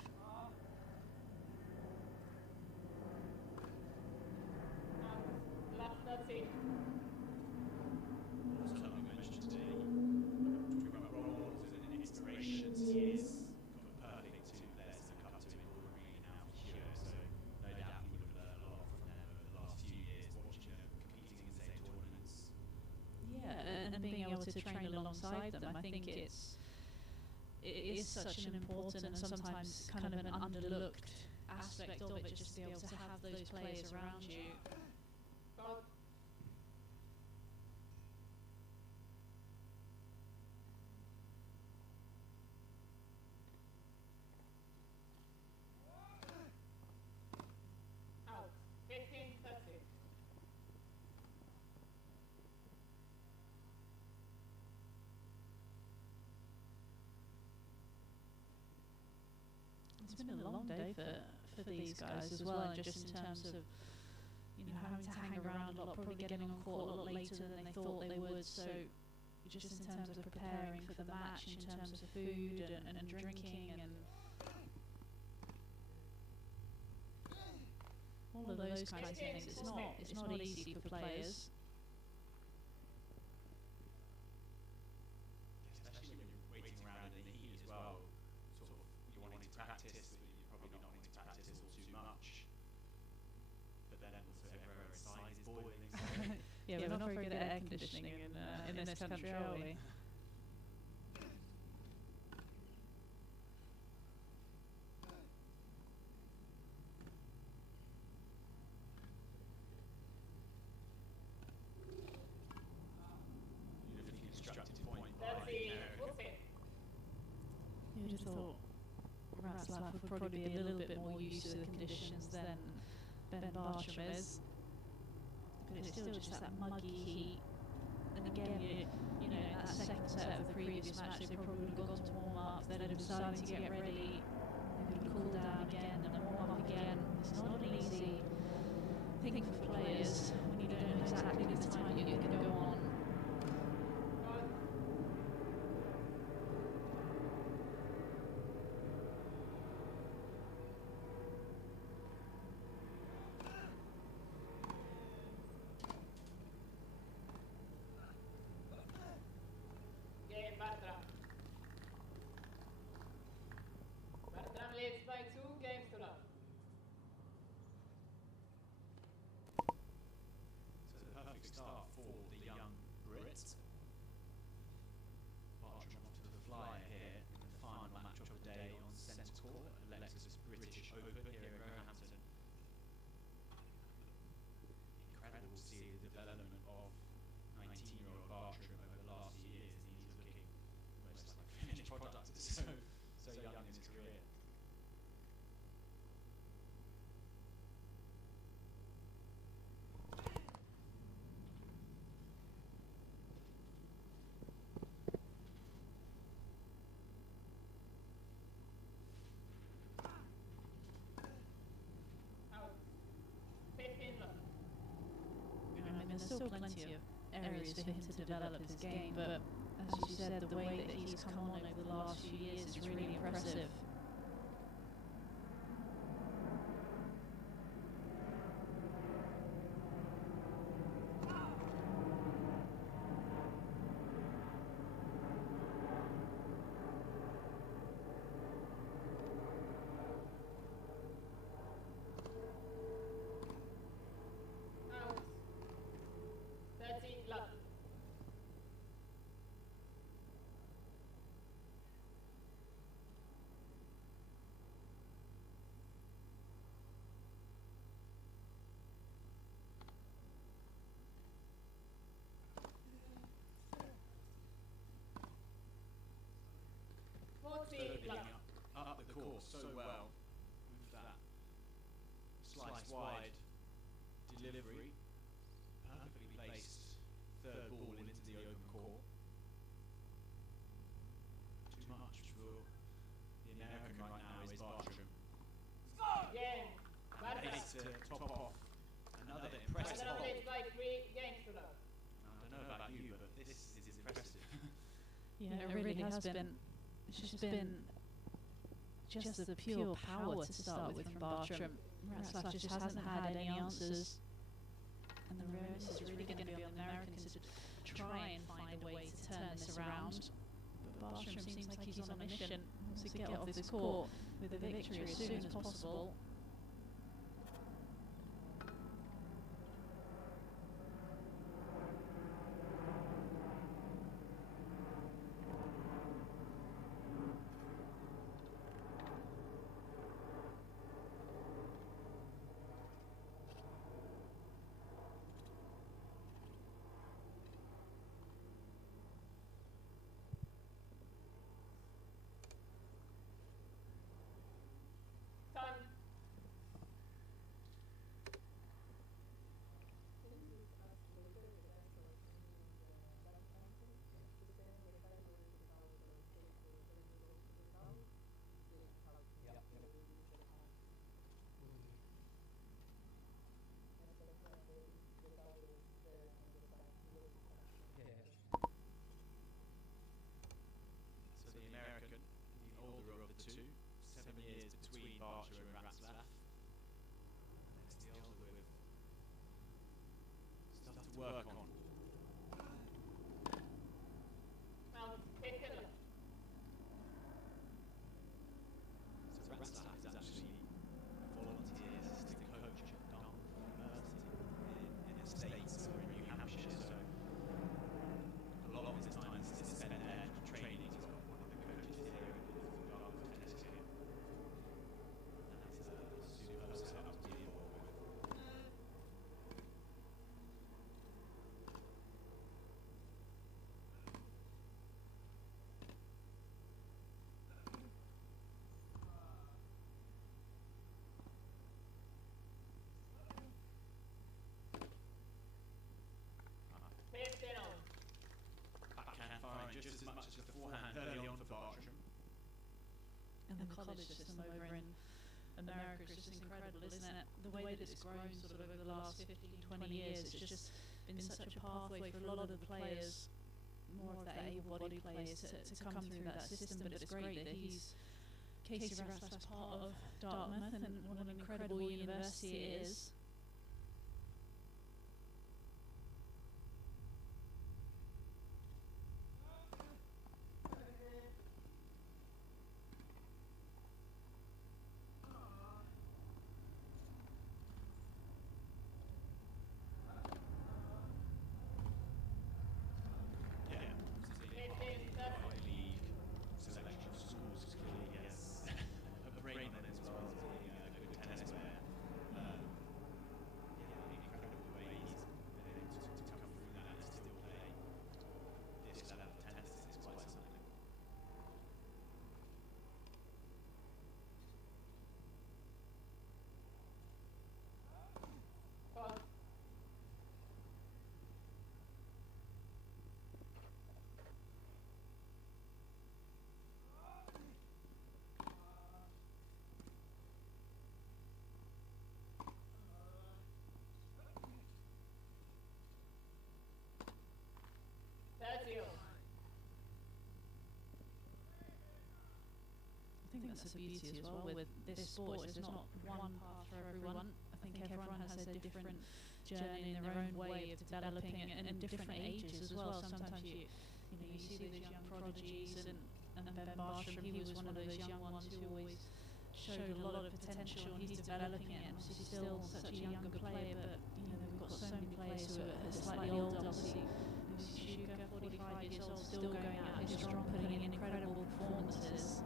That's it. Also, something we mentioned today, talking about roles and inspirations, he is got the perfect two players to come to in the arena now here, so no doubt he would have learned a lot from them over the last few years, watching them competing in the same tournaments. Yeah, and being able to train alongside them, I think it is such an important and sometimes kind of an underlooked aspect of it, just to be able to have those players around you. Out. 15, that's it. It's been a long day for these guys as well, and just in terms of having to hang around a lot, probably getting on court a lot later than they thought they would. So just in terms of preparing for the match, in terms of food and drinking and all of those kinds of things, it's not easy for players. Especially when you're waiting around in the heat as well, sort of you're wanting to practice, but you're probably not wanting to practice all too much. But then also everywhere inside is boiling. Yeah, we're not very good at air conditioning in this country, are we? Beautifully constructed point by That's the it. American. What's it? You'd have thought Ratzlaff would probably be a little bit more used to the conditions than Ben Bartram is. But it's still just that muggy heat. And again, you know, that second set of the previous match, they probably would have gone to warm up, then would have started to get ready, they would cool down again and then warm up again. It's not an easy thing for players when you don't know exactly the time that you're going to go on. Game Bartram. Bartram leads by 2 games to none. So the perfect start for the young Brit. Bartram off to the flyer here in the final match of the day on centre court at Lexus British Open here in Roehampton. Incredible to see the development of 19-year-old Bartram over the last few years. He's looking almost like a finished product, so young in his career. Out. 15 love. I mean, there's still plenty of areas for him to develop his game, but as you said, the way that he's come on over the last few years is really impressive. Out. 13 love. Opening up the course so well with that slice wide delivery, perfectly placed third ball into the open court. Too much for the American right now is Bartram. Game. And Bartram. pace to top off another impressive Bartram hole. leads by 3 games to none. I don't know about you, but this is impressive. Yeah, it really has been. It's just been just the pure power to start with from Bartram. Ratzlaff just hasn't had any answers. And the onus is really going to be on the Americans to try and find a way to turn this around. But Bartram seems like he's on a mission to get off this court with a victory as soon as possible. Time. Barcher and Ratzlaff. Still with stuff to work on. Now, take a look. So Ratzlaff is actually volunteers to coach at Dartmouth University in the States or in New Hampshire. So a lot of his time is spent there training. He's got one of the coaches here at Dartmouth Tennis Club. And that's a superb setup to be involved with. Face down. Backhand firing just as much as the forehand early on for Bartram. And the college system over in America is just incredible, isn't it? The way that it's grown sort of over the last 15, 20 years, it's just been such a pathway for a lot of the players, more of the able-bodied players, to come through that system. But it's great that Casey Ratzlaff's part of Dartmouth, and what an incredible university it is. That's you. I think that's the beauty as well with this sport. There's not one path for everyone. I think everyone has their different journey in their own way of developing and different ages as well. Sometimes you see those young prodigies, and Ben Bartram, he was one of those young ones who always showed a lot of potential, and he's developing it. And obviously still such a younger player, but we've got so many players who are slightly older. Obviously, Shuka, 45 years old, still going out here strong, putting in incredible performances.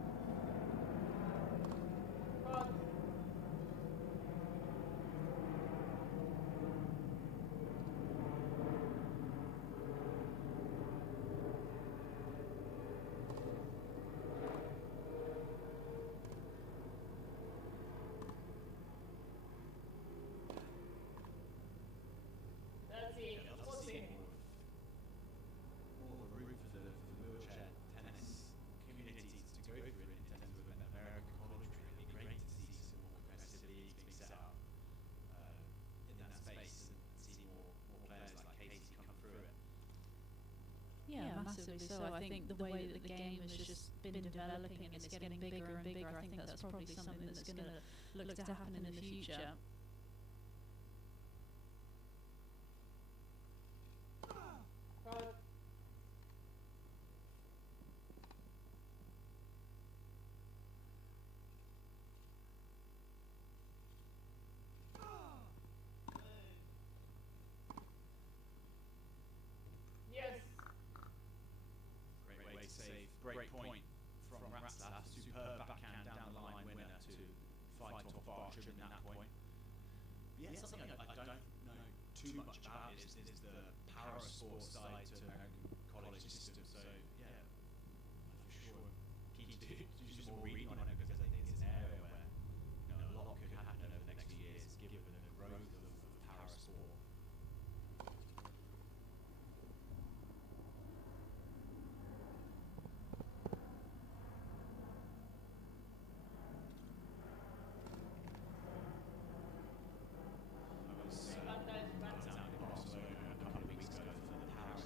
That's it. Pussy. More the route for the wheelchair tennis community to go through in terms of an American college. It'd be great to see some more competitive leagues being set up in that space and see more players like Casey come through it. Yeah, massively so. I think the way that the game has just been developing and it's getting bigger and bigger, I think that's probably something that's going to look to happen in the future. Yes. Great way to save. Great point from Ratzlaff. Superb backhand down the line winner to fight off Bartram in that point. But yeah, something I don't know too much about is the para sports side to American college system. So yeah, I'm for sure keen to do some more reading on it because I think it's an area where a lot could happen over the next few years given the growth of para sport. I was down in Barcelona a couple of weeks ago for the Paris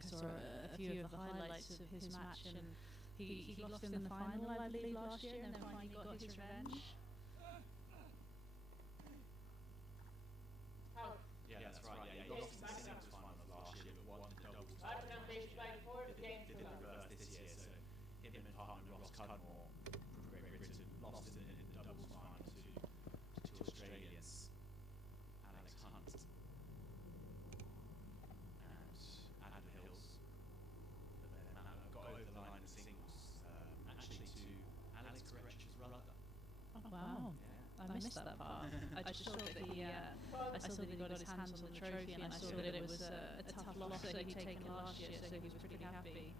I saw a few of the highlights of his match, and he lost in the final, I believe, last year, and then finally got his revenge. Yeah, that's right. Yeah, he lost in the singles final last year, but won the doubles final. Did the reverse this year, so him and partner Ross Cudmore from Great Britain lost in the doubles final to two Australians, Alex Hunt and Adam Hills. But then got over the line in singles, actually to Alex Gretsch's brother. Oh, wow. Yeah. I missed that part. I just saw that I saw that he got his hands on the trophy, and I saw that it was a tough loss that he'd taken last year, so he was pretty happy.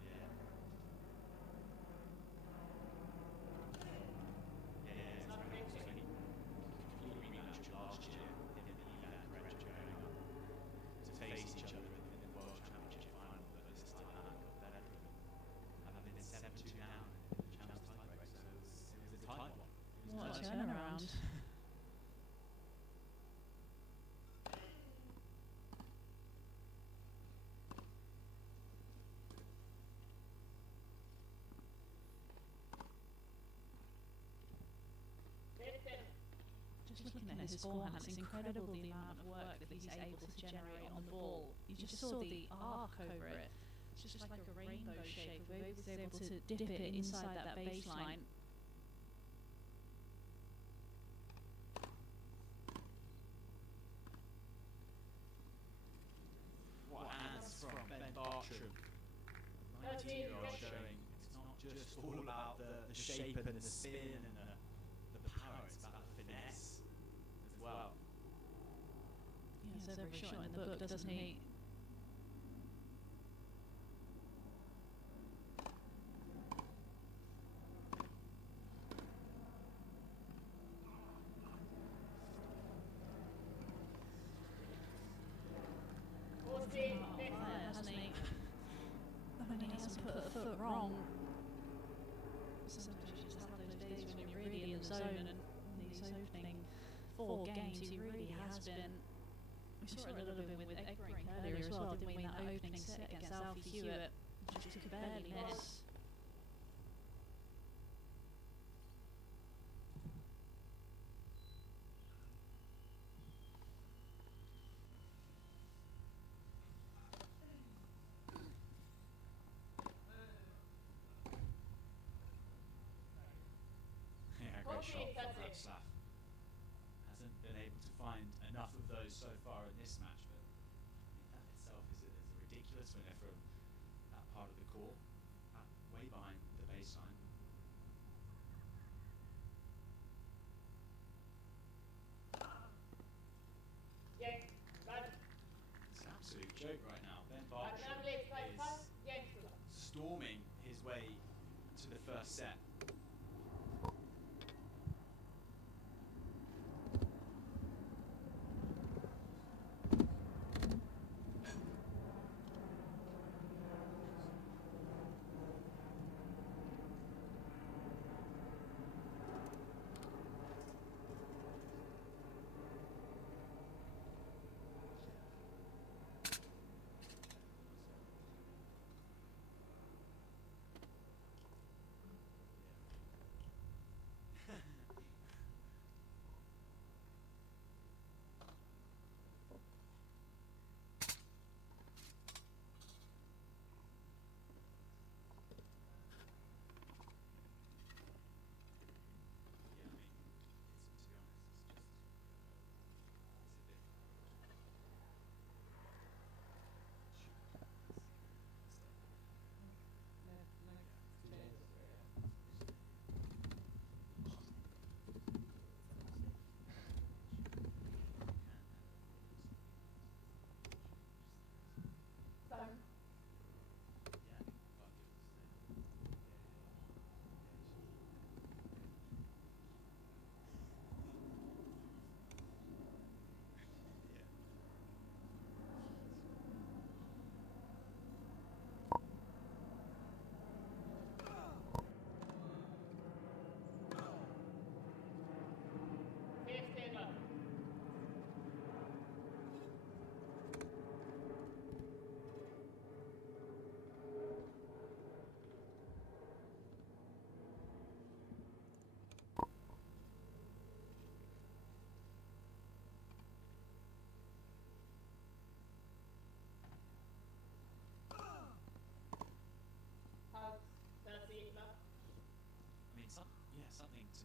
What a turnaround. Just looking at his forehand, it's incredible the amount of work that he's able to generate on the ball. You just saw the arc over it. It's just like a rainbow shape. He was able to dip it inside that baseline. What hands from Ben Bartram, 19-year-old, showing it's not just all about the shape and the spin and the power, it's about the finesse as well. He has every shot in the book, doesn't he? Hasn't he? Not only hasn't put a foot wrong. Sometimes you just have those days when you're really in the zone, and these opening 4 games he really has been. We saw it a little bit with Egbrink earlier as well, didn't we? That opening set against Alfie Hewitt, just could barely miss. Shot from Ratzlaff. Hasn't been able to find enough of those so far in this match, but that itself is a ridiculous winner from that part of the court, way behind the baseline. It's an absolute joke right now. Ben Bartram is storming his way to the first set.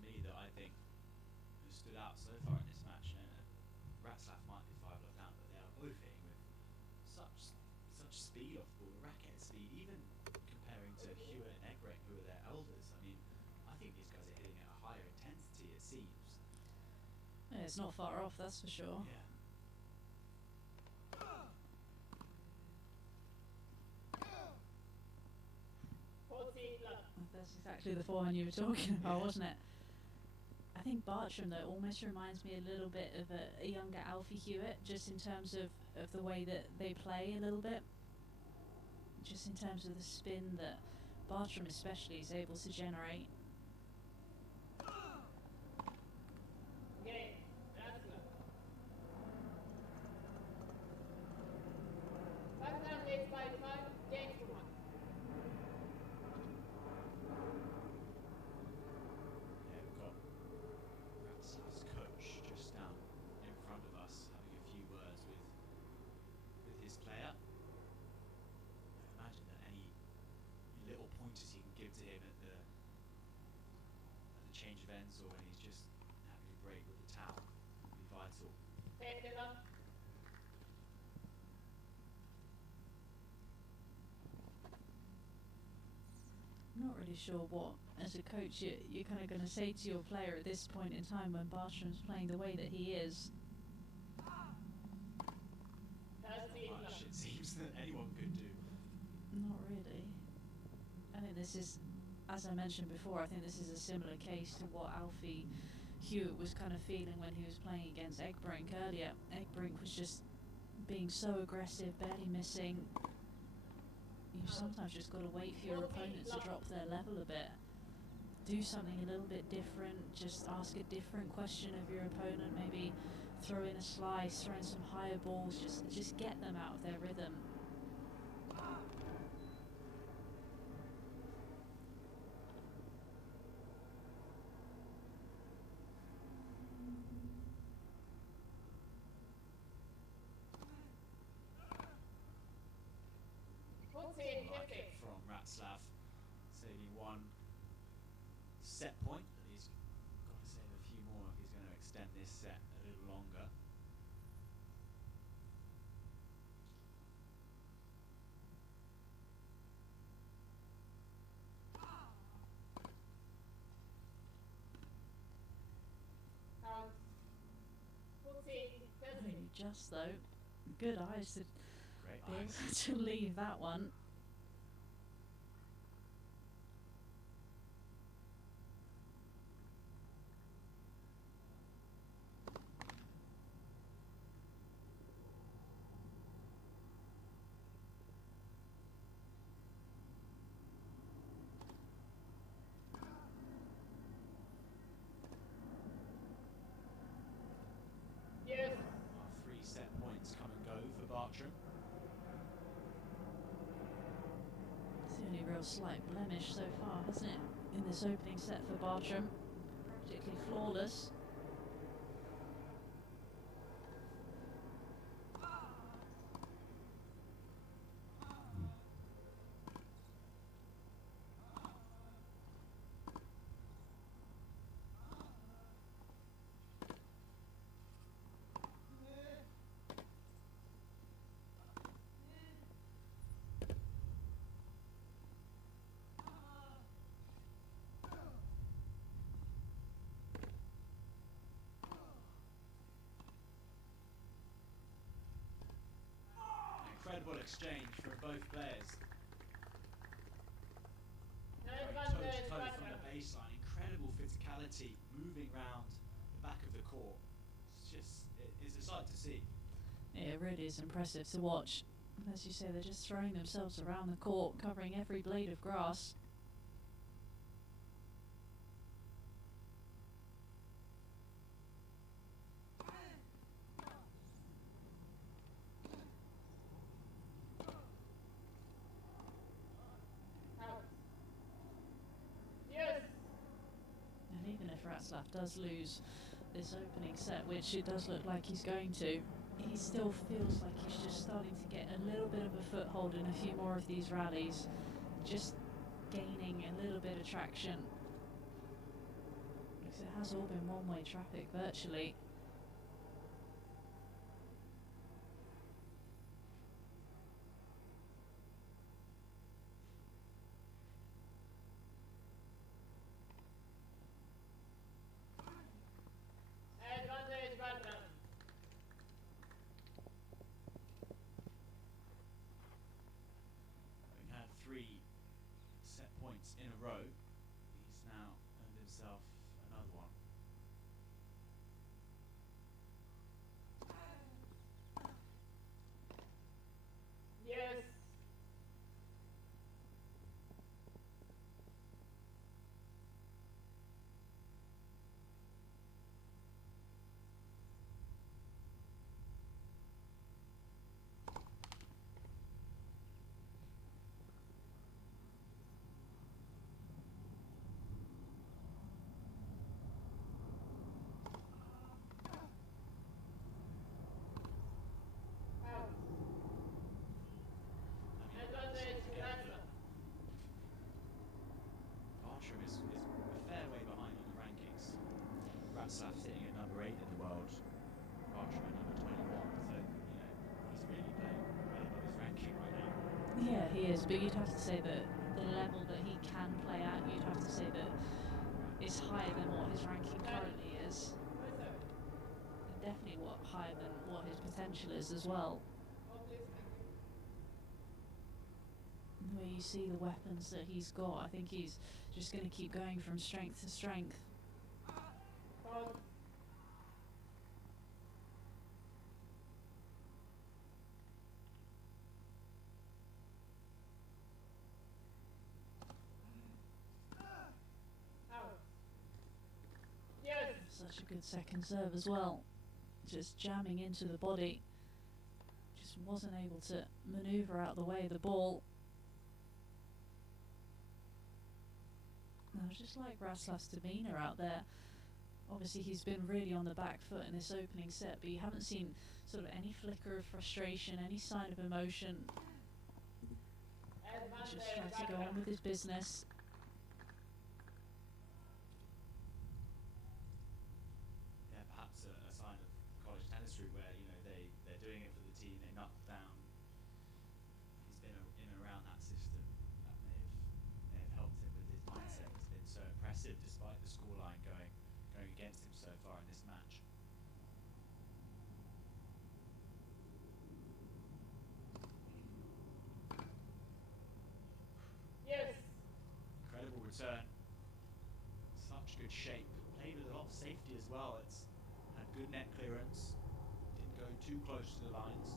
me that I think has stood out so far in this match. Ratzlaff might be 5 love down, but they are both hitting with such speed off the ball, racket speed, even comparing to Hewitt and Egbrink, who are their elders. I mean, I think these guys are hitting at a higher intensity, it seems. Yeah, it's not far off, that's for sure. Yeah. That's exactly the forehand you were talking about, wasn't it? I think Bartram, though, almost reminds me a little bit of a younger Alfie Hewitt, just in terms of the way that they play a little bit. Just in terms of the spin that Bartram especially is able to generate. Change of ends or when he's just having a break with the towel would be vital. I'm not really sure what, as a coach, you're kind of going to say to your player at this point in time when Bartram's playing the way that he is. Much it seems that anyone could do. Not really. I think this is, as I mentioned before, I think this is a similar case to what Alfie Hewitt was kind of feeling when he was playing against Egbrink earlier. Egbrink was just being so aggressive, barely missing. You've sometimes just got to wait for your opponent to drop their level a bit. Do something a little bit different, just ask a different question of your opponent, maybe throw in a slice, throw in some higher balls, just get them out of their rhythm. Like it from Ratzlaff, saving one set point, but he's got to save a few more if he's going to extend this set a little longer. Only just though. Good eyes to Great be eyes. able to leave that one. Our 3 set points come and go for Bartram. It's the only real slight blemish so far, hasn't it, in this opening set for Bartram? Practically flawless. Incredible exchange from both players. No Going toe to toe from the baseline. Incredible physicality moving round the back of the court. It's a sight to see. Yeah, it really is impressive to watch. As you say, they're just throwing themselves around the court, covering every blade of grass. And even if Ratzlaff does lose this opening set, which it does look like he's going to, he still feels like he's just starting to get a little bit of a foothold in a few more of these rallies, just gaining a little bit of traction. Because it has all been one-way traffic virtually. Advantage button. Having had 3 set points in a row, he's now earned himself another one. Yes. Out. Advantage button. Bartram is a fair way behind on the rankings. Ratzlaff sitting at number 8 in the world, Bartram at number 21, so he's really playing well above his ranking right now. Yeah, he is, but you'd have to say that the level that he can play at, you'd have to say that it's higher than what his ranking currently is. And definitely higher than what his potential is as well. Where you see the weapons that he's got, I think he's just going to keep going from strength to strength. Out. Yes. Such a good second serve as well. Just jamming into the body. Just wasn't able to maneuver out the way of the ball. Now, just like Ratzlaff's demeanour out there, obviously he's been really on the back foot in this opening set, but you haven't seen sort of any flicker of frustration, any sign of emotion. He just tried to go on with his business. Yeah, perhaps a sign of college tennis where they're doing it for the team, they knock down. He's been in and around that system. That may have helped him with his mindset. It's been so impressive despite the scoreline going against him so far in this match. Yes. Incredible return. Such good shape. Played with a lot of safety as well. It's had good net clearance. Didn't go too close to the lines.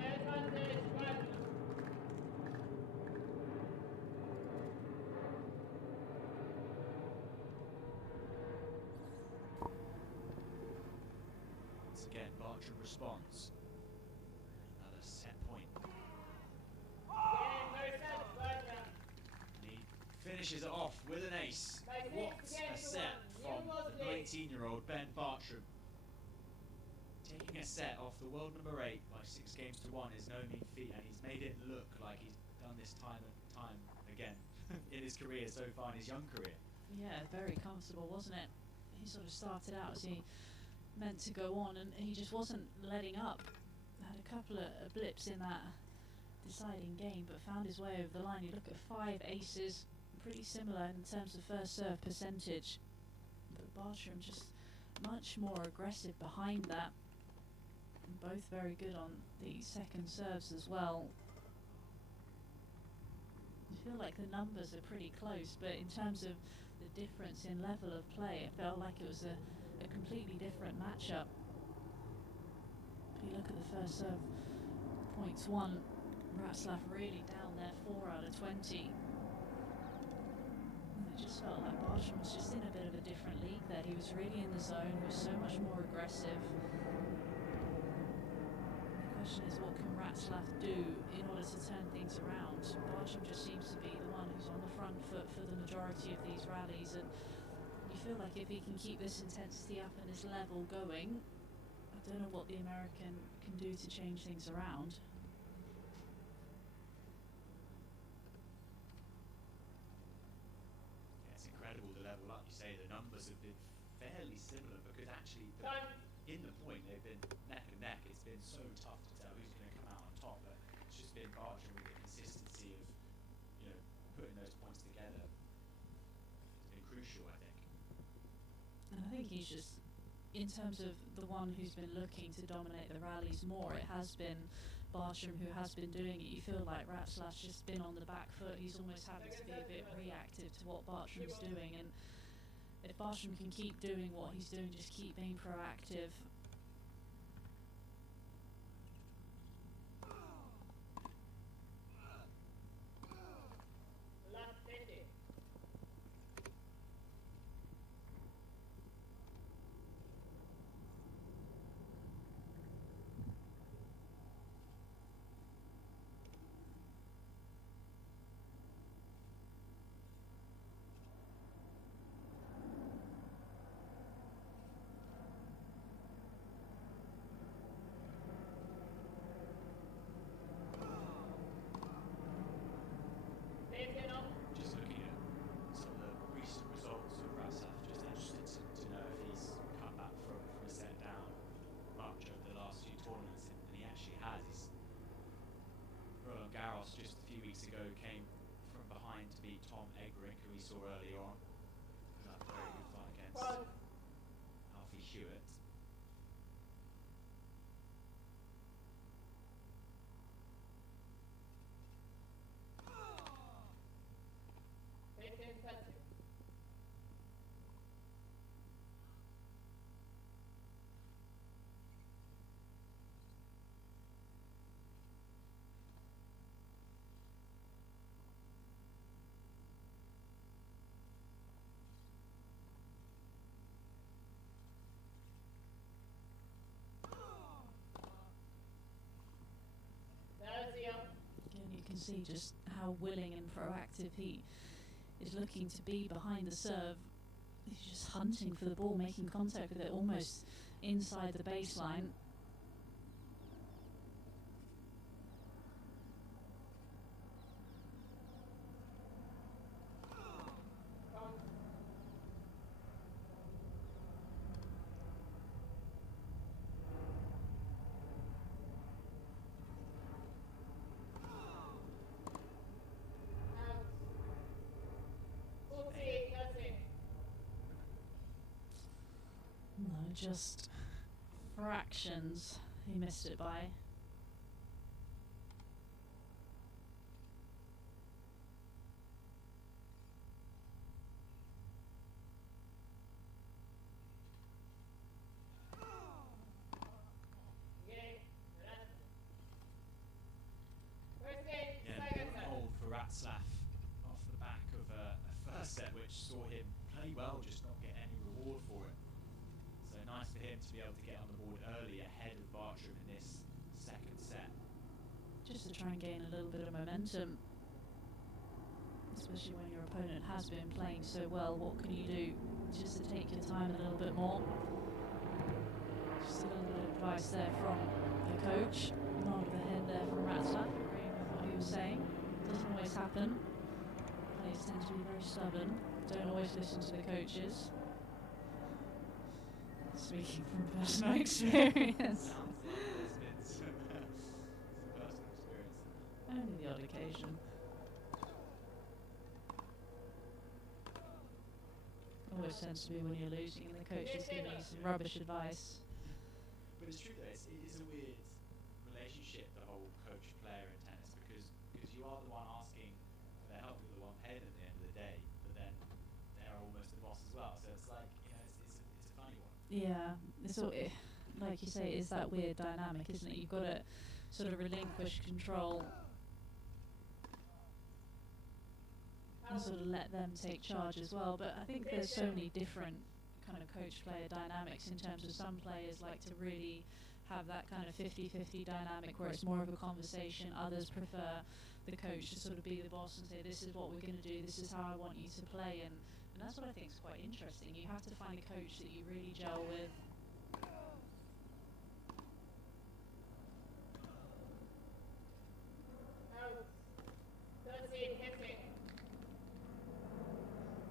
Advantage button. Once again, Bartram responds. Another set point. Game reset button. And he finishes it off with an ace. By What six a games to set one. from New world the lead. 19-year-old Ben Bartram. Taking a set off the world number 8 by 6 games to 1 is no mean feat, and he's made it look like he's done this time and time again in his career so far, in his young career. Yeah, very comfortable, wasn't it? He sort of started out as he meant to go on, and he just wasn't letting up. Had a couple of blips in that deciding game, but found his way over the line. You look at 5 aces, pretty similar in terms of first serve percentage, but Bartram just much more aggressive behind that. And both very good on the second serves as well. I feel like the numbers are pretty close, but in terms of the difference in level of play, it felt like it was a completely different matchup. If you look at the first serve, points 1, Ratzlaff really down there, 4 out of 20. And it just felt like Bartram was just in a bit of a different league there. He was really in the zone, he was so much more aggressive. The question is, what can Ratzlaff do in order to turn things around? Bartram just seems to be the one one who's on the front foot for the majority of these rallies, and you feel like if he can keep this intensity up and this level going, I don't know what the American can do to change things around. Yeah, it's incredible the level, like you say, the numbers have been fairly similar because actually in the point they've been neck and neck. It's been so tough to tell who's going to come out on top, but it's just been Bartram with the consistency of, you know, putting those points together. It's been crucial, I think. And I think he's just, in terms of the one who's been looking to dominate the rallies more, it has been Bartram who has been doing it. You feel like Ratzlaff's just been on the back foot. He's almost having to be a bit reactive to what Bartram's doing, and if Bartram can keep doing what he's doing, just keep being proactive. Just looking at some of the recent results of Ratzlaff, just interested to know if he's come back from a set down much over the last few tournaments, and he actually has. He's Roland Garros just a few weeks ago came from behind to beat Tom Eggerink, who we saw earlier on. That very good fight against Alfie Hewitt. Again, you can see just how willing and proactive he is looking to be behind the serve. He's just hunting for the ball, making contact with it almost inside the baseline. No, just fractions he missed it by. Yeah, important hold for Ratzlaff off the back of a first set which saw him play well, just not get any reward for it. So nice for him to be able to get on the board early ahead of Bartram in this second set. Just to try and gain a little bit of momentum, especially when your opponent has been playing so well. What can you do just to take your time a little bit more? Just a little bit of advice there from the coach. Nod of the head there from Ratzlaff, agreeing with what he was saying. Doesn't always happen. Players tend to be very stubborn, don't always listen to the coaches. Speaking from personal experience. Sounds like there's been some personal experience. Only the odd occasion. Always tends to be when you're losing and the coach is giving you some rubbish advice. But it's true though, it is a weird relationship, the whole coach-player in tennis, because you are the one asking for their help, you're the one paying at the end of the day, but then they're almost the boss as well. So it's like, you know, it's a funny one. Yeah, it's all, like you say, it's that weird dynamic, isn't it? You've got to sort of relinquish control and sort of let them take charge as well. But I think there's so many different kind of coach-player dynamics in terms of some players like to really have that kind of 50-50 dynamic where it's more of a conversation. Others prefer the coach to sort of be the boss and say, this is what we're going to do, this is how I want you to play, and that's what I think is quite interesting. You have to find a coach that you really gel with. Out. 13, hitting.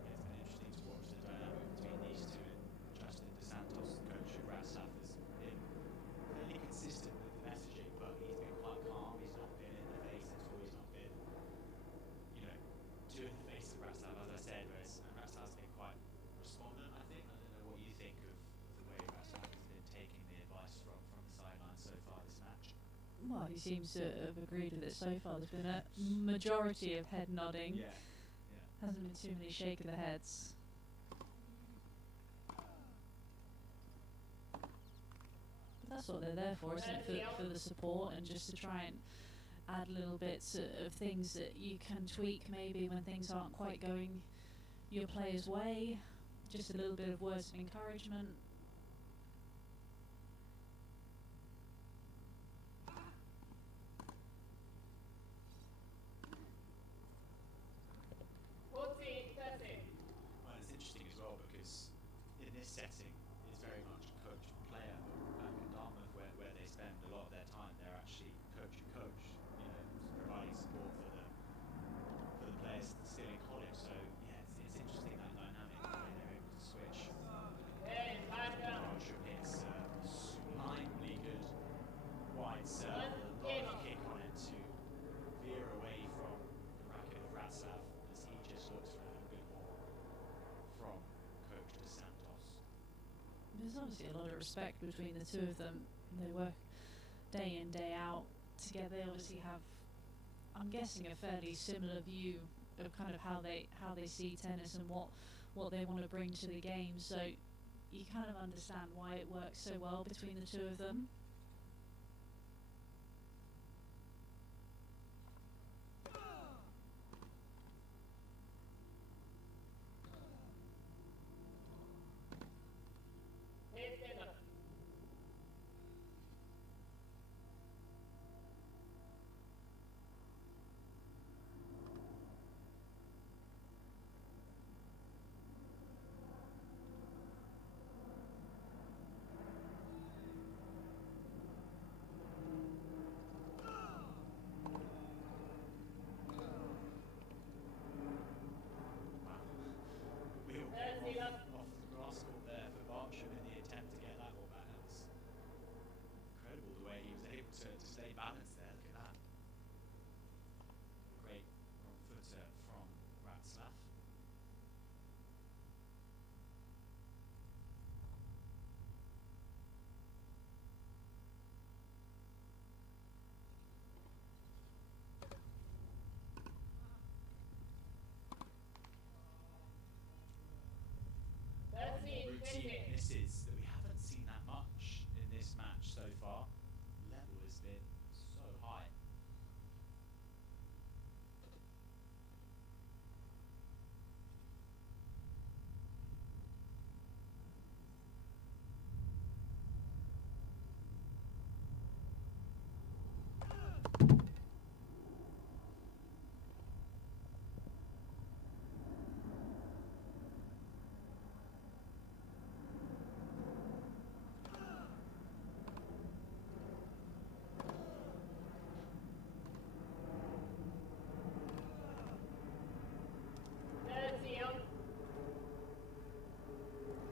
It's been interesting to watch the dynamic between these two. Justin Dos Santos, the coach of Ratsav, has been fairly consistent with the messaging, but he's been quite calm. He's not been in the face at all. He's not been, too in the face of Ratsav, as I said. Whereas Ratsav's been quite respondent, I think. I don't know what you think of the way Ratsav has been taking the advice from the sideline so far this match. Well, he seems to have agreed with it so far. There's been a majority of head nodding. Yeah. Hasn't been too many shake of the heads. But that's what they're there for, isn't it? For the support and just to try and add little bits of things that you can tweak maybe when things aren't quite going your player's way. Just a little bit of words of encouragement. Well, it's interesting as well because in this setting, it's very much coach-player. Back in Dartmouth, where they spend a lot of their time, they're actually coach-to-coach, providing support for the players still in college. So yeah, it's interesting that dynamic where they're able to switch. Marshall hits sublimely good wide serve, a lot of kick on it to veer away from the racket of Ratsav as he just looks for a little bit more from Coach Dos Santos. There's obviously a lot of respect between the two of them. They work day in, day out together. They obviously have, I'm guessing, a fairly similar view of kind of how they see tennis and what they want to bring to the game. So you kind of understand why it works so well between the two of them. Off the grass court there for Bartram in the attempt to get that ball back. That was incredible the way he was able to stay balanced there. Look at that. Great front footer from Ratsav. Routine misses that we haven't seen that much in this match so far. Level has been so high.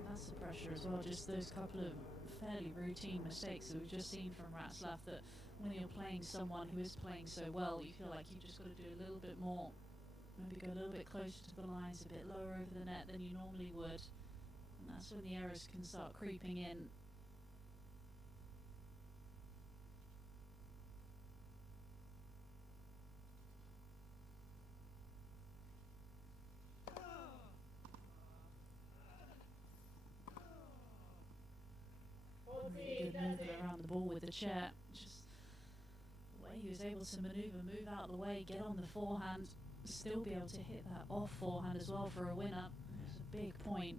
That's the pressure as well, just those couple of fairly routine mistakes that we've just seen from Ratsav, that when you're playing someone who is playing so well, you feel like you've just got to do a little bit more, maybe go a little bit closer to the lines, a bit lower over the net than you normally would, and that's when the errors can start creeping in. Really good movement around the ball with the chair. Just the way he was able to manoeuvre, move out of the way, get on the forehand, still be able to hit that off forehand as well for a winner. It's a big point.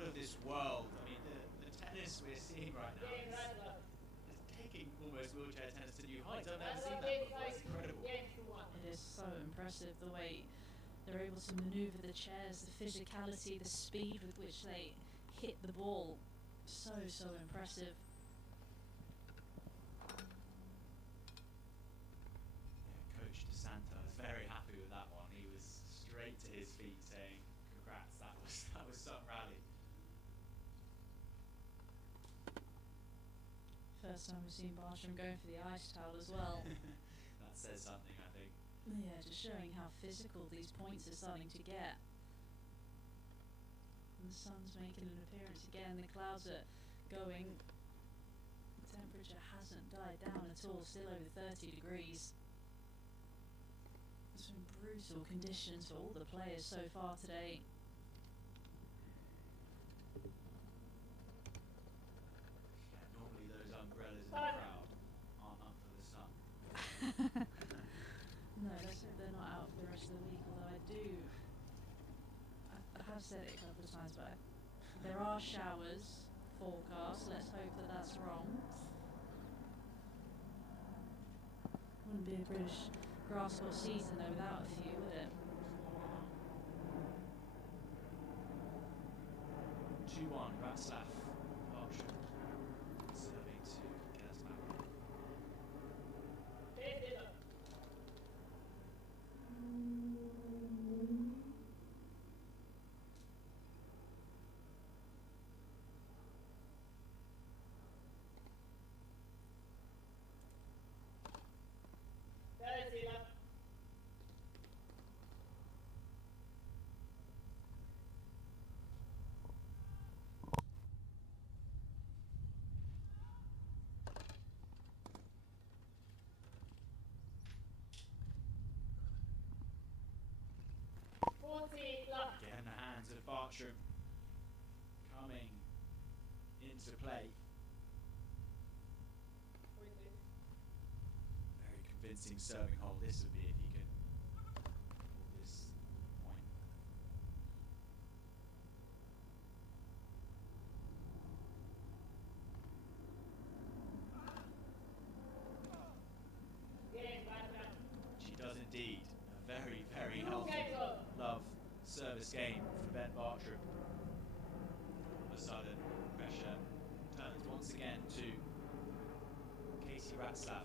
out of this world. I mean, the tennis we're seeing right now is taking almost wheelchair tennis to new heights. I've never seen that before. It's incredible. It is so impressive the way they're able to maneuver the chairs, the physicality, the speed with which they hit the ball. So impressive. Coach DeSanta was very happy with that one. He was straight to his feet saying, "Congrats, that was some rally." First time we've seen Bartram going for the ice towel as well. That says something, I think. Yeah, just showing how physical these points are starting to get. And the sun's making an appearance again. The clouds are going. The temperature hasn't died down at all, still over 30 degrees. Some brutal conditions for all the players so far today. Yeah, normally those umbrellas in the crowd aren't up for the sun. No, let's hope they're not out for the rest of the week, although I have said it a couple of times, but there are showers forecast. Let's hope that that's wrong. Wouldn't be a British grass court season though without a few, would it? 2-1, Václav Bartram serving to get us back. Get in the hands of Bartram coming into play. Very convincing serving hole this would be if he could hold this point. She does indeed. A very, very healthy love service game for Ben Bartram. All of a sudden, pressure turns once again to Casey Václav.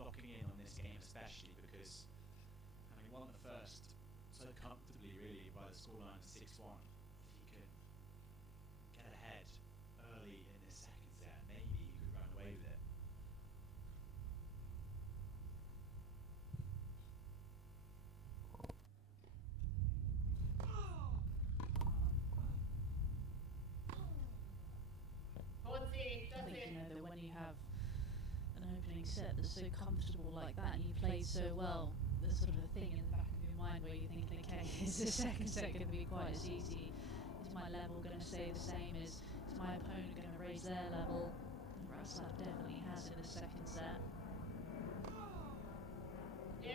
locking in on this game especially because having won the first so comfortably really by the scoreline of 6-1, if he could get ahead early in this second set, maybe he could run away with it. I think you know that when you have an opening set that's so comfortable like that and you play so well, there's sort of a thing in the back of your mind where you think, okay, is the second set going to be quite as easy? Is my level going to stay the same? Is my opponent going to raise their level? And Raslav definitely has in the second set. Yeah,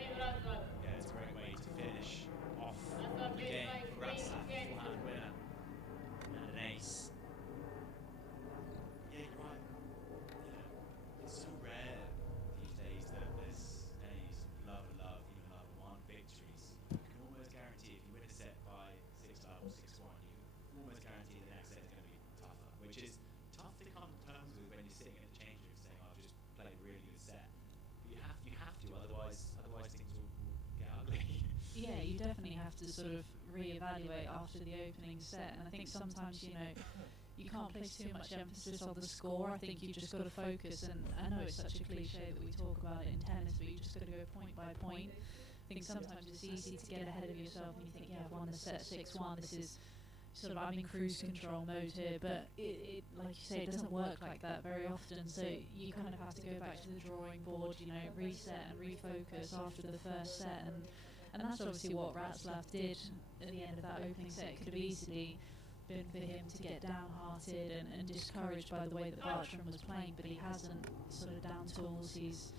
it's a great way to finish off the game for Raslav, forehand winner and an ace. Yeah, you're right. Yeah, it's so rare these days that there's any sort of love, even love one victories. You can almost guarantee if you win a set by 6-love or 6-1, you can almost guarantee the next set is going to be tougher, which is tough to come to terms with when you're sitting in the change room saying, I've just played a really good set. But you have to, otherwise things will get ugly. Yeah, you definitely have to sort of reevaluate after the opening set, and I think sometimes, you know, you can't place too much emphasis on the score. I think you just got to focus, and I know it's such a cliche that we talk about it in tennis, but you just got to go point by point. I think sometimes it's easy to get ahead of yourself and you think, yeah, I've won the set 6-1, this is sort of, I'm in cruise control mode here, but it like you say, it doesn't work like that very often, so you kind of have to go back to the drawing board, you know, reset and refocus after the first set, and that's obviously what Raslav did at the end of that opening set. It could have easily been for him to get downhearted and discouraged by the way that Bartram was playing, but he hasn't sort of down tools. He's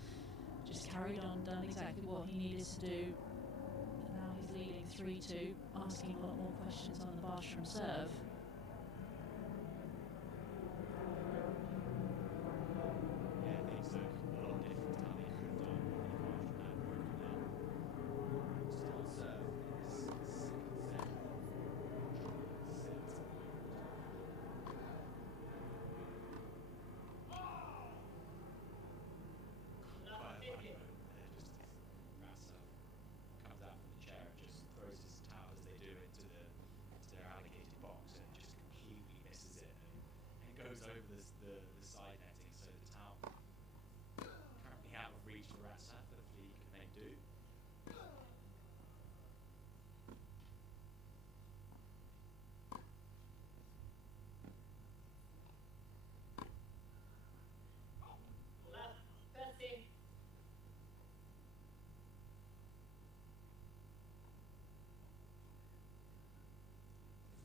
just carried on, done exactly what he needed to do, and now he's leading 3-2, asking a lot more questions on the Bartram serve. Yeah, things look a lot different to how they could have done when the Bartram had broken down. Still on serve in this second set. Quite a funny moment there, just Raslav comes out from the chair and just throws his towel as they do into their allocated box and just completely misses it and goes over the side netting, so the towel currently out of reach for Raslav, hopefully he can make do.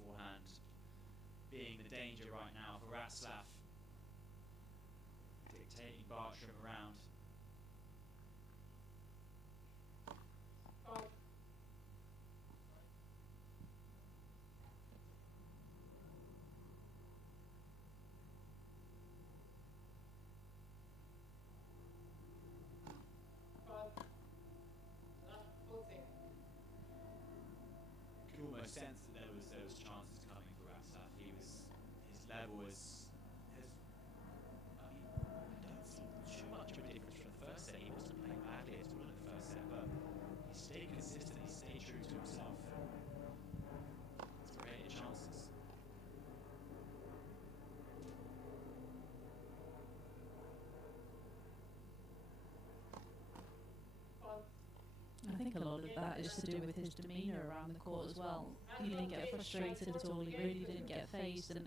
Forehand being the danger right now for Raslav, dictating Bartram around. You could almost sense that there was chances coming for Raslav. His level has I mean, I don't see too much of a difference from the first set. He wasn't playing badly at all in the first set, but he stayed consistent, he stayed true to himself. He's created chances. I think a lot of that is to do with his demeanour around the court as well. He didn't get frustrated at all, he really didn't get phased, and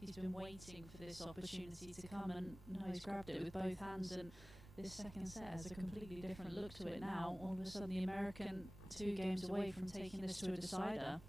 he's been waiting for this opportunity to come, and now he's grabbed it with both hands, and this second set has a completely different look to it now. All of a sudden the American 2 games away from taking this to a decider.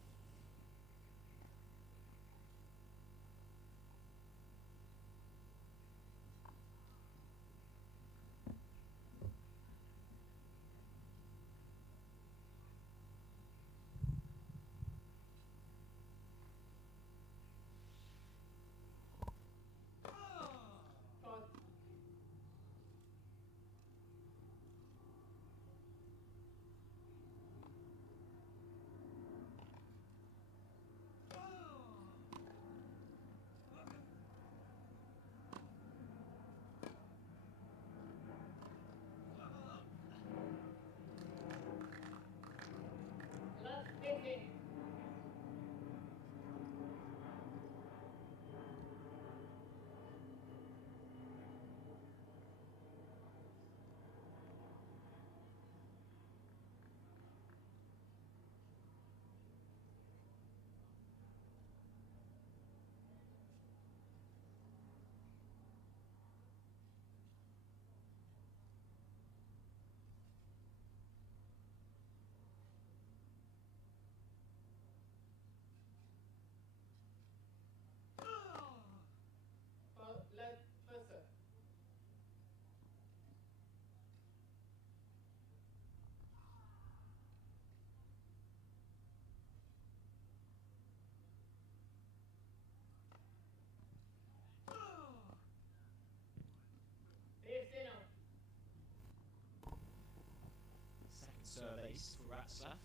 race for Ratzlaff.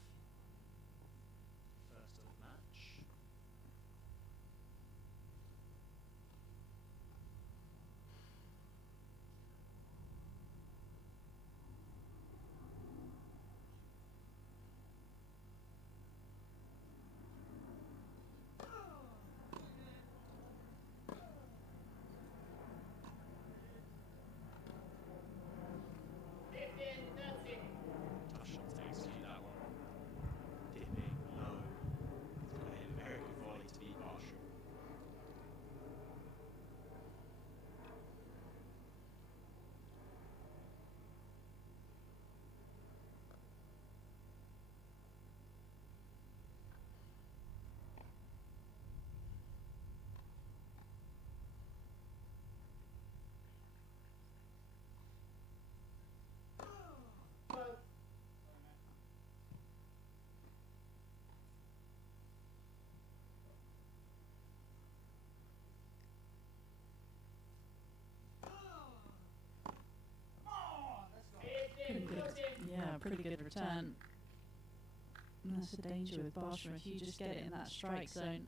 First of the match. Tough shot to execute that one. Dipping low. He's got to hit a very good volley to beat Barsham. Pretty good. Yeah, pretty good return. And that's the danger with Barsham. If you just get it in that strike zone,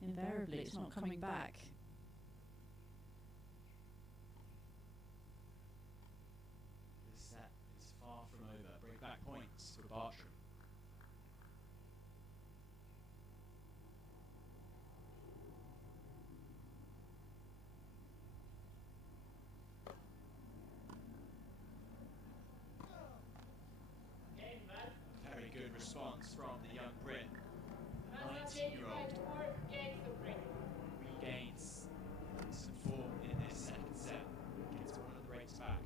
invariably it's not coming back. This set is far from over. Break back points for Bartram. Very good response from the young Brit. The 19-year-old regains some form in this second set. Gets one of the breaks back.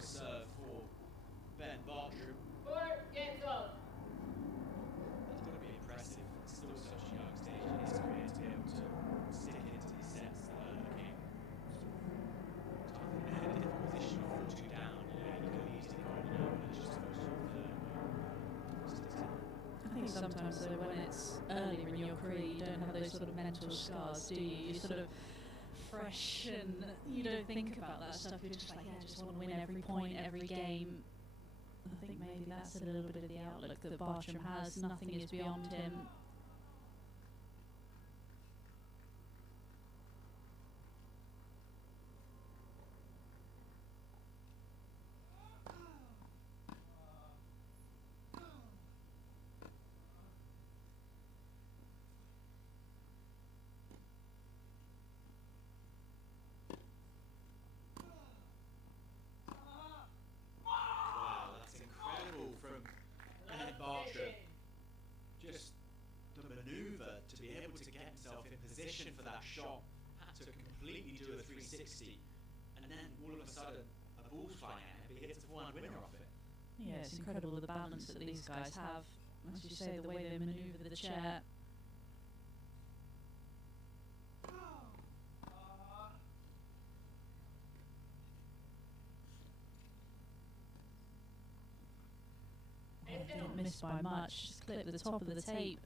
a serve for Ben Bartram. 4 games old. That's got to be impressive. It's still such a young stage in his career to be able to stick into these sets that are looking in a different position of 4-2 down. You know, he could have easily gone now, but it's just goes to the third. I think sometimes though when it's earlier in your career you don't have those sort of mental scars, do you? You're sort of fresh and you don't think about that stuff. You're just like, yeah, I just want to win every point, every game. I think maybe that's a little bit of the outlook that Bartram has. Nothing is beyond him. Wow, that's incredible from Ben Bartram. Just the manoeuvre to be able to get himself in position for that shot, had to completely do a 360, and then all of a sudden a ball's flying at him, but he hits a 4-1 winner off it. Yeah, it's incredible the balance that these guys have. As you say, the way they manoeuvre the chair. Didn't miss by much, just clipped the top of the tape.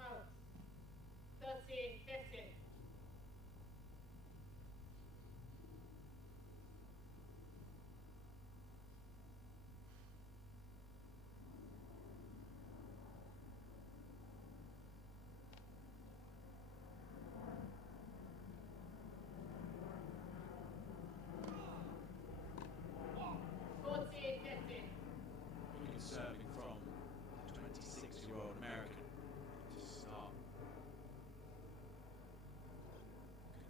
Out. 13-15. Looking at serving from the 26-year-old American to start.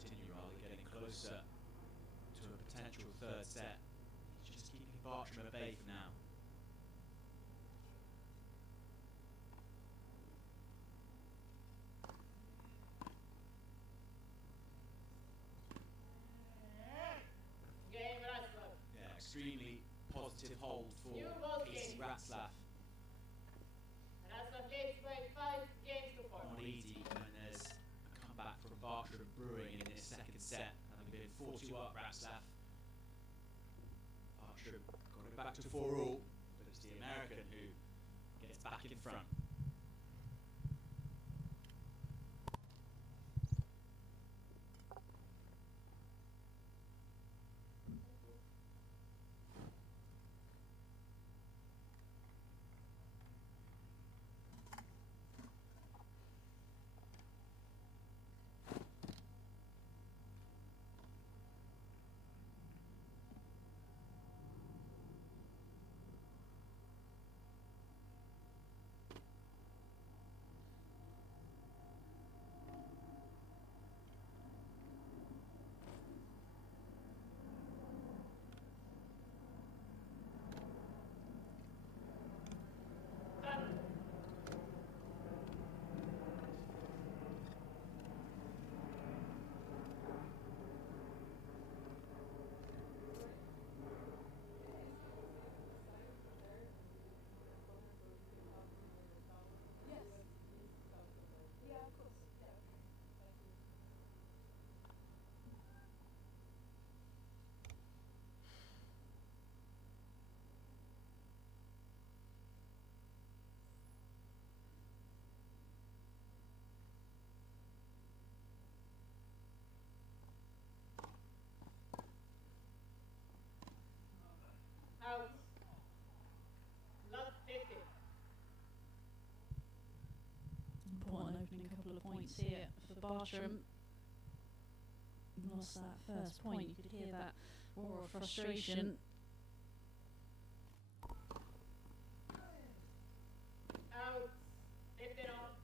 Continue rather, getting closer to a potential third set. He's just keeping Bartram at bay for now. Game Ratzlaff. Yeah, extremely positive hold for New ball Casey game. Ratzlaff. Ratzlaff leads by 5 games to 4. Not easy when there's a comeback from Bartram brewing in this second set, having been 4-2 up Ratzlaff. Bartram got it back to 4-all, but it's the American who gets back in front. Out. Love 50. Important opening couple of points here for Bartram. Lost that first point, you could hear that roar of frustration. Out. 15 on.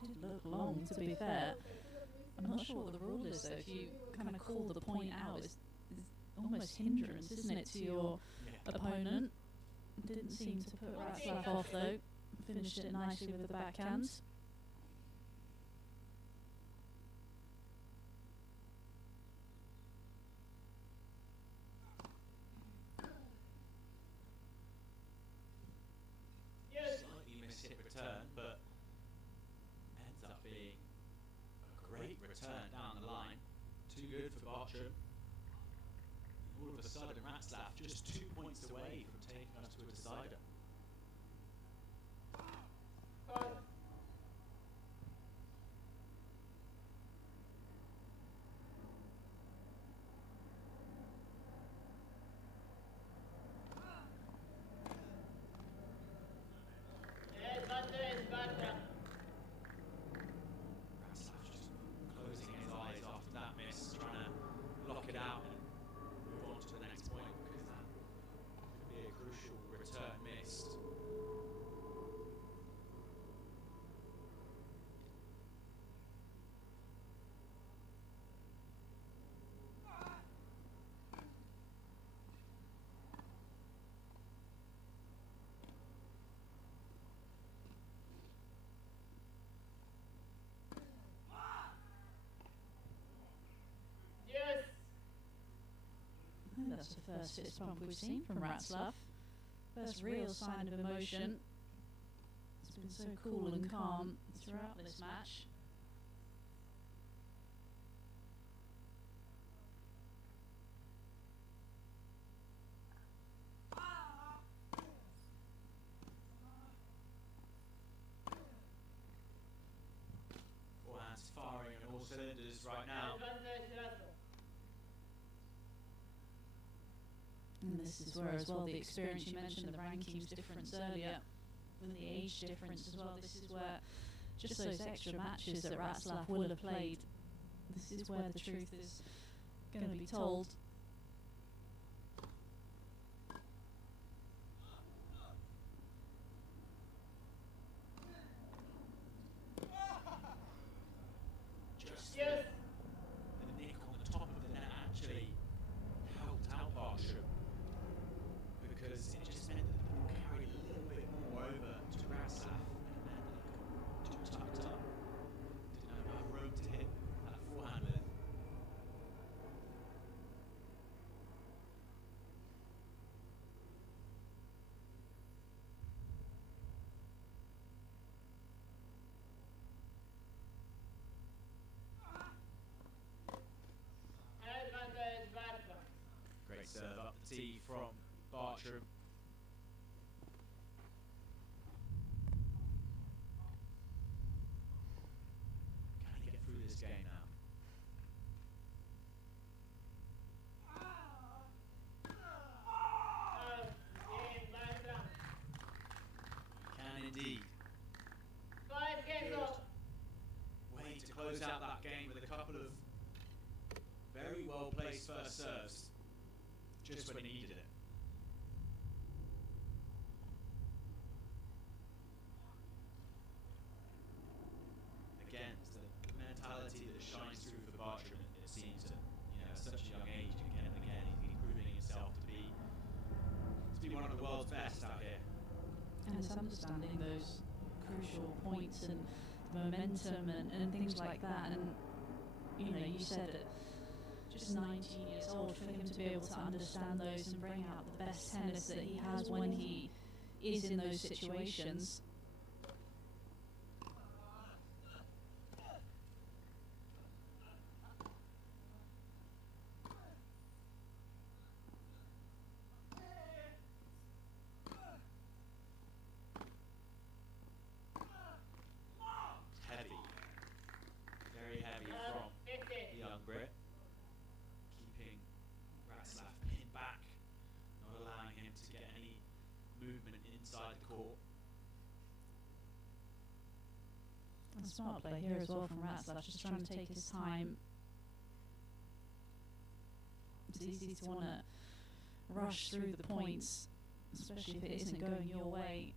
did look long, to be fair. I'm not sure what the rule is, though. If you kind of call the point out, it's almost hindrance, isn't it, to your opponent? Didn't seem to put Ratzlaff off, though. Finished it nicely with the backhand. Slightly mishit return, but ends up being a great return down the line. Too good for Bartram. All of a sudden, Ratzlaff just 2 points away from taking us to a decider. Ratzlaff just closing his eyes after that miss, trying to lock it out and move on to the next point, because that could be a crucial return missed. That's the first fist pump we've seen from Ratzlaff. First real sign of emotion. It's been so cool and calm throughout this match. Forehand's firing on all cylinders right now. And this is where, as well, the experience, you mentioned the rankings difference earlier, and the age difference as well. This is where just those extra matches that Ratzlaff will have played, this is where the truth is going to be told. Just the nick on the top of the net actually helped out Bartram, because it just meant that the ball carried a little bit more over to Ratzlaff, and then it got too tucked up. Didn't have enough room to hit that forehand with. Great serve up the tee from Bartram. Can he get through this game now? Can indeed. Way to close out that game with a couple of very well placed first serves, just when he needed it. Again, it's the mentality that shines through for Bartram. It seems at such a young age, again and again, he's proving himself to be one of the world's best out here. And it's understanding those crucial points and momentum and things like that. And you said it, just 19 years old, for him to be able to understand those and bring out the best tennis that he has when he is in those situations. Heavy, very heavy from the young Brit, keeping Ratzlaff pinned back, not allowing him to get any movement inside the court. And smart play here as well from Ratzlaff, just trying to take his time. It's easy to want to rush through the points, especially if it isn't going your way.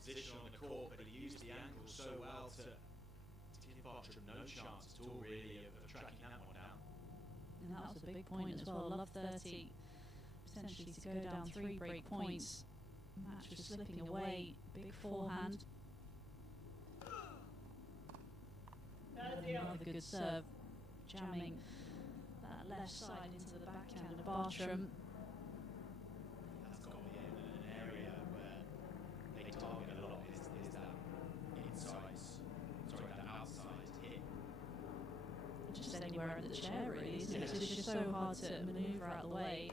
position on the court, but he used the angle so well to give Bartram no chance at all, really, of tracking that one down. And that was a big point as well. Love 30, potentially to go down 3 break points. Match was slipping away. Big forehand. Another good serve, jamming that left side into the backhand of Bartram. That's got to be an area where they target a lot, is that that outside hit. Just anywhere at the chair, really, isn't it? It's just so hard to manoeuvre out of the way.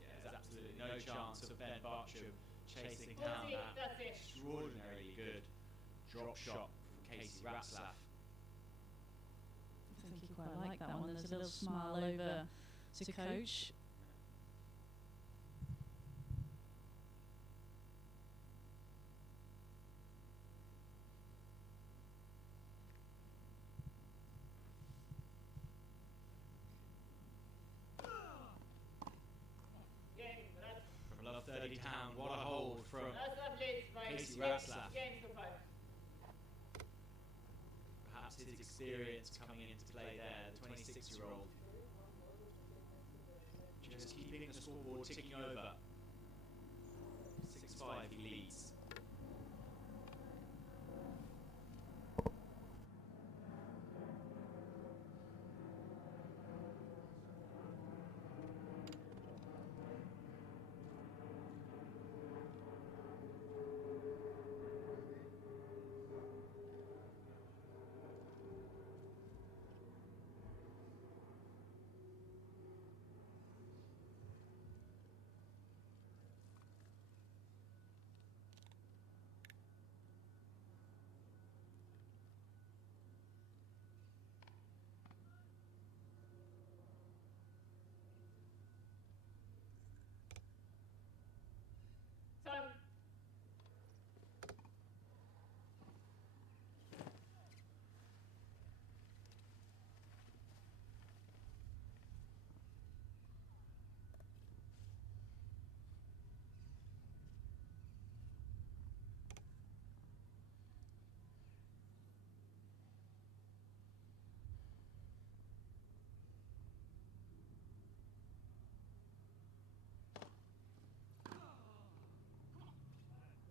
Yeah, there's absolutely no chance of Ben Bartram chasing down that extraordinarily good drop shot from Casey Ratzlaff. I think he quite liked that one. There's a little smile over to coach. From Love 30 down, what a hold from Casey Ratzlaff. Perhaps his experience coming into play there, the 26-year-old. Just keeping the scoreboard ticking over. 6-5 he leads.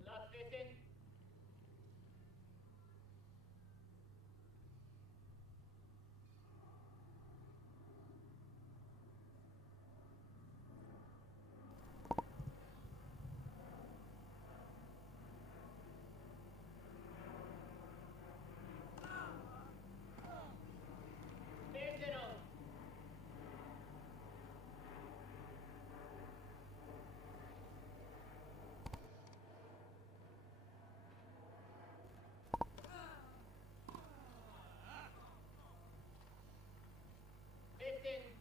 Last 15.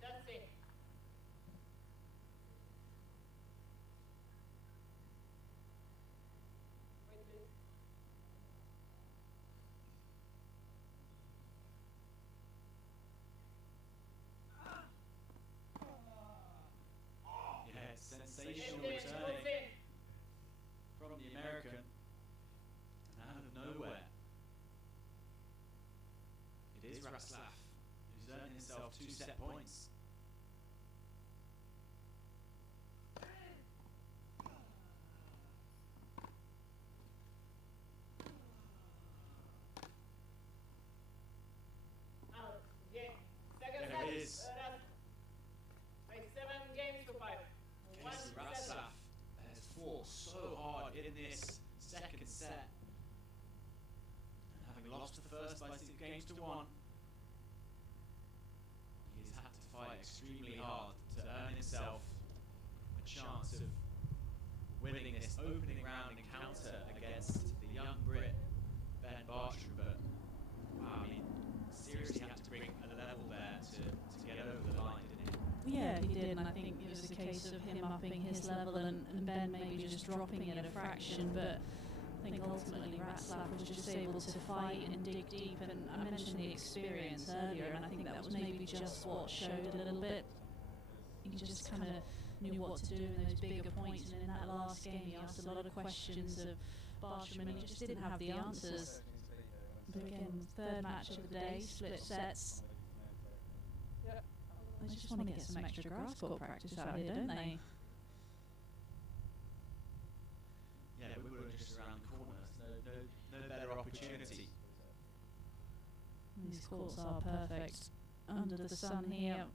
That's it. Wait, please. Yeah, sensational returning from the American out of nowhere. It is Ratzlaff who's earned himself 2 set points. Out. Game. Second There set. it is. By 7 games to 5. One Casey set. Ratzlaff has fought so hard in this second set. And having lost the first by 6 games to 1, he's had to fight extremely hard to earn himself a chance of winning this opening round encounter against the young Brit Ben Bartram. But wow, I mean, seriously had to bring a level there to get over the line, didn't he? Yeah, he did, and I think it was a case of him upping his level and Ben maybe just dropping it a fraction, but I think ultimately Ratzlaff was just able to fight and dig deep, and I mentioned the experience earlier, and I think that was maybe just what showed a little bit. he just kind of knew what to do in those bigger points. And in that last game, he asked a lot of questions of Bartram, and he just didn't have the answers. But again, third match of the day, split sets. They just want to get some extra grass court practice out here, don't they? Yeah, we were just around the corner. No better opportunity. These courts are perfect under the sun here.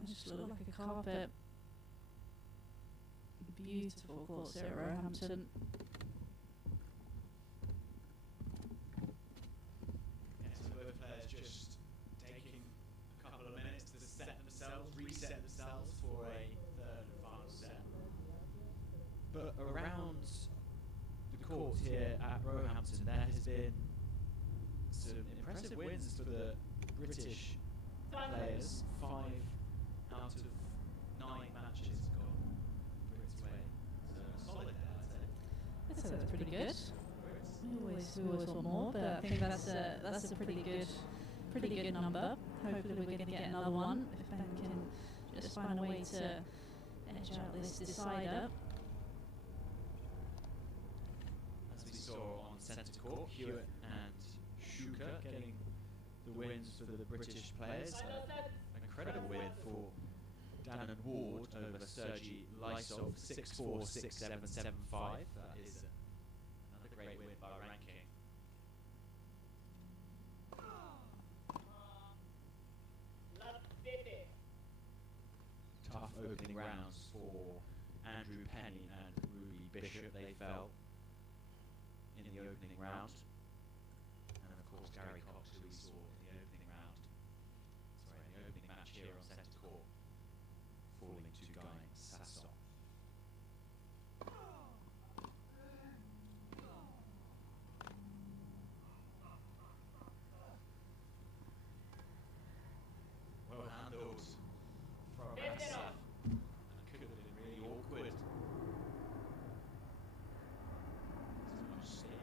They just look like a carpet. Beautiful courts here at Roehampton. Yeah, so both players just taking a couple of minutes to reset themselves for a third and final set. But around the court here at Roehampton, there has been some impressive wins for the British players. 5 out of 9 matches gone Brits' way. So solid there, I'd say. I'd say that's pretty good. We always want more, but I think that's a pretty good number. Hopefully we're going to get another one if Ben can just find a way to edge out this decider. As we saw on centre court, Hewitt and Shuka getting the wins for the British players. An incredible win for Dan and Ward over Sergei Lysov, 6-4, 6-7, 7-5. That is another great win by ranking. Tough opening rounds for Andrew Penny and Ruby Bishop. They fell in the opening round. And of course Gary Cox, who we saw in the opening round. Sorry, in the opening match here on centre court, falling to Guy Sasson. Well handled from Assa. That could have been really awkward. Too much spin.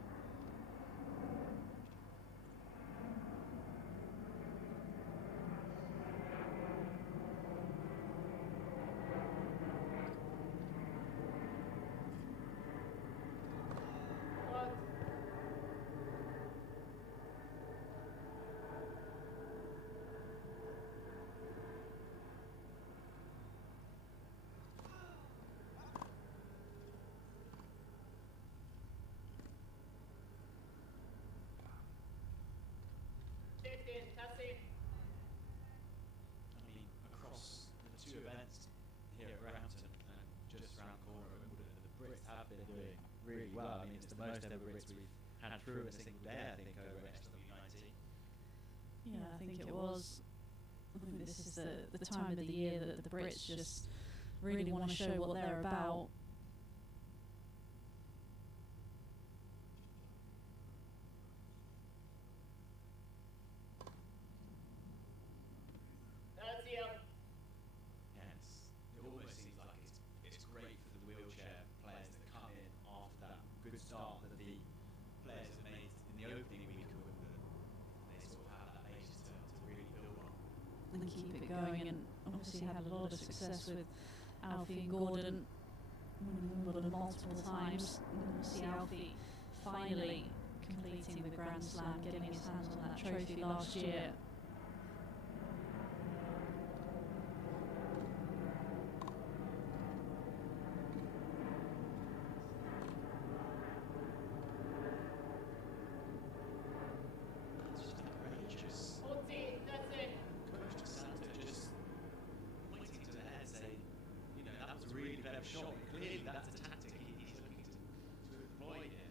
I mean, across the 2 events here at Roehampton and just around the corner at Wimbledon, the Brits have been doing really well. I mean, it's the most ever Brits we've had through in a single day, I think, over at SW19. Yeah, I think it was. I think this is the time of the year that the Brits just really want to show what they're about. Yes, it almost seems like it's great for the wheelchair players that come in after that good start that the players have made in the opening week of Wimbledon. They sort of have that base to really build on. And keep it going, and obviously had a lot of success with Alfie and Gordon winning Wimbledon multiple times. And we'll see Alfie finally completing the Grand Slam, getting his hands on that trophy last year. Shot. Clearly, that's a tactic he's looking to employ here.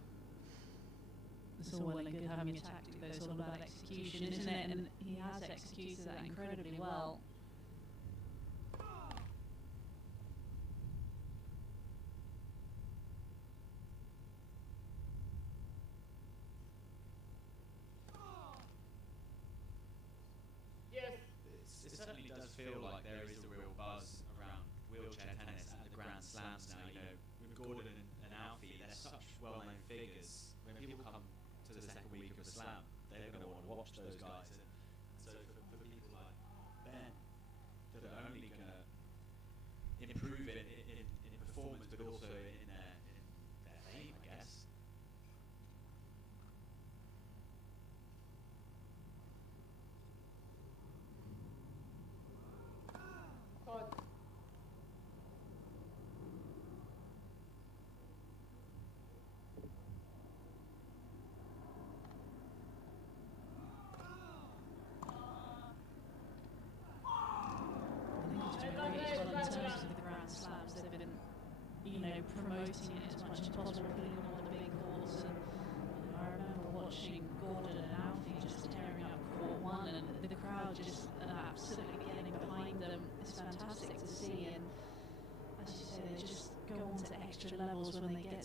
It's all well and good having a tactic, though it's all about execution, isn't it? And he has executed that incredibly well. It certainly does feel like there is a real buzz around wheelchair tennis at the Grand Slams now. You know, with Gordon and Alfie, they're such well-known figures. When people come to the second week of the Slam, they're going to want to watch those guys. And so for people like Ben, that are only going to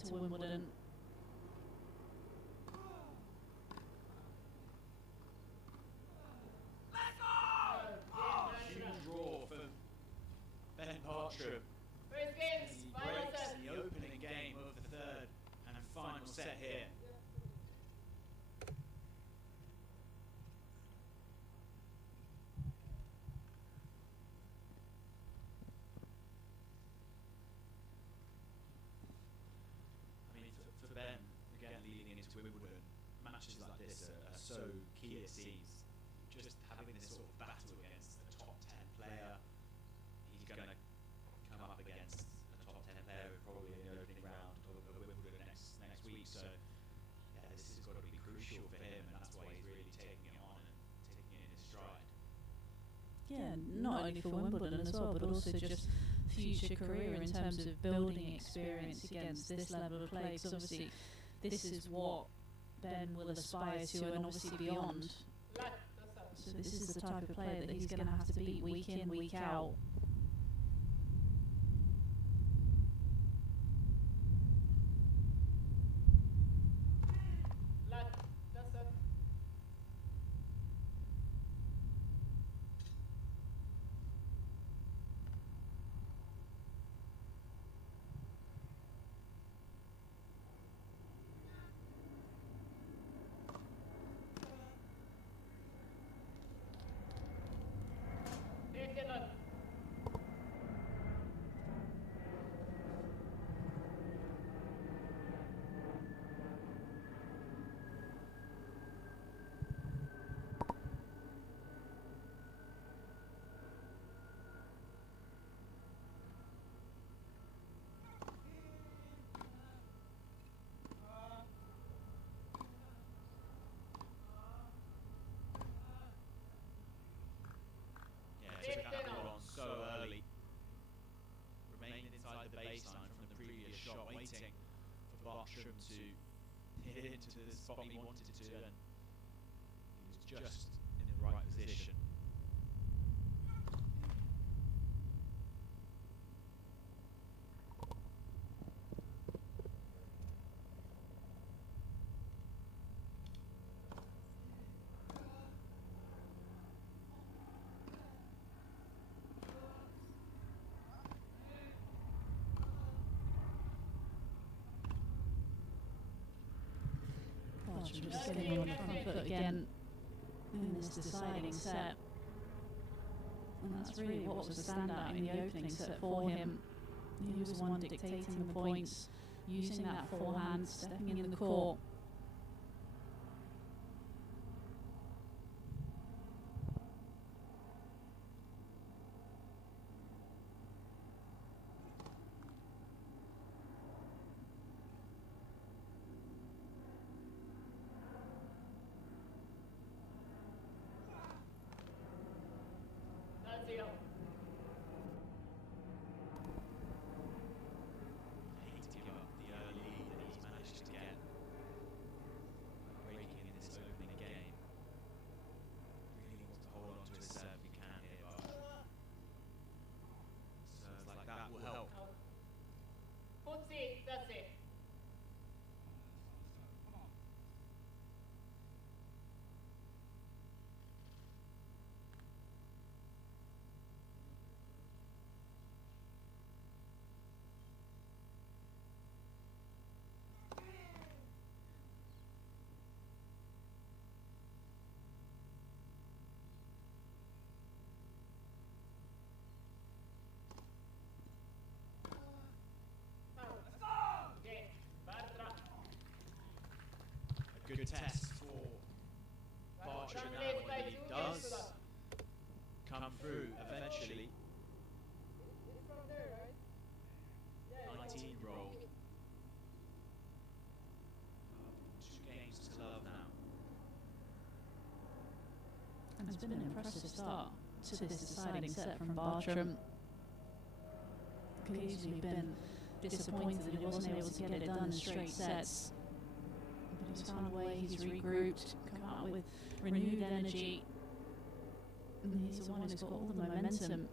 to Wimbledon. Huge roar from Ben Bartram. First games, As he final breaks set. the opening game of the third and final set here. I mean, for Ben, again, leading into Wimbledon, matches like this are so key, it seems. Just having this sort of battle against a top 10 player, he's going to come up against a top 10 player probably in the opening round of Wimbledon next week. So, yeah, this has got to be crucial for him, and that's why he's really taking it on and taking it in his stride. Yeah, not only for Wimbledon as well, but also just future career in terms of building experience against this level of play. Because obviously, this is what Ben will aspire to, and obviously beyond. So this is the type of player that he's going to have to beat week in, week out. Took that ball on so early, remaining inside the baseline from the previous shot, waiting for Bartram to hit into the spot he wanted to, and he was just in the right position. Just getting on the front foot again in this deciding set. And that's really what was the standout in the opening set for him. He was the one dictating the points, using that forehand, stepping in the court. That's it. A good test for Bartram now, whether he does come through eventually. 19 roll. 2 games to love now. And it's been an impressive start to this deciding set from Bartram. Could easily been disappointed that he wasn't able to get it done in straight sets. But he's found a way, he's regrouped, come out with renewed energy. And he's the one who's got all the momentum.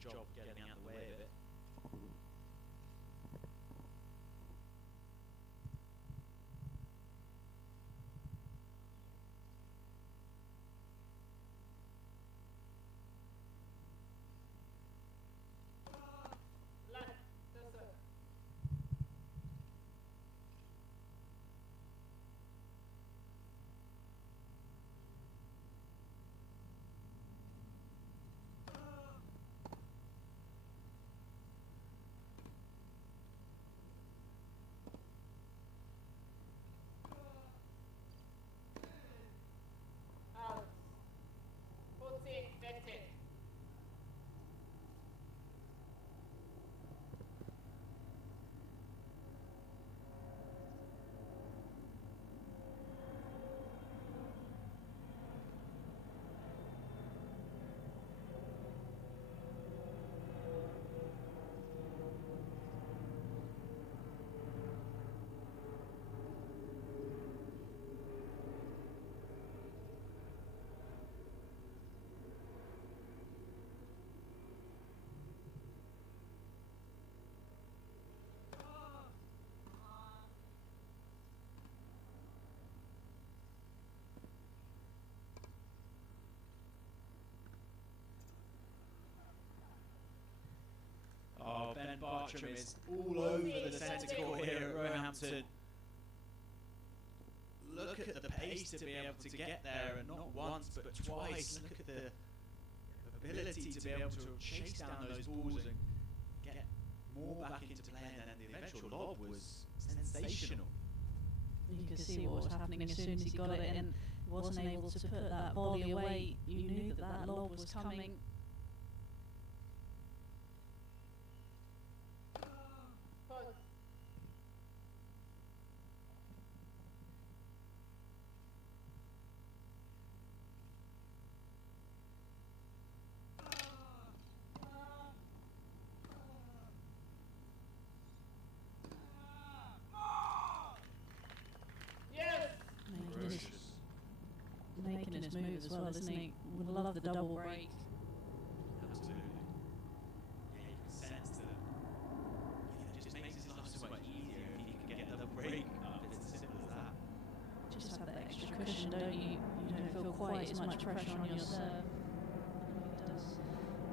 good job getting out of the way of it. Left, Dusser. Out. 40, 50. Oh, Ben Bartram is all over the centre court here at Roehampton. Look at the pace to be able to get there, and not once but twice. Look at the ability to be able to chase down those balls and get more back into play, and then the eventual lob was sensational. You could see what was happening as soon as he got it and wasn't able to put that volley away. You knew that that lob was coming. Pause. Yes. Making his move as well, isn't he? Would love the double break. Absolutely. Yeah, you can sense that. It just makes his life so much easier if he can get the break up. It's as simple as that. Just have that extra cushion, don't you? You don't feel quite as much pressure on your serve. He does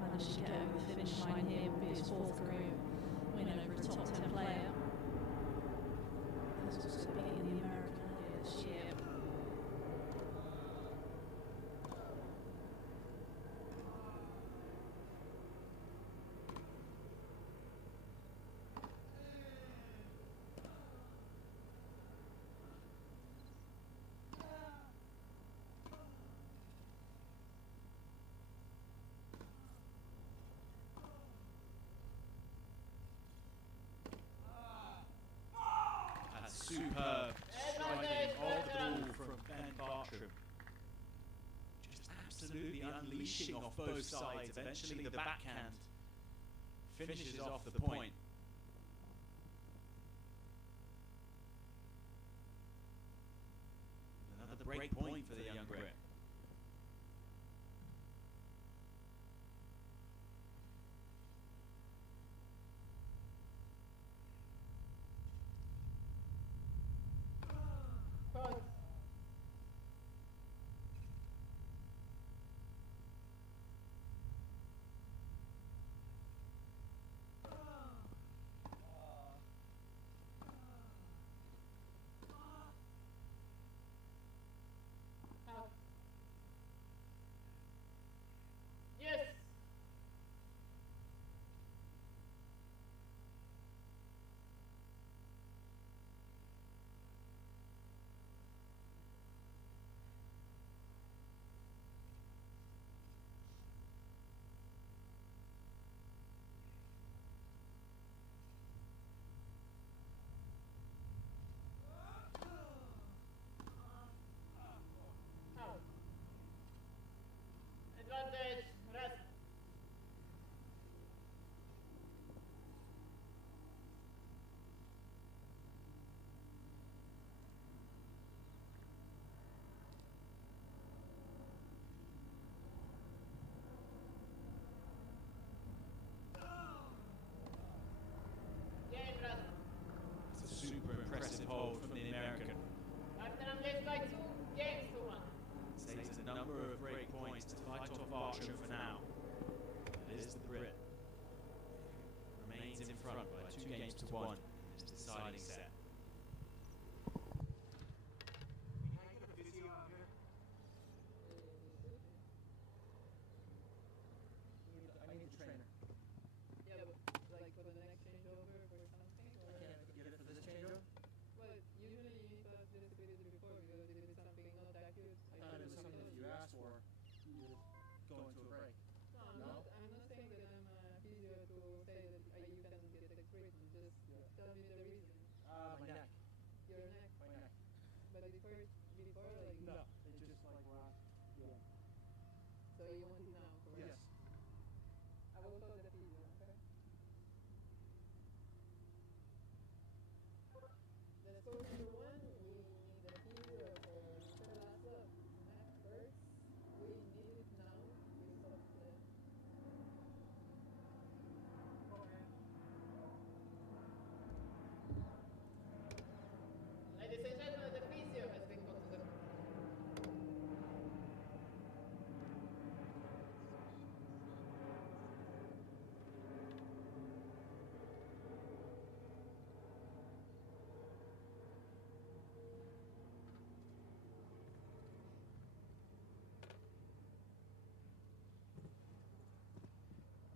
manage to get over the finish line here, would be his fourth career win over a top 10 player. He's also beaten the American earlier this year. Superb striking of the ball from Ben Bartram. Just absolutely unleashing off both sides. Eventually the backhand finishes off the point. Another break point for the young Brit. Pause. 4-1 in this deciding set. Can I get a physio out here? I need the trainer. Yeah, but like for the next changeover for something? Or Get it for this changeover? Well, usually you need to ask the disability before because if it's something not that acute. I thought it was something that you asked for. You just go into a break. No, I'm not saying that I'm a physio to say that you can get the treatment. Just tell me the reason. My neck. Your neck? My neck. But before like... No, it just like last. Yeah. So you want it now? Correct? Yes. I will call the physio, okay? Let's go number 1. We need the physio for Mr. Lasso. Neck hurts. We need it now. We stop the... Ladies and gentlemen, the physio has been called to the... Yeah, that's what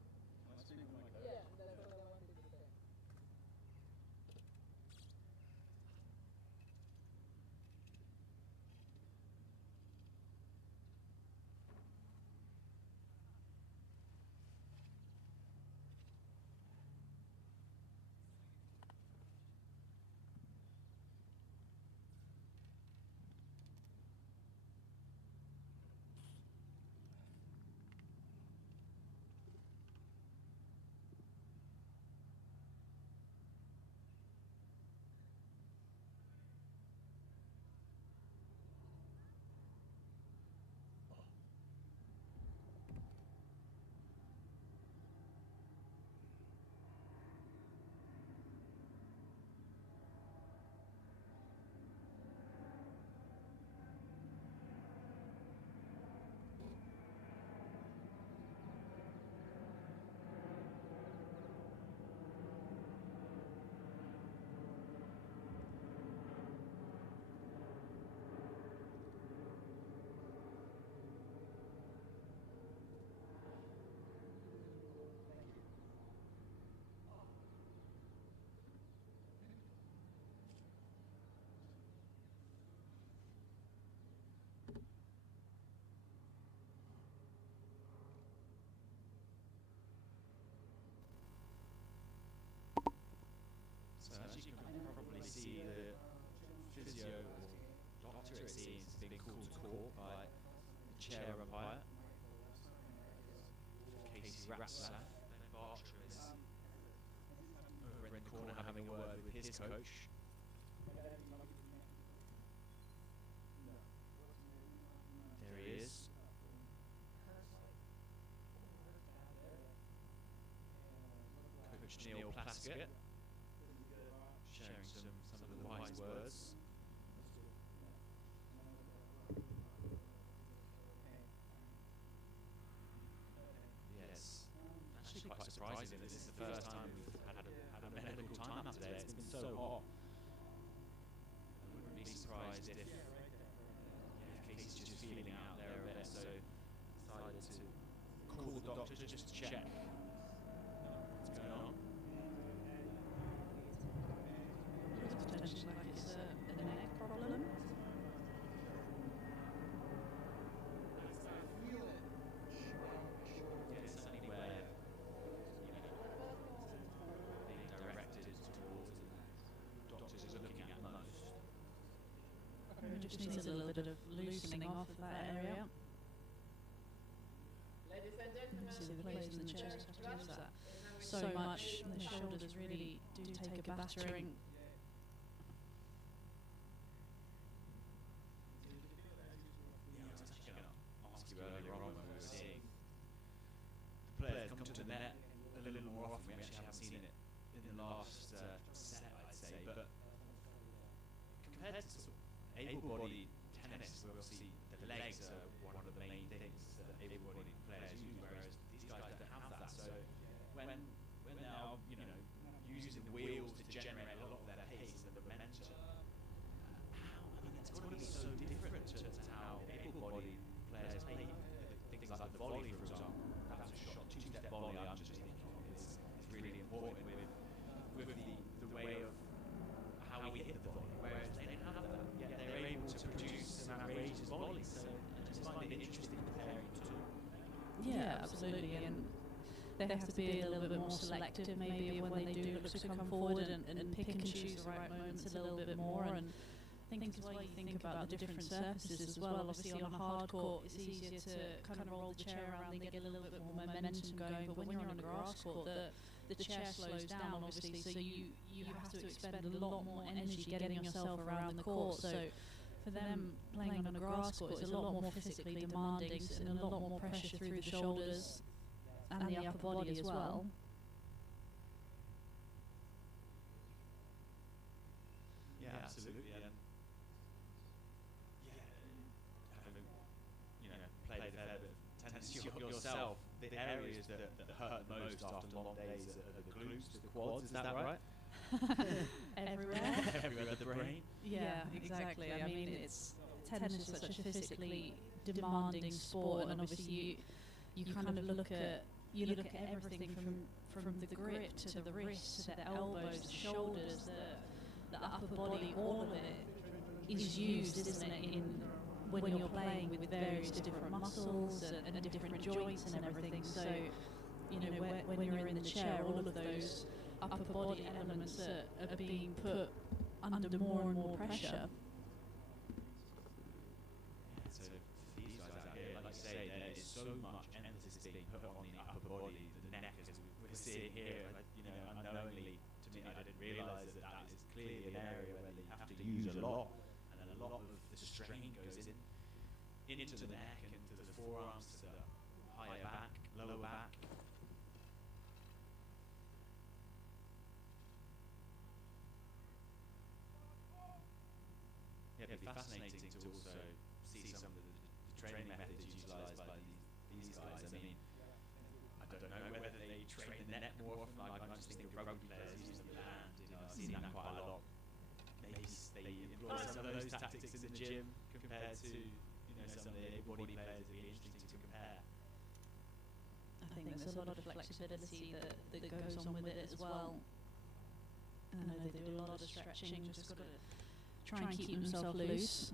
I wanted to say. So as you can probably see, the physio or doctor it seems has been called to court by the chair umpire, Casey Ratzlaff. Ben Bartram is over in the corner having a word with his coach. There he is. Coach Neil Plaskett sharing some of the wise words. Yes, actually quite surprising that this is the first time we've had a medical timeout today. It's been so hot. I wouldn't be surprised if Casey's just feeling out there a bit, so decided to call the doctor just to check what's going on. Potentially like it's a neck problem. Yeah, it's certainly where being directed towards and doctors are looking at most. It just needs a little bit of loosening off of that area. Ladies and gentlemen, See the players in the chairs have to use that so much. The shoulders really do take a battering. Earlier on when we were seeing the players come to the net a little more often. We actually haven't seen it in the last set, I'd say, but compared to sort of able-bodied tennis, where obviously the legs are one of the main things that able-bodied players use, whereas these guys don't have that. So when they're using the wheels to they have to be a little bit more selective maybe when they do look to come forward and pick and choose the right moments a little bit more. And I think as well you think about the different surfaces as well. Obviously on a hard court it's easier to kind of roll the chair around, they get a little bit more momentum going, but when you're on a grass court the chair slows down obviously, so you have to expend a lot more energy getting yourself around the court. So for them playing on a grass court it's a lot more physically demanding and a lot more pressure through the shoulders and the upper body as well. Yeah, absolutely. And having played a fair bit of tennis yourself, the areas that hurt most after long days are the glutes, the quads. Is that right? Everywhere. Everywhere, the brain. Yeah, exactly. I mean, tennis is such a physically demanding sport, and obviously you kind of look at everything from the grip to the wrists to the elbows, the shoulders, the upper body. All of it is used, isn't it, when you're playing with various different muscles and different joints and everything. So when you're in the chair, all of those upper body elements are being put under more and more pressure. So for these guys out here, like you say, there is so much emphasis being put on the upper body, the neck, as we're seeing here. Unknowingly, to me, I didn't realise that is clearly an area where they have to use a lot, and a lot of the strain goes into the neck and to the forearms, to the higher back, lower back. Yeah, it'd be fascinating to also see some of the training methods utilised by these guys. I mean, I don't know whether they train the net more often. I just think of rugby players using the land. I've seen that quite a lot. Maybe they employ some of those tactics in the gym compared to some of the able-bodied players. It'd be interesting to compare. I think there's a lot of flexibility that goes on with it as well. I know they do a lot of stretching, just got to try and keep themselves loose.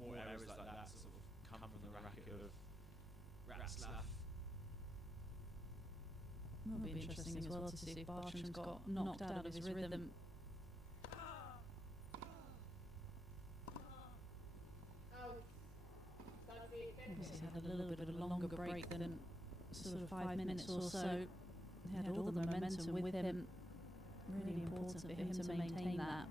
More errors like that sort of come from the racket of Ratzlaff. It'll be interesting as well to see if Bartram's got knocked out of his rhythm. Obviously had a little bit of a longer break than sort of 5 minutes or so. He had all the momentum with him. Really important for him to maintain that.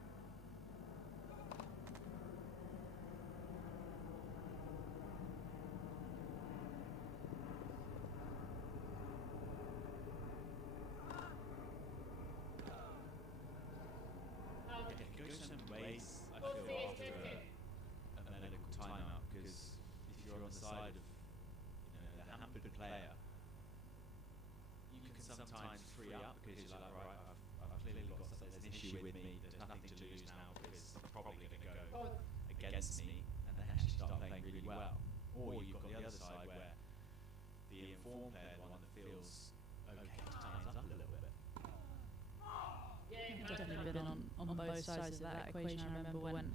On both sides of that equation. I remember when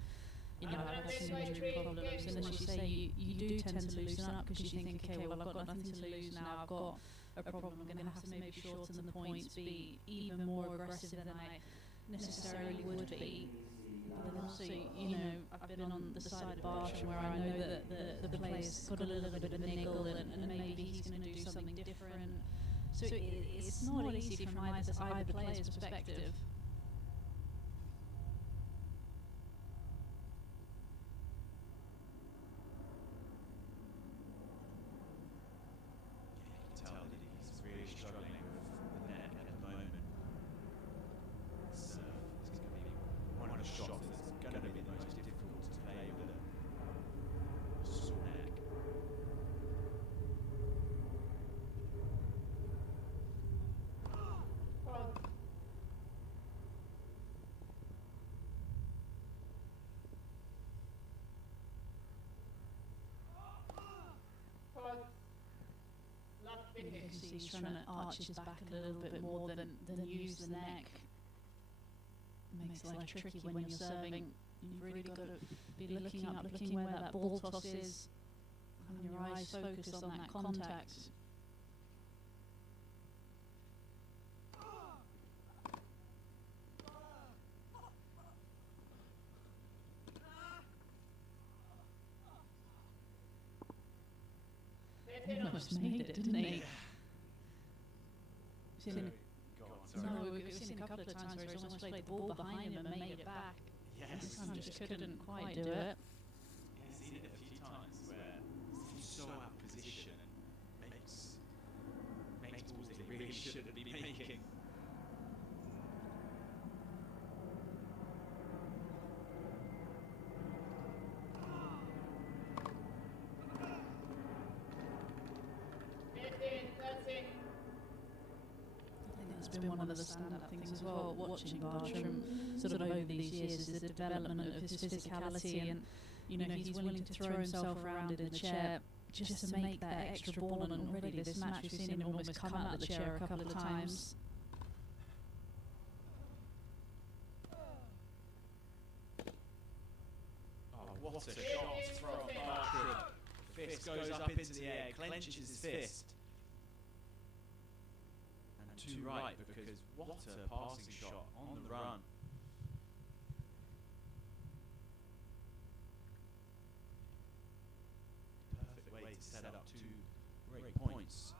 I've had some injury problems, and as you say, you do tend to loosen up because you think, okay, well, I've got nothing to lose now, I've got a problem, I'm going to have to maybe shorten the points, be even more aggressive than I necessarily would be. But then also, I've been on the side of Bartram where I know that the player's got a little bit of a niggle and maybe he's going to do something different. So it's not easy from either player's perspective. You can see he's trying to arch his back a little bit more than use the neck. Makes life tricky when you're serving. You've really got to be looking up, looking where that ball toss is, and your eyes focused on that contact. Almost made it, didn't he? We've seen a couple of times where he's almost played the ball behind him and made it back. Yes. This time just couldn't quite do it. Yeah, I've seen it a few times where he's so out of position and makes balls that he really shouldn't be making. That's been one of the stand-up things as well, watching Bartram sort of over these years, is the development of his physicality, and he's willing to throw himself around in the chair just to make that extra ball. And already this match we've seen him almost come out of the chair a couple of times. Oh, what a shot from Bartram. The fist goes up into the air, clenches his fist. Too right, because what a passing shot on the run. Perfect way to set up two great points.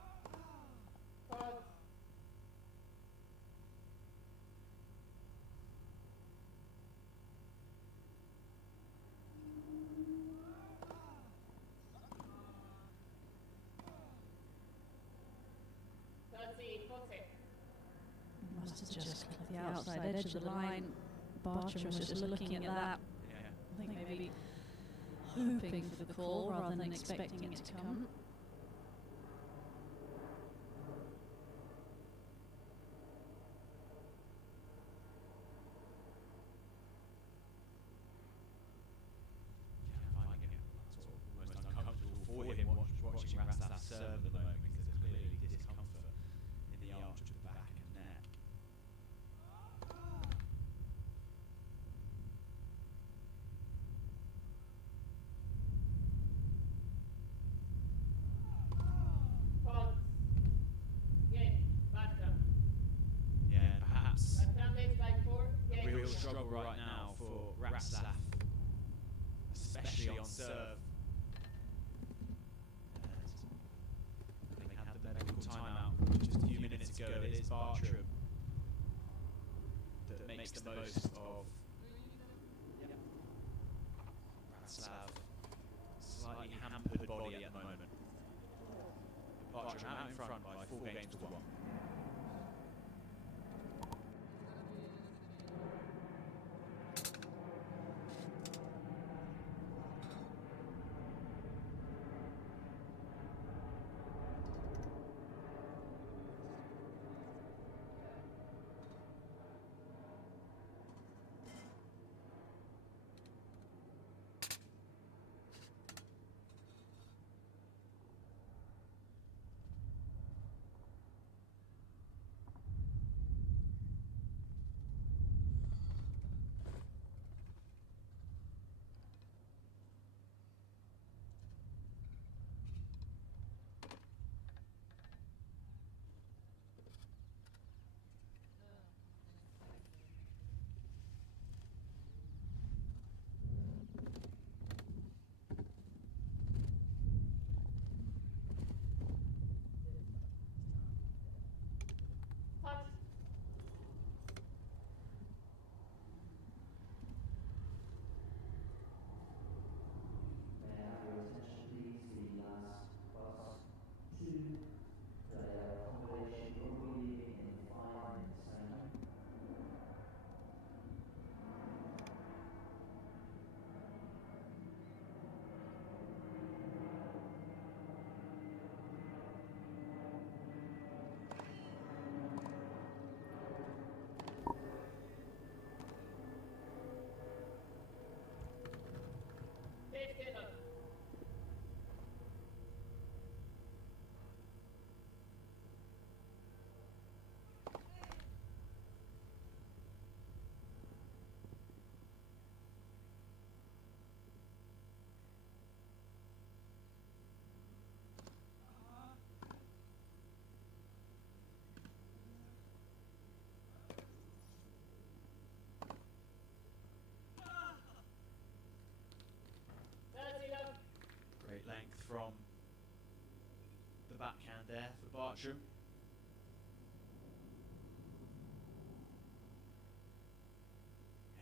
Must have just clipped the outside edge of the line. Bartram was just looking at that. I think maybe hoping for the call rather than expecting it to come. Finding it sort of almost uncomfortable for him watching Rastav serve at the moment, because there's clearly discomfort in the arch of the back and neck. Yeah, perhaps a real struggle right now for Rastav, especially on serve. They had the medical timeout just a few minutes ago. It is Bartram that makes the most of Rastav. Slightly hampered body at the moment. Bartram out in front by 4 games to 1. from the backhand there for Bartram.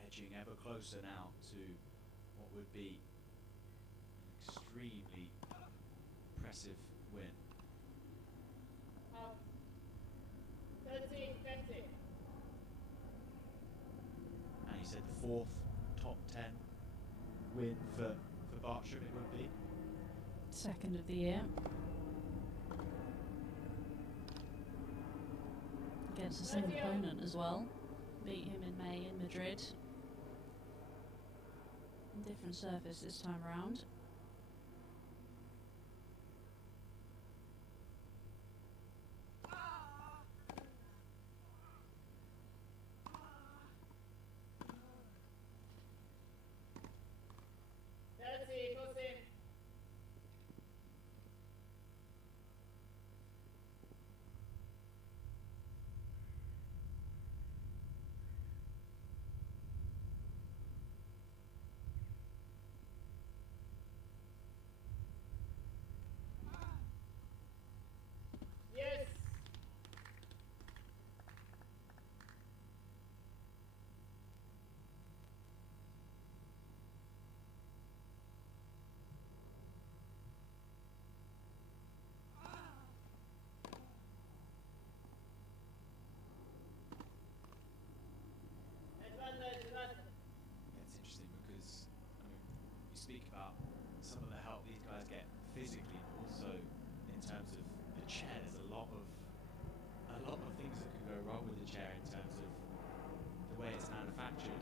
Edging ever closer now to what would be an extremely impressive win. 30-50. And he said the 4th top 10 win for Bartram it would be. Second of the year. Against the same opponent as well. Beat him in May in Madrid. Different surface this time around. Yes. It's interesting because you speak about some of the help these guys get physically, but also in terms of the chair. There's a lot of things that could go wrong with the chair in terms of the way it's manufactured.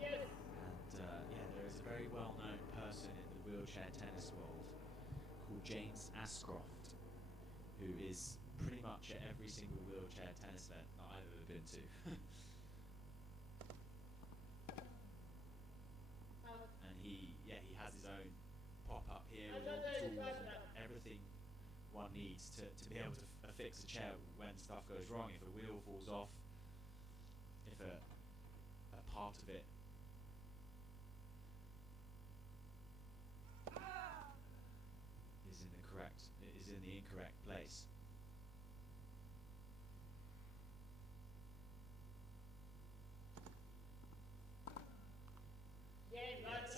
Yes. And yeah, there is a very well-known person in the wheelchair tennis world called James Ascroft, who is pretty much at every single wheelchair tennis event that I've ever been to. And he has his own pop-up here with all the tools and everything one needs to be able to fix a chair when stuff goes wrong. If a wheel falls off, if a part of it is in the incorrect place.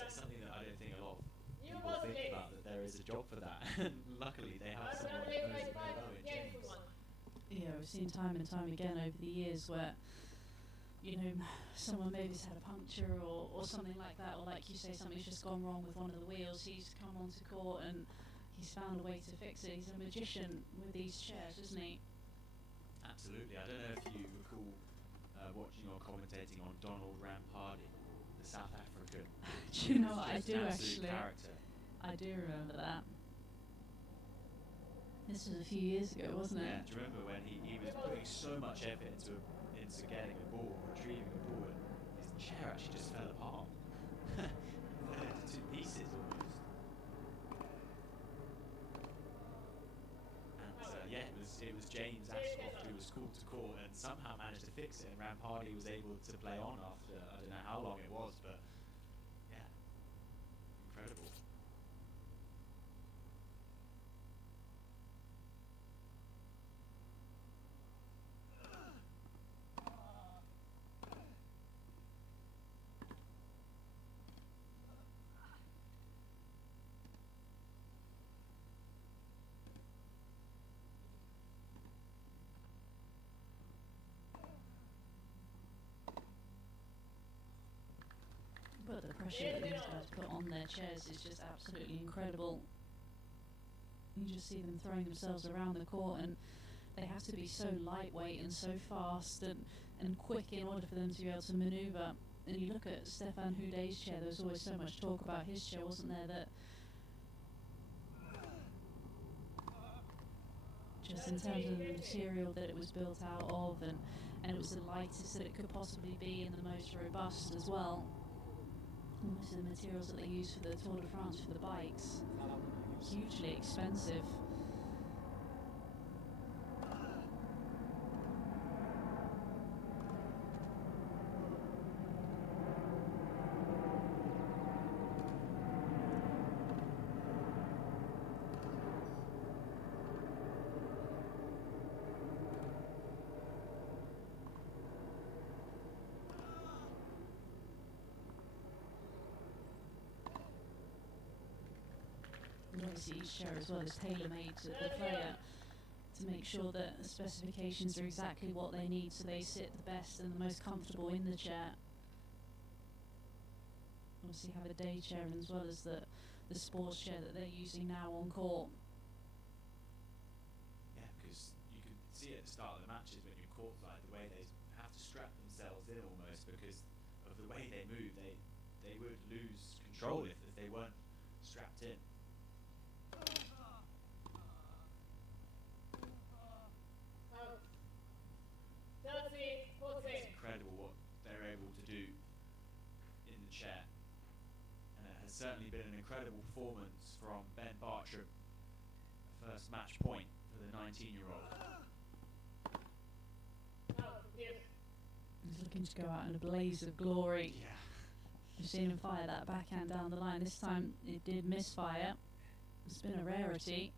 It's something that I don't think a lot of people think about, that there is a job for that. And luckily they have someone that knows it very well in James. Yeah, we've seen time and time again over the years where, you know, someone maybe's had a puncture or something like that, or like you say, something's just gone wrong with one of the wheels. He's come onto court and he's found a way to fix it. He's a magician with these chairs, isn't he? Absolutely. I don't know if you recall watching or commentating on Donald Rampardi, the South African. Do you know what? I Just do an absolute actually. Character. I do remember that. This was a few years ago, wasn't it? Yeah, do you remember when he was putting so much effort into getting a ball, retrieving a ball, and his chair actually just fell apart. Fell into 2 pieces almost. And yeah, it was James Ascroft who was called to court and somehow managed to fix it, and Rampardi was able to play on after, I don't know how long it was, but yeah, incredible. But the pressure that these guys put on their chairs is just absolutely incredible. You just see them throwing themselves around the court, and they have to be so lightweight and so fast and quick in order for them to be able to manoeuvre. And you look at Stefan Houdet's chair, there was always so much talk about his chair, wasn't there, that just in terms of the material that it was built out of, and it was the lightest that it could possibly be and the most robust as well. And most of the materials that they use for the Tour de France for the bikes, hugely expensive. obviously each chair as well is tailor-made to the player to make sure that the specifications are exactly what they need so they sit the best and the most comfortable in the chair. Obviously have a day chair as well as the sports chair that they're using now on court. Yeah, because you can see at the start of the matches when you're courtside the way they have to strap themselves in almost because of the way they move. They would lose control if they weren't strapped in. It's incredible what they're able to do in the chair. And it has certainly been an incredible performance from Ben Bartram. First match point for the 19-year-old. He's looking to go out in a blaze of glory. Yeah. We've seen him fire that backhand down the line. This time it did misfire. It's been a rarity.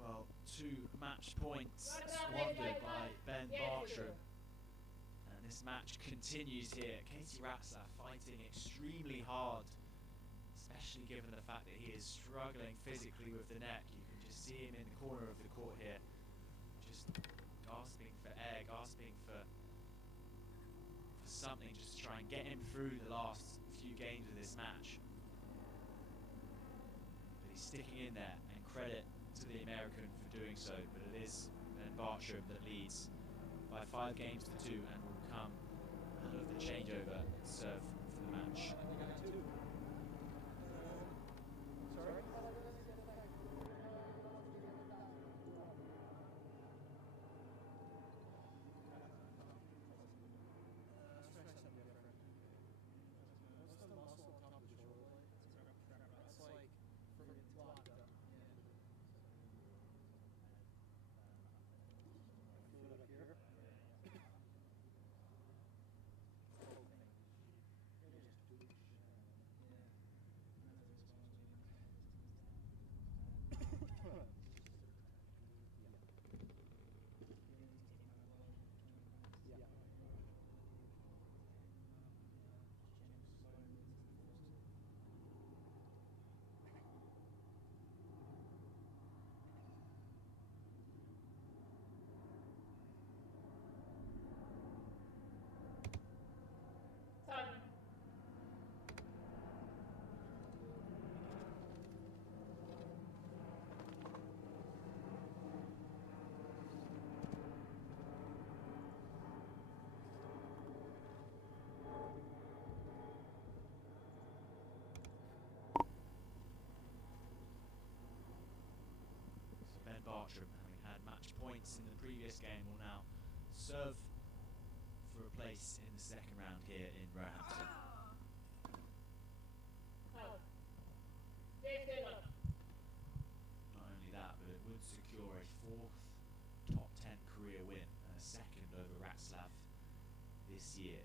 Well, 2 match points squandered by Ben Bartram. And this match continues here. Katie Ratzlaff fighting extremely hard, especially given the fact that he is struggling physically with the neck. You can just see him in the corner of the court here, just gasping for air, gasping for something, just to try and get him through the last few games of this match. But he's sticking in there, and credit to the American for doing so. But it is Ben Bartram that leads by 5 games to 2 and will come out of the changeover and serve for the match. Ben Bartram, having had match points in the previous game, will now serve for a place in the second round here in Roehampton. Not only that, but it would secure a 4th top 10 career win and a 2nd over Ratzlaff this year.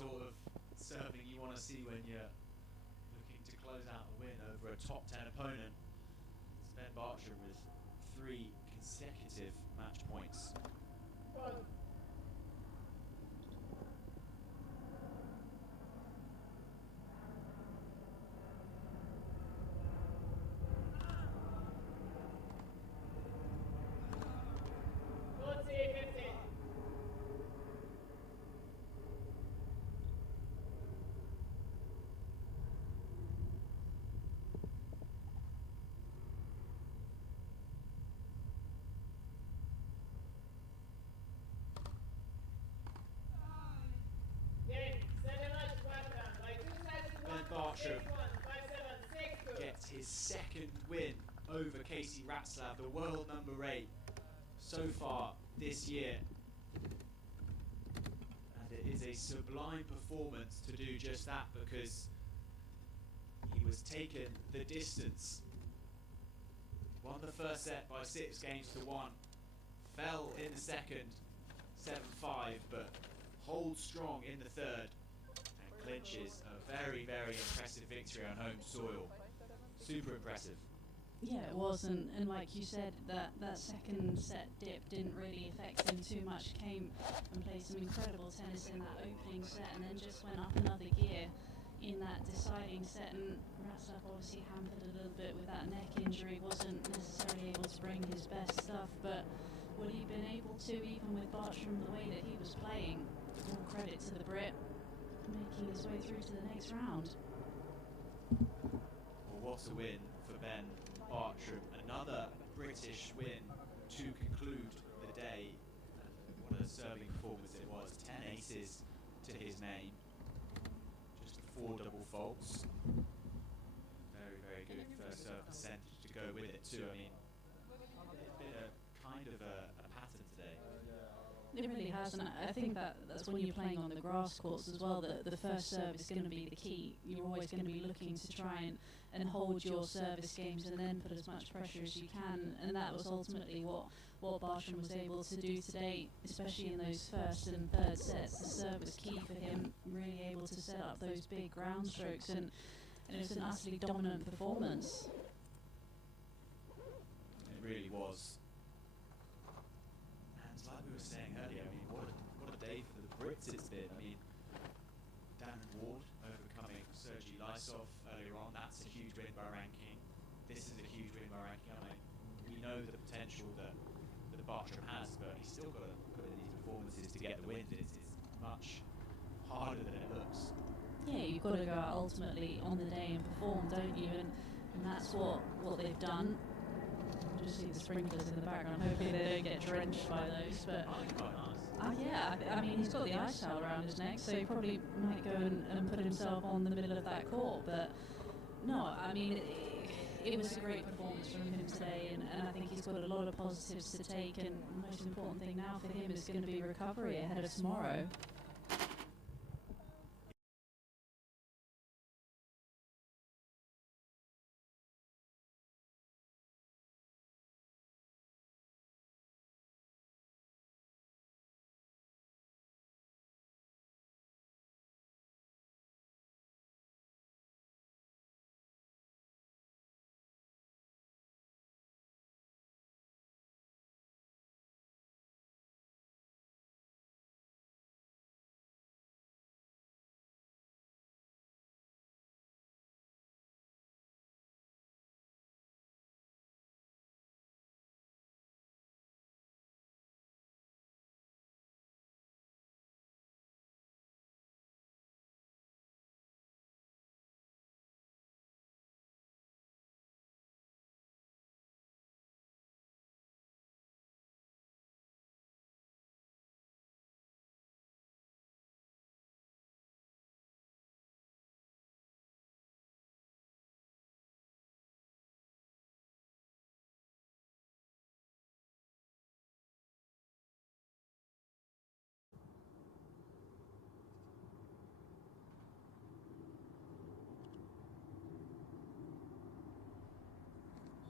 sort of serving you want to see when you're looking to close out a win over a top 10 opponent. It's Ben Bartram with 3 consecutive match points. Ben Bartram gets his second win over Casey Ratzlaff, the world number 8 so far this year. And it is a sublime performance to do just that, because he was taken the distance. Won the first set by 6-1, fell in the second 7-5, but holds strong in the third and clinches a very, very impressive victory on home soil. Super impressive. Yeah, it was, and like you said, that second set dip didn't really affect him too much. Came and played some incredible tennis in that opening set, and then just went up another gear in that deciding set. And Ratzlaff obviously hampered a little bit with that neck injury, wasn't necessarily able to bring his best stuff, but what he'd been able to, even with Bartram, the way that he was playing, all credit to the Brit, making his way through to the next round. Well, what a win for Ben Bartram. Another British win to conclude the day. What a serving performance it was. 10 aces to his name. Just 4 double faults. Very, very good first serve percentage to go with it too. I mean, it's been a kind of a pattern today. It really has, and I think that's when you're playing on the grass courts as well, that the first serve is going to be the key. You're always going to be looking to try and hold your service games and then put as much pressure as you can, and that was ultimately what Bartram was able to do today, especially in those first and third sets. The serve was key for him, really able to set up those big ground strokes, and it was an utterly dominant performance. It really was. Like we were saying earlier, I mean, what a day for the Brits it's been. I mean, Darren Ward overcoming Sergei Lysov earlier on, that's a huge win by ranking. This is a huge win by ranking. I mean, we know the potential that Bartram has, but he's still got to put in these performances to get the wins. It's much harder than it looks. Yeah, you've got to go out ultimately on the day and perform, don't you? And that's what they've done. Just see the sprinklers in the background. Hopefully they don't get drenched by those. But yeah, I mean, he's got the ice towel around his neck, so he probably might go and put himself on the middle of that court. But no, I mean, it was a great performance from him today, and I think he's got a lot of positives to take. And the most important thing now for him is going to be recovery ahead of tomorrow.